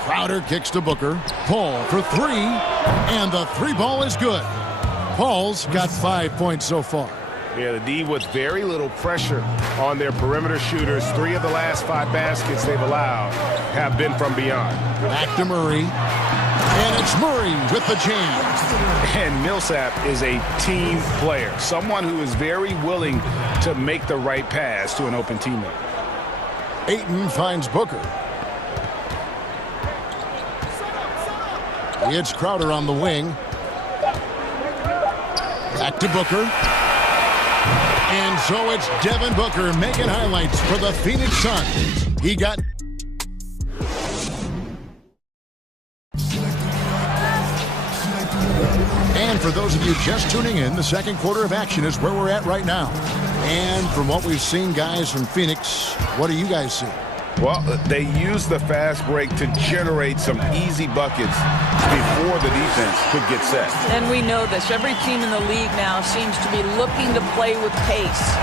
Crowder kicks to Booker. Paul for three, and the three ball is good. Paul's got 5 points so far. Yeah, the D with very little pressure on their perimeter shooters. 3 of the last 5 baskets they've allowed have been from beyond. Back to Murray. And it's Murray with the jam. And Millsap is a team player, someone who is very willing to make the right pass to an open teammate. Ayton finds Booker. It's Crowder on the wing. Back to Booker. And so it's Devin Booker making highlights for the Phoenix Suns. He got... And for those of you just tuning in, the second quarter of action is where we're at right now. And from what we've seen, guys, from Phoenix, what do you guys see? Well, they use the fast break to generate some easy buckets before the defense could get set. And we know this. Every team in the league now seems to be looking to play with pace.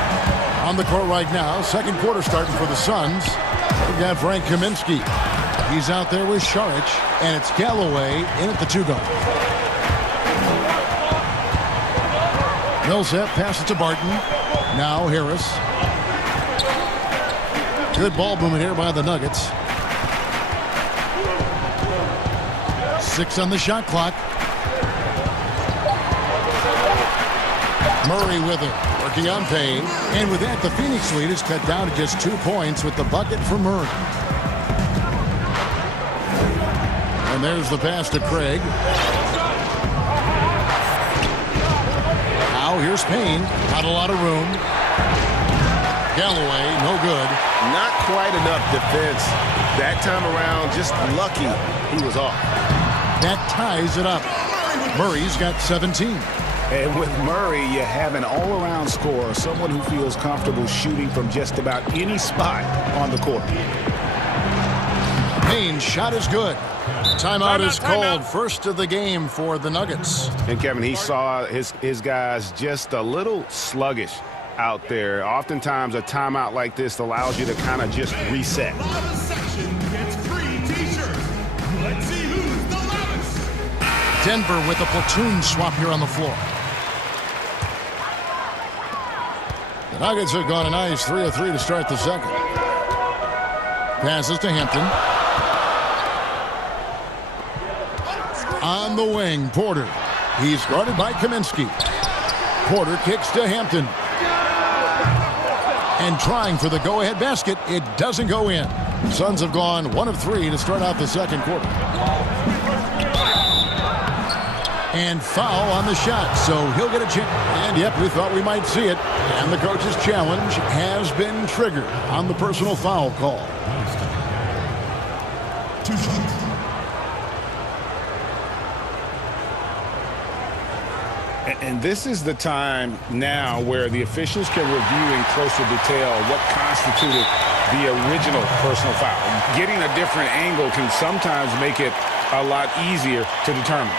On the court right now, second quarter starting for the Suns. We've got Frank Kaminsky. He's out there with Saric, and it's Galloway in at the 2-guard. Millsap passes to Barton. Now Harris. Good ball movement here by the Nuggets. 6 on the shot clock. Murray with it, working on Payne. And with that, the Phoenix lead is cut down to just 2 points with the bucket for Murray. And there's the pass to Craig. Now here's Payne. Not a lot of room. Galloway, no good. Not quite enough defense. That time around, just lucky he was off. That ties it up. Murray's got 17. And with Murray, you have an all-around scorer, someone who feels comfortable shooting from just about any spot on the court. Payne's shot is good. Timeout is called. First of the game for the Nuggets. And Kevin, he saw his guys just a little sluggish out there. Oftentimes a timeout like this allows you to kind of just reset. Denver with a platoon swap here on the floor. The Nuggets have gone a nice 3 of 3 to start the second. Passes to Hampton. On the wing, Porter. He's guarded by Kaminsky. Porter kicks to Hampton. And trying for the go-ahead basket, it doesn't go in. Suns have gone 1 of 3 to start out the second quarter. And foul on the shot, so he'll get a chance. And yep, we thought we might see it. And the coach's challenge has been triggered on the personal foul call. And this is the time now where the officials can review in closer detail what constituted the original personal foul. Getting a different angle can sometimes make it a lot easier to determine.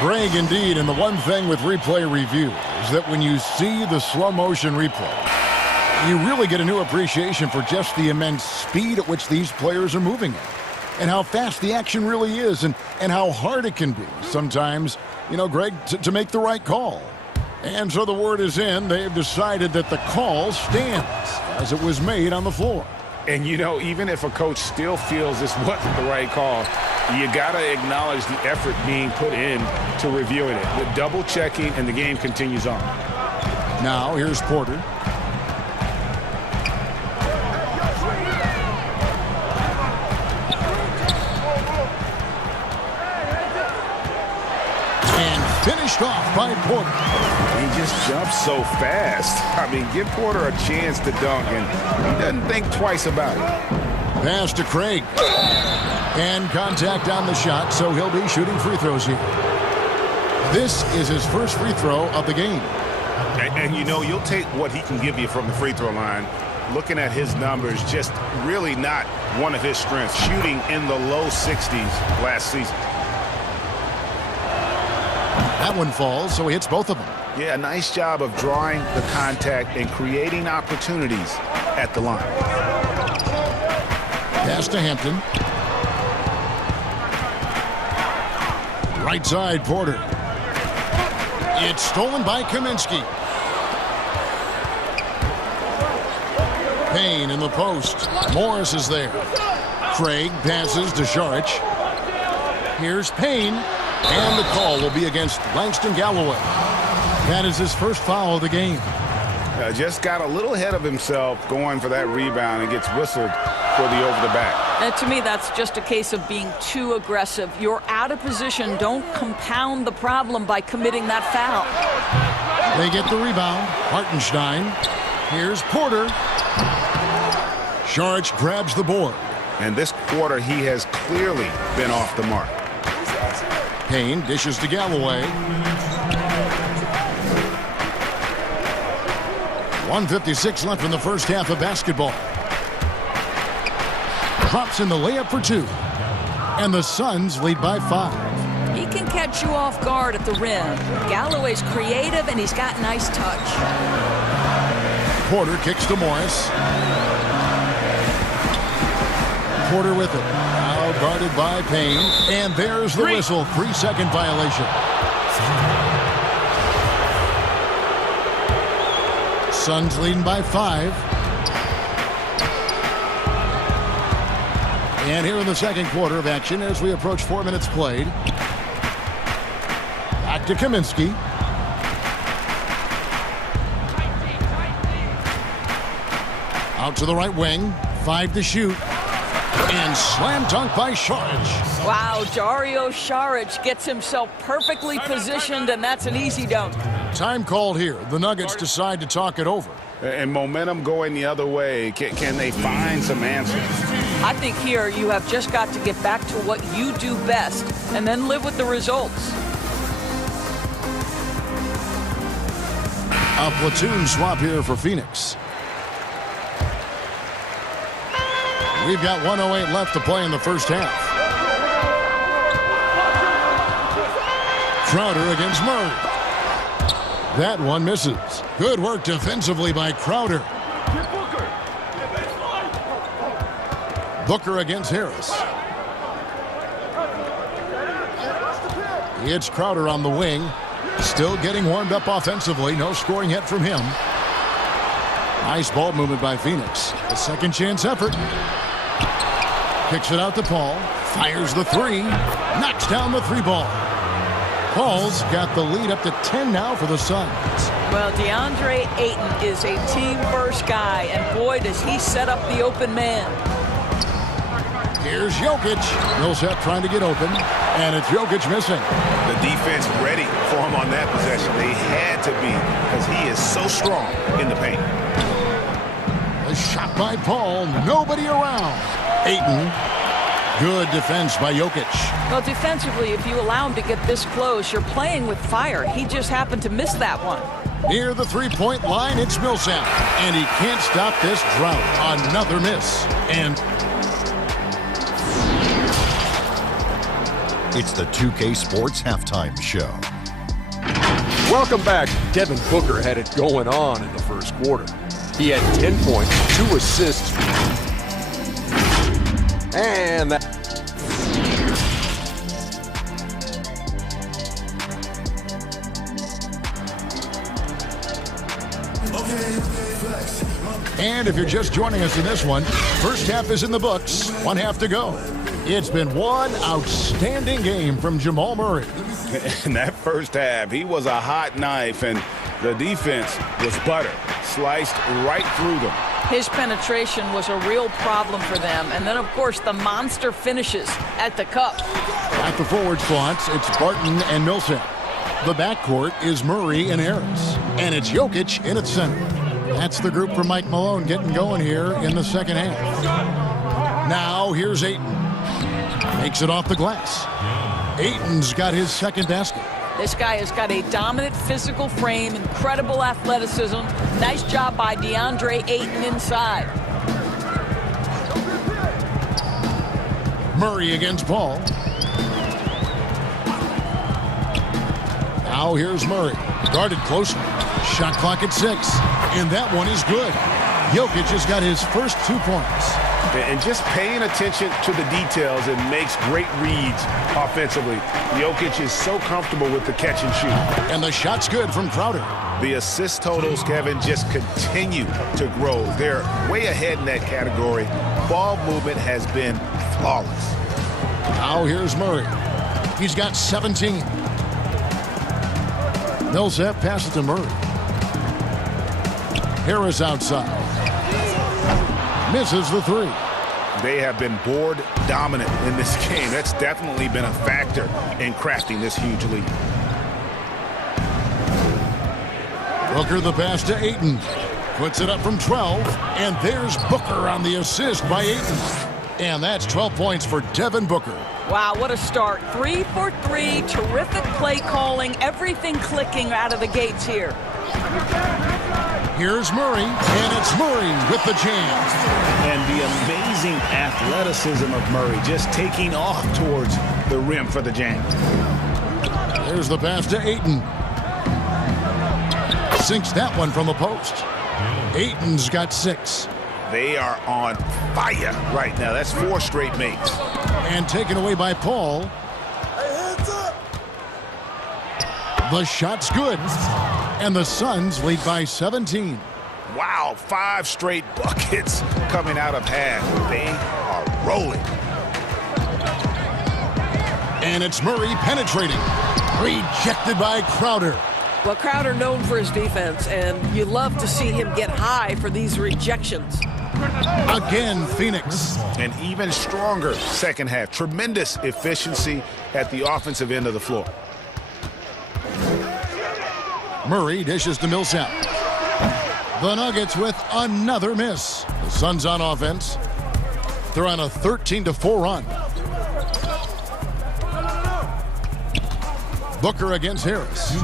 Greg, indeed, and the one thing with replay review is that when you see the slow motion replay, you really get a new appreciation for just the immense speed at which these players are moving at, and how fast the action really is, and how hard it can be sometimes, you know, Greg, to make the right call. And so the word is in. They've decided that the call stands as it was made on the floor. And, you know, even if a coach still feels this wasn't the right call, you got to acknowledge the effort being put in to reviewing it. The double checking, and the game continues on. Now here's Porter. Finished off by Porter. He just jumps so fast. I mean, give Porter a chance to dunk, and he doesn't think twice about it. Pass to Craig. And contact on the shot, so he'll be shooting free throws here. This is his first free throw of the game. And you know, you'll take what he can give you from the free throw line. Looking at his numbers, just really not one of his strengths. Shooting in the low 60s last season. That one falls, so he hits both of them. Yeah, nice job of drawing the contact and creating opportunities at the line. Pass to Hampton. Right side, Porter. It's stolen by Kaminsky. Payne in the post. Morris is there. Craig passes to Šarić. Here's Payne. And the call will be against Langston Galloway. That is his first foul of the game. Just got a little ahead of himself going for that rebound and gets whistled for the over-the-back. And to me, that's just a case of being too aggressive. You're out of position. Don't compound the problem by committing that foul. They get the rebound. Hartenstein. Here's Porter. Šarić grabs the board. And this quarter, he has clearly been off the mark. Payne dishes to Galloway. 1:56 left in the first half of basketball. Drops in the layup for 2. And the Suns lead by 5. He can catch you off guard at the rim. Galloway's creative, and he's got nice touch. Porter kicks to Morris. Porter with it. Now guarded by Payne. And there's the whistle. 3-second violation. Suns leading by 5. And here in the second quarter of action as we approach 4 minutes played. Back to Kaminsky. Out to the right wing. 5 to shoot. And slam dunk by Šarić. Wow, Dario Šarić gets himself perfectly positioned, and that's an easy dunk. Time called here. The Nuggets decide to talk it over. And momentum going the other way. Can they find some answers? I think here you have just got to get back to what you do best and then live with the results. A platoon swap here for Phoenix. We've got 1:08 left to play in the first half. Crowder against Murray. That one misses. Good work defensively by Crowder. Booker against Harris. It's Crowder on the wing. Still getting warmed up offensively. No scoring yet from him. Nice ball movement by Phoenix. A second chance effort. Kicks it out to Paul. Fires the 3. Knocks down the 3 ball. Paul's got the lead up to 10 now for the Suns. Well, DeAndre Ayton is a team-first guy, and boy, does he set up the open man. Here's Jokic. Millsap trying to get open, and it's Jokic missing. The defense ready for him on that possession. They had to be because he is so strong in the paint. A shot by Paul. Nobody around. Ayton. Good defense by Jokic. Well, defensively, if you allow him to get this close, you're playing with fire. He just happened to miss that one. Near the three-point line, it's Millsap. And he can't stop this drought. Another miss. And it's the 2K Sports Halftime Show. Welcome back. Devin Booker had it going on in the first quarter. He had 10 points, 2 assists. And that... And if you're just joining us in this one, first half is in the books. 1 half to go. It's been one outstanding game from Jamal Murray. In that first half, he was a hot knife, and the defense was butter. Sliced right through them. His penetration was a real problem for them. And then, of course, the monster finishes at the cup. At the forward spots, it's Barton and Millsap. The backcourt is Murray and Harris. And it's Jokic in its center. That's the group from Mike Malone getting going here in the second half. Now, here's Ayton. Makes it off the glass. Ayton's got his second basket. This guy has got a dominant physical frame, incredible athleticism. Nice job by DeAndre Ayton inside. Murray against Paul. Now here's Murray. Guarded closely. Shot clock at 6. And that one is good. Jokic has got his first 2 points. And just paying attention to the details and makes great reads offensively. Jokic is so comfortable with the catch and shoot. And the shot's good from Crowder. The assist totals, Kevin, just continue to grow. They're way ahead in that category. Ball movement has been flawless. Now here's Murray. He's got 17. Millsap passes to Murray. Harris outside. Misses the three. They have been board dominant in this game. That's definitely been a factor in crafting this huge lead. Booker the pass to Ayton. Puts it up from 12. And there's Booker on the assist by Ayton. And that's 12 points for Devin Booker. Wow, what a start. 3 for 3. Terrific play calling. Everything clicking out of the gates here. Here's Murray, and it's Murray with the jam. And the amazing athleticism of Murray just taking off towards the rim for the jam. There's the pass to Ayton. Sinks that one from the post. Ayton's got 6. They are on fire right now. That's 4 straight makes. And taken away by Paul. The shot's good. And the Suns lead by 17. Wow, 5 straight buckets coming out of half. They are rolling. And it's Murray penetrating. Rejected by Crowder. Well, Crowder known for his defense, and you love to see him get high for these rejections. Again, Phoenix. An even stronger second half. Tremendous efficiency at the offensive end of the floor. Murray dishes to Millsap. The Nuggets with another miss. The Suns on offense. They're on a 13-4 run. Booker against Harris.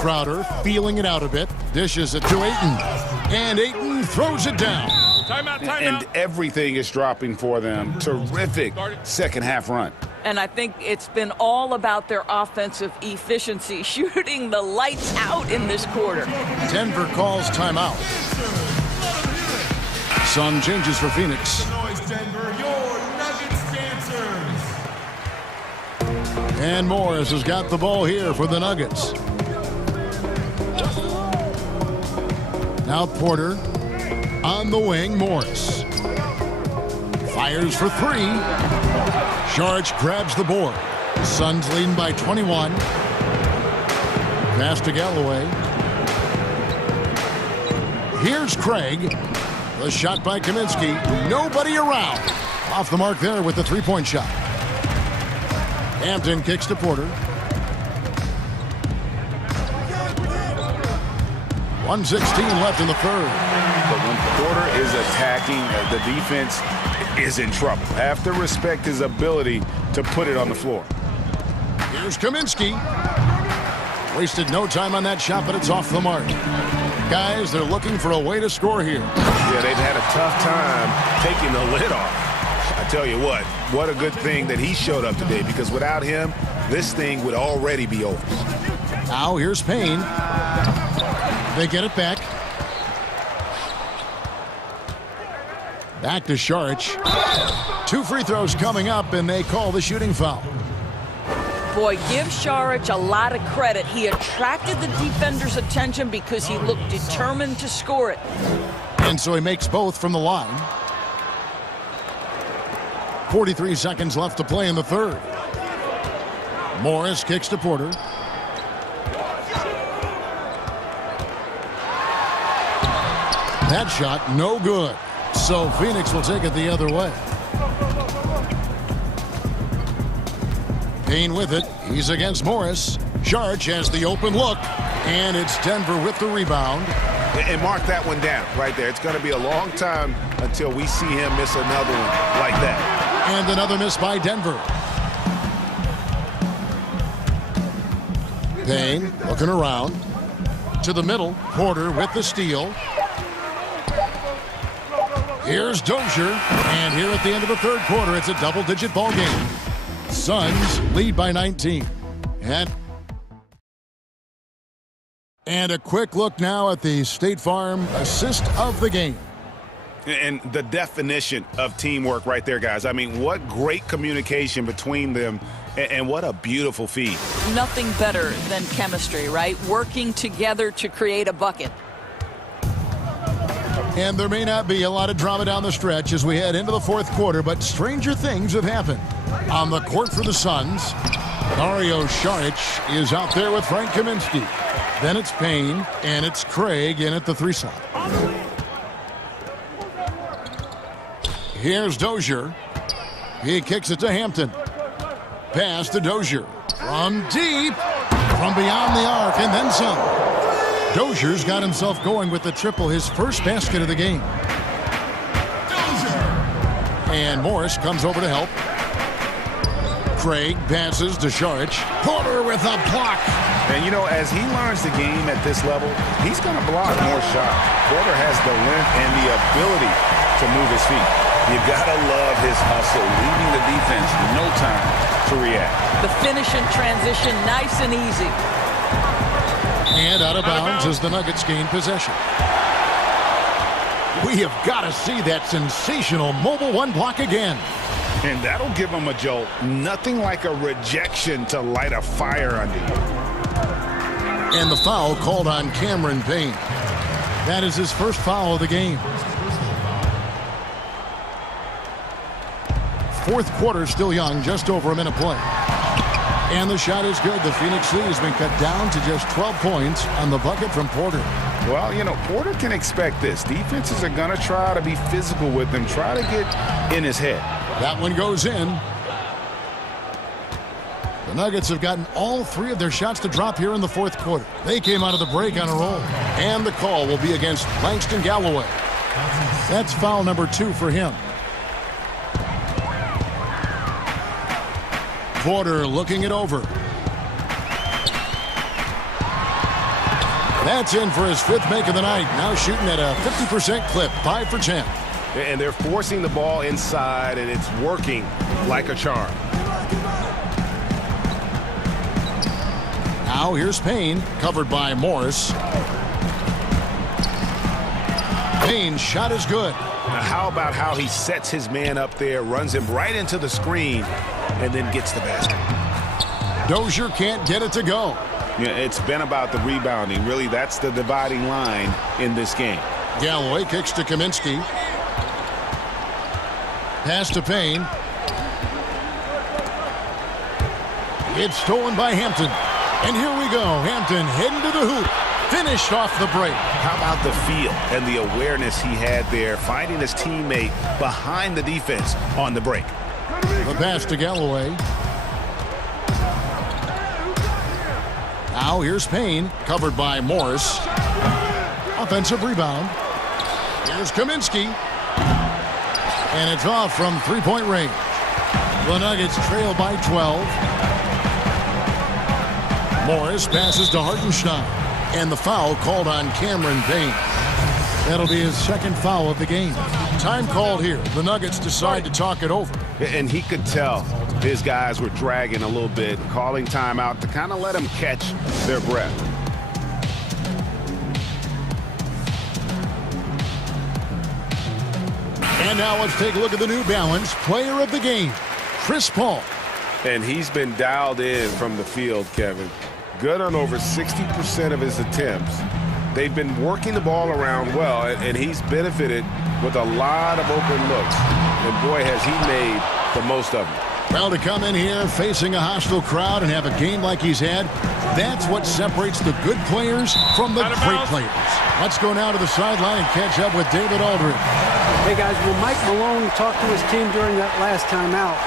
Crowder feeling it out a bit. Dishes it to Ayton. And Ayton throws it down. Timeout. And everything is dropping for them. Terrific second half run. And I think it's been all about their offensive efficiency, shooting the lights out in this quarter. Denver calls timeout. Sun changes for Phoenix. And Morris has got the ball here for the Nuggets. Now Porter on the wing. Morris fires for 3. Sharch grabs the board. Suns leading by 21. Pass to Galloway. Here's Craig. The shot by Kaminsky. Nobody around. Off the mark there with the 3-point shot. Hampton kicks to Porter. 1:16 left in the third. But when Porter is attacking, the defense is in trouble. Have to respect his ability to put it on the floor. Here's Kaminsky. Wasted no time on that shot, but it's off the mark. Guys, they're looking for a way to score here. Yeah, they've had a tough time taking the lid off. I tell you what a good thing that he showed up today, because without him, this thing would already be over. Now here's Payne. They get it back. Back to Sharch. 2 free throws coming up, and they call the shooting foul. Boy, give Sharch a lot of credit. He attracted the defender's attention because he looked determined to score it. And so he makes both from the line. 43 seconds left to play in the third. Morris kicks to Porter. That shot, no good. So Phoenix will take it the other way. Payne with it. He's against Morris. Sharch has the open look. And it's Denver with the rebound. And mark that one down right there. It's going to be a long time until we see him miss another one like that. And another miss by Denver. Payne looking around. To the middle. Porter with the steal. Here's Dozier, and here at the end of the third quarter, it's a double-digit ball game. Suns lead by 19. And And a quick look now at the State Farm assist of the game. And the definition of teamwork right there, guys. I mean, what great communication between them, and what a beautiful feed. Nothing better than chemistry, right? Working together to create a bucket. And there may not be a lot of drama down the stretch as we head into the fourth quarter, but stranger things have happened. On the court for the Suns, Dario Saric is out there with Frank Kaminsky. Then it's Payne, and it's Craig in at the 3 slot. Here's Dozier. He kicks it to Hampton. Pass to Dozier. From deep. From beyond the arc, and then some. Dozier's got himself going with the triple, his first basket of the game. And Morris comes over to help. Craig passes to Saric. Porter with a block. And, you know, as he learns the game at this level, he's going to block more shots. Porter has the length and the ability to move his feet. You got to love his hustle, leaving the defense no time to react. The finish in transition, nice and easy. And out of bounds as the Nuggets gain possession. We have got to see that sensational mobile one block again. And that'll give him a jolt. Nothing like a rejection to light a fire under you. And the foul called on Cameron Payne. That is his first foul of the game. Fourth quarter still young, just over a minute play. And the shot is good. The Phoenix lead has been cut down to just 12 points on the bucket from Porter. Well, you know, Porter can expect this. Defenses are going to try to be physical with him, try to get in his head. That one goes in. The Nuggets have gotten all 3 of their shots to drop here in the fourth quarter. They came out of the break on a roll. And the call will be against Langston Galloway. That's foul number 2 for him. Porter looking it over. That's in for his 5th make of the night. Now shooting at a 50% clip, 5 for 10. And they're forcing the ball inside, and it's working like a charm. Now here's Payne, covered by Morris. Payne's shot is good. Now how about how he sets his man up there, runs him right into the screen, and then gets the basket. Dozier can't get it to go. Yeah, it's been about the rebounding. Really, that's the dividing line in this game. Galloway kicks to Kaminsky. Pass to Payne. It's stolen by Hampton. And here we go. Hampton heading to the hoop. Finished off the break. How about the feel and the awareness he had there, finding his teammate behind the defense on the break. The pass to Galloway. Now here's Payne, covered by Morris. Offensive rebound. Here's Kaminsky. And it's off from 3-point range. The Nuggets trail by 12. Morris passes to Hartenstein. And the foul called on Cameron Payne. That'll be his 2nd foul of the game. Time called here. The Nuggets decide to talk it over. And he could tell his guys were dragging a little bit, calling timeout to kind of let them catch their breath. And now let's take a look at the New Balance player of the game, Chris Paul. And he's been dialed in from the field, Kevin. Good on over 60% of his attempts. They've been working the ball around well, and he's benefited with a lot of open looks. And boy, has he made the most of them. Well, to come in here facing a hostile crowd and have a game like he's had, that's what separates the good players from the great players. Let's go now to the sideline and catch up with David Aldridge. Hey, guys, when Mike Malone talked to his team during that last timeout,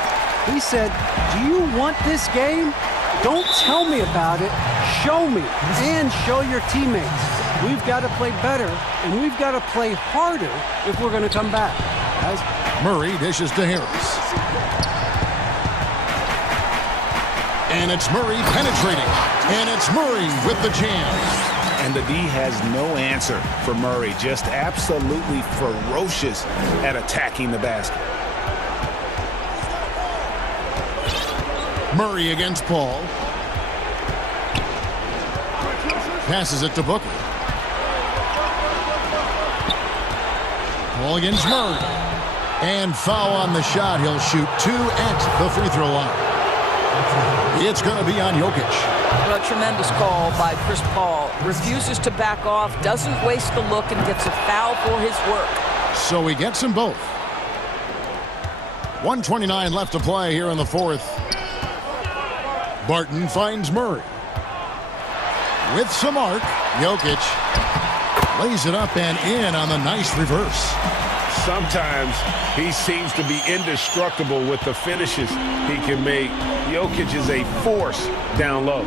he said, do you want this game? Don't tell me about it. Show me and show your teammates. We've got to play better, and we've got to play harder if we're going to come back. Guys. Murray dishes to Harris. And it's Murray penetrating. And it's Murray with the jam. And the D has no answer for Murray. Just absolutely ferocious at attacking the basket. Murray against Paul. Passes it to Booker. Ball against Murray. And foul on the shot. He'll shoot 2 at the free throw line. It's going to be on Jokic. A tremendous call by Chris Paul. Refuses to back off, doesn't waste the look, and gets a foul for his work. So he gets them both. 1:29 left to play here in the fourth. Barton finds Murray. With some arc, Jokic lays it up and in on the nice reverse. Sometimes he seems to be indestructible with the finishes he can make. Jokic is a force down low.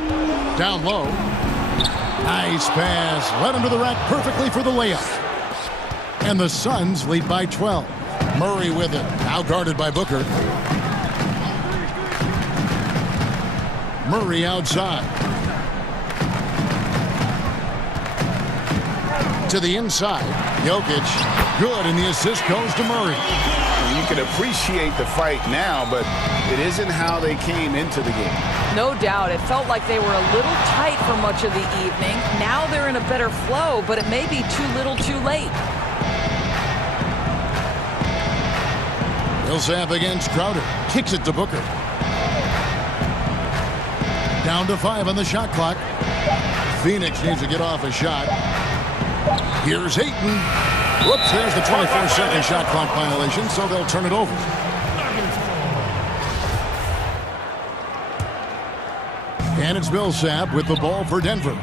Down low. Nice pass. Led him to the rack perfectly for the layup. And the Suns lead by 12. Murray with it. Now guarded by Booker. Murray outside. To the inside. Jokic. Good, and the assist goes to Murray. You can appreciate the fight now, but it isn't how they came into the game. No doubt. It felt like they were a little tight for much of the evening. Now they're in a better flow, but it may be too little too late. Millsap against Crowder. Kicks it to Booker. Down to 5 on the shot clock. Phoenix needs to get off a shot. Here's Ayton. Whoops, there's the 24-second shot clock violation, so they'll turn it over. And it's Millsap with the ball for Denver.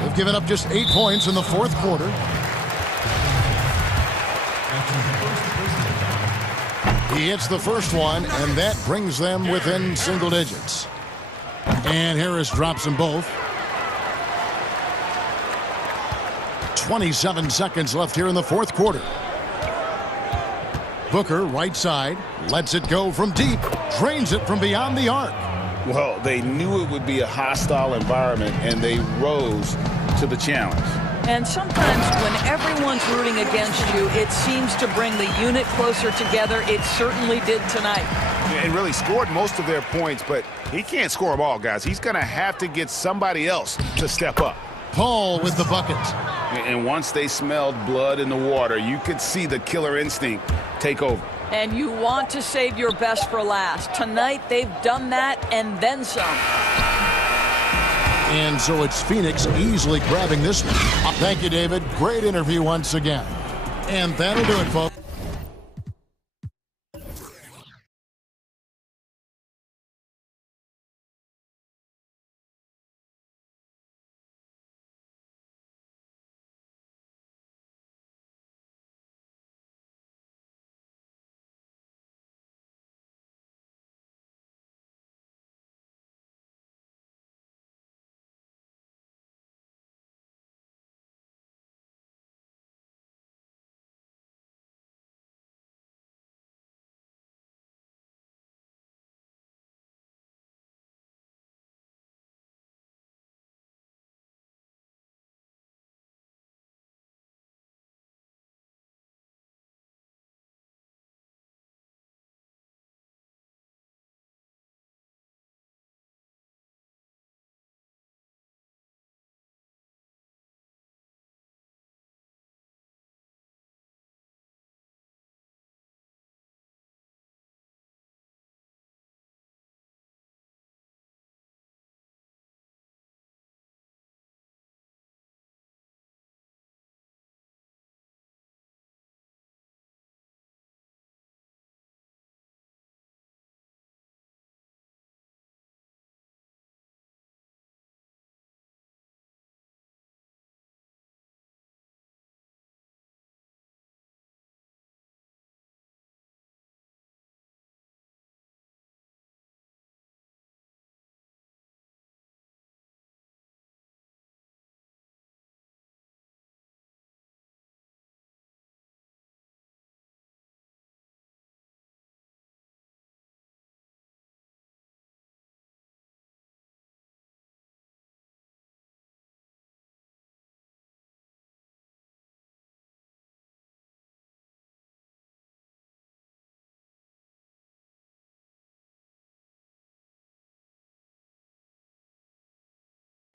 They've given up just 8 points in the fourth quarter. He hits the first one, and that brings them within single digits. And Harris drops them both. 27 seconds left here in the fourth quarter. Booker, right side, lets it go from deep, drains it from beyond the arc. Well, they knew it would be a hostile environment, and they rose to the challenge. And sometimes when everyone's rooting against you, it seems to bring the unit closer together. It certainly did tonight. And really scored most of their points, but he can't score them all, guys. He's going to have to get somebody else to step up. Paul with the bucket. And once they smelled blood in the water, you could see the killer instinct take over. And you want to save your best for last. Tonight, they've done that and then some. And so it's Phoenix easily grabbing this one. Thank you, David. Great interview once again. And that'll do it, folks.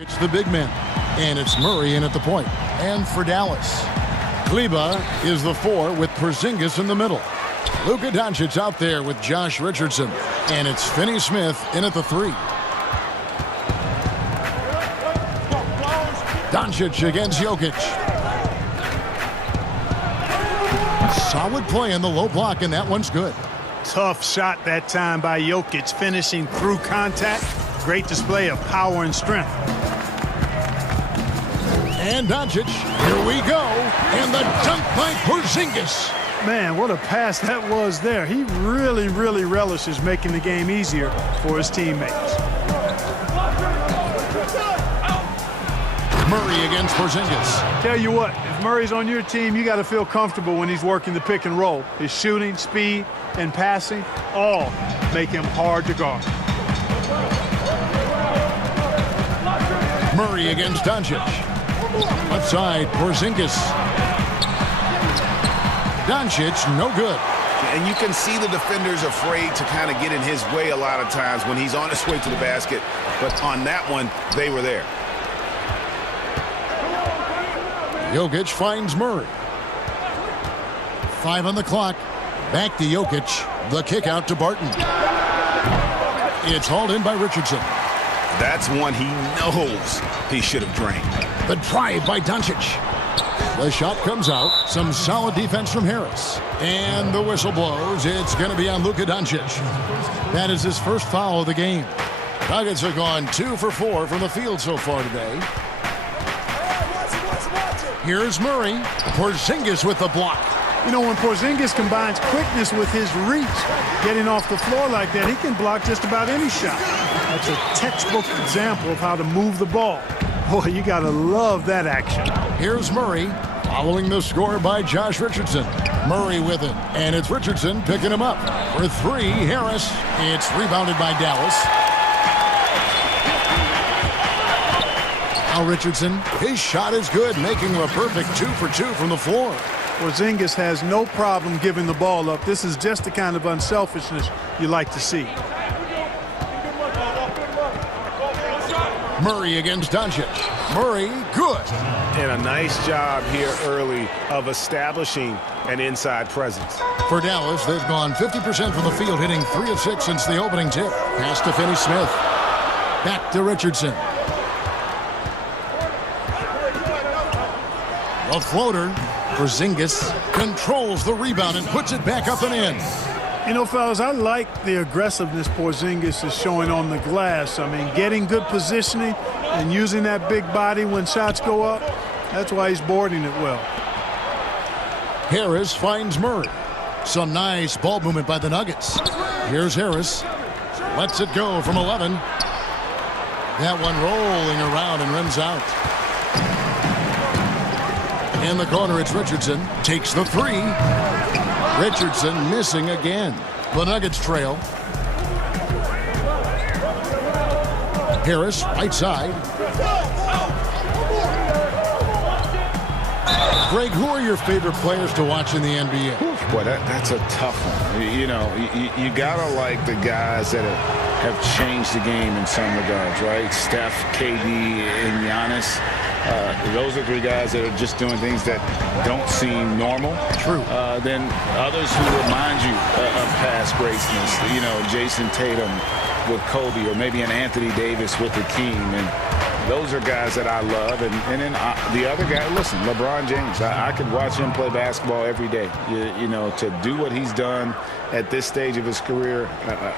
It's the big men. And it's Murray in at the point. And for Dallas, Kleba is the 4 with Porzingis in the middle. Luka Doncic out there with Josh Richardson. And it's Finney Smith in at the 3. Doncic against Jokic. Solid play in the low block, and that one's good. Tough shot that time by Jokic, finishing through contact. Great display of power and strength. And Doncic, here we go, and the dunk by Porzingis. Man, what a pass that was there. He really relishes making the game easier for his teammates. Murray against Porzingis. Tell you what, if Murray's on your team, you got to feel comfortable when he's working the pick and roll. His shooting, speed, and passing all make him hard to guard. Murray against Doncic. Left side, Porzingis. Doncic, no good. And you can see the defenders afraid to kind of get in his way a lot of times when he's on his way to the basket. But on that one, they were there. Jokic finds Murray. 5 on the clock. Back to Jokic. The kick out to Barton. It's hauled in by Richardson. That's one he knows he should have drained. The drive by Doncic. The shot comes out. Some solid defense from Harris. And the whistle blows. It's going to be on Luka Doncic. That is his first foul of the game. Nuggets are gone 2 for 4 from the field so far today. Here's Murray. Porzingis with the block. You know, when Porzingis combines quickness with his reach, getting off the floor like that, he can block just about any shot. That's a textbook example of how to move the ball. Boy, you got to love that action. Here's Murray, following the score by Josh Richardson. Murray with it, and it's Richardson picking him up. For 3, Harris. It's rebounded by Dallas. Now Richardson, his shot is good, making him a perfect 2 for 2 from the floor. Porzingis has no problem giving the ball up. This is just the kind of unselfishness you like to see. Murray against Doncic. Murray, good. And a nice job here early of establishing an inside presence. For Dallas, they've gone 50% from the field, hitting 3 of 6 since the opening tip. Pass to Finney Smith. Back to Richardson. A floater. Porzingis controls the rebound and puts it back up and in. You know, fellas, I like the aggressiveness Porzingis is showing on the glass. I mean, getting good positioning and using that big body when shots go up, that's why he's boarding it well. Harris finds Murray. Some nice ball movement by the Nuggets. Here's Harris. Lets it go from 11. That one rolling around and rims out. In the corner, it's Richardson. Takes the 3. Richardson missing again. The Nuggets trail. Harris, right side. Greg, who are your favorite players to watch in the NBA? Boy, that's a tough one. You know, you gotta like the guys that have changed the game in some regards, right? Steph, KD, and Giannis. Those are 3 guys that are just doing things that don't seem normal. True. Then others who remind you of past greatness. You know, Jason Tatum with Kobe, or maybe an Anthony Davis with the team. And those are guys that I love. And then the other guy, listen, LeBron James. I could watch him play basketball every day. You know, to do what he's done at this stage of his career,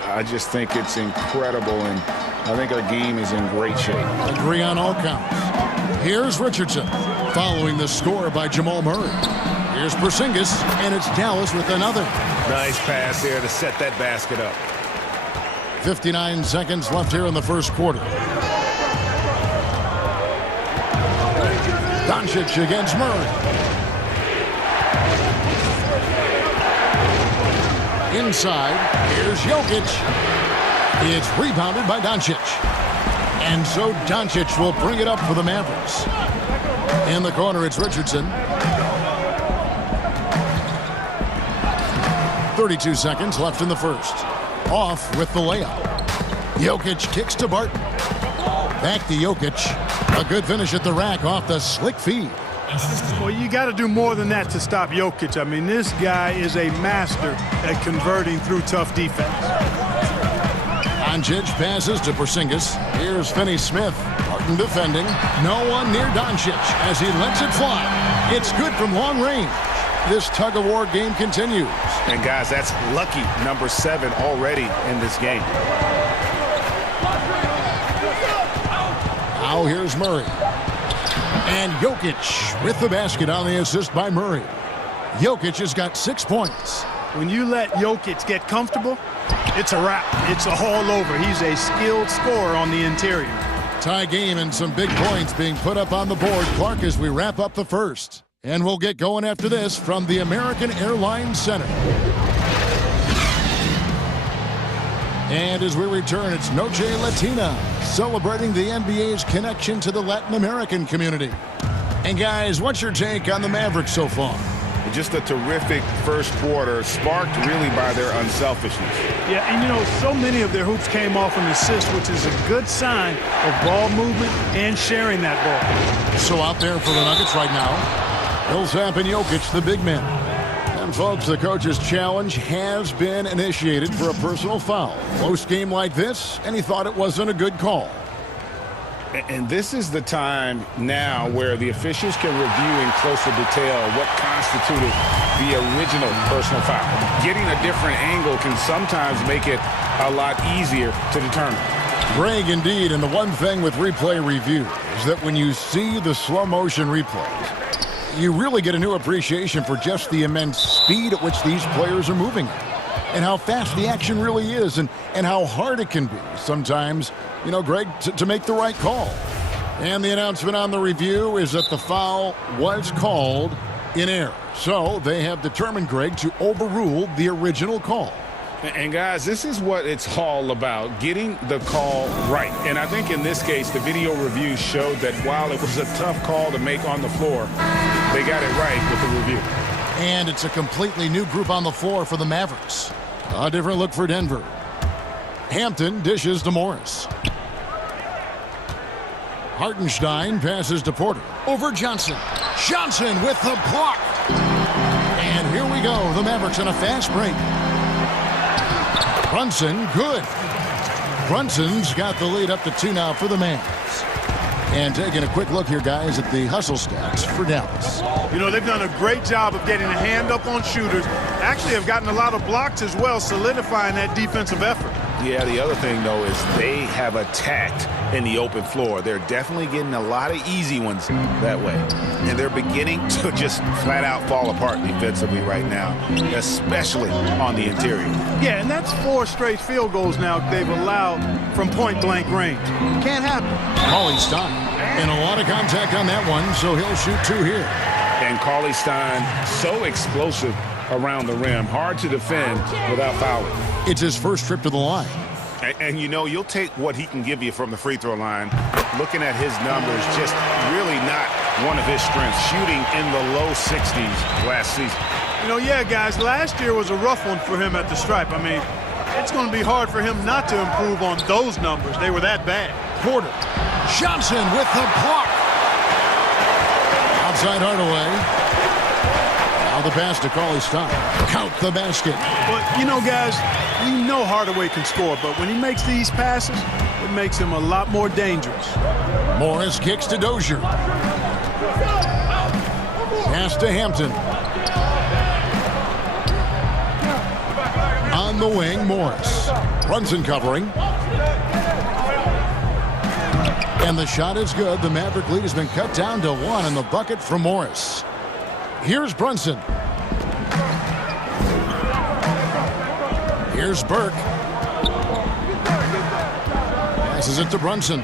I just think it's incredible. And I think our game is in great shape. Agree on all counts. Here's Richardson, following the score by Jamal Murray. Here's Porzingis, and it's Dallas with another. Nice pass there to set that basket up. 59 seconds left here in the first quarter. Doncic against Murray. Inside, here's Jokic. It's rebounded by Doncic. And so Doncic will bring it up for the Mavericks. In the corner, it's Richardson. 32 seconds left in the first. Off with the layup. Jokic kicks to Barton. Back to Jokic. A good finish at the rack off the slick feed. Well, you got to do more than that to stop Jokic. I mean, this guy is a master at converting through tough defense. Doncic passes to Porzingis. Here's Finney-Smith. Martin defending. No one near Doncic as he lets it fly. It's good from long range. This tug-of-war game continues. And, guys, that's lucky number 7 already in this game. Now here's Murray. And Jokic with the basket on the assist by Murray. Jokic has got 6 points. When you let Jokic get comfortable, it's a wrap. It's all over. He's a skilled scorer on the interior. Tie game and some big points being put up on the board, Clark, as we wrap up the first. And we'll get going after this from the American Airlines Center. And as we return, it's Noche Latina, celebrating the NBA's connection to the Latin American community. And guys, what's your take on the Mavericks so far? Just a terrific first quarter, sparked really by their unselfishness. Yeah, and you know, so many of their hoops came off an assist, which is a good sign of ball movement and sharing that ball. So out there for the Nuggets right now, Millsap and Jokic, the big men. And folks, the coach's challenge has been initiated for a personal foul. Close game like this, and he thought it wasn't a good call. And this is the time now where the officials can review in closer detail what constituted the original personal foul. Getting a different angle can sometimes make it a lot easier to determine. Greg, indeed, and the one thing with replay review is that when you see the slow motion replays, you really get a new appreciation for just the immense speed at which these players are moving and how fast the action really is and how hard it can be sometimes, you know, Greg, to make the right call. And the announcement on the review is that the foul was called in error. So they have determined, Greg, to overrule the original call. And guys, this is what it's all about, getting the call right. And I think in this case, the video review showed that while it was a tough call to make on the floor, they got it right with the review. And it's a completely new group on the floor for the Mavericks. A different look for Denver. Hampton dishes to Morris. Hartenstein passes to Porter. Over Johnson. Johnson with the block. And here we go. The Mavericks on a fast break. Brunson, good. Brunson's got the lead up to 2 now for the Mavs. And taking a quick look here, guys, at the hustle stats for Dallas. You know, they've done a great job of getting a hand up on shooters. Actually have gotten a lot of blocks as well, solidifying that defensive effort. Yeah, the other thing, though, is they have attacked in the open floor. They're definitely getting a lot of easy ones that way. And they're beginning to just flat out fall apart defensively right now, especially on the interior. Yeah, and that's 4 straight field goals now they've allowed from point-blank range. Can't happen. Cauley-Stein. And a lot of contact on that one, so he'll shoot 2 here. And Cauley-Stein, so explosive around the rim. Hard to defend without fouling. It's his first trip to the line. And you know, you'll take what he can give you from the free throw line. Looking at his numbers, just really not one of his strengths. Shooting in the low 60s last season. You know, yeah, guys, last year was a rough one for him at the stripe. I mean, it's going to be hard for him not to improve on those numbers. They were that bad. Porter. Johnson with the block. Outside Hardaway. Now the pass to Cauley-Stein. Count the basket. But, you know, guys, we know Hardaway can score, but when he makes these passes, it makes him a lot more dangerous. Morris kicks to Dozier. Pass to Hampton. On the wing, Morris. Brunson covering. And the shot is good. The Maverick lead has been cut down to 1 in the bucket from Morris. Here's Brunson. Here's Burke. Passes it to Brunson.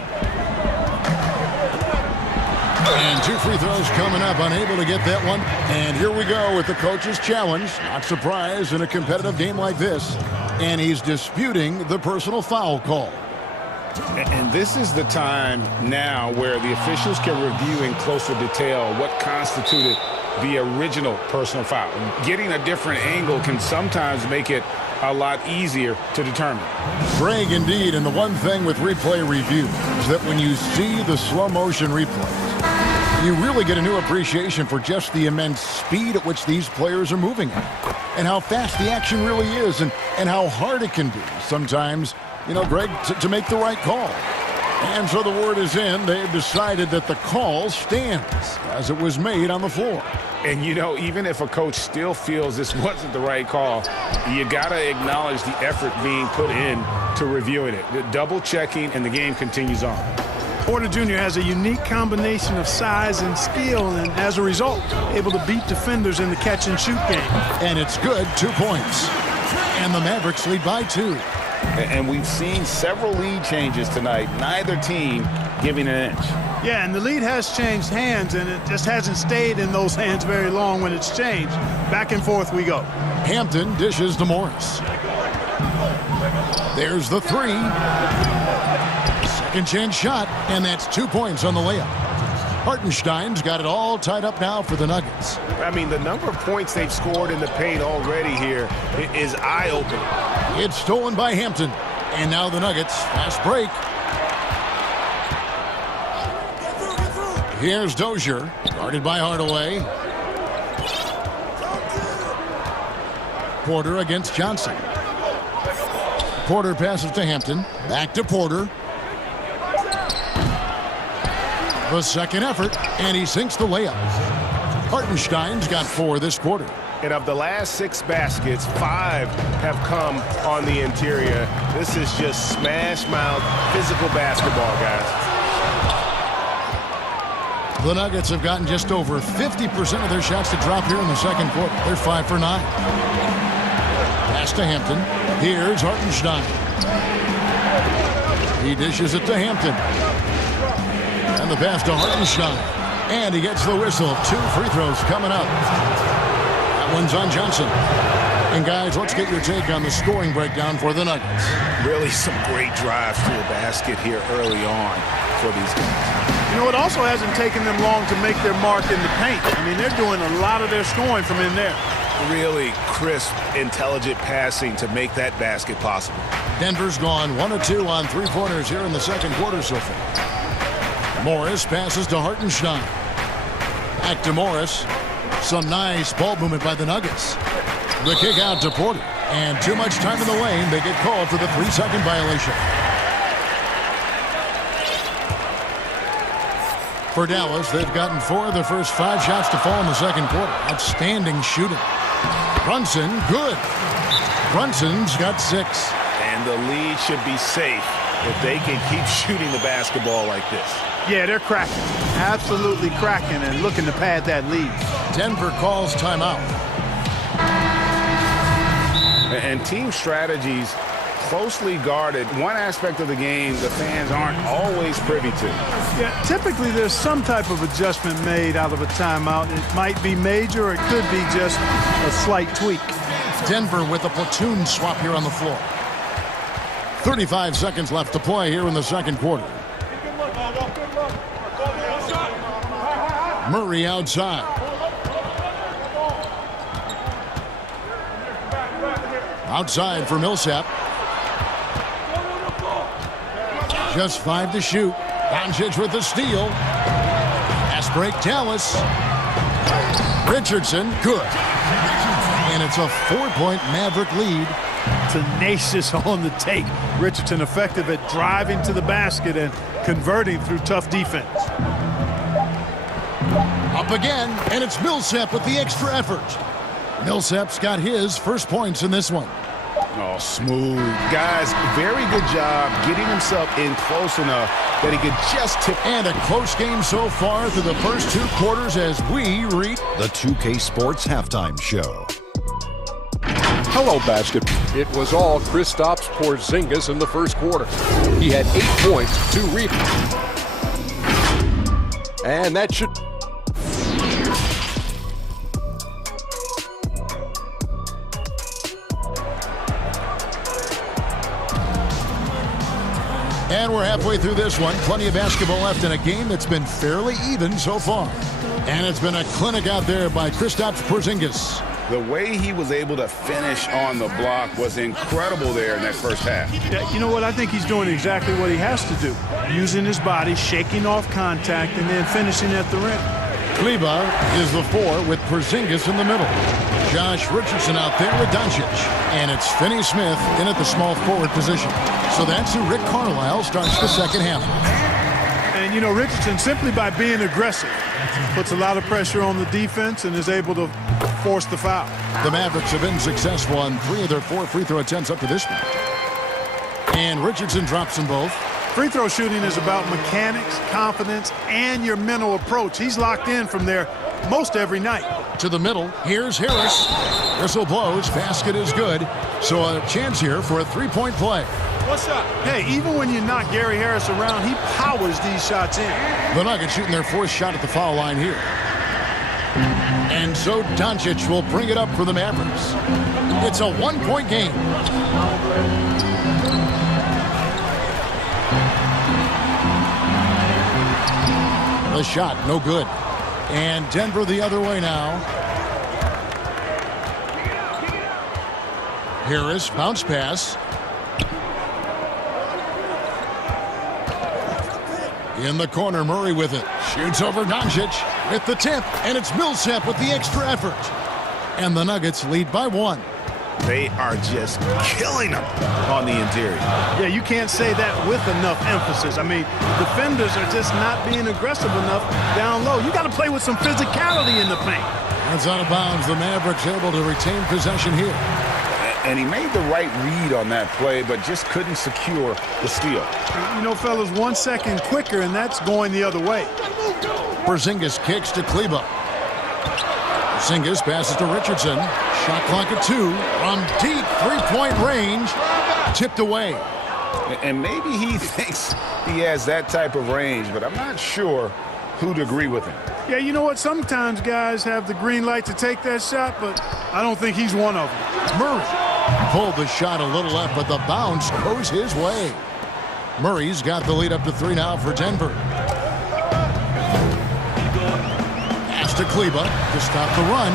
And 2 free throws coming up. Unable to get that one. And here we go with the coach's challenge. Not surprised in a competitive game like this. And he's disputing the personal foul call. And this is the time now where the officials can review in closer detail what constituted the original personal foul. Getting a different angle can sometimes make it a lot easier to determine. Greg, indeed, and the one thing with replay review is that when you see the slow motion replays, you really get a new appreciation for just the immense speed at which these players are moving and how fast the action really is and how hard it can be sometimes, you know, Greg, to make the right call. And so the word is in. They've decided that the call stands as it was made on the floor. And, you know, even if a coach still feels this wasn't the right call, you got to acknowledge the effort being put in to reviewing it. The double checking, and the game continues on. Porter Jr. has a unique combination of size and skill, and as a result, able to beat defenders in the catch-and-shoot game. And it's good, 2 points. And the Mavericks lead by 2. And we've seen several lead changes tonight, neither team giving an inch. Yeah, and the lead has changed hands, and it just hasn't stayed in those hands very long when it's changed. Back and forth we go. Hampton dishes to Morris. There's the 3. Second chance shot, and that's 2 points on the layup. Hartenstein's got it all tied up now for the Nuggets. I mean, the number of points they've scored in the paint already here is eye-opening. It's stolen by Hampton. And now the Nuggets, fast break. Here's Dozier, guarded by Hardaway. Porter against Johnson. Porter passes to Hampton. Back to Porter. The second effort, and he sinks the layup. Hartenstein's got 4 this quarter. And of the last 6 baskets, 5 have come on the interior. This is just smash-mouth physical basketball, guys. The Nuggets have gotten just over 50% of their shots to drop here in the second quarter. They're 5 for 9. Pass to Hampton. Here's Hartenstein. He dishes it to Hampton. And the pass to Hartenstein. And he gets the whistle. 2 free throws coming up. That one's on Johnson. And guys, let's get your take on the scoring breakdown for the Nuggets. Really some great drives to the basket here early on for these guys. You know, it also hasn't taken them long to make their mark in the paint. I mean, they're doing a lot of their scoring from in there. Really crisp, intelligent passing to make that basket possible. Denver's gone 1 of 2 on 3-pointers here in the second quarter so far. Morris passes to Hartenstein. Back to Morris. Some nice ball movement by the Nuggets. The kick out to Porter. And too much time in the lane. They get called for the 3-second violation. For Dallas, they've gotten 4 of their first 5 shots to fall in the second quarter. Outstanding shooting. Brunson, good. Brunson's got 6. And the lead should be safe if they can keep shooting the basketball like this. Yeah, they're cracking. Absolutely cracking and looking to pad that lead. Denver calls timeout. And team strategies closely guarded. One aspect of the game the fans aren't always privy to. Yeah, typically there's some type of adjustment made out of a timeout. It might be major or it could be just a slight tweak. Denver with a platoon swap here on the floor. 35 seconds left to play here in the second quarter. Murray outside. Outside for Millsap. Just 5 to shoot. Doncic with the steal. Fast break, Dallas. Richardson, good. And it's a 4-point Maverick lead. Tenacious on the take. Richardson effective at driving to the basket and converting through tough defense. Up again, and it's Millsap with the extra effort. Millsap's got his first points in this one. Oh, smooth. Guys, very good job getting himself in close enough that he could just tip. And a close game so far through the first 2 quarters as we reach the 2K Sports Halftime Show. Hello, basketball. It was all Kristaps Porzingis in the first quarter. He had 8 points, 2 rebounds. And that should... And we're halfway through this one. Plenty of basketball left in a game that's been fairly even so far. And it's been a clinic out there by Kristaps Porzingis. The way he was able to finish on the block was incredible there in that first half. Yeah, you know what? I think he's doing exactly what he has to do. Using his body, shaking off contact, and then finishing at the rim. Kleba is the 4 with Porzingis in the middle. Josh Richardson out there with Doncic. And it's Finney Smith in at the small forward position. So that's who Rick Carlisle starts the second half. And, you know, Richardson, simply by being aggressive, puts a lot of pressure on the defense and is able to force the foul. The Mavericks have been successful on 3 of their 4 free throw attempts up to this point. And Richardson drops them both. Free throw shooting is about mechanics, confidence, and your mental approach. He's locked in from there most every night. To the middle, here's Harris. Whistle blows, basket is good. So a chance here for a three-point play. What's up? Hey, even when you knock Gary Harris around, he powers these shots in. The Nuggets shooting their 4th shot at the foul line here. And so Doncic will bring it up for the Mavericks. It's a 1-point game. The shot, no good. And Denver the other way now. Harris, bounce pass. In the corner, Murray with it. Shoots over Doncic with the tip, and it's Millsap with the extra effort. And the Nuggets lead by 1. They are just killing them on the interior. Yeah, you can't say that with enough emphasis. I mean, defenders are just not being aggressive enough down low. You got to play with some physicality in the paint. That's out of bounds. The Mavericks able to retain possession here. And he made the right read on that play, but just couldn't secure the steal. You know, fellas, 1 second quicker, and that's going the other way. Porzingis kicks to Kleba. Porzingis passes to Richardson. Shot clock at 2 from deep three-point range. Tipped away. And maybe he thinks he has that type of range, but I'm not sure who'd agree with him. Yeah, you know what? Sometimes guys have the green light to take that shot, but I don't think he's one of them. Murray pulled the shot a little left, but the bounce goes his way. Murray's got the lead up to 3 now for Denver. Pass to Kleba to stop the run,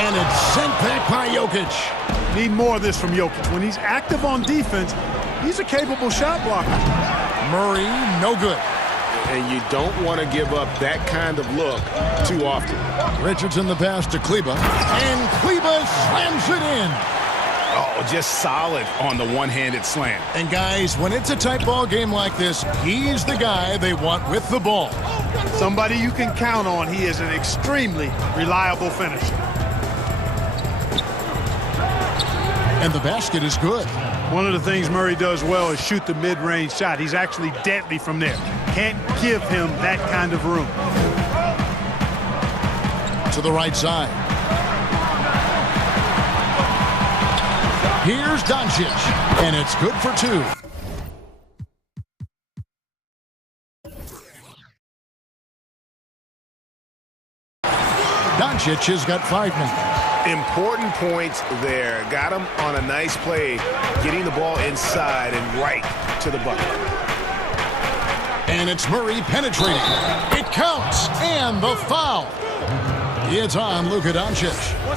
and it's sent back by Jokic. Need more of this from Jokic. When he's active on defense, he's a capable shot blocker. Murray, no good. And you don't want to give up that kind of look too often. Richardson the pass to Kleba, and Kleba slams it in. Oh, just solid on the one-handed slam. And guys, when it's a tight ball game like this, he's the guy they want with the ball. Somebody you can count on. He is an extremely reliable finisher. And the basket is good. One of the things Murray does well is shoot the mid-range shot. He's actually deadly from there. Can't give him that kind of room. To the right side. Here's Doncic, and it's good for 2. Doncic has got 5 now. Important points there. Got him on a nice play, getting the ball inside and right to the bucket. And it's Murray penetrating. It counts, and the foul. It's on Luka Doncic.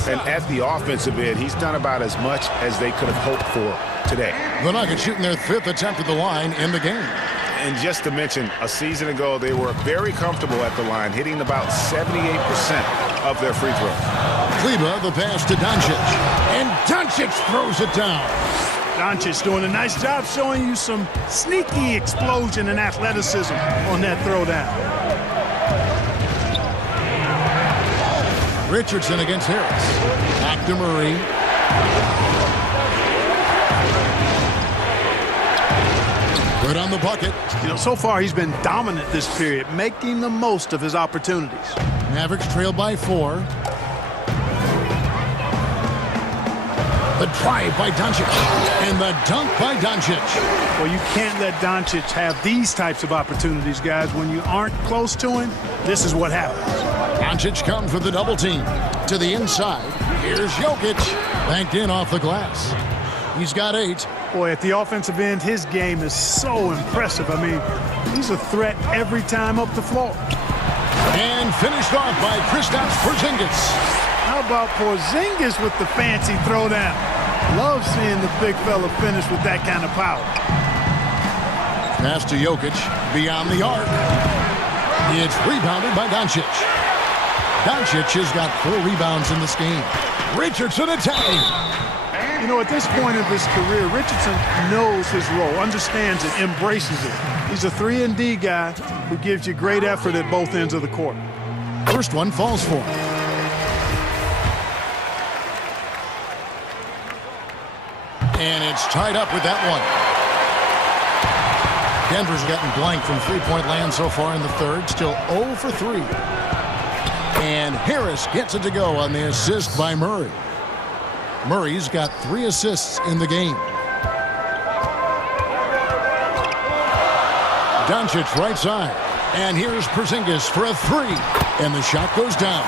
And at the offensive end, he's done about as much as they could have hoped for today. The Nuggets shooting their 5th attempt at the line in the game. And just to mention, a season ago, they were very comfortable at the line, hitting about 78% of their free throws. Kleba, the pass to Doncic. And Doncic throws it down. Doncic doing a nice job showing you some sneaky explosion and athleticism on that throwdown. Richardson against Harris. Back to Murray. Good on the bucket. You know, so far he's been dominant this period, making the most of his opportunities. Mavericks trail by 4. The drive by Doncic. And the dunk by Doncic. Well, you can't let Doncic have these types of opportunities, guys. When you aren't close to him, this is what happens. Doncic comes with the double team. To the inside. Here's Jokic. Banked in off the glass. He's got 8. Boy, at the offensive end, his game is so impressive. I mean, he's a threat every time up the floor. And finished off by Kristaps Porzingis. how about Porzingis with the fancy throwdown? Love seeing the big fella finish with that kind of power. Pass to Jokic, beyond the arc. It's rebounded by Doncic. Doncic has got 4 rebounds in this game. Richardson attacking. You know, at this point of his career, Richardson knows his role, understands it, embraces it. He's a 3-and-D guy who gives you great effort at both ends of the court. First one falls for him. And it's tied up with that one. Denver's gotten blank from three-point land so far in the third. Still 0 for 3. And Harris gets it to go on the assist by Murray. Murray's got 3 assists in the game. Doncic right side. And here's Porzingis for a 3. And the shot goes down.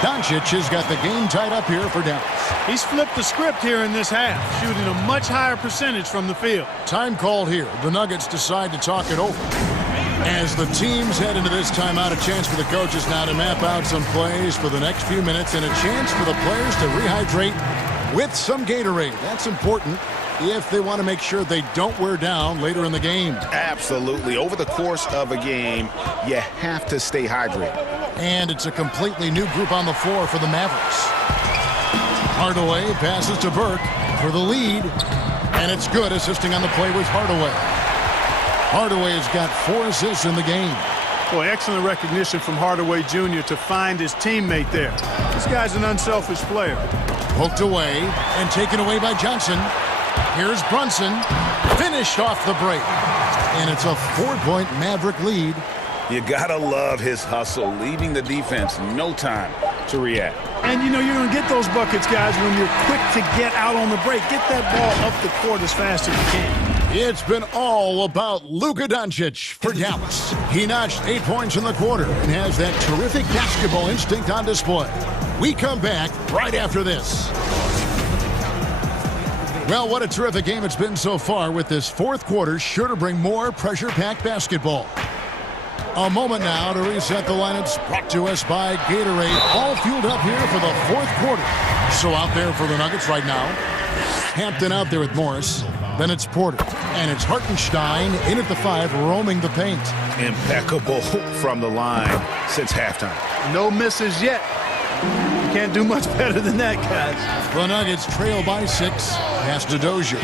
Doncic has got the game tied up here for Dallas. He's flipped the script here in this half, shooting a much higher percentage from the field. Time called here. The Nuggets decide to talk it over. As the teams head into this timeout, a chance for the coaches now to map out some plays for the next few minutes and a chance for the players to rehydrate with some Gatorade. That's important if they want to make sure they don't wear down later in the game. Absolutely. Over the course of a game, you have to stay hydrated. And it's a completely new group on the floor for the Mavericks. Hardaway passes to Burke for the lead. And it's good, assisting on the play with Hardaway. Hardaway has got 4 assists in the game. Boy, excellent recognition from Hardaway Jr. to find his teammate there. This guy's an unselfish player. Poked away and taken away by Johnson. Here's Brunson. Finished off the break. And it's a 4-point Maverick lead. You gotta love his hustle, leaving the defense no time to react. And you know you're going to get those buckets, guys, when you're quick to get out on the break. Get that ball up the court as fast as you can. It's been all about Luka Doncic for Dallas. He notched 8 points in the quarter and has that terrific basketball instinct on display. We come back right after this. Well, what a terrific game it's been so far, with this fourth quarter sure to bring more pressure-packed basketball. A moment now to reset the lineups, brought to us by Gatorade. All fueled up here for the fourth quarter. So out there for the Nuggets right now, Hampton out there with Morris. Then it's Porter. And it's Hartenstein in at the 5, roaming the paint. Impeccable from the line since halftime. No misses yet. You can't do much better than that, guys. The Nuggets trail by 6. Pass to Dozier.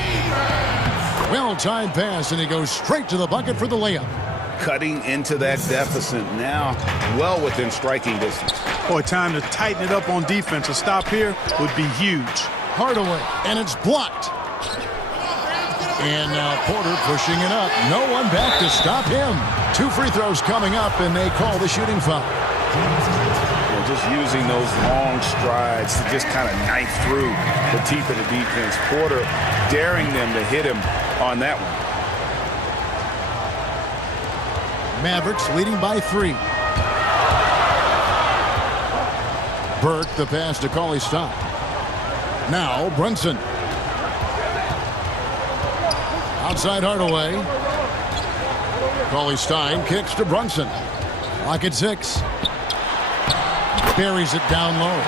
Well-timed pass, and he goes straight to the bucket for the layup. Cutting into that deficit now, well within striking distance. Boy, time to tighten it up on defense. A stop here would be huge. Hardaway, and it's blocked. And now Porter pushing it up. No one back to stop him. 2 free throws coming up, and they call the shooting foul. Well, just using those long strides to just kind of knife through the teeth of the defense. Porter daring them to hit him on that one. Mavericks leading by 3. Burke, the pass to Cauley-Stein. Now Brunson. Outside Hardaway. Cauley-Stein kicks to Brunson. Lock at 6. Buries it down low.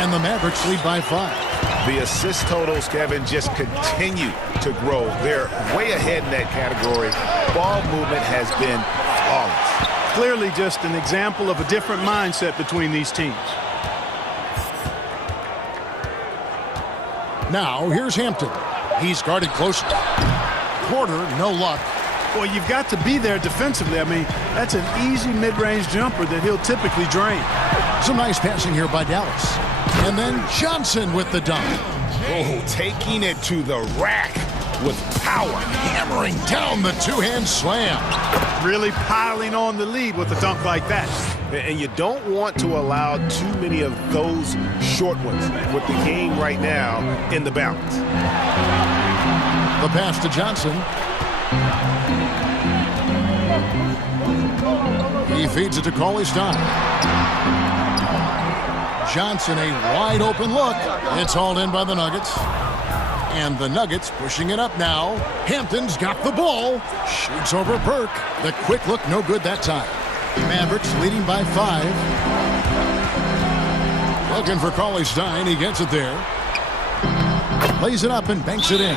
And the Mavericks lead by 5. The assist totals, Kevin, just continue to grow. They're way ahead in that category. Ball movement has been flawless. Clearly just an example of a different mindset between these teams. Now here's Hampton. He's guarded close. Porter, no luck. Boy, you've got to be there defensively. I mean, that's an easy mid-range jumper that he'll typically drain. Some nice passing here by Dallas. And then Johnson with the dunk. Oh, taking it to the rack with power. Hammering down the two-hand slam. Really piling on the lead with a dunk like that. And you don't want to allow too many of those short ones with the game right now in the balance. The pass to Johnson. He feeds it to Cauley-Stein. Johnson, a wide open look. It's hauled in by the Nuggets. And the Nuggets pushing it up now. Hampton's got the ball. Shoots over Burke. The quick look, no good that time. Mavericks leading by 5. Looking for Cauley Stein. He gets it there. Lays it up and banks it in.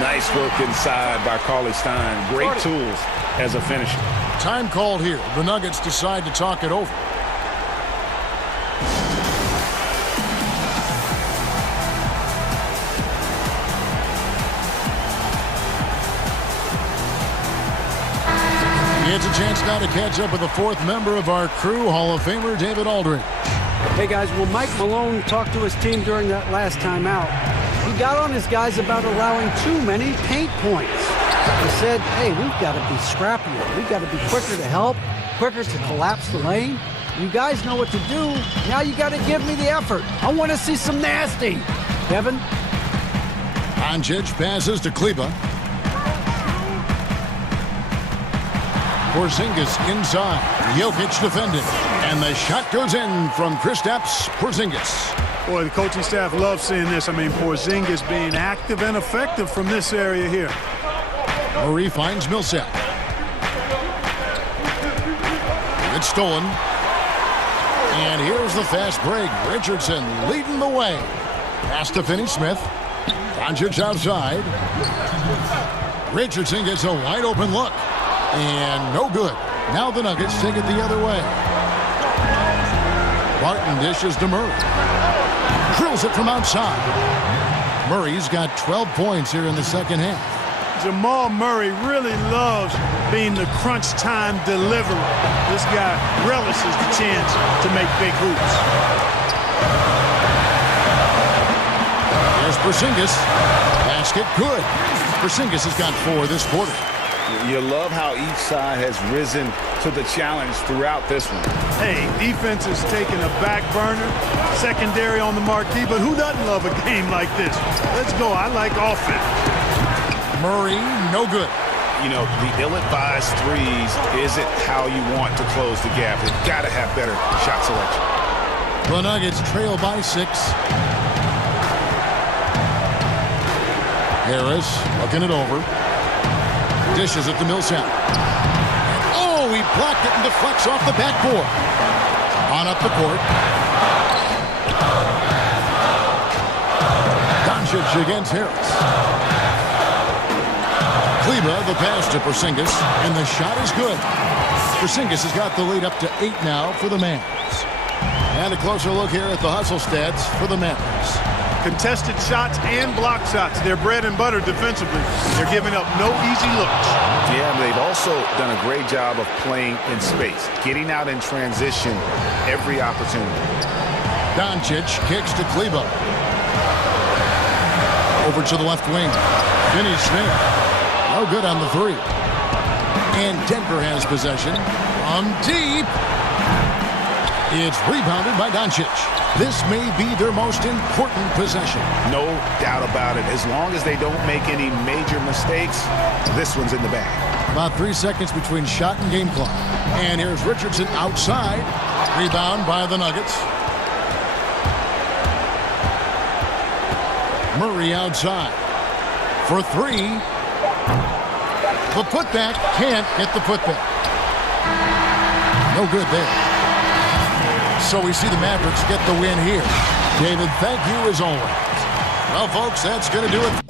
Nice work inside by Cauley Stein. Great tools as a finisher. Time called here. The Nuggets decide to talk it over. It's a chance now to catch up with the fourth member of our crew, Hall of Famer David Aldridge. Hey, guys, well, Mike Malone talked to his team during that last timeout. He got on his guys about allowing too many paint points. He said, hey, we've got to be scrappier. We've got to be quicker to help, quicker to collapse the lane. You guys know what to do. Now you got to give me the effort. I want to see some nasty. Kevin? Doncic passes to Kleba. Porzingis inside. Jokic defending. And the shot goes in from Kristaps Porzingis. Boy, the coaching staff loves seeing this. I mean, Porzingis being active and effective from this area here. Murray finds Millsap. It's stolen. And here's the fast break. Richardson leading the way. Pass to Finney-Smith. Doncic outside. Richardson gets a wide open look. And no good. Now the Nuggets take it the other way. Barton dishes to Murray. Drills it from outside. Murray's got 12 points here in the second half. Jamal Murray really loves being the crunch time deliverer. This guy relishes the chance to make big hoops. There's Porzingis. Basket good. Porzingis has got 4 this quarter. You love how each side has risen to the challenge throughout this one. Hey, defense is taking a back burner, secondary on the marquee, but who doesn't love a game like this? Let's go. I like offense. Murray, no good. You know, the ill-advised threes isn't how you want to close the gap. They've got to have better shot selection. The Nuggets trail by 6. Harris looking it over. Dishes it to Millsap. Oh, he blocked it and deflects off the backboard. On up the court. Doncic against Harris. Kleba, the pass to Porzingis, and the shot is good. Porzingis has got the lead up to 8 now for the Mavs. And a closer look here at the hustle stats for the Mavs. Contested shots and block shots. They're bread and butter defensively. They're giving up no easy looks. Yeah, they've also done a great job of playing in space, getting out in transition every opportunity. Doncic kicks to Kleba. Over to the left wing. Finney-Smith. No good on the 3. And Denver has possession. From deep. It's rebounded by Doncic. This may be their most important possession. No doubt about it. As long as they don't make any major mistakes, this one's in the bag. About 3 seconds between shot and game clock. And here's Richardson outside. Rebound by the Nuggets. Murray outside. For 3. The putback can't get the putback. No good there. So we see the Mavericks get the win here. David, thank you as always. Well, folks, that's going to do it.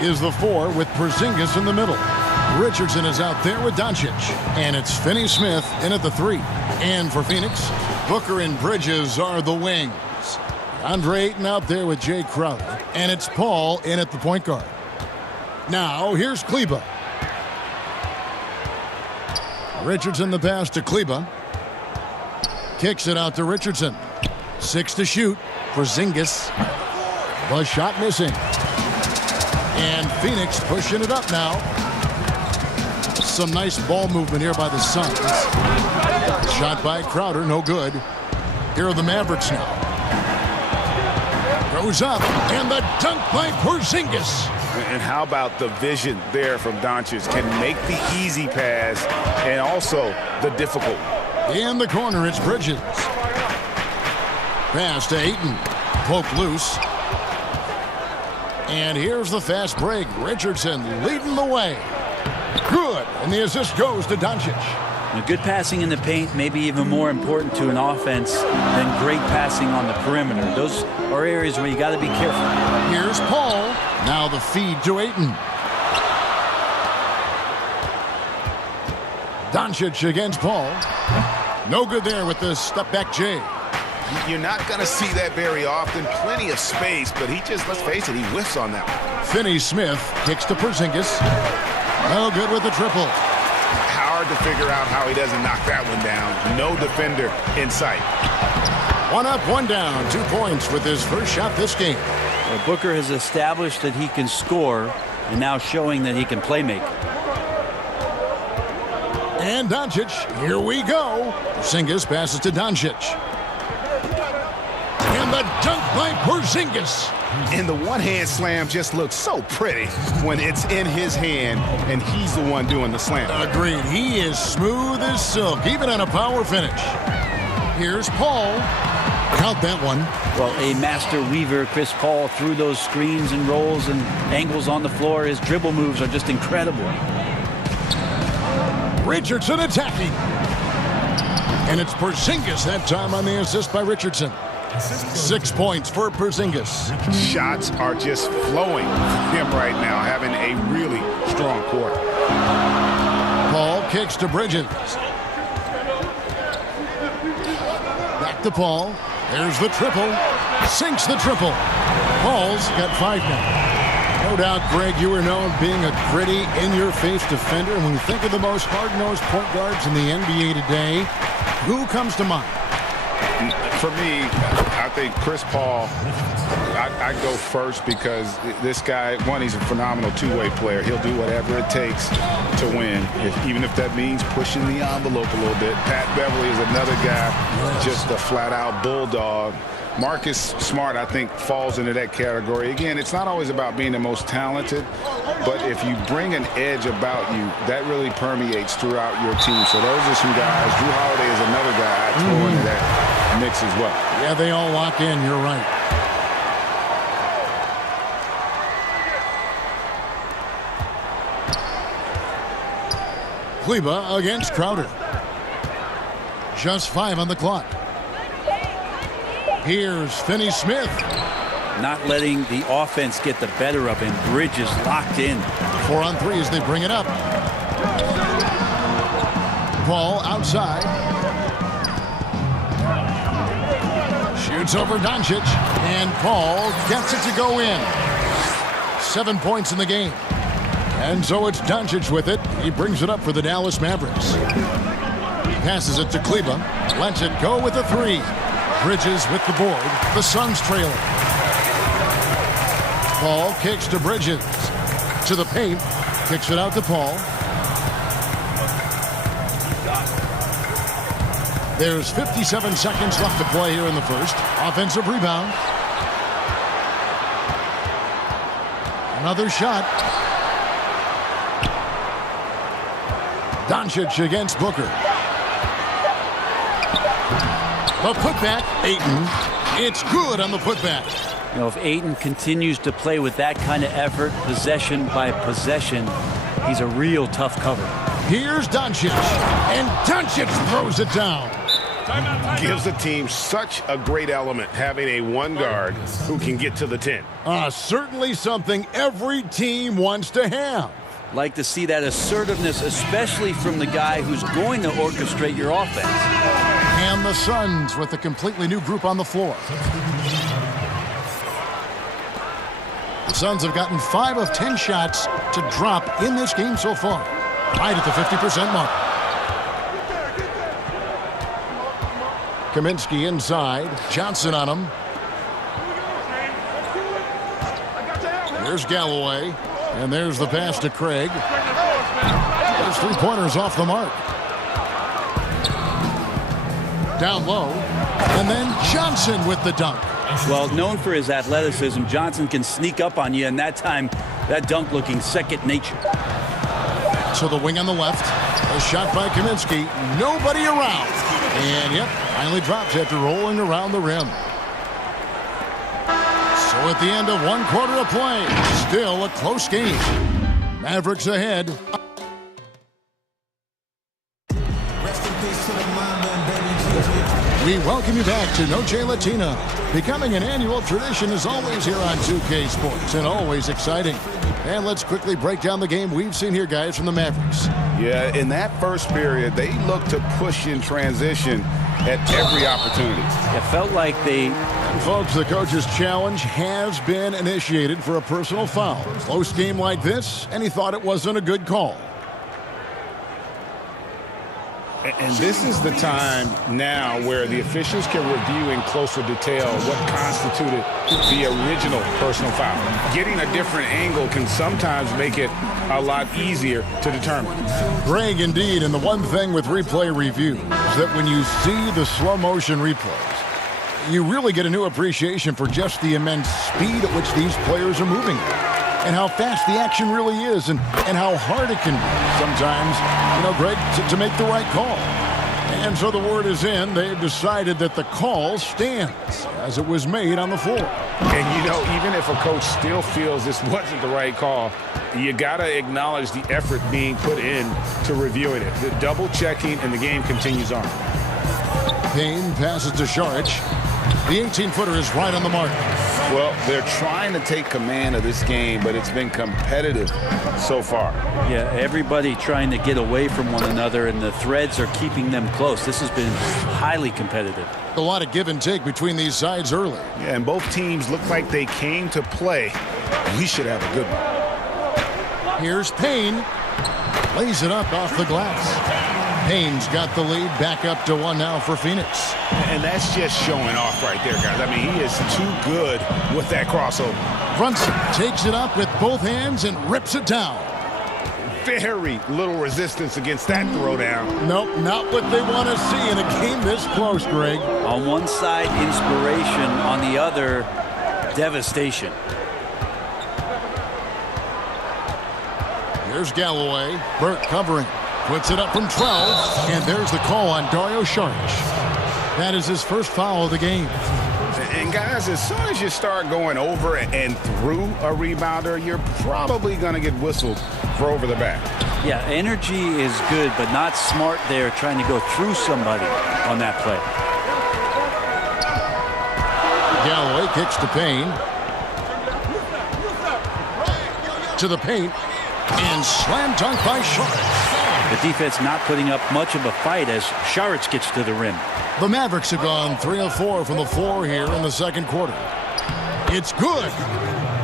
Is the 4 with Porzingis in the middle. Richardson is out there with Doncic. And it's Finney-Smith in at the 3. And for Phoenix, Booker and Bridges are the wings. Andre Ayton out there with Jay Crowder. And it's Paul in at the point guard. Now, here's Kleba. Richardson the pass to Kleba. Kicks it out to Richardson. 6 to shoot. Porzingis. The shot missing. And Phoenix pushing it up now. Some nice ball movement here by the Suns. Shot by Crowder, no good. Here are the Mavericks now. Goes up, and the dunk by Porzingis. And how about the vision there from Doncic? Can make the easy pass and also the difficult. In the corner, it's Bridges. Pass to Ayton. Poke loose. And here's the fast break. Richardson leading the way. Good. And the assist goes to Doncic. Good passing in the paint may be even more important to an offense than great passing on the perimeter. Those are areas where you got to be careful. Here's Paul. Now the feed to Ayton. Doncic against Paul. No good there with the step-back J. You're not going to see that very often. Plenty of space, but he just, let's face it, he whiffs on that one. Finney-Smith kicks to Porzingis. No good with the triple. Hard to figure out how he doesn't knock that one down. No defender in sight. 1 up, 1 down. 2 points with his first shot this game. Well, Booker has established that he can score and now showing that he can play make. And Doncic, here we go. Porzingis passes to Doncic. And the dunk by Porzingis. And the one-hand slam just looks so pretty when it's in his hand and he's the one doing the slam. Agreed. He is smooth as silk, even on a power finish. Here's Paul. Count that one. Well, a master weaver, Chris Paul, through those screens and rolls and angles on the floor. His dribble moves are just incredible. Richardson attacking. And it's Porzingis that time on the assist by Richardson. 6 points for Porzingis. Shots are just flowing from him right now, having a really strong quarter. Paul kicks to Bridges. Back to Paul. There's the triple. Sinks the triple. Paul's got 5 now. No doubt, Greg, you are known being a gritty, in-your-face defender. And when you think of the most hard-nosed point guards in the NBA today, who comes to mind? For me, I think Chris Paul, I go first because this guy, one, he's a phenomenal two-way player. He'll do whatever it takes to win, even if that means pushing the envelope a little bit. Pat Beverly is another guy, just a flat-out bulldog. Marcus Smart, I think, falls into that category. Again, it's not always about being the most talented, but if you bring an edge about you, that really permeates throughout your team. So those are some guys. Drew Holiday is another guy I throw into that mix as well. Yeah, they all lock in. You're right. Kleba against Crowder. Just 5 on the clock. Here's Finney-Smith. Not letting the offense get the better of him. Bridges locked in. 4 on 3 as they bring it up. Paul outside. Shoots over Doncic. And Paul gets it to go in. 7 points in the game. And so it's Doncic with it. He brings it up for the Dallas Mavericks. Passes it to Kleba. Lets it go with a 3. Bridges with the board. The Suns trailing. Paul kicks to Bridges. To the paint. Kicks it out to Paul. There's 57 seconds left to play here in the first. Offensive rebound. Another shot. Doncic against Booker. The putback, Ayton. It's good on the putback. You know, if Ayton continues to play with that kind of effort, possession by possession, he's a real tough cover. Here's Doncic. And Doncic throws it down. Gives the team such a great element having a one guard who can get to the 10. Certainly something every team wants to have. Like to see that assertiveness, especially from the guy who's going to orchestrate your offense. And the Suns with a completely new group on the floor. The Suns have gotten 5 of 10 shots to drop in this game so far. Right at the 50% mark. Kaminsky inside. Johnson on him. There's Galloway. And there's the pass to Craig. There's 3-pointers off the mark. Down low. And then Johnson with the dunk. Well, known for his athleticism, Johnson can sneak up on you, and that time, that dunk looking second nature. To the wing on the left. A shot by Kaminsky. Nobody around. And, yep, finally drops after rolling around the rim. So at the end of 1 quarter of play, still a close game. Mavericks ahead. We welcome you back to Noche Latina. Becoming an annual tradition is always here on 2K Sports and always exciting. And let's quickly break down the game we've seen here, guys, from the Mavericks. Yeah, in that first period, they looked to push in transition at every opportunity. It felt like they... And folks, the coach's challenge has been initiated for a personal foul. Close game like this, and he thought it wasn't a good call. And this is the time now where the officials can review in closer detail what constituted the original personal foul. Getting a different angle can sometimes make it a lot easier to determine. Greg, indeed, and the one thing with replay review is that when you see the slow motion replays, you really get a new appreciation for just the immense speed at which these players are moving and how fast the action really is and how hard it can be sometimes, you know, Greg, to make the right call. And so the word is in. They've decided that the call stands as it was made on the floor. And, you know, even if a coach still feels this wasn't the right call, you got to acknowledge the effort being put in to reviewing it. The double checking, and the game continues on. Payne passes to Saric. The 18-footer is right on the mark. Well, they're trying to take command of this game, but it's been competitive so far. Yeah, everybody trying to get away from one another, and the threads are keeping them close. This has been highly competitive. A lot of give and take between these sides early. Yeah, and both teams look like they came to play. We should have a good one. Here's Payne. Lays it up off the glass. Payne's got the lead, back up to 1 now for Phoenix. And that's just showing off right there, guys. I mean, he is too good with that crossover. Brunson takes it up with both hands and rips it down. Very little resistance against that throwdown. Nope, not what they want to see in a game this close, Greg. On one side, inspiration. On the other, devastation. Here's Galloway. Burke covering. Puts it up from 12, and there's the call on Dario Saric. That is his first foul of the game. And guys, as soon as you start going over and through a rebounder, you're probably going to get whistled for over the back. Yeah, energy is good, but not smart there trying to go through somebody on that play. Galloway kicks to Payne. To the paint. And slam dunk by Saric. The defense not putting up much of a fight as Saric gets to the rim. The Mavericks have gone 3 of 4 from the floor here in the second quarter. It's good.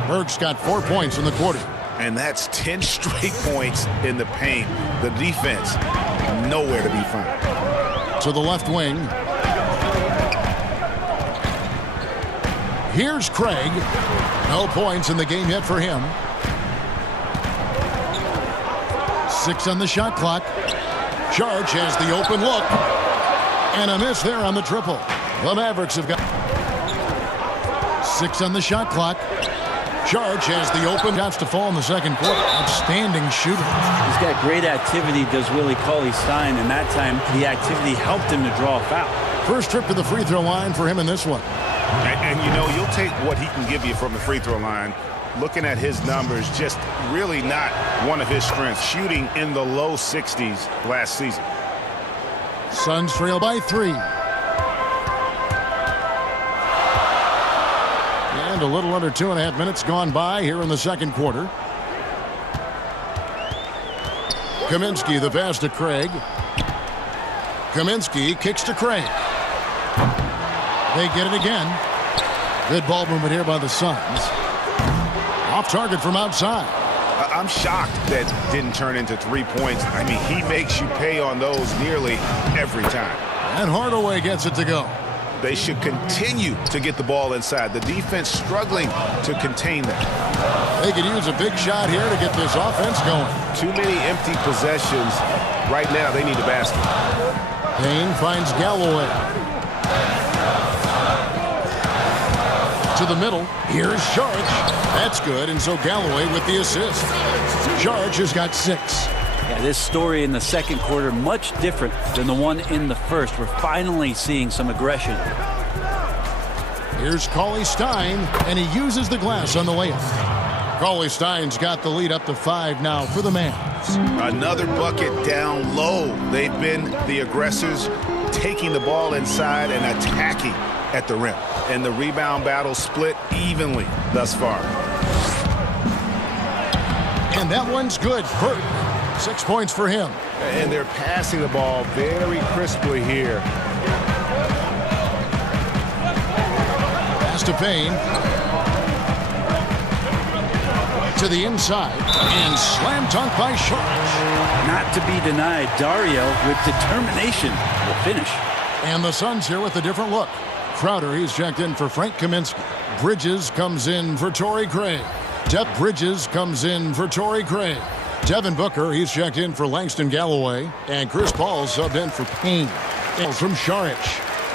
Burke's got 4 points in the quarter. And that's 10 straight points in the paint. The defense, nowhere to be found. To the left wing. Here's Craig. No points in the game yet for him. 6 on the shot clock. Saric has the open look. And a miss there on the triple. The Mavericks have got 6 on the shot clock. Saric has the open. Shots to fall in the second quarter. Outstanding shooter. He's got great activity, does Willie Cauley-Stein, and that time the activity helped him to draw a foul. First trip to the free throw line for him in this one. And you know, you'll take what he can give you from the free throw line. Looking at his numbers, just really not one of his strengths. Shooting in the low 60s last season. Suns trail by 3. And a little under 2.5 minutes gone by here in the second quarter. Kaminsky, the pass to Craig. Kaminsky kicks to Craig. They get it again. Good ball movement here by the Suns. Off target from outside. I'm shocked that didn't turn into 3 points. I mean, he makes you pay on those nearly every time. And Hardaway gets it to go. They should continue to get the ball inside. The defense struggling to contain that. They could use a big shot here to get this offense going. Too many empty possessions. Right now, they need a basket. Payne finds Galloway. To the middle. Here's Sharge. That's good, and so Galloway with the assist. Sharge has got 6. Yeah, this story in the second quarter much different than the one in the first. We're finally seeing some aggression. Here's Cauley Stein, and he uses the glass on the layup. Cauley Stein's got the lead up to 5 now for the Mavs. Another bucket down low. They've been the aggressors, taking the ball inside and attacking at the rim. And the rebound battle split evenly thus far. And that one's good. Burton, 6 points for him. And they're passing the ball very crisply here. Pass to Payne. To the inside. And slam dunk by Sharge. Not to be denied, Dario with determination will finish. And the Suns here with a different look. Crowder, he's checked in for Frank Kaminsky. Bridges comes in for Torrey Craig. Bridges comes in for Torrey Craig. Devin Booker, he's checked in for Langston Galloway. And Chris Paul subbed in for Payne. From Saric.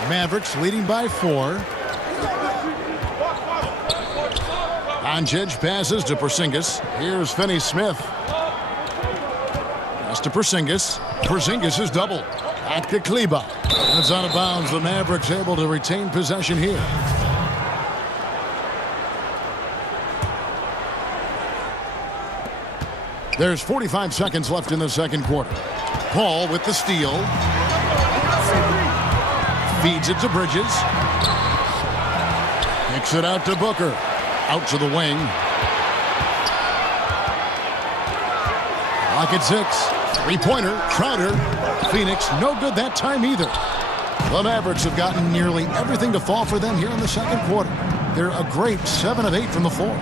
Mavericks leading by 4. Doncic passes to Porzingis. Here's Finney-Smith. Pass to Porzingis. Porzingis is doubled. Back to Kleber. That's out of bounds. The Mavericks able to retain possession here. There's 45 seconds left in the second quarter. Paul with the steal. Feeds it to Bridges. Kicks it out to Booker. Out to the wing. Clock at 6. Three-pointer. Crowder. Phoenix, no good that time either. The Mavericks have gotten nearly everything to fall for them here in the second quarter. They're a great 7 of 8 from the floor.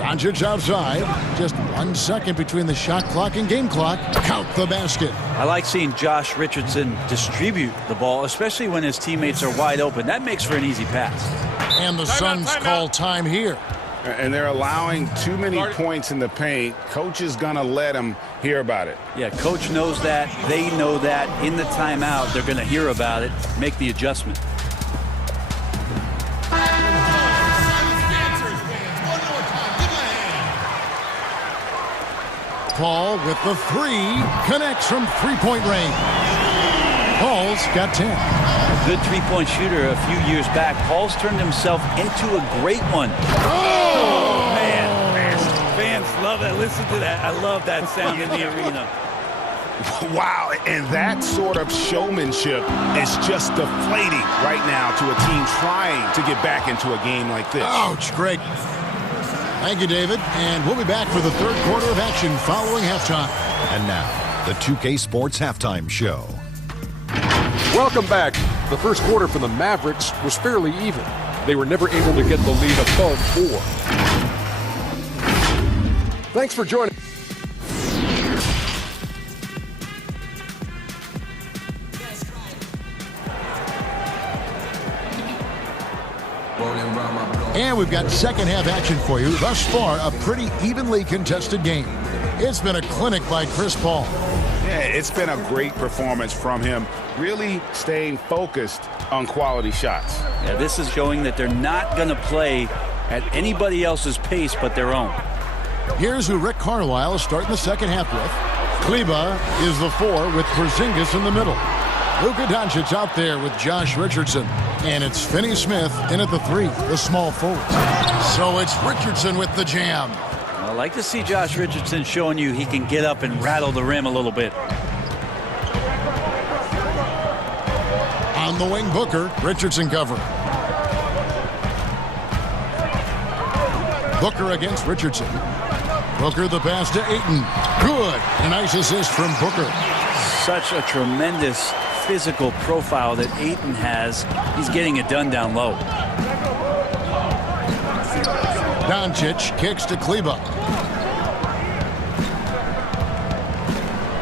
Doncic outside. Just 1 second between the shot clock and game clock. Count the basket. I like seeing Josh Richardson distribute the ball, especially when his teammates are wide open. That makes for an easy pass. And the Suns call time here. And they're allowing too many points in the paint. Coach is going to let them hear about it. Yeah, coach knows that. They know that. In the timeout, they're going to hear about it, make the adjustment. Paul with the 3. Connects from three-point range. Paul's got 10. A good three-point shooter a few years back. Paul's turned himself into a great one. Oh, man. Fans love that. Listen to that. I love that sound in the arena. Wow, and that sort of showmanship is just deflating right now to a team trying to get back into a game like this. Ouch, Greg. Thank you, David. And we'll be back for the third quarter of action following halftime. And now, the 2K Sports Halftime Show. Welcome back. The first quarter for the Mavericks was fairly even. They were never able to get the lead above 4. Thanks for joining. And we've got second half action for you. Thus far, a pretty evenly contested game. It's been a clinic by Chris Paul. Yeah, it's been a great performance from him, really staying focused on quality shots. Yeah, this is showing that they're not going to play at anybody else's pace but their own. Here's who Rick Carlisle is starting the second half with. Kleber is the 4 with Porzingis in the middle. Luka Doncic out there with Josh Richardson. And it's Finney-Smith in at the 3, the small forward. So it's Richardson with the jam. I like to see Josh Richardson showing you he can get up and rattle the rim a little bit. On the wing, Booker. Richardson covering. Booker against Richardson. Booker the pass to Ayton. Good. A nice assist from Booker. Such a tremendous physical profile that Ayton has. He's getting it done down low. Doncic kicks to Kleba.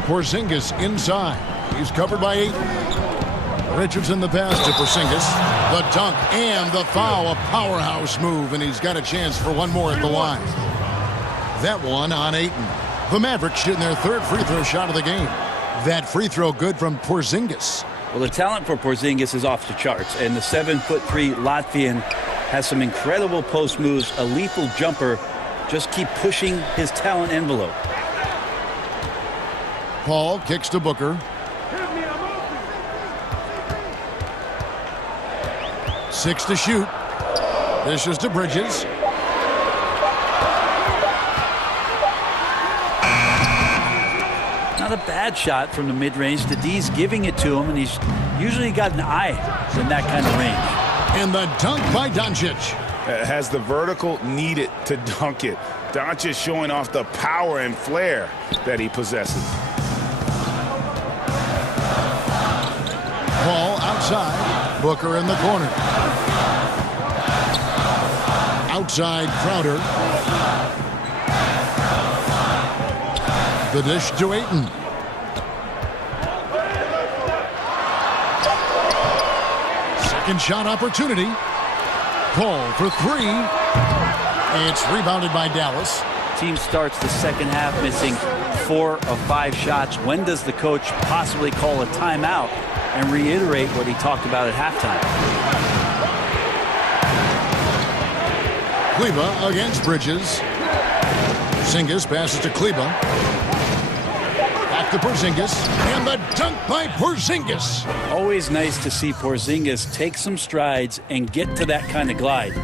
Porzingis inside. He's covered by Ayton. Richardson the pass to Porzingis. The dunk and the foul. A powerhouse move, and he's got a chance for one more at the line. That one on Ayton. The Mavericks shooting their third free throw shot of the game. That free throw good from Porzingis. Well, the talent for Porzingis is off the charts, and the 7'3" Latvian has some incredible post moves, a lethal jumper. Just keep pushing his talent envelope. Paul kicks to Booker. 6 to shoot. Dishes to Bridges. Not a bad shot from the mid-range. The D's giving it to him, and he's usually got an eye in that kind of range. And the dunk by Doncic. Has the vertical needed to dunk it. Doncic showing off the power and flair that he possesses. Ball outside. Booker in the corner. Outside Crowder. The dish to Ayton. Second shot opportunity. Paul for 3. It's rebounded by Dallas. Team starts the second half missing 4 of 5 shots. When does the coach possibly call a timeout and reiterate what he talked about at halftime? Kleba against Bridges. Porzingis passes to Kleba. Back to Porzingis. And the dunk by Porzingis. Always nice to see Porzingis take some strides and get to that kind of glide.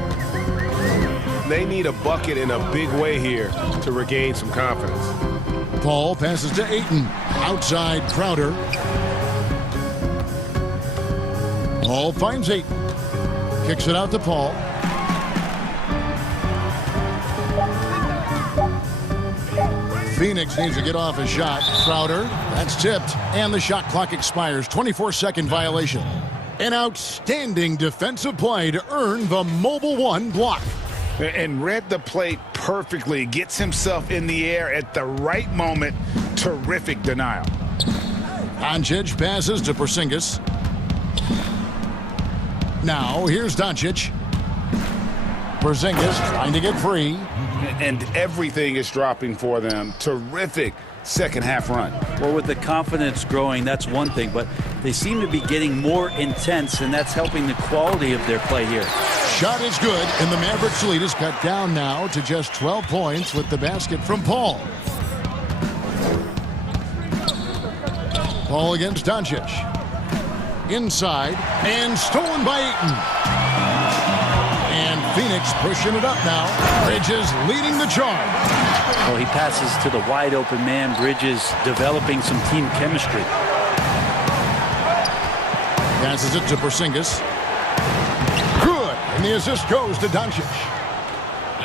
They need a bucket in a big way here to regain some confidence. Paul passes to Ayton. Outside Crowder. Paul finds Ayton. Kicks it out to Paul. Phoenix needs to get off a shot. Crowder, that's tipped, and the shot clock expires. 24-second violation. An outstanding defensive play to earn the Mobile One block. And read the play perfectly. Gets himself in the air at the right moment. Terrific denial. Doncic passes to Porzingis. Now here's Doncic. Porzingis trying to get free. And everything is dropping for them. Terrific second half run. Well, with the confidence growing, that's one thing, but they seem to be getting more intense, and that's helping the quality of their play here. Shot is good, and the Mavericks lead is cut down now to just 12 points with the basket from Paul. Paul against Doncic. Inside, and stolen by Ayton. And Phoenix pushing it up now. Bridges leading the charge. Well, he passes to the wide open man. Bridges developing some team chemistry. Passes it to Porzingis. Good. And the assist goes to Doncic.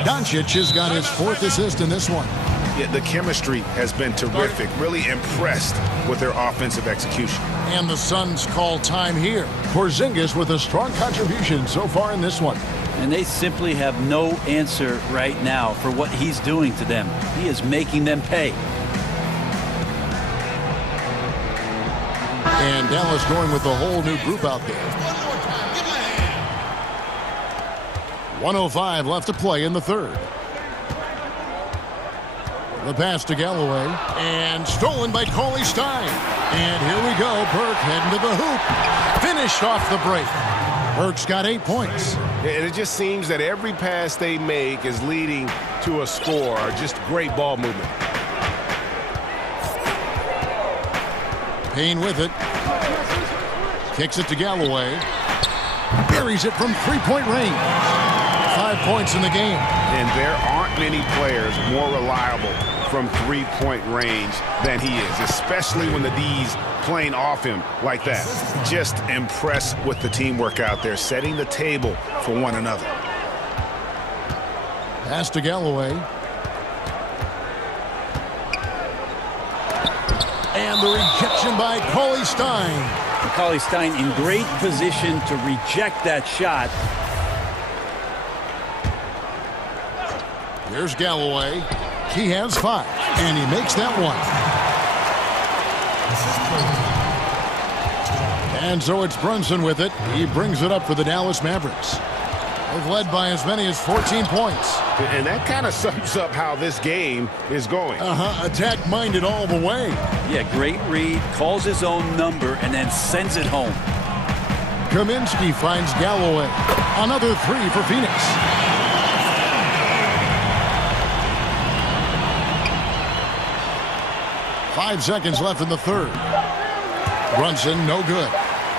Doncic has got his 4th assist in this one. Yeah, the chemistry has been terrific. Really impressed with their offensive execution. And the Suns call time here. Porzingis with a strong contribution so far in this one. And they simply have no answer right now for what he's doing to them. He is making them pay. And Dallas going with the whole new group out there. 1:05 left to play in the third. The pass to Galloway. And stolen by Cauley Stein. And here we go. Burke heading to the hoop. Finished off the break. Burke's got 8 points. And it just seems that every pass they make is leading to a score or just great ball movement. Payne with it. Kicks it to Galloway. Buries it from three-point range. 5 points in the game. And there aren't many players more reliable from three-point range than he is, especially when the D's playing off him like that. Just impressed with the teamwork out there, setting the table for one another. Pass to Galloway. And the rejection by Cauley Stein. Cauley Stein in great position to reject that shot. Here's Galloway. He has 5, and he makes that one. And so it's Brunson with it. He brings it up for the Dallas Mavericks. They've led by as many as 14 points. And that kind of sums up how this game is going. Attack-minded all the way. Yeah, great read, calls his own number, and then sends it home. Kaminsky finds Galloway. Another 3 for Phoenix. Five seconds left in the third. Brunson, no good.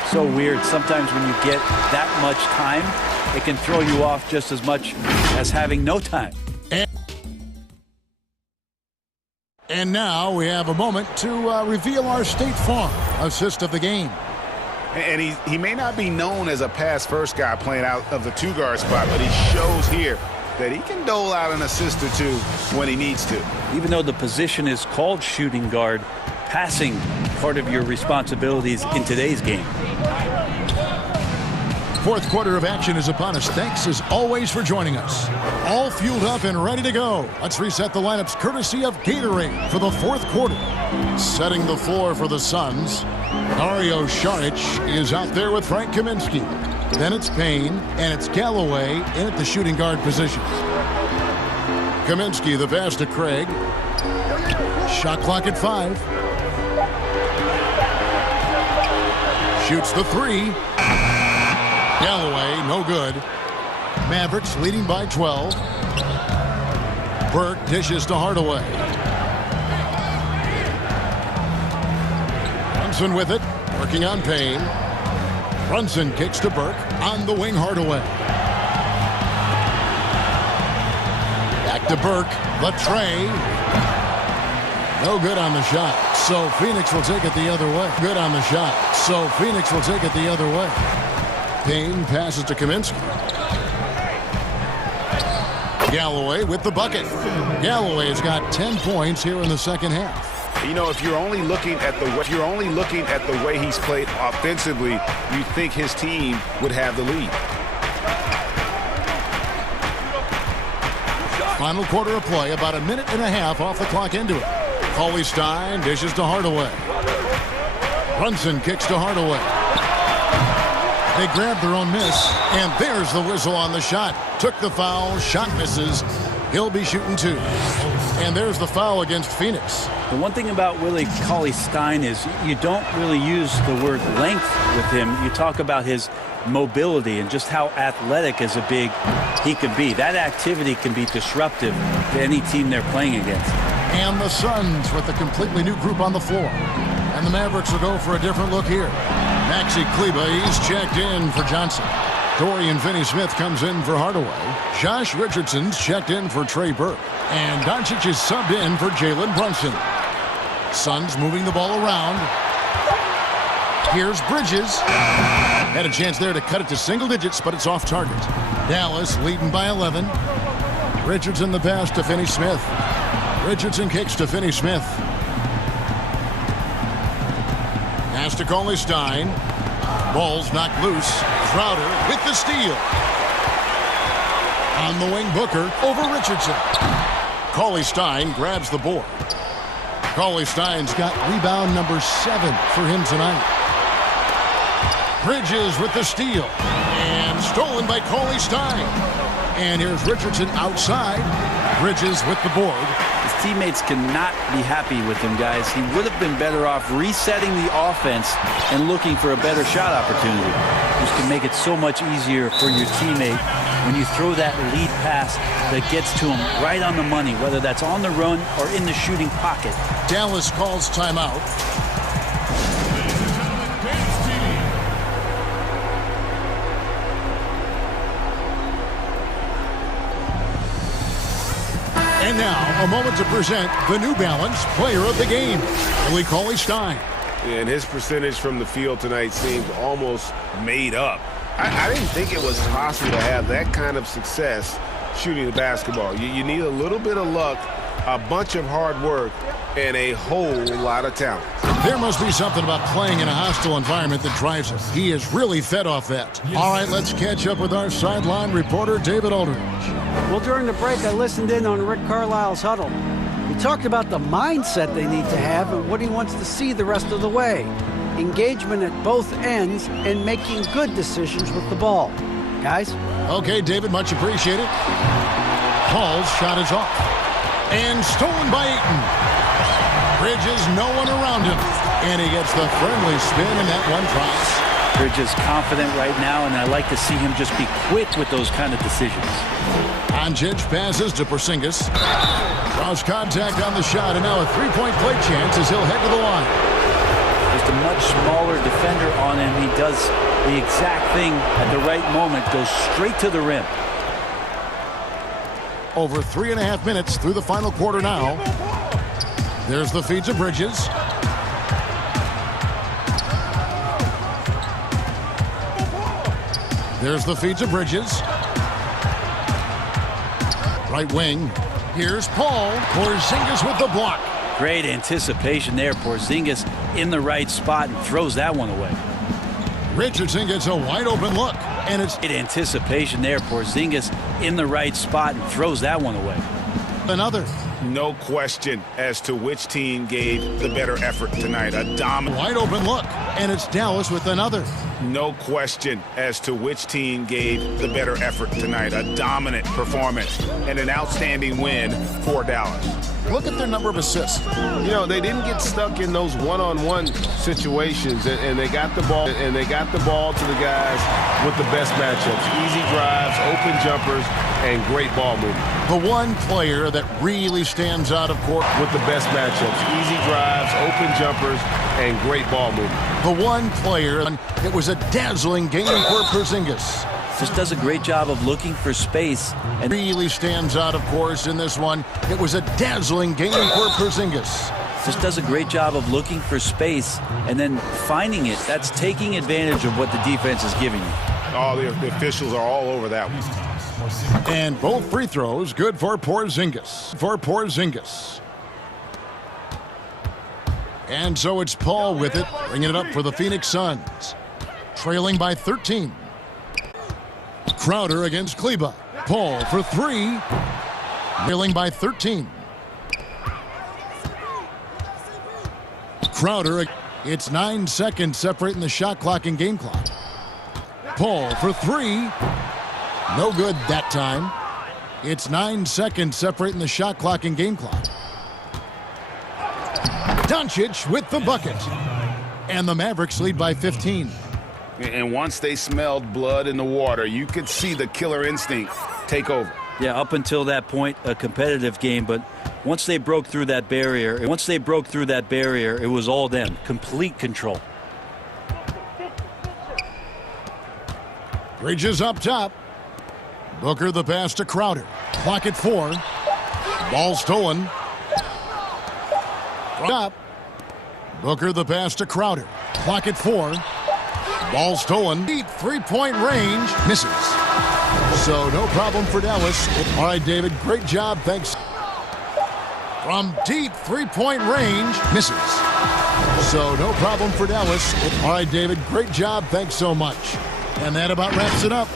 So weird. Sometimes when you get that much time, it can throw you off just as much as having no time. And now we have a moment to reveal our State Farm assist of the game. And he may not be known as a pass-first guy playing out of the 2-guard spot, but he shows here that he can dole out an assist or 2 when he needs to. Even though the position is called shooting guard, passing part of your responsibilities in today's game. Fourth quarter of action is upon us. Thanks as always for joining us. All fueled up and ready to go. Let's reset the lineups courtesy of Gatorade for the fourth quarter. Setting the floor for the Suns, Dario Saric is out there with Frank Kaminsky. Then it's Payne, and it's Galloway in at the shooting guard position. Kaminsky, the pass to Craig. Shot clock at 5. Shoots the 3. Galloway, no good. Mavericks leading by 12. Burke dishes to Hardaway. Brunson with it, working on Payne. Brunson kicks to Burke, on the wing Hardaway. Back to Burke, the tray. No good on the shot, so Phoenix will take it the other way. Good on the shot, so Phoenix will take it the other way. Payne passes to Kaminsky. Galloway with the bucket. Galloway has got 10 points here in the second half. You know, if you're only looking at the way he's played offensively, you think his team would have the lead. Final quarter of play, about a minute and a half off the clock into it. Cauley Stein dishes to Hardaway. Brunson kicks to Hardaway. They grab their own miss, and there's the whistle on the shot. Took the foul, shot misses. He'll be shooting 2. And there's the foul against Phoenix. The one thing about Willie Cauley Stein is you don't really use the word length with him. You talk about his mobility and just how athletic as a big he can be. That activity can be disruptive to any team they're playing against. And the Suns with a completely new group on the floor. And the Mavericks will go for a different look here. Maxi Kleber, he's checked in for Johnson. Dorian Finney-Smith comes in for Hardaway. Josh Richardson's checked in for Trey Burke. And Doncic is subbed in for Jalen Brunson. Suns moving the ball around. Here's Bridges. Had a chance there to cut it to single digits, but it's off target. Dallas leading by 11. Richardson the pass to Finney-Smith. Richardson kicks to Finney-Smith. Pass to Cauley Stein. Ball's knocked loose. Crowder with the steal. On the wing, Booker over Richardson. Cauley Stein grabs the board. Cauley Stein's got rebound number 7 for him tonight. Bridges with the steal. And stolen by Cauley Stein. And here's Richardson outside. Bridges with the board. His teammates cannot be happy with him, guys. He would have been better off resetting the offense and looking for a better shot opportunity. Which can make it so much easier for your teammate when you throw that lead pass that gets to him right on the money, whether that's on the run or in the shooting pocket. Dallas calls timeout. And now, a moment to present the New Balance Player of the Game, Willie Cauley Stein. And his percentage from the field tonight seems almost made up. I didn't think it was possible to have that kind of success shooting the basketball. You need a little bit of luck, a bunch of hard work, and a whole lot of talent. There must be something about playing in a hostile environment that drives him. He is really fed off that. All right, let's catch up with our sideline reporter, David Aldridge. Well, during the break, I listened in on Rick Carlisle's huddle. He talked about the mindset they need to have and what he wants to see the rest of the way. Engagement at both ends and making good decisions with the ball. Guys? Okay, David, much appreciated. Paul's shot is off. And stolen by Ayton. Bridges, no one around him. And he gets the friendly spin, and that one drops. Bridges confident right now, and I like to see him just be quick with those kind of decisions. Anjic passes to Porzingis. Draws contact on the shot, and now a three-point play chance as he'll head to the line. Just a much smaller defender on him. He does the exact thing at the right moment, goes straight to the rim. Over 3.5 minutes through the final quarter now. There's the feed to Bridges. There's the feed to Bridges. Right wing. Here's Paul. Porzingis with the block. Great anticipation there. Porzingis in the right spot and throws that one away. Richardson gets a wide open look. And it's great anticipation there. Porzingis in the right spot and throws that one away. Another. No question as to which team gave the better effort tonight. A dominant. Wide open look. And it's Dallas with another. No question as to which team gave the better effort tonight. A dominant performance and an outstanding win for Dallas. Look at their number of assists. You know, they didn't get stuck in those one-on-one situations, and they got the ball to the guys with the best matchups. Easy drives, open jumpers, and great ball movement. The one player that really stands out, of course, with the best matchups. Easy drives, open jumpers, and great ball movement. The one player, it was a dazzling game for Porzingis. Just does a great job of looking for space. And really stands out, of course, in this one. It was a dazzling game for Porzingis. Just does a great job of looking for space and then finding it. That's taking advantage of what the defense is giving you. Oh, the officials are all over that one. And both free throws good for Porzingis. And so it's Paul with it, bringing it up for the Phoenix Suns. Trailing by 13. Crowder against Kleba. Paul for three. Trailing by 13. Crowder, it's 9 seconds separating the shot clock and game clock. Paul for three. No good that time. It's 9 seconds separating the shot clock and game clock. Doncic with the bucket. And the Mavericks lead by 15. And once they smelled blood in the water, you could see the killer instinct take over. Yeah, up until that point, a competitive game, but once they broke through that barrier, it was all them. Complete control. Bridges up top. Booker the pass to Crowder. Clock at 4. Ball stolen. Up. Booker the pass to Crowder. Clock at 4. Ball stolen. Deep three-point range. Misses. So no problem for Dallas. All right, David, great job. Thanks. From deep three-point range. Misses. So no problem for Dallas. All right, David, great job. Thanks so much. And that about wraps it up.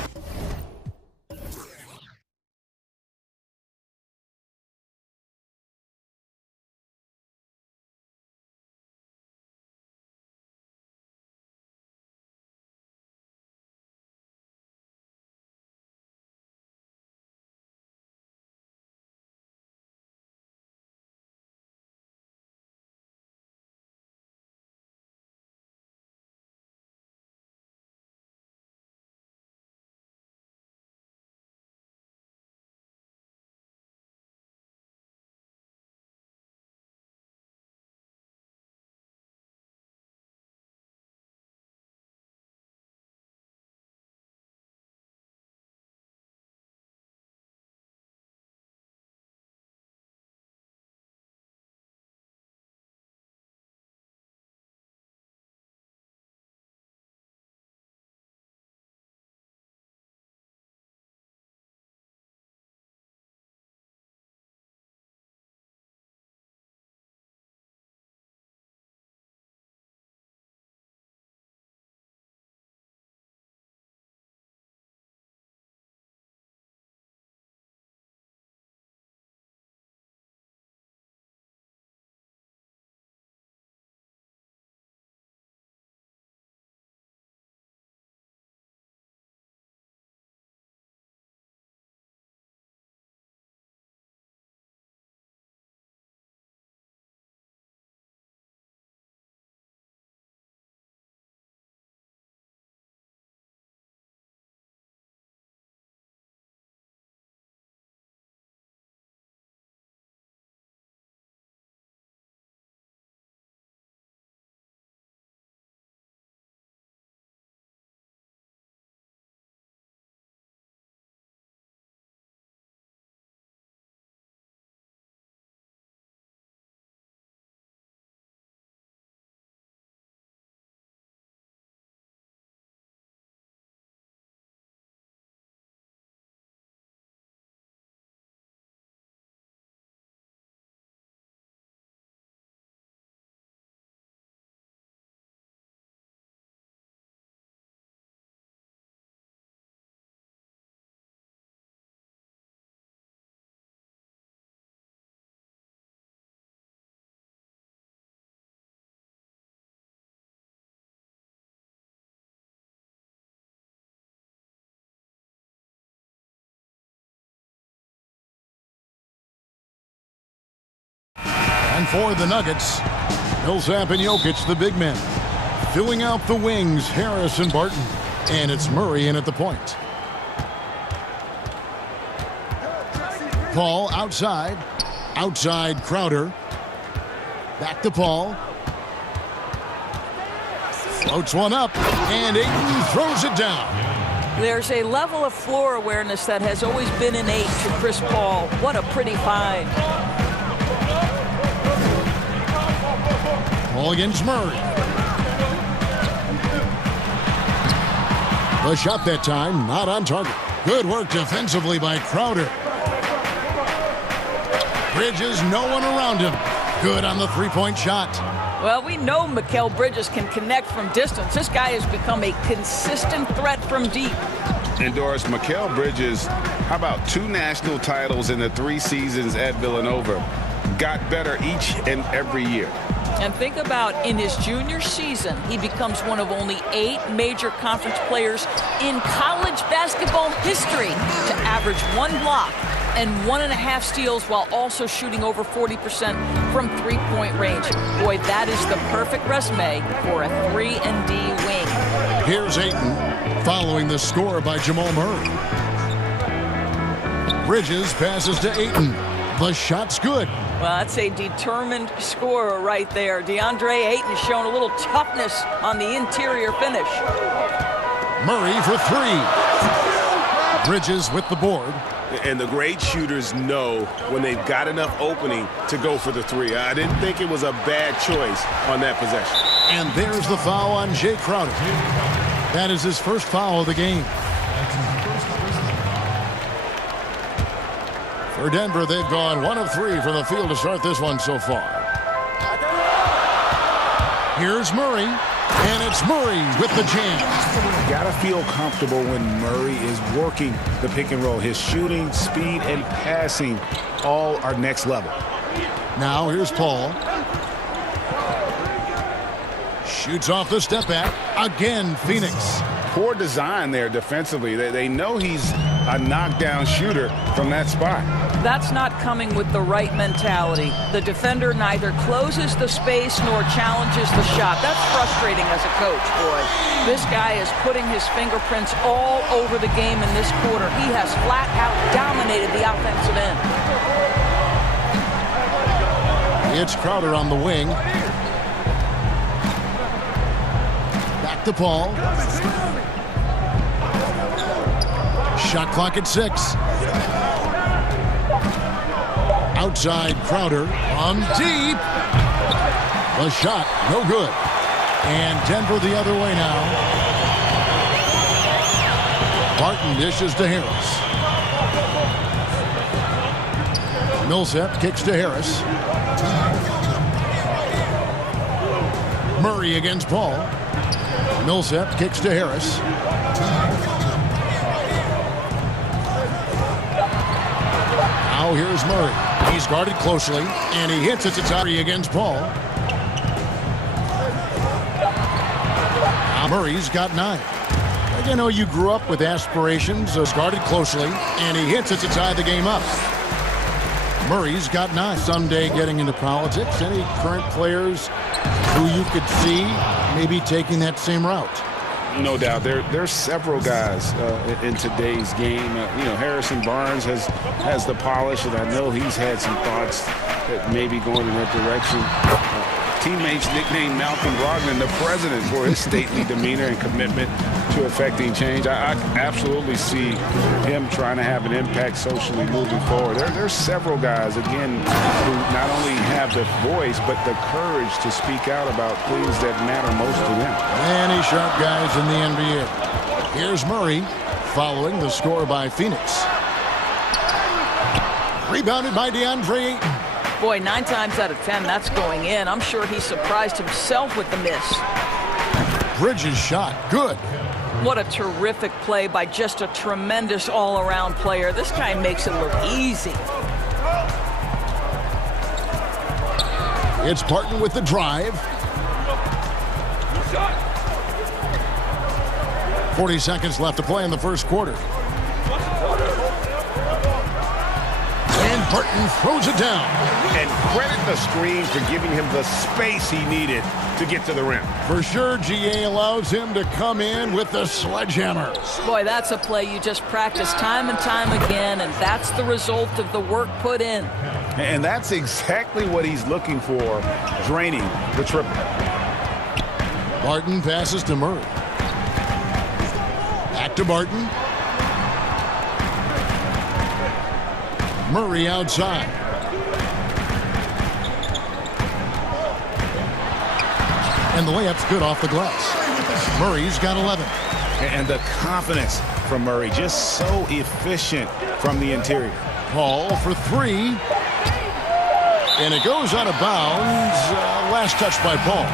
And for the Nuggets, Millsap and Jokic, the big men. Filling out the wings, Harris and Barton. And it's Murray in at the point. Paul outside. Outside Crowder. Back to Paul. Floats one up. And Ayton throws it down. There's a level of floor awareness that has always been innate to Chris Paul. What a pretty find. Paul against Murray. The shot that time, not on target. Good work defensively by Crowder. Bridges, no one around him. Good on the three-point shot. Well, we know Mikal Bridges can connect from distance. This guy has become a consistent threat from deep. And Doris, Mikal Bridges, how about 2 national titles in the 3 seasons at Villanova? Got better each and every year. And think about in his junior season, he becomes one of only 8 major conference players in college basketball history to average 1 block and 1.5 steals while also shooting over 40% from three-point range. Boy, that is the perfect resume for a 3-and-D wing. Here's Ayton following the score by Jamal Murray. Bridges passes to Ayton. The shot's good. Well, that's a determined scorer right there. DeAndre Ayton showing a little toughness on the interior finish. Murray for 3. Bridges with the board. And the great shooters know when they've got enough opening to go for the 3. I didn't think it was a bad choice on that possession. And there's the foul on Jay Crowder. That is his first foul of the game. For Denver, they've gone 1 of 3 from the field to start this one so far. Here's Murray, and it's Murray with the jam. Got to feel comfortable when Murray is working the pick and roll. His shooting, speed, and passing all are next level. Now here's Paul. Shoots off the step back. Again, Phoenix. Poor design there defensively. They know he's a knockdown shooter from that spot. That's not coming with the right mentality. The defender neither closes the space nor challenges the shot. That's frustrating as a coach, boy. This guy is putting his fingerprints all over the game in this quarter. He has flat out dominated the offensive end. It's Crowder on the wing. Back to Paul. Shot clock at 6. Outside Crowder on deep. The shot, no good. And Denver the other way now. Barton dishes to Harris. Millsap kicks to Harris. Murray against Paul. Millsap kicks to Harris. Now here's Murray. He's guarded closely, and he hits it to Tyree against Paul. Now Murray's got 9. You know, you grew up with aspirations, guarded closely, and he hits it to tie the game up. Murray's got 9. Someday getting into politics. Any current players who you could see maybe taking that same route? No doubt. There's several guys in today's game. Harrison Barnes has the polish, and I know he's had some thoughts that maybe going in that direction. Teammates nicknamed Malcolm Brogdon the president for his stately demeanor and commitment to affecting change. I absolutely see him trying to have an impact socially moving forward. There's several guys, again, who not only have the voice, but the courage to speak out about things that matter most to them. Many sharp guys in the NBA. Here's Murray following the score by Phoenix. Rebounded by DeAndre Ayton. Boy, 9 times out of 10, that's going in. I'm sure he surprised himself with the miss. Bridges shot, good. What a terrific play by just a tremendous all-around player. This guy makes it look easy. It's Barton with the drive. 40 seconds left to play in the first quarter. And Barton throws it down. And credit the screen for giving him the space he needed to get to the rim. For sure, GA allows him to come in with the sledgehammer. Boy, that's a play you just practice time and time again, and that's the result of the work put in. And that's exactly what he's looking for, draining the triple. Barton passes to Murray. Back to Barton. Murray outside. And the layup's good off the glass. Murray's got 11. And the confidence from Murray, just so efficient from the interior. Paul for three. And it goes out of bounds. Last touch by Paul.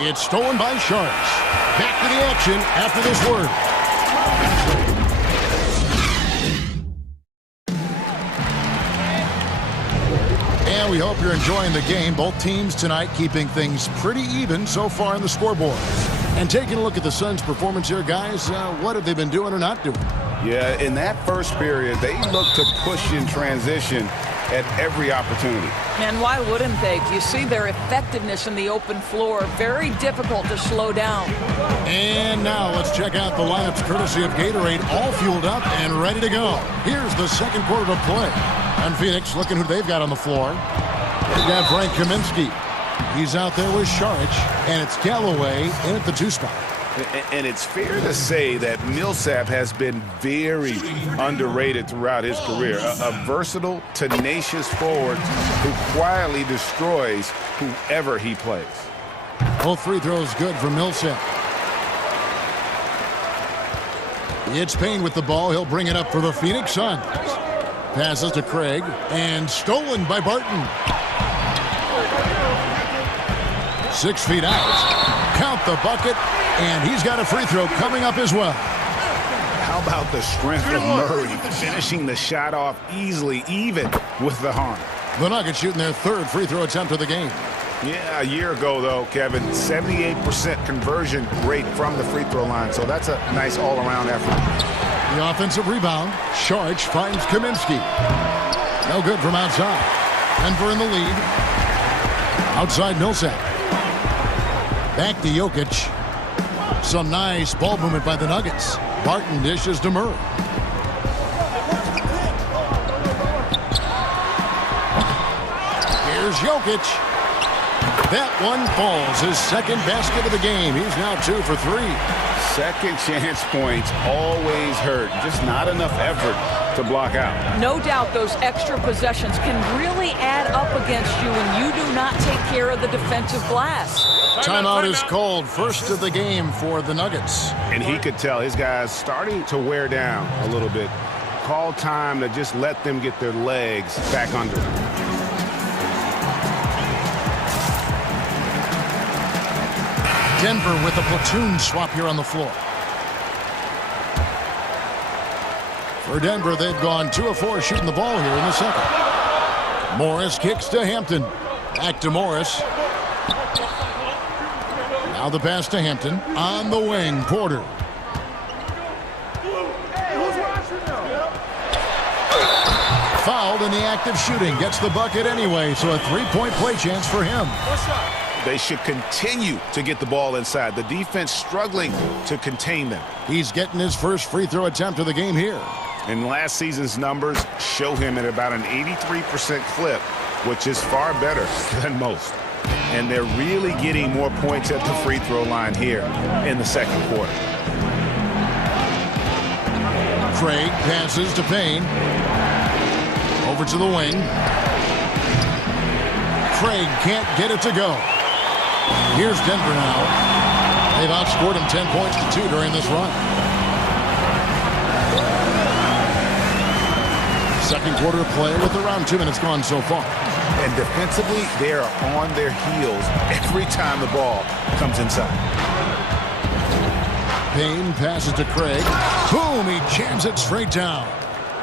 It's stolen by Sharks. Back to the action after this word. And we hope you're enjoying the game. Both teams tonight keeping things pretty even so far on the scoreboard. And taking a look at the Suns' performance here, guys, what have they been doing or not doing? Yeah, in that first period, they looked to push in transition at every opportunity. And why wouldn't they? You see their effectiveness in the open floor. Very difficult to slow down. And now let's check out the lineups courtesy of Gatorade, all fueled up and ready to go. Here's the second quarter to play. And Phoenix looking who they've got on the floor. They've got Frank Kaminsky. He's out there with Saric, and it's Galloway in at the 2 spot. And it's fair to say that Millsap has been very underrated throughout his career. A versatile, tenacious forward who quietly destroys whoever he plays. Both free throws good for Millsap. It's Payne with the ball. He'll bring it up for the Phoenix Suns. Passes to Craig, and stolen by Barton. 6 feet out. Count the bucket, and he's got a free throw coming up as well. How about the strength of Murray finishing the shot off easily, even with the harm? The Nuggets shooting their 3rd free throw attempt of the game. Yeah, a year ago, though, Kevin, 78% conversion rate from the free throw line, so that's a nice all-around effort. The offensive rebound. Saric finds Kaminsky. No good from outside. Denver in the lead. Outside Millsap. Back to Jokic. Some nice ball movement by the Nuggets. Barton dishes to Murray. Here's Jokic. That one falls. His 2nd basket of the game. He's now 2 for 3. Second chance points always hurt. Just not enough effort to block out. No doubt those extra possessions can really add up against you when you do not take care of the defensive glass. Timeout is called. First of the game for the Nuggets. And he could tell his guys starting to wear down a little bit. Call time to just let them get their legs back under them. Denver with a platoon swap here on the floor. For Denver, they've gone 2 of 4 shooting the ball here in the second. Morris kicks to Hampton. Back to Morris. Now the pass to Hampton. On the wing, Porter. Fouled in the act of shooting. Gets the bucket anyway, so a 3-point play chance for him. They should continue to get the ball inside. The defense struggling to contain them. He's getting his first free throw attempt of the game here. And last season's numbers show him at about an 83% clip, which is far better than most. And they're really getting more points at the free throw line here in the second quarter. Craig passes to Payne. Over to the wing. Craig can't get it to go. Here's Denver now. They've outscored him 10 points to 2 during this run. Second quarter play with around 2 minutes gone so far. And defensively, they are on their heels every time the ball comes inside. Payne passes to Craig. Boom, he jams it straight down.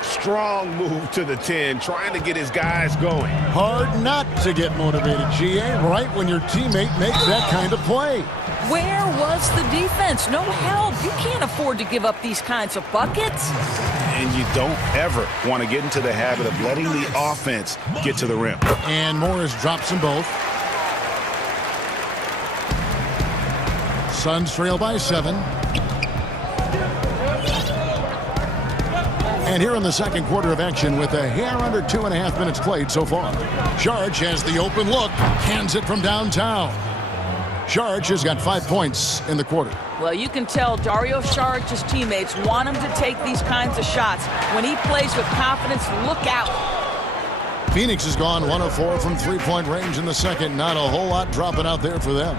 Strong move to the 10, trying to get his guys going. Hard not to get motivated, GA, right when your teammate makes that kind of play. Where was the defense? No help. You can't afford to give up these kinds of buckets. And you don't ever want to get into the habit of letting the offense get to the rim. And Morris drops them both. Suns trail by 7. And here in the second quarter of action with a hair under 2.5 minutes played so far. Sharge has the open look, hands it from downtown. Sharge has got 5 points in the quarter. Well, you can tell Dario Sarić's teammates want him to take these kinds of shots. When he plays with confidence, look out. Phoenix has gone 1 of 4 from three-point range in the second. Not a whole lot dropping out there for them.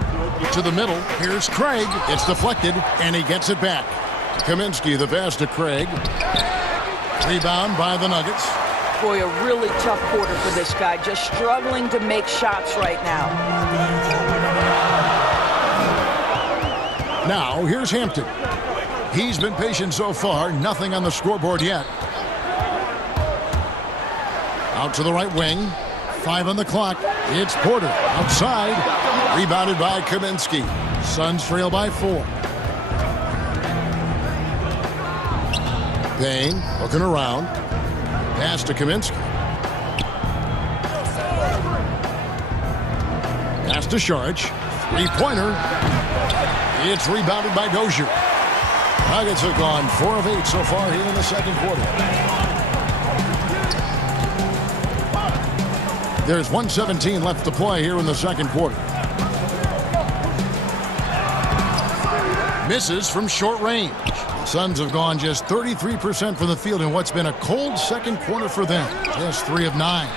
To the middle, here's Craig. It's deflected, and he gets it back. Kaminsky, the pass to Craig. Rebound by the Nuggets. Boy, a really tough quarter for this guy. Just struggling to make shots right now. Now, here's Hampton. He's been patient so far. Nothing on the scoreboard yet. Out to the right wing. 5 on the clock. It's Porter. Outside. Rebounded by Kaminsky. Suns trail by 4. Payne looking around. Pass to Kaminsky. Pass to Sarić. Three-pointer. It's rebounded by Dozier. Nuggets have gone 4 of 8 so far here in the second quarter. There's 1:17 left to play here in the second quarter. Misses from short range. Suns have gone just 33% from the field in what's been a cold second quarter for them. Just 3 of 9.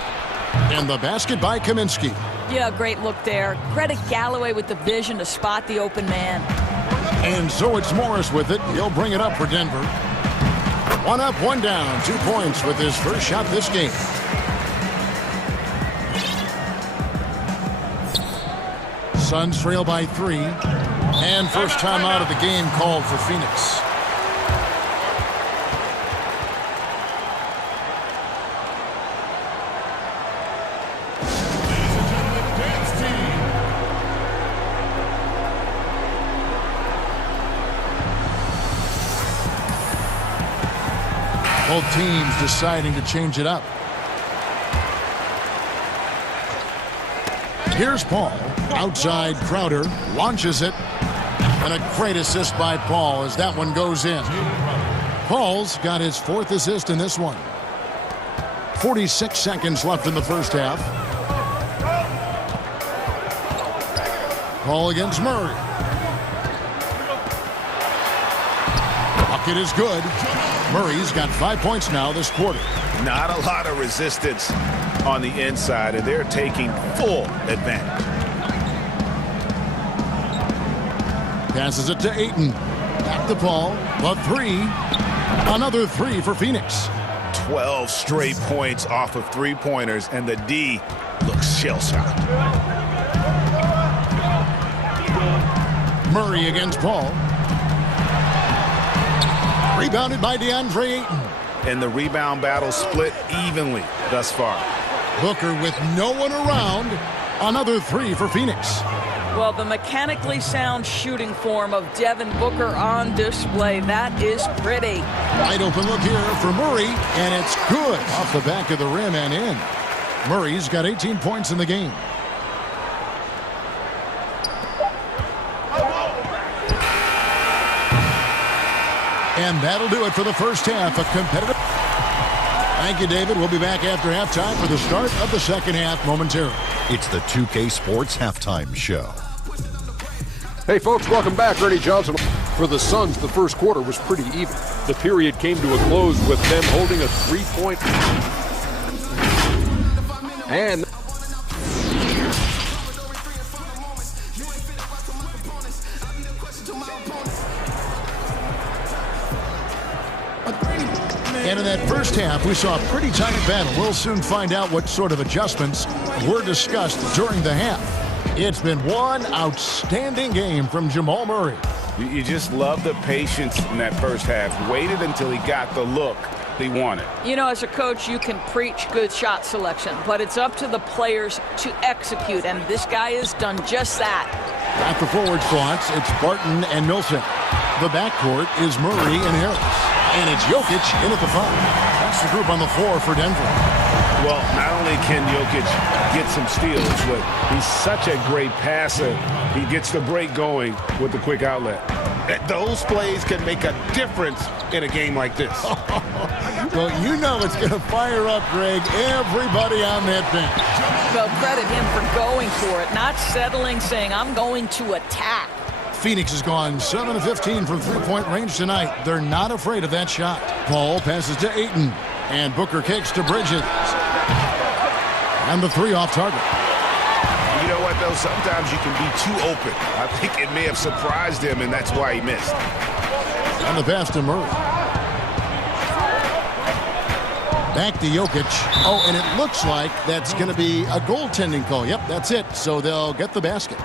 And the basket by Kaminsky. Yeah, great look there. Credit Galloway with the vision to spot the open man. And so it's Morris with it. He'll bring it up for Denver. 1 up, 1 down. 2 points with his first shot this game. Suns trail by 3. And first time out of the game called for Phoenix. Both teams deciding to change it up. Here's Paul. Outside Crowder. Launches it. And a great assist by Paul as that one goes in. Paul's got his 4th assist in this one. 46 seconds left in the first half. Paul against Murray. Bucket is good. Murray's got 5 points now this quarter. Not a lot of resistance on the inside, and they're taking full advantage. Passes it to Ayton. Back to Paul. The 3. Another 3 for Phoenix. 12 straight points off of three-pointers, and the D looks shell-shocked. Murray against Paul. Rebounded by DeAndre Ayton. And the rebound battle split evenly thus far. Booker with no one around. Another 3 for Phoenix. Well, the mechanically sound shooting form of Devin Booker on display. That is pretty. Wide open look here for Murray, and it's good off the back of the rim and in. Murray's got 18 points in the game. And that'll do it for the first half. A competitive. Thank you, David. We'll be back after halftime for the start of the second half momentarily. It's the 2K Sports Halftime Show. Hey, folks, welcome back. Ernie Johnson. For the Suns, the first quarter was pretty even. The period came to a close with them holding a 3-point. And in that first half, we saw a pretty tight battle. We'll soon find out what sort of adjustments were discussed during the half. It's been one outstanding game from Jamal Murray. You just love the patience in that first half. Waited until he got the look he wanted. You know, as a coach, you can preach good shot selection, but it's up to the players to execute, and this guy has done just that. At the forward spots, it's Barton and Milton. The backcourt is Murray and Harris. And it's Jokic in at the 5. That's the group on the floor for Denver. Well, not only can Jokic get some steals, but he's such a great passer. He gets the break going with the quick outlet. Those plays can make a difference in a game like this. Well, you know it's going to fire up, Greg, everybody on that bench. Well, credit him for going for it, not settling, saying, I'm going to attack. Phoenix has gone 7 of 15 from three-point range tonight. They're not afraid of that shot. Paul passes to Ayton, and Booker kicks to Bridges. And the 3 off target. You know what, though? Sometimes you can be too open. I think it may have surprised him, and that's why he missed. And the pass to Murray. Back to Jokic. Oh, and it looks like that's going to be a goaltending call. Yep, that's it. So they'll get the basket.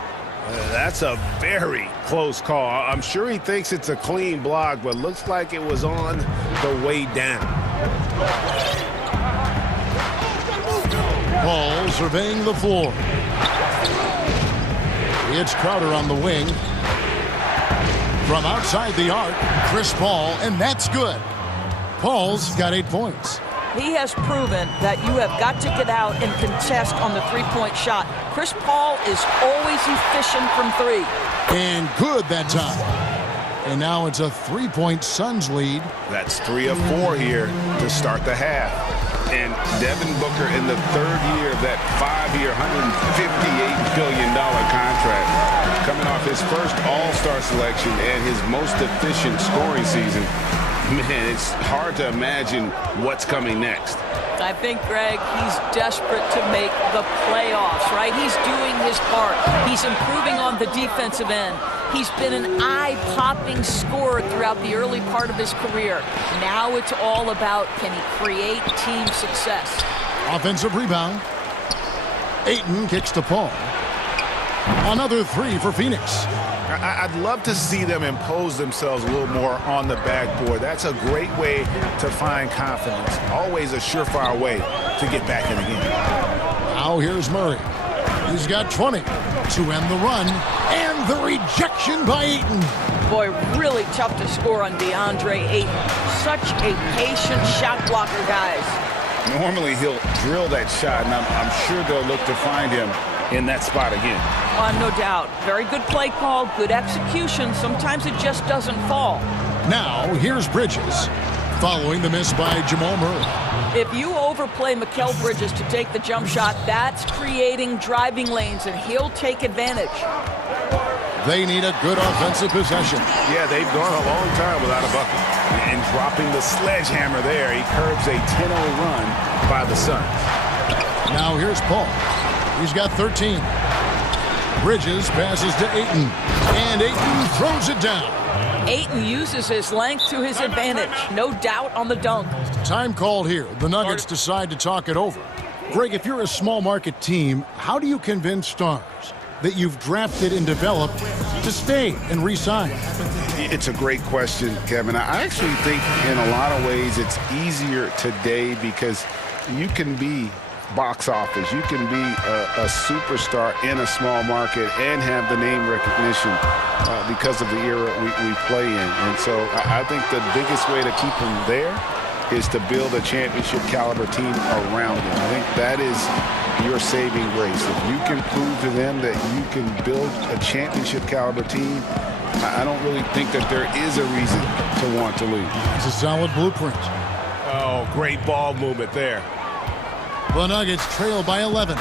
That's a very close call. I'm sure he thinks it's a clean block, but looks like it was on the way down. Paul surveying the floor. It's Crowder on the wing. From outside the arc, Chris Paul, and that's good. Paul's got 8 points. He has proven that you have got to get out and contest on the three-point shot. Chris Paul is always efficient from 3. And good that time. And now it's a 3-point Suns lead. That's 3 of 4 here to start the half. And Devin Booker in the 3rd year of that 5-year, $158 billion contract, coming off his first All-Star selection and his most efficient scoring season. Man, it's hard to imagine what's coming next. I think, Greg, he's desperate to make the playoffs, right? He's doing his part. He's improving on the defensive end. He's been an eye-popping scorer throughout the early part of his career. Now it's all about, can he create team success? Offensive rebound. Ayton kicks to Paul. Another 3 for Phoenix. I'd love to see them impose themselves a little more on the backboard. That's a great way to find confidence. Always a surefire way to get back in the game. Now here's Murray. He's got 20 to end the run. And the rejection by Ayton. Boy, really tough to score on DeAndre Ayton. Such a patient shot blocker, guys. Normally he'll drill that shot, and I'm sure they'll look to find him in that spot again. No doubt. Very good play call, good execution. Sometimes it just doesn't fall. Now, here's Bridges, following the miss by Jamal Murray. If you overplay Mikal Bridges to take the jump shot, that's creating driving lanes, and he'll take advantage. They need a good offensive possession. Yeah, they've gone a long time without a bucket. And dropping the sledgehammer there, he curbs a 10-0 run by the Suns. Now here's Paul. He's got 13. Bridges passes to Ayton, and Ayton throws it down. Ayton uses his length to his advantage. No doubt on the dunk. Time called here. The Nuggets decide to talk it over. Greg, if you're a small market team, how do you convince stars that you've drafted and developed to stay and re-sign? It's a great question, Kevin. I actually think in a lot of ways it's easier today because you can be box office. You can be a superstar in a small market and have the name recognition because of the era we play in. And so I think the biggest way to keep them there is to build a championship caliber team around them. I think that is your saving grace. If you can prove to them that you can build a championship caliber team, I don't really think that there is a reason to want to leave. It's a solid blueprint. Oh, great ball movement there. The Nuggets trail by 11.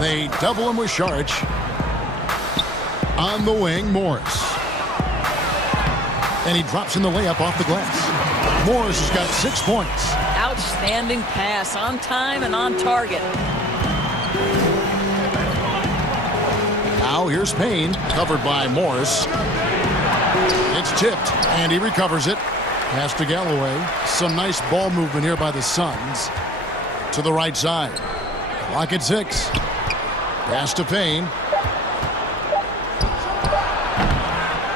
They double him with Saric. On the wing, Morris. And he drops in the layup off the glass. Morris has got 6 points. Outstanding pass, on time and on target. Now here's Payne, covered by Morris. It's tipped, and he recovers it. Pass to Galloway. Some nice ball movement here by the Suns. To the right side. Clock at 6. Pass to Payne.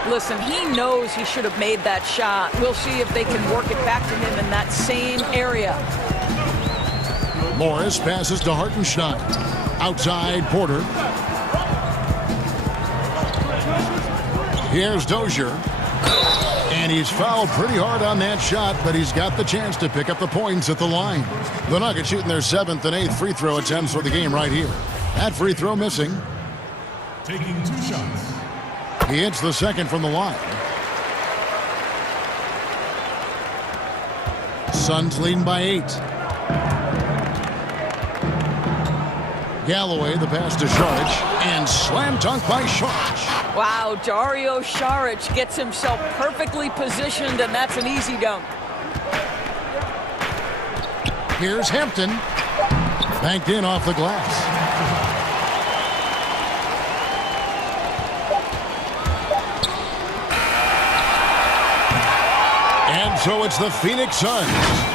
Listen, he knows he should have made that shot. We'll see if they can work it back to him in that same area. Morris passes to Hartenstein. Outside, Porter. Here's Dozier. And he's fouled pretty hard on that shot, but he's got the chance to pick up the points at the line. The Nuggets shooting their 7th and 8th free throw attempts for the game right here. That free throw missing. Taking 2 shots. He hits the second from the line. Suns leading by 8. Galloway, the pass to Saric, and slam dunk by Saric. Wow, Dario Saric gets himself perfectly positioned, and that's an easy dunk. Here's Hampton. Banked in off the glass. And so it's the Phoenix Suns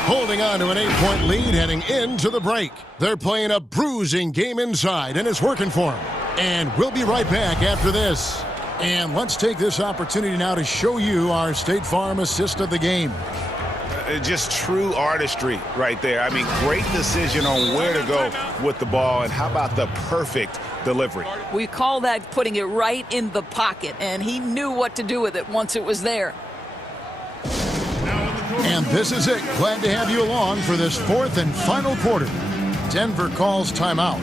holding on to an 8-point lead heading into the break. They're playing a bruising game inside, and it's working for them. And we'll be right back after this. And let's take this opportunity now to show you our State Farm assist of the game. Just true artistry right there. I mean, great decision on where to go with the ball, and how about the perfect delivery? We call that putting it right in the pocket, and he knew what to do with it once it was there. And this is it. Glad to have you along for this 4th and final quarter. Denver calls timeout.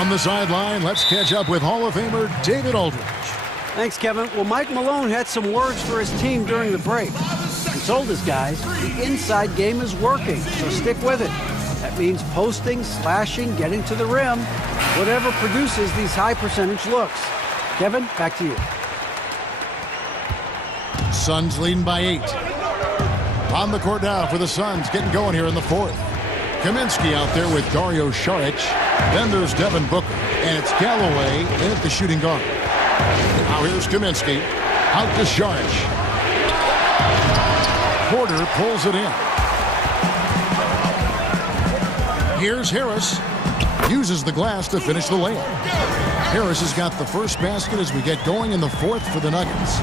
On the sideline, let's catch up with Hall of Famer David Aldridge. Thanks, Kevin. Well, Mike Malone had some words for his team during the break. He told his guys the inside game is working, so stick with it. That means posting, slashing, getting to the rim, whatever produces these high percentage looks. Kevin, back to you. Suns leading by 8. On the court now for the Suns, getting going here in the 4th. Kaminsky out there with Dario Saric. Then there's Devin Booker, and it's Galloway in at the shooting guard. Now here's Kaminsky, out to Saric. Porter pulls it in. Here's Harris, uses the glass to finish the layup. Harris has got the first basket as we get going in the 4th for the Nuggets.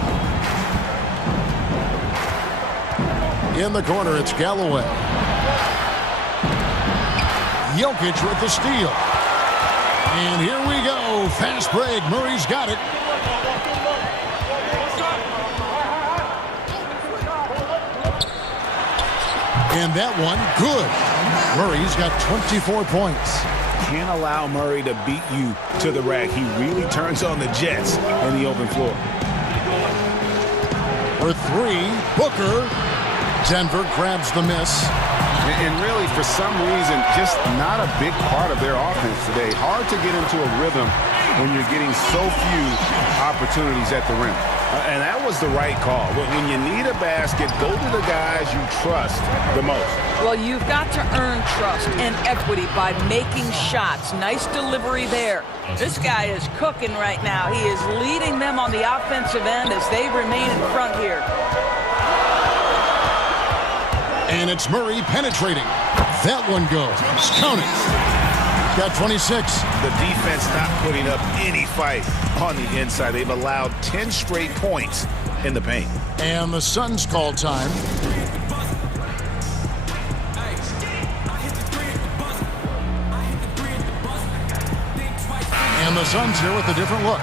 In the corner, it's Galloway. Jokic with the steal. And here we go. Fast break. Murray's got it. And that one, good. Murray's got 24 points. Can't allow Murray to beat you to the rack. He really turns on the Jets in the open floor. For 3, Booker. Denver grabs the miss. And really, for some reason, just not a big part of their offense today. Hard to get into a rhythm when you're getting so few opportunities at the rim. And that was the right call. When you need a basket, go to the guys you trust the most. Well, you've got to earn trust and equity by making shots. Nice delivery there. This guy is cooking right now. He is leading them on the offensive end as they remain in front here. And it's Murray penetrating. That one goes. Count it. Got 26. The defense not putting up any fight on the inside. They've allowed 10 straight points in the paint. And the Suns call time. And the Suns here with a different look.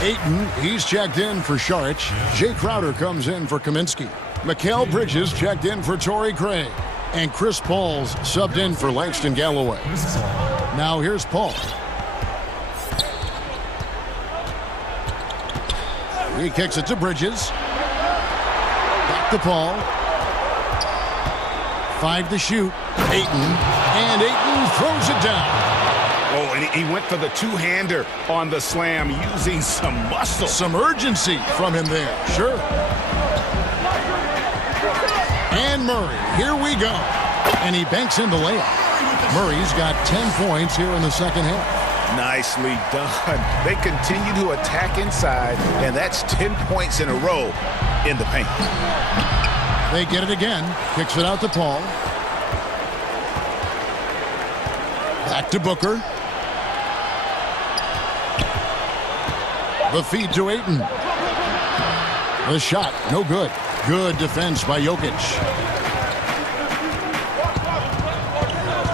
Ayton, he's checked in for Saric. Jay Crowder comes in for Kaminsky. Mikal Bridges checked in for Torrey Craig. And Chris Paul's subbed in for Langston Galloway. Now here's Paul. He kicks it to Bridges. Back to Paul. 5 to shoot. Ayton. And Ayton throws it down. Oh, and he went for the two-hander on the slam, using some muscle. Some urgency from him there. Sure. And Murray, here we go. And he banks in the layup. Murray's got 10 points here in the second half. Nicely done. They continue to attack inside, and that's 10 points in a row in the paint. They get it again. Kicks it out to Paul. Back to Booker. The feed to Ayton. The shot, no good. Good defense by Jokic.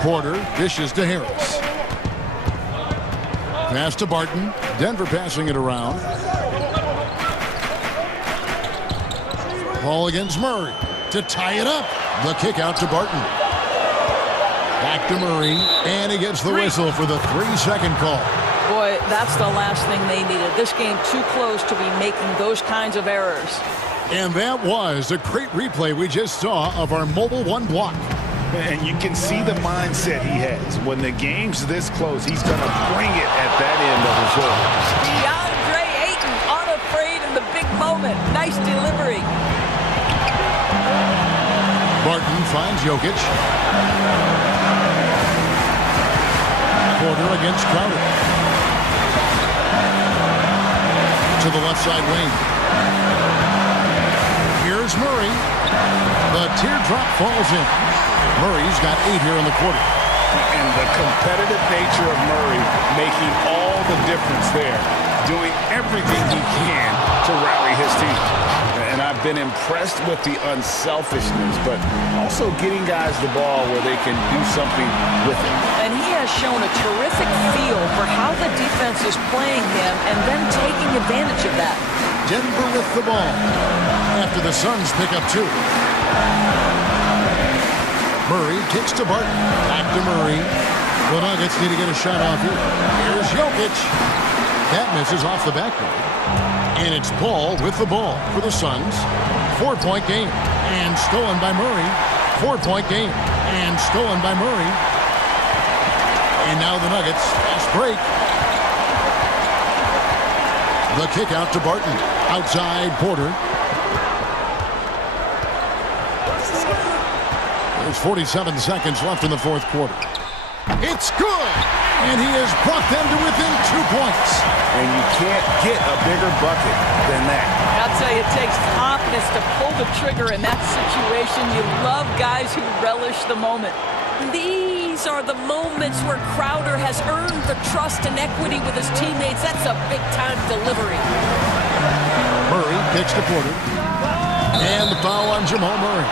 Porter dishes to Harris. Pass to Barton. Denver passing it around. Ball against Murray to tie it up. The kick out to Barton. Back to Murray, and he gets the whistle for the 3-second call. Boy, that's the last thing they needed. This game too close to be making those kinds of errors. And that was a great replay we just saw of our Mobile One block. And you can see the mindset he has. When the game's this close, he's going to bring it at that end of the floor. DeAndre Ayton unafraid in the big moment. Nice delivery. Barton finds Jokic. Porter against Crowder. To the left side wing. Here's Murray. The teardrop falls in. Murray's got 8 here in the quarter. And the competitive nature of Murray making all the difference there. Doing everything he can to rally his team. And I've been impressed with the unselfishness, but also getting guys the ball where they can do something with it. And he has shown a terrific feel for how the defense is playing him and then taking advantage of that. Denver with the ball after the Suns pick up 2. Murray kicks to Barton. Back to Murray. The Nuggets need to get a shot off here. Here's Jokic. That misses off the backboard. And it's Paul with the ball for the Suns. 4-point game. And stolen by Murray. 4-point game. And stolen by Murray. And now the Nuggets fast break. The kick out to Barton. Outside Porter. There's 47 seconds left in the fourth quarter. It's good! And he has brought them to within 2 points. And you can't get a bigger bucket than that. I'll tell you, it takes confidence to pull the trigger in that situation. You love guys who relish the moment. These are the moments where Crowder has earned the trust and equity with his teammates. That's a big-time delivery. Murray kicks to Porter. And the foul on Jamal Murray.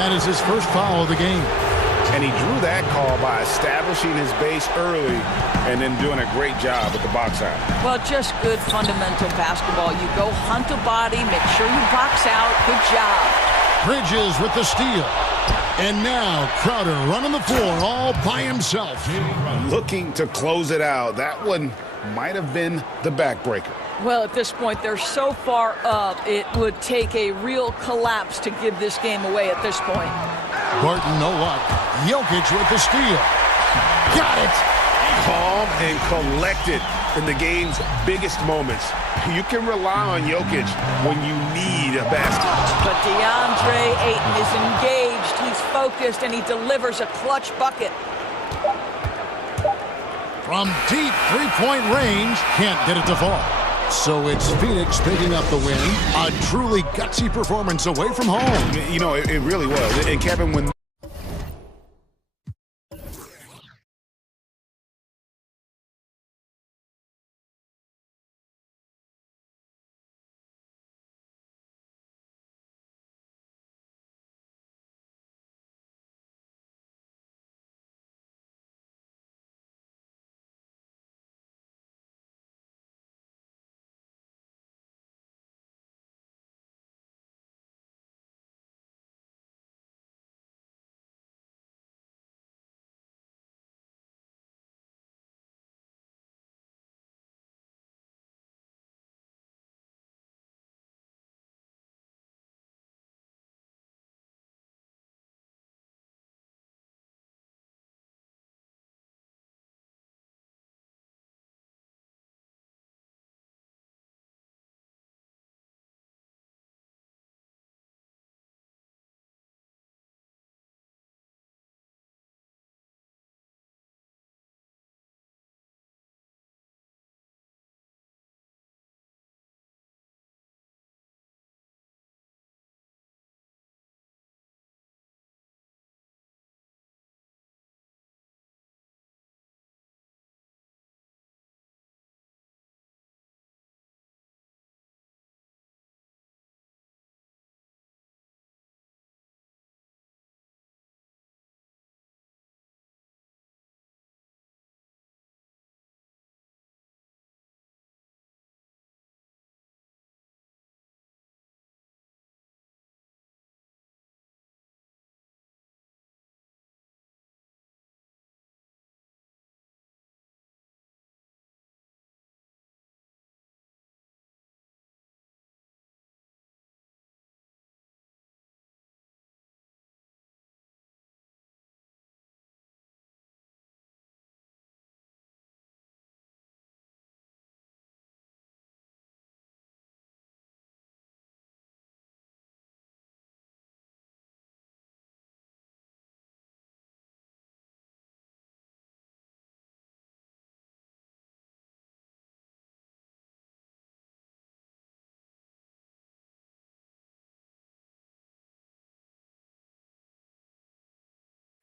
That is his first foul of the game. And he drew that call by establishing his base early and then doing a great job at the box out. Well, just good fundamental basketball. You go hunt a body, make sure you box out. Good job. Bridges with the steal. And now Crowder running the floor all by himself. Looking to close it out. That one might have been the backbreaker. Well, at this point, they're so far up, it would take a real collapse to give this game away at this point. Barton, no luck. Jokic with the steal. Got it! Calm and collected in the game's biggest moments. You can rely on Jokic when you need a basket. But DeAndre Ayton is engaged, he's focused, and he delivers a clutch bucket. From deep three-point range, can't get it to fall. So it's Phoenix picking up the win. A truly gutsy performance away from home. You know, it really was. And Kevin, when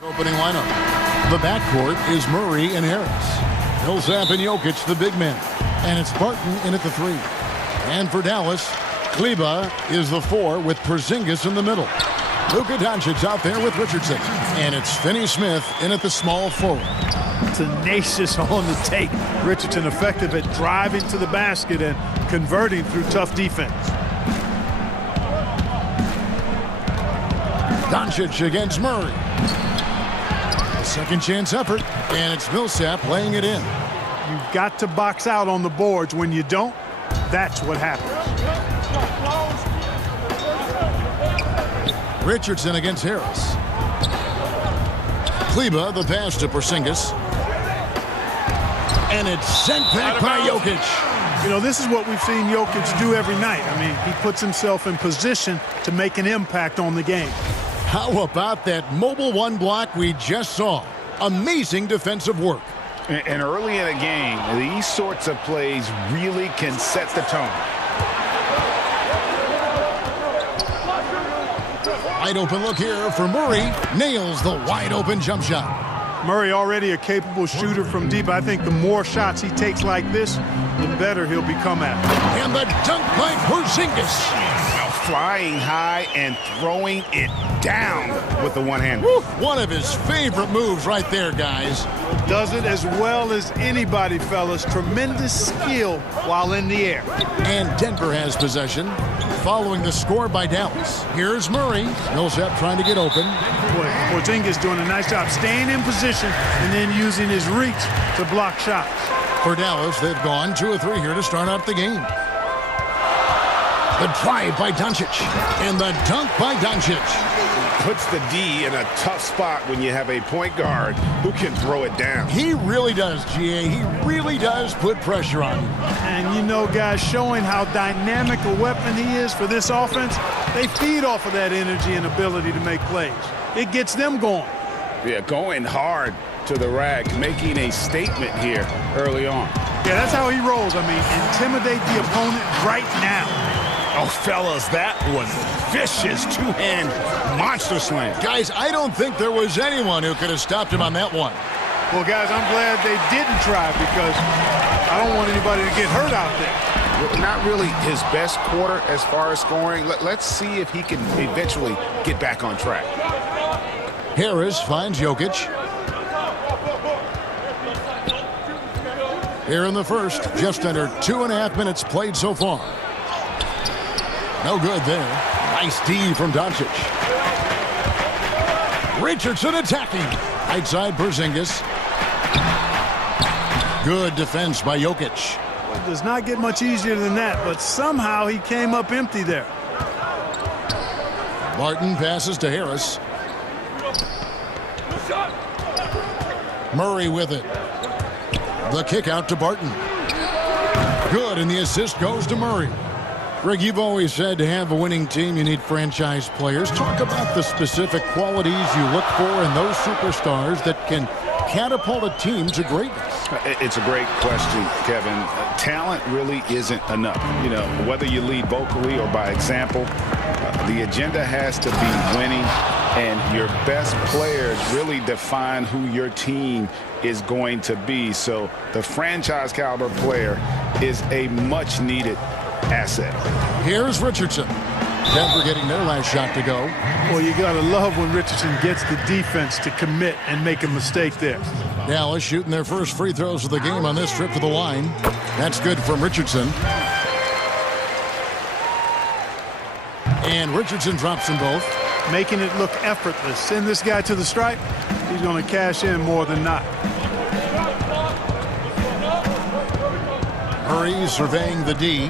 Opening lineup. The backcourt is Murray and Harris. Millsap and Jokic, the big men. And it's Barton in at the 3. And for Dallas, Kleba is the 4 with Porzingis in the middle. Luka Doncic out there with Richardson. And it's Finney-Smith in at the small forward. Tenacious on the take. Richardson effective at driving to the basket and converting through tough defense. Doncic against Murray. Second chance effort, and it's Millsap laying it in. You've got to box out on the boards. When you don't, that's what happens. Richardson against Harris. Kleba, the pass to Porzingis. And it's sent back by Jokic. You know, this is what we've seen Jokic do every night. I mean, he puts himself in position to make an impact on the game. How about that mobile one block we just saw? Amazing defensive work. And early in a game, these sorts of plays really can set the tone. Wide open look here for Murray. Nails the wide open jump shot. Murray already a capable shooter from deep. I think the more shots he takes like this, the better he'll become at it. And the dunk by Porzingis. Flying high and throwing it down with the one hand. One of his favorite moves right there, guys. Does it as well as anybody, fellas. Tremendous skill while in the air. And Denver has possession following the score by Dallas. Here's Murray. Millsap trying to get open. Boy, Porzingis doing a nice job staying in position and then using his reach to block shots. For Dallas, they've gone 2 of 3 here to start out the game. The drive by Doncic. And the dunk by Doncic. Puts the D in a tough spot when you have a point guard who can throw it down. He really does, GA. He really does put pressure on him. And you know, guys, showing how dynamic a weapon he is for this offense, they feed off of that energy and ability to make plays. It gets them going. Yeah, going hard to the rack, making a statement here early on. Yeah, that's how he rolls. I mean, intimidate the opponent right now. Oh, fellas, that was vicious two-hand monster slam. Guys, I don't think there was anyone who could have stopped him on that one. Well, guys, I'm glad they didn't try because I don't want anybody to get hurt out there. Not really his best quarter as far as scoring. Let's see if he can eventually get back on track. Harris finds Jokic. Here in the first, just under 2.5 minutes played so far. No good there. Nice D from Doncic. Richardson attacking. Right side Porzingis. Good defense by Jokic. Well, it does not get much easier than that, but somehow he came up empty there. Barton passes to Harris. Murray with it. The kick out to Barton. Good, and the assist goes to Murray. Greg, you've always said to have a winning team, you need franchise players. Talk about the specific qualities you look for in those superstars that can catapult a team to greatness. It's a great question, Kevin. Talent really isn't enough. You know, whether you lead vocally or by example, the agenda has to be winning, and your best players really define who your team is going to be. So the franchise caliber player is a much needed asset. Here's Richardson. Denver getting their last shot to go. Well, you got to love when Richardson gets the defense to commit and make a mistake there. Dallas shooting their first free throws of the game on this trip to the line. That's good from Richardson. And Richardson drops them both. Making it look effortless. Send this guy to the stripe. He's going to cash in more than not. Murray surveying the D.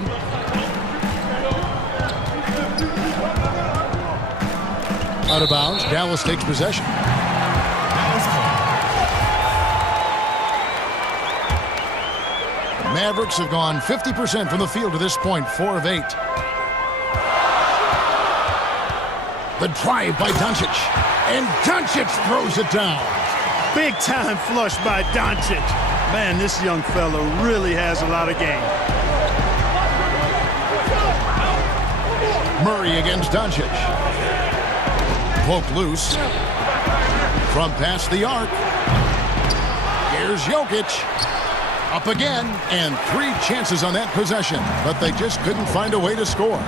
Out of bounds. Dallas takes possession. Mavericks have gone 50% from the field to this point, 4 of 8. The drive by Doncic. And Doncic throws it down. Big time flush by Doncic. Man, this young fella really has a lot of game. Murray against Doncic. Poked loose. From past the arc. Here's Jokic. Up again, and 3 chances on that possession, but they just couldn't find a way to score.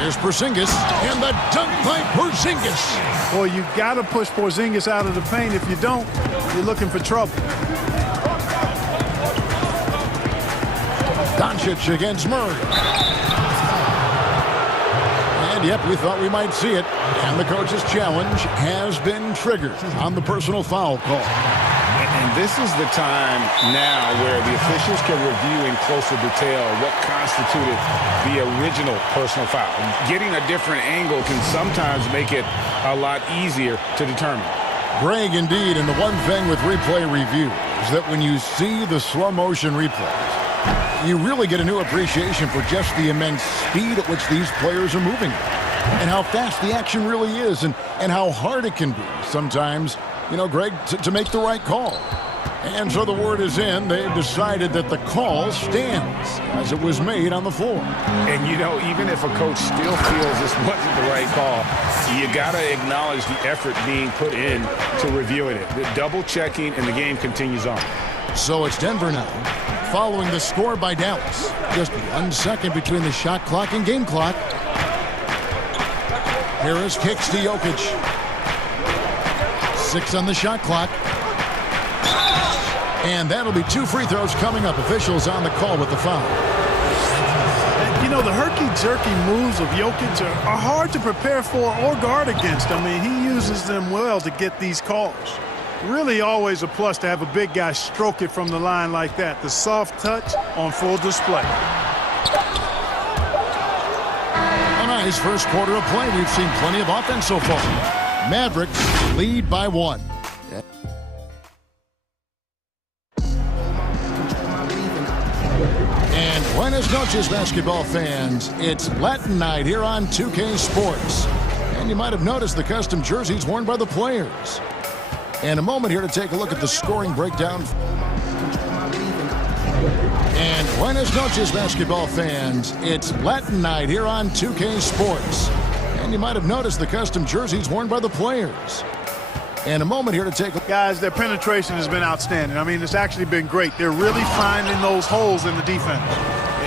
Here's Porzingis, and the dunk by Porzingis. Boy, you got to push Porzingis out of the paint. If you don't, you're looking for trouble. Doncic against Murray. And yep, we thought we might see it. And the coach's challenge has been triggered on the personal foul call. And this is the time now where the officials can review in closer detail what constituted the original personal foul. Getting a different angle can sometimes make it a lot easier to determine. Greg, indeed, and the one thing with replay review is that when you see the slow motion replays, you really get a new appreciation for just the immense speed at which these players are moving and how fast the action really is and how hard it can be sometimes, you know, Greg, to make the right call. And so the word is in. They've decided that the call stands as it was made on the floor. And, you know, even if a coach still feels this wasn't the right call, you got to acknowledge the effort being put in to reviewing it. The double checking, and the game continues on. So it's Denver now, following the score by Dallas. Just 1 second between the shot clock and game clock. Harris kicks to Jokic. 6 on the shot clock. And that'll be 2 free throws coming up. Officials on the call with the foul. And, you know, the herky-jerky moves of Jokic are hard to prepare for or guard against. I mean, he uses them well to get these calls. Really always a plus to have a big guy stroke it from the line like that. The soft touch on full display. A nice first quarter of play. We've seen plenty of offense so far. Mavericks lead by 1. And buenas noches, basketball fans. It's Latin night here on 2K Sports. And you might have noticed the custom jerseys worn by the players. And a moment here to take a look at the scoring breakdown. And buenas noches, basketball fans. It's Latin night here on 2K Sports. And you might have noticed the custom jerseys worn by the players. And a moment here to take a look. Guys, their penetration has been outstanding. I mean, it's actually been great. They're really finding those holes in the defense.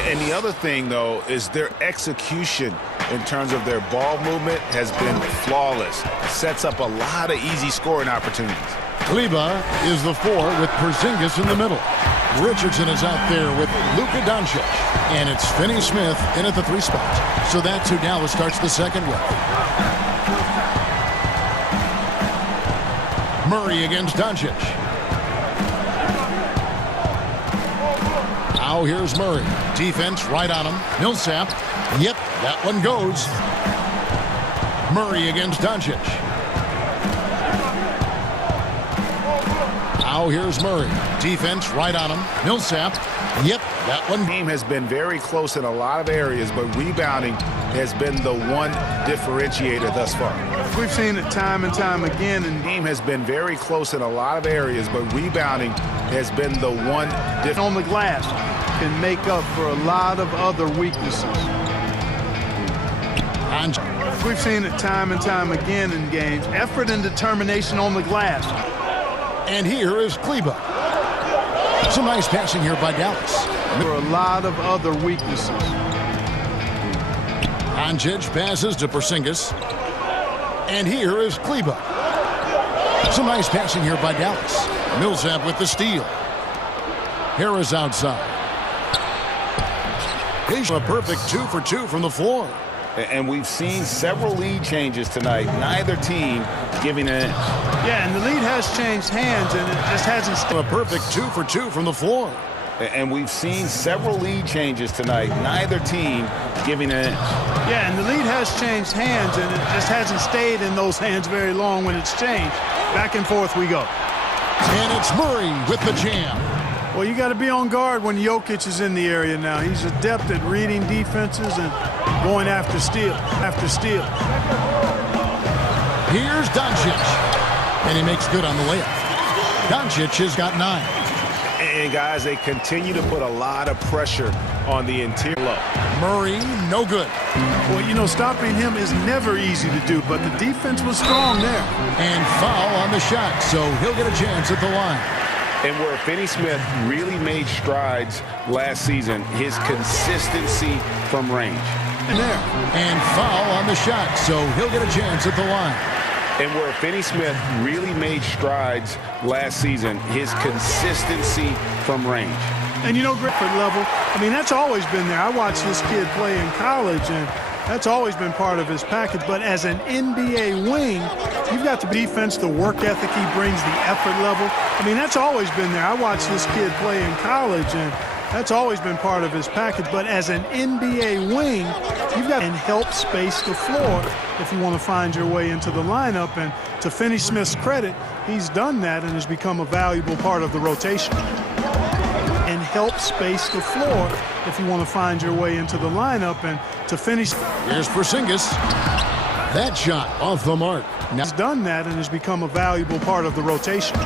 And the other thing, though, is their execution in terms of their ball movement has been flawless. Sets up a lot of easy scoring opportunities. Kleber is the 4 with Porzingis in the middle. Richardson is out there with Luka Doncic. And it's Finney Smith in at the 3 spot. So that's who Dallas starts the second with. Murray against Doncic. Now here's Murray. Defense right on him. Millsap. Yep, that one goes. Murray against Doncic. Now here's Murray. Defense right on him. Millsap. Yep, that one. Team has been very close in a lot of areas, but rebounding has been the one differentiator thus far. We've seen it time and time again. And team has been very close in a lot of areas, but rebounding has been the one differentiator. On the glass can make up for a lot of other weaknesses. We've seen it time and time again in games. Effort and determination on the glass. And here is Kleber. Some nice passing here by Dallas. For a lot of other weaknesses. Doncic passes to Porzingis. And here is Kleber. Some nice passing here by Dallas. Millsap with the steal. Harris outside. He's a perfect 2 for 2 from the floor. And we've seen several lead changes tonight. Neither team giving an inch. Yeah, and the lead has changed hands, and it just hasn't. A perfect 2 for 2 from the floor. And we've seen several lead changes tonight. Neither team giving an inch. Yeah, and the lead has changed hands, and it just hasn't stayed in those hands very long when it's changed. Back and forth we go. And it's Murray with the jam. Well, you got to be on guard when Jokic is in the area now. He's adept at reading defenses and going after steal. Here's Doncic. And he makes good on the layup. Doncic has got 9. And guys, they continue to put a lot of pressure on the interior. Murray, no good. Well, you know, stopping him is never easy to do, but the defense was strong there. And foul on the shot, so he'll get a chance at the line. And where Finney Smith really made strides last season, his consistency from range. And foul on the shot, so he'll get a chance at the line. And where Finney Smith really made strides last season, his consistency from range. And you know, Griffin level, I mean, that's always been there. I watched this kid play in college, and that's always been part of his package. But as an NBA wing, you've got the defense, the work ethic he brings, the effort level. I mean, that's always been there. I watched this kid play in college, and that's always been part of his package. But as an NBA wing, you've got to help space the floor if you want to find your way into the lineup. And to Finney Smith's credit, he's done that and has become a valuable part of the rotation. And help space the floor if you want to find your way into the lineup. And to finish. Here's Porzingis. That shot off the mark. Now he's done that and has become a valuable part of the rotation.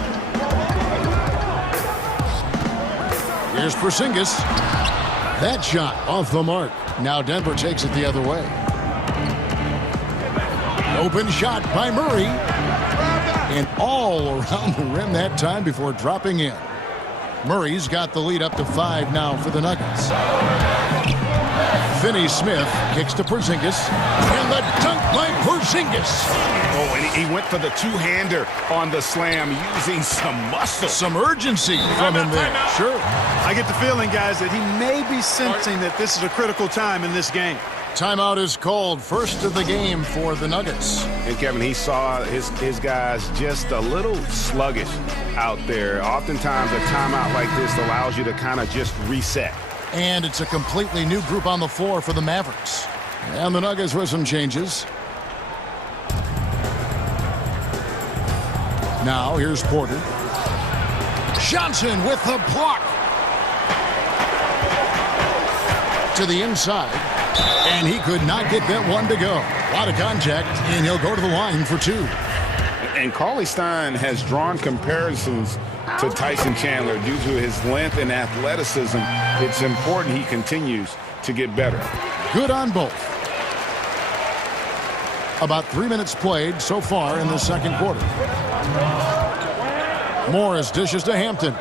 Here's Porzingis. That shot off the mark. Now Denver takes it the other way. Open shot by Murray. And all around the rim that time before dropping in. Murray's got the lead up to 5 now for the Nuggets. Finney Smith kicks to Porzingis. And the dunk by Porzingis. Oh, and he went for the two-hander on the slam using some muscle. Some urgency from him there. Sure. I get the feeling, guys, that he may be sensing that this is a critical time in this game. Timeout is called. First of the game for the Nuggets. And Kevin, he saw his guys just a little sluggish out there. Oftentimes a timeout like this allows you to kind of just reset. And it's a completely new group on the floor for the Mavericks. And the Nuggets with some changes. Now here's Porter. Johnson with the block. To the inside. And he could not get that one to go. A lot of contact, and he'll go to the line for 2. And Cauley-Stein has drawn comparisons to Tyson Chandler due to his length and athleticism. It's important he continues to get better. Good on both. About 3 minutes played so far in the second quarter. Morris dishes to Hampton.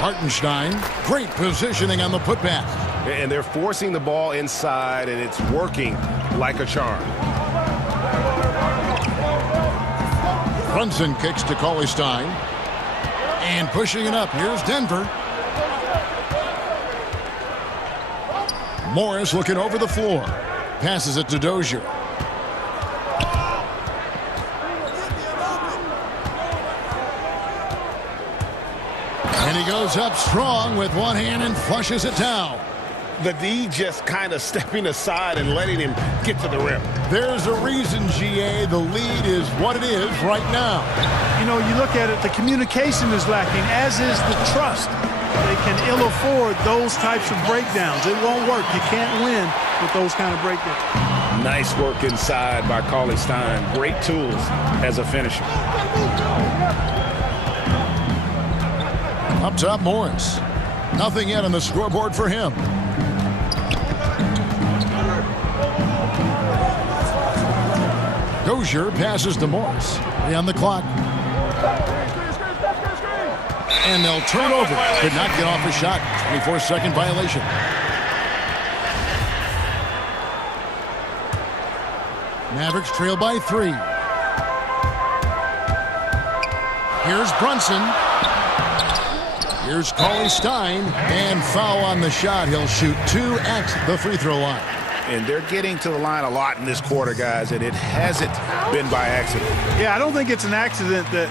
Hartenstein, great positioning on the putback. And they're forcing the ball inside, and it's working like a charm. Brunson kicks to Cauley-Stein. And pushing it up, here's Denver. Morris looking over the floor. Passes it to Dozier. And he goes up strong with one hand and flushes it down. The D just kind of stepping aside and letting him get to the rim. There's a reason, GA, the lead is what it is right now. You know, you look at it, the communication is lacking, as is the trust. They can ill afford those types of breakdowns. It won't work. You can't win with those kind of breakdowns. Nice work inside by Cauley-Stein. Great tools as a finisher. Up top, Morris. Nothing yet on the scoreboard for him. Dozier passes to Morris. 3 on the clock. And they'll turn over. Could not get off a shot. 24-second violation. Mavericks trail by 3. Here's Brunson. Here's Cauley-Stein. And foul on the shot. He'll shoot 2 at the free throw line. And they're getting to the line a lot in this quarter, guys, and it hasn't been by accident. Yeah, I don't think it's an accident that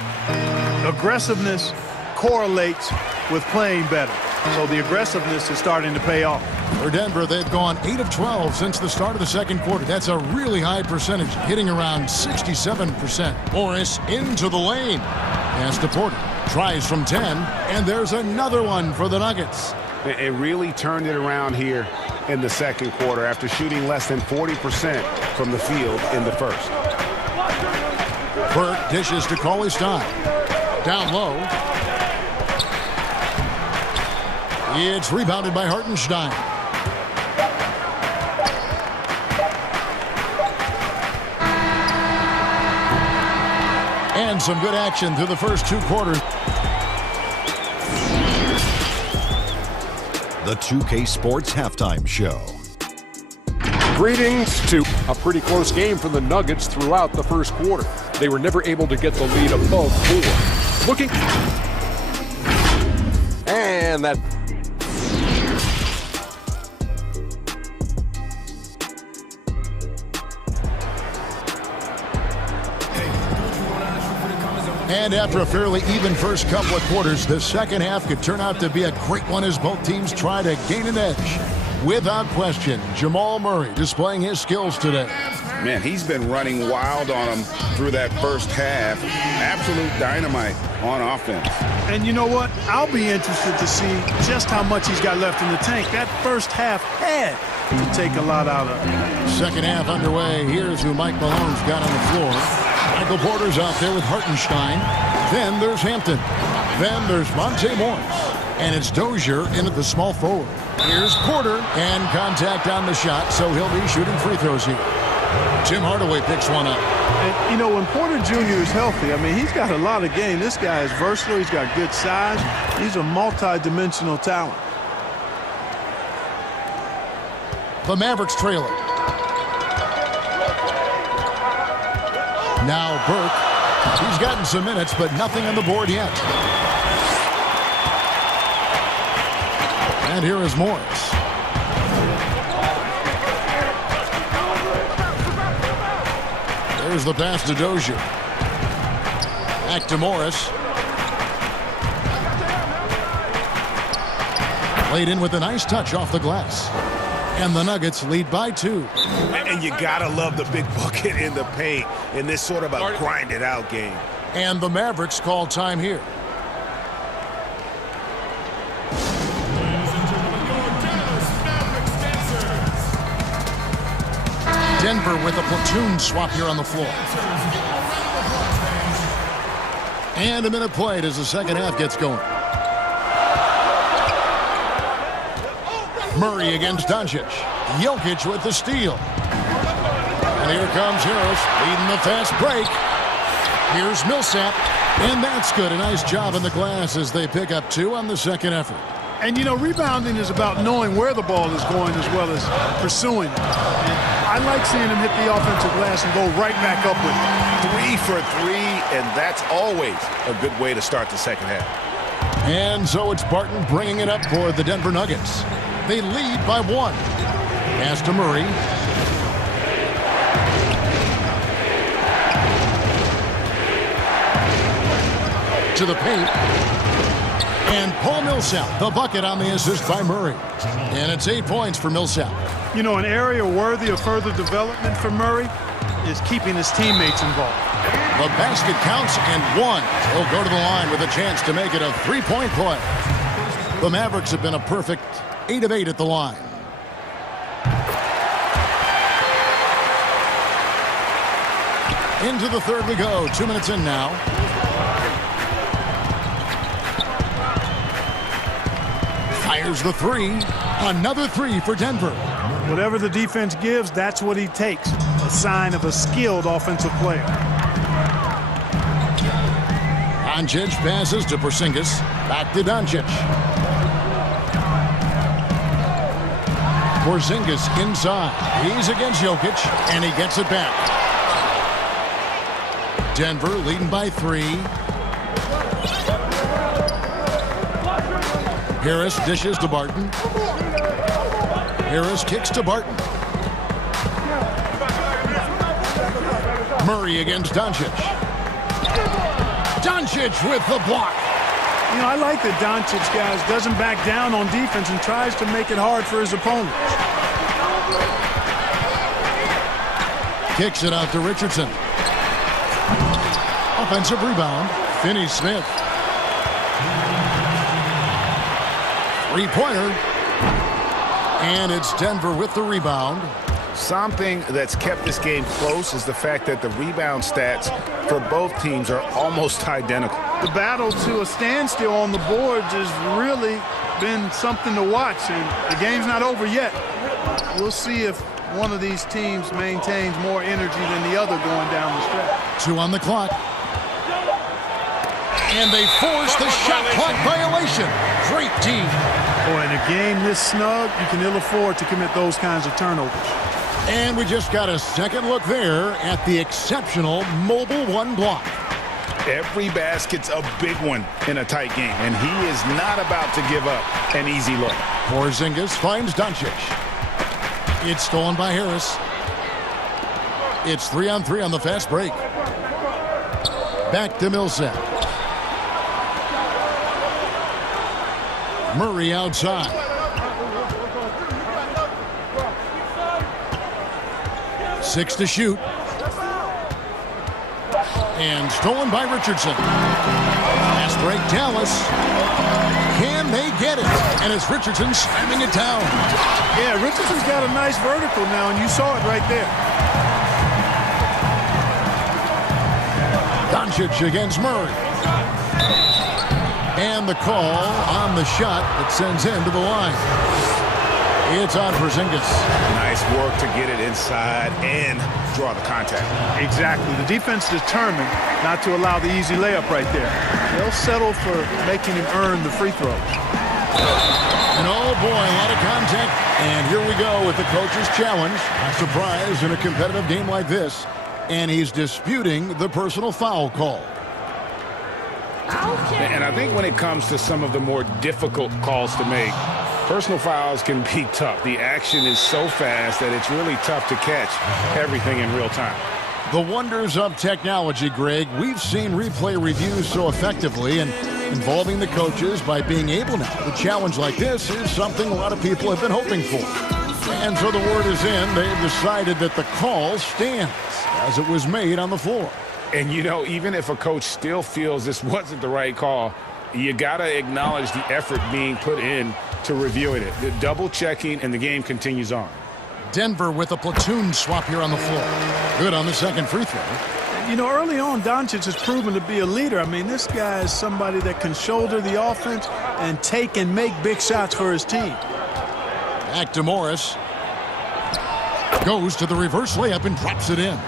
aggressiveness correlates with playing better. So the aggressiveness is starting to pay off. For Denver, they've gone 8 of 12 since the start of the second quarter. That's a really high percentage, hitting around 67%. Morris into the lane. Pass to Porter. Tries from 10, and there's another one for the Nuggets. It really turned it around here in the second quarter after shooting less than 40% from the field in the first. Burke dishes to Cauley-Stein. Down low. It's rebounded by Hartenstein. And some good action through the first 2 quarters. The 2K Sports Halftime Show. Greetings to a pretty close game for the Nuggets throughout the first quarter. They were never able to get the lead above 4. Looking. And that. And after a fairly even first couple of quarters, the second half could turn out to be a great one as both teams try to gain an edge. Without question, Jamal Murray displaying his skills today. Man, he's been running wild on him through that first half. Absolute dynamite on offense. And you know what? I'll be interested to see just how much he's got left in the tank. That first half had to take a lot out of him. Second half underway. Here's who Mike Malone's got on the floor. Michael Porter's out there with Hartenstein. Then there's Hampton. Then there's Monte Morris. And it's Dozier in at the small forward. Here's Porter, and contact on the shot, so he'll be shooting free throws here. Tim Hardaway picks one up. And, you know, when Porter Jr. is healthy, I mean, he's got a lot of game. This guy is versatile. He's got good size. He's a multi-dimensional talent. The Mavericks trail it. Now Burke. He's gotten some minutes, but nothing on the board yet. And here is Morris. There's the pass to Dozier. Back to Morris. Laid in with a nice touch off the glass. And the Nuggets lead by 2. And you gotta love the big bucket in the paint in this sort of a grinded out game. And the Mavericks call time here. Denver with a platoon swap here on the floor. And a minute played as the second half gets going. Murray against Doncic. Jokic with the steal. And here comes Harris leading the fast break. Here's Millsap. And that's good. A nice job in the glass as they pick up 2 on the second effort. And, you know, rebounding is about knowing where the ball is going as well as pursuing it. And I like seeing him hit the offensive glass and go right back up with it. 3 for 3, and that's always a good way to start the second half. And so it's Barton bringing it up for the Denver Nuggets. They lead by 1. Pass to Murray. To the paint. And Paul Millsap, the bucket on the assist by Murray. And it's 8 points for Millsap. You know, an area worthy of further development for Murray is keeping his teammates involved. The basket counts and 1. He'll go to the line with a chance to make it a 3-point play. The Mavericks have been a perfect 8 of 8 at the line. Into the third we go. 2 minutes in now. Fires the 3. Another 3 for Denver. Whatever the defense gives, that's what he takes. A sign of a skilled offensive player. Doncic passes to Porzingis. Back to Doncic. Porzingis inside. He's against Jokic, and he gets it back. Denver leading by 3. Harris dishes to Barton. Harris kicks to Barton. Murray against Doncic. Doncic with the block. You know, I like that Doncic, guys, doesn't back down on defense and tries to make it hard for his opponents. Kicks it out to Richardson. Offensive rebound, Finney-Smith. Three-pointer. And it's Denver with the rebound. Something that's kept this game close is the fact that the rebound stats for both teams are almost identical. The battle to a standstill on the boards has really been something to watch, and the game's not over yet. We'll see if one of these teams maintains more energy than the other going down the stretch. 2 on the clock. And they force the shot clock violation. Great team. Boy, in a game this snug, you can ill afford to commit those kinds of turnovers. And we just got a second look there at the exceptional mobile 1 block. Every basket's a big one in a tight game, and he is not about to give up an easy look. Porzingis finds Doncic. It's stolen by Harris. It's 3-on-3 on the fast break. Back to Millsap. Murray outside. Six to shoot. And stolen by Richardson. Fast break, Dallas. Can they get it? And it's Richardson slamming it down. Yeah, Richardson's got a nice vertical now, and you saw it right there. Doncic against Murray. And the call on the shot that sends him to the line. It's on Porzingis. Nice work to get it inside and draw the contact. Exactly. The defense determined not to allow the easy layup right there. They'll settle for making him earn the free throws. And oh boy, a lot of contact. And here we go with the coach's challenge. A surprise in a competitive game like this. And he's disputing the personal foul call. And I think when it comes to some of the more difficult calls to make, personal fouls can be tough. The action is so fast that it's really tough to catch everything in real time. The wonders of technology, Greg. We've seen replay reviews so effectively, and involving the coaches by being able now to challenge like this is something a lot of people have been hoping for. And so the word is in. They've decided that the call stands as it was made on the floor. And, you know, even if a coach still feels this wasn't the right call, you got to acknowledge the effort being put in to reviewing it. The double checking, and the game continues on. Denver with a platoon swap here on the floor. Good on the second free throw. You know, early on, Doncic has proven to be a leader. I mean, this guy is somebody that can shoulder the offense and take and make big shots for his team. Back to Morris. Goes to the reverse layup and drops it in.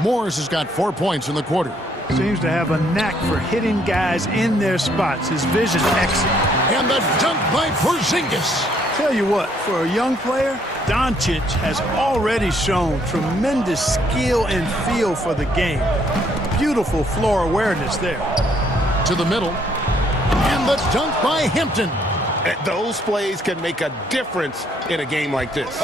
Morris has got 4 points in the quarter. Seems to have a knack for hitting guys in their spots. His vision excellent. And the dunk by Porzingis. Tell you what, for a young player, Doncic has already shown tremendous skill and feel for the game. Beautiful floor awareness there. To the middle. And the dunk by Hampton. Those plays can make a difference in a game like this.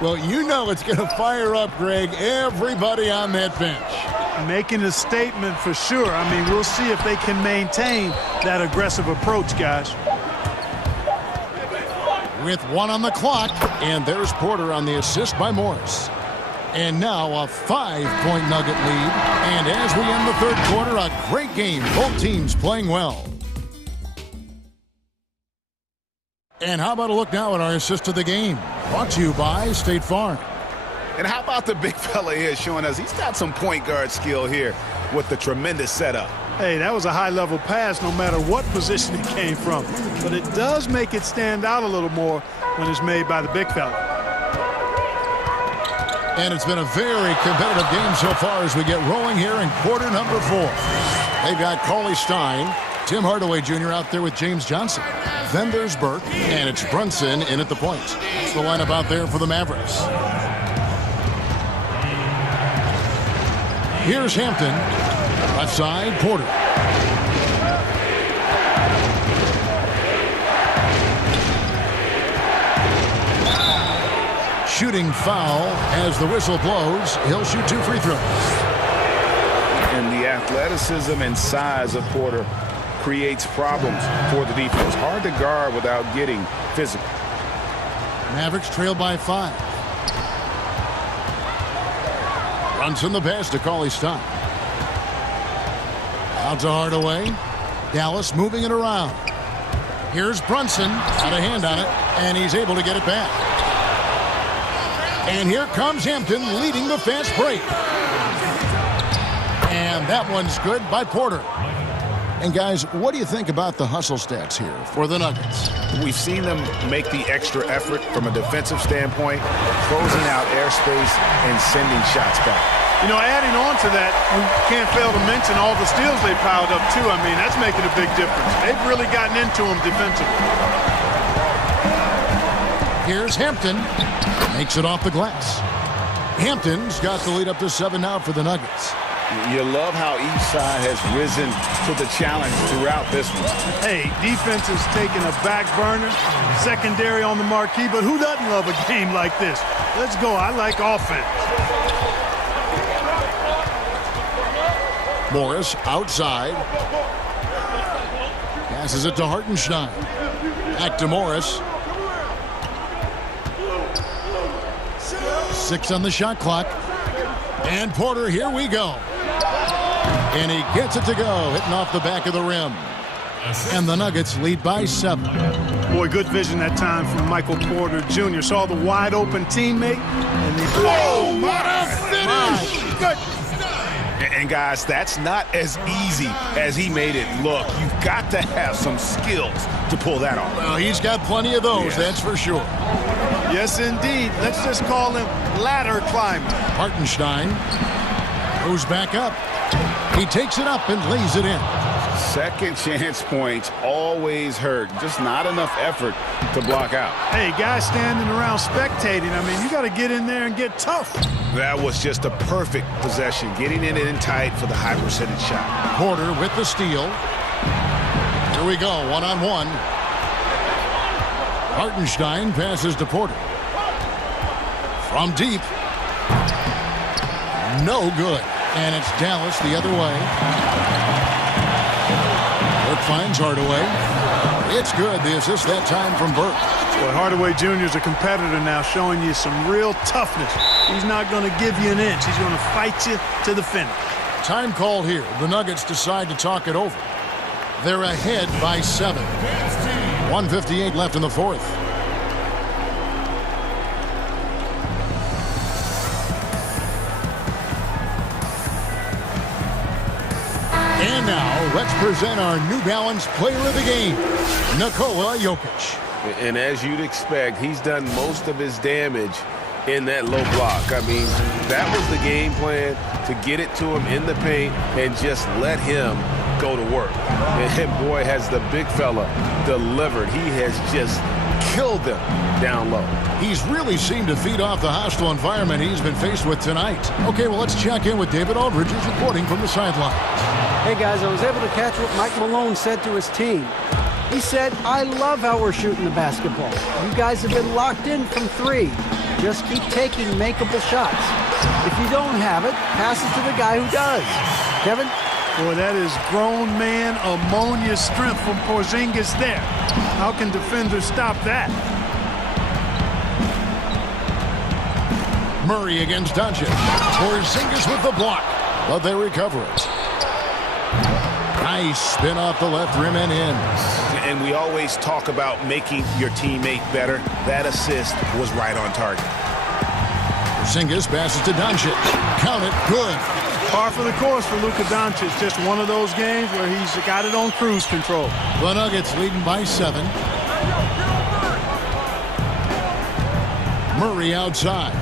Well, you know it's going to fire up, Greg, everybody on that bench. Making a statement for sure. I mean, we'll see if they can maintain that aggressive approach, guys. With 1 on the clock, and there's Porter on the assist by Morris. And now a 5-point Nugget lead. And as we end the third quarter, a great game. Both teams playing well. And how about a look now at our assist of the game? Brought to you by State Farm. And how about the big fella here showing us he's got some point guard skill here with the tremendous setup. Hey, that was a high-level pass no matter what position it came from. But it does make it stand out a little more when it's made by the big fella. And it's been a very competitive game so far as we get rolling here in quarter number 4. They've got Cauley Stein, Tim Hardaway Jr. out there with James Johnson. Then there's Burke, and it's Brunson in at the point. That's the lineup out there for the Mavericks. Here's Hampton. Left side, Porter. Shooting foul as the whistle blows. He'll shoot 2 free throws. And the athleticism and size of Porter creates problems for the defense. Hard to guard without getting physical. Mavericks trail by 5. Brunson the pass to Cauley Stein. Out to Hardaway. Dallas moving it around. Here's Brunson. Got a hand on it, and he's able to get it back. And here comes Hampton leading the fast break. And that one's good by Porter. And guys, what do you think about the hustle stats here for the Nuggets? We've seen them make the extra effort from a defensive standpoint, closing out airspace and sending shots back. You know, adding on to that, we can't fail to mention all the steals they piled up, too. I mean, that's making a big difference. They've really gotten into them defensively. Here's Hampton. Makes it off the glass. Hampton's got the lead up to 7 now for the Nuggets. You love how each side has risen to the challenge throughout this one. Hey, defense is taking a back burner, secondary on the marquee, but who doesn't love a game like this? Let's go. I like offense. Morris outside. Passes it to Hartenstein. Back to Morris. 6 on the shot clock. And Porter, here we go. And he gets it to go, hitting off the back of the rim. And the Nuggets lead by 7. Boy, good vision that time from Michael Porter Jr. Saw the wide open teammate. And he... Oh, what a finish! Good. And guys, that's not as easy as he made it look. You've got to have some skills to pull that off. Well, he's got plenty of those, that's for sure. Yes, indeed. Let's just call him ladder climber. Hartenstein goes back up. He takes it up and lays it in. Second chance points always hurt. Just not enough effort to block out. Hey, guys standing around spectating. I mean, you got to get in there and get tough. That was just a perfect possession. Getting it in tight for the high percentage shot. Porter with the steal. Here we go, one-on-one. Hartenstein passes to Porter. From deep. No good. And it's Dallas the other way. Burke finds Hardaway. It's good. The assist that time from Burke. Well, Hardaway Jr. is a competitor now, showing you some real toughness. He's not going to give you an inch. He's going to fight you to the finish. Time called here. The Nuggets decide to talk it over. They're ahead by 7. 1:58 left in the fourth. And now, let's present our New Balance Player of the Game, Nikola Jokic. And as you'd expect, he's done most of his damage in that low block. I mean, that was the game plan, to get it to him in the paint and just let him go to work. And boy, has the big fella delivered. He has just killed them down low. He's really seemed to feed off the hostile environment he's been faced with tonight. Okay, well, let's check in with David Aldridge, who's reporting from the sideline. Hey, guys, I was able to catch what Mike Malone said to his team. He said, I love how we're shooting the basketball. You guys have been locked in from 3. Just keep taking makeable shots. If you don't have it, pass it to the guy who does. Kevin? Boy, that is grown man ammonia strength from Porzingis there. How can defenders stop that? Murray against Doncic. Porzingis with the block, but they recover it. Nice spin off the left rim and in. And we always talk about making your teammate better. That assist was right on target. Porzingis passes to Doncic. Count it, good. Par for the course for Luka Doncic. Just one of those games where he's got it on cruise control. The Nuggets leading by 7. Murray outside.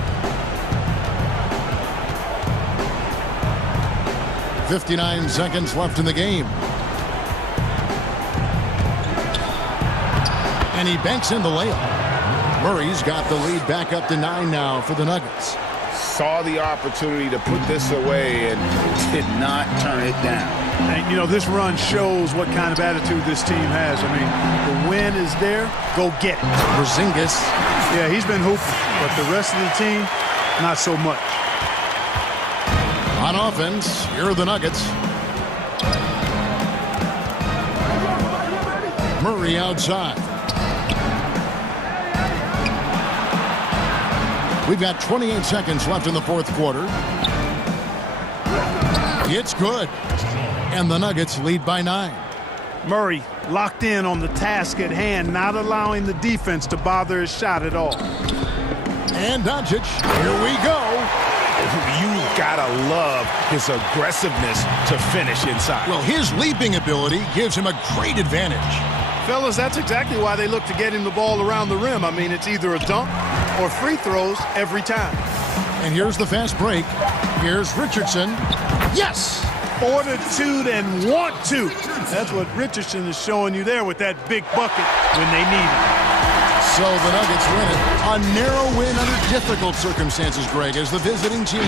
59 seconds left in the game. And he banks in the layup. Murray's got the lead back up to 9 now for the Nuggets. Saw the opportunity to put this away and did not turn it down. And, you know, this run shows what kind of attitude this team has. I mean, the win is there. Go get it. Porzingis. Yeah, he's been hooping, but the rest of the team, not so much. On offense, here are the Nuggets. Murray outside. We've got 28 seconds left in the fourth quarter. It's good. And the Nuggets lead by 9. Murray locked in on the task at hand, not allowing the defense to bother his shot at all. And Doncic, here we go. You gotta love his aggressiveness to finish inside. Well, his leaping ability gives him a great advantage. Fellas, that's exactly why they look to get him the ball around the rim. I mean, it's either a dunk or free throws every time. And here's the fast break. Here's Richardson. Yes! Fortitude and want to. That's what Richardson is showing you there with that big bucket when they need it. So the Nuggets win it. A narrow win under difficult circumstances, Greg, as the visiting team.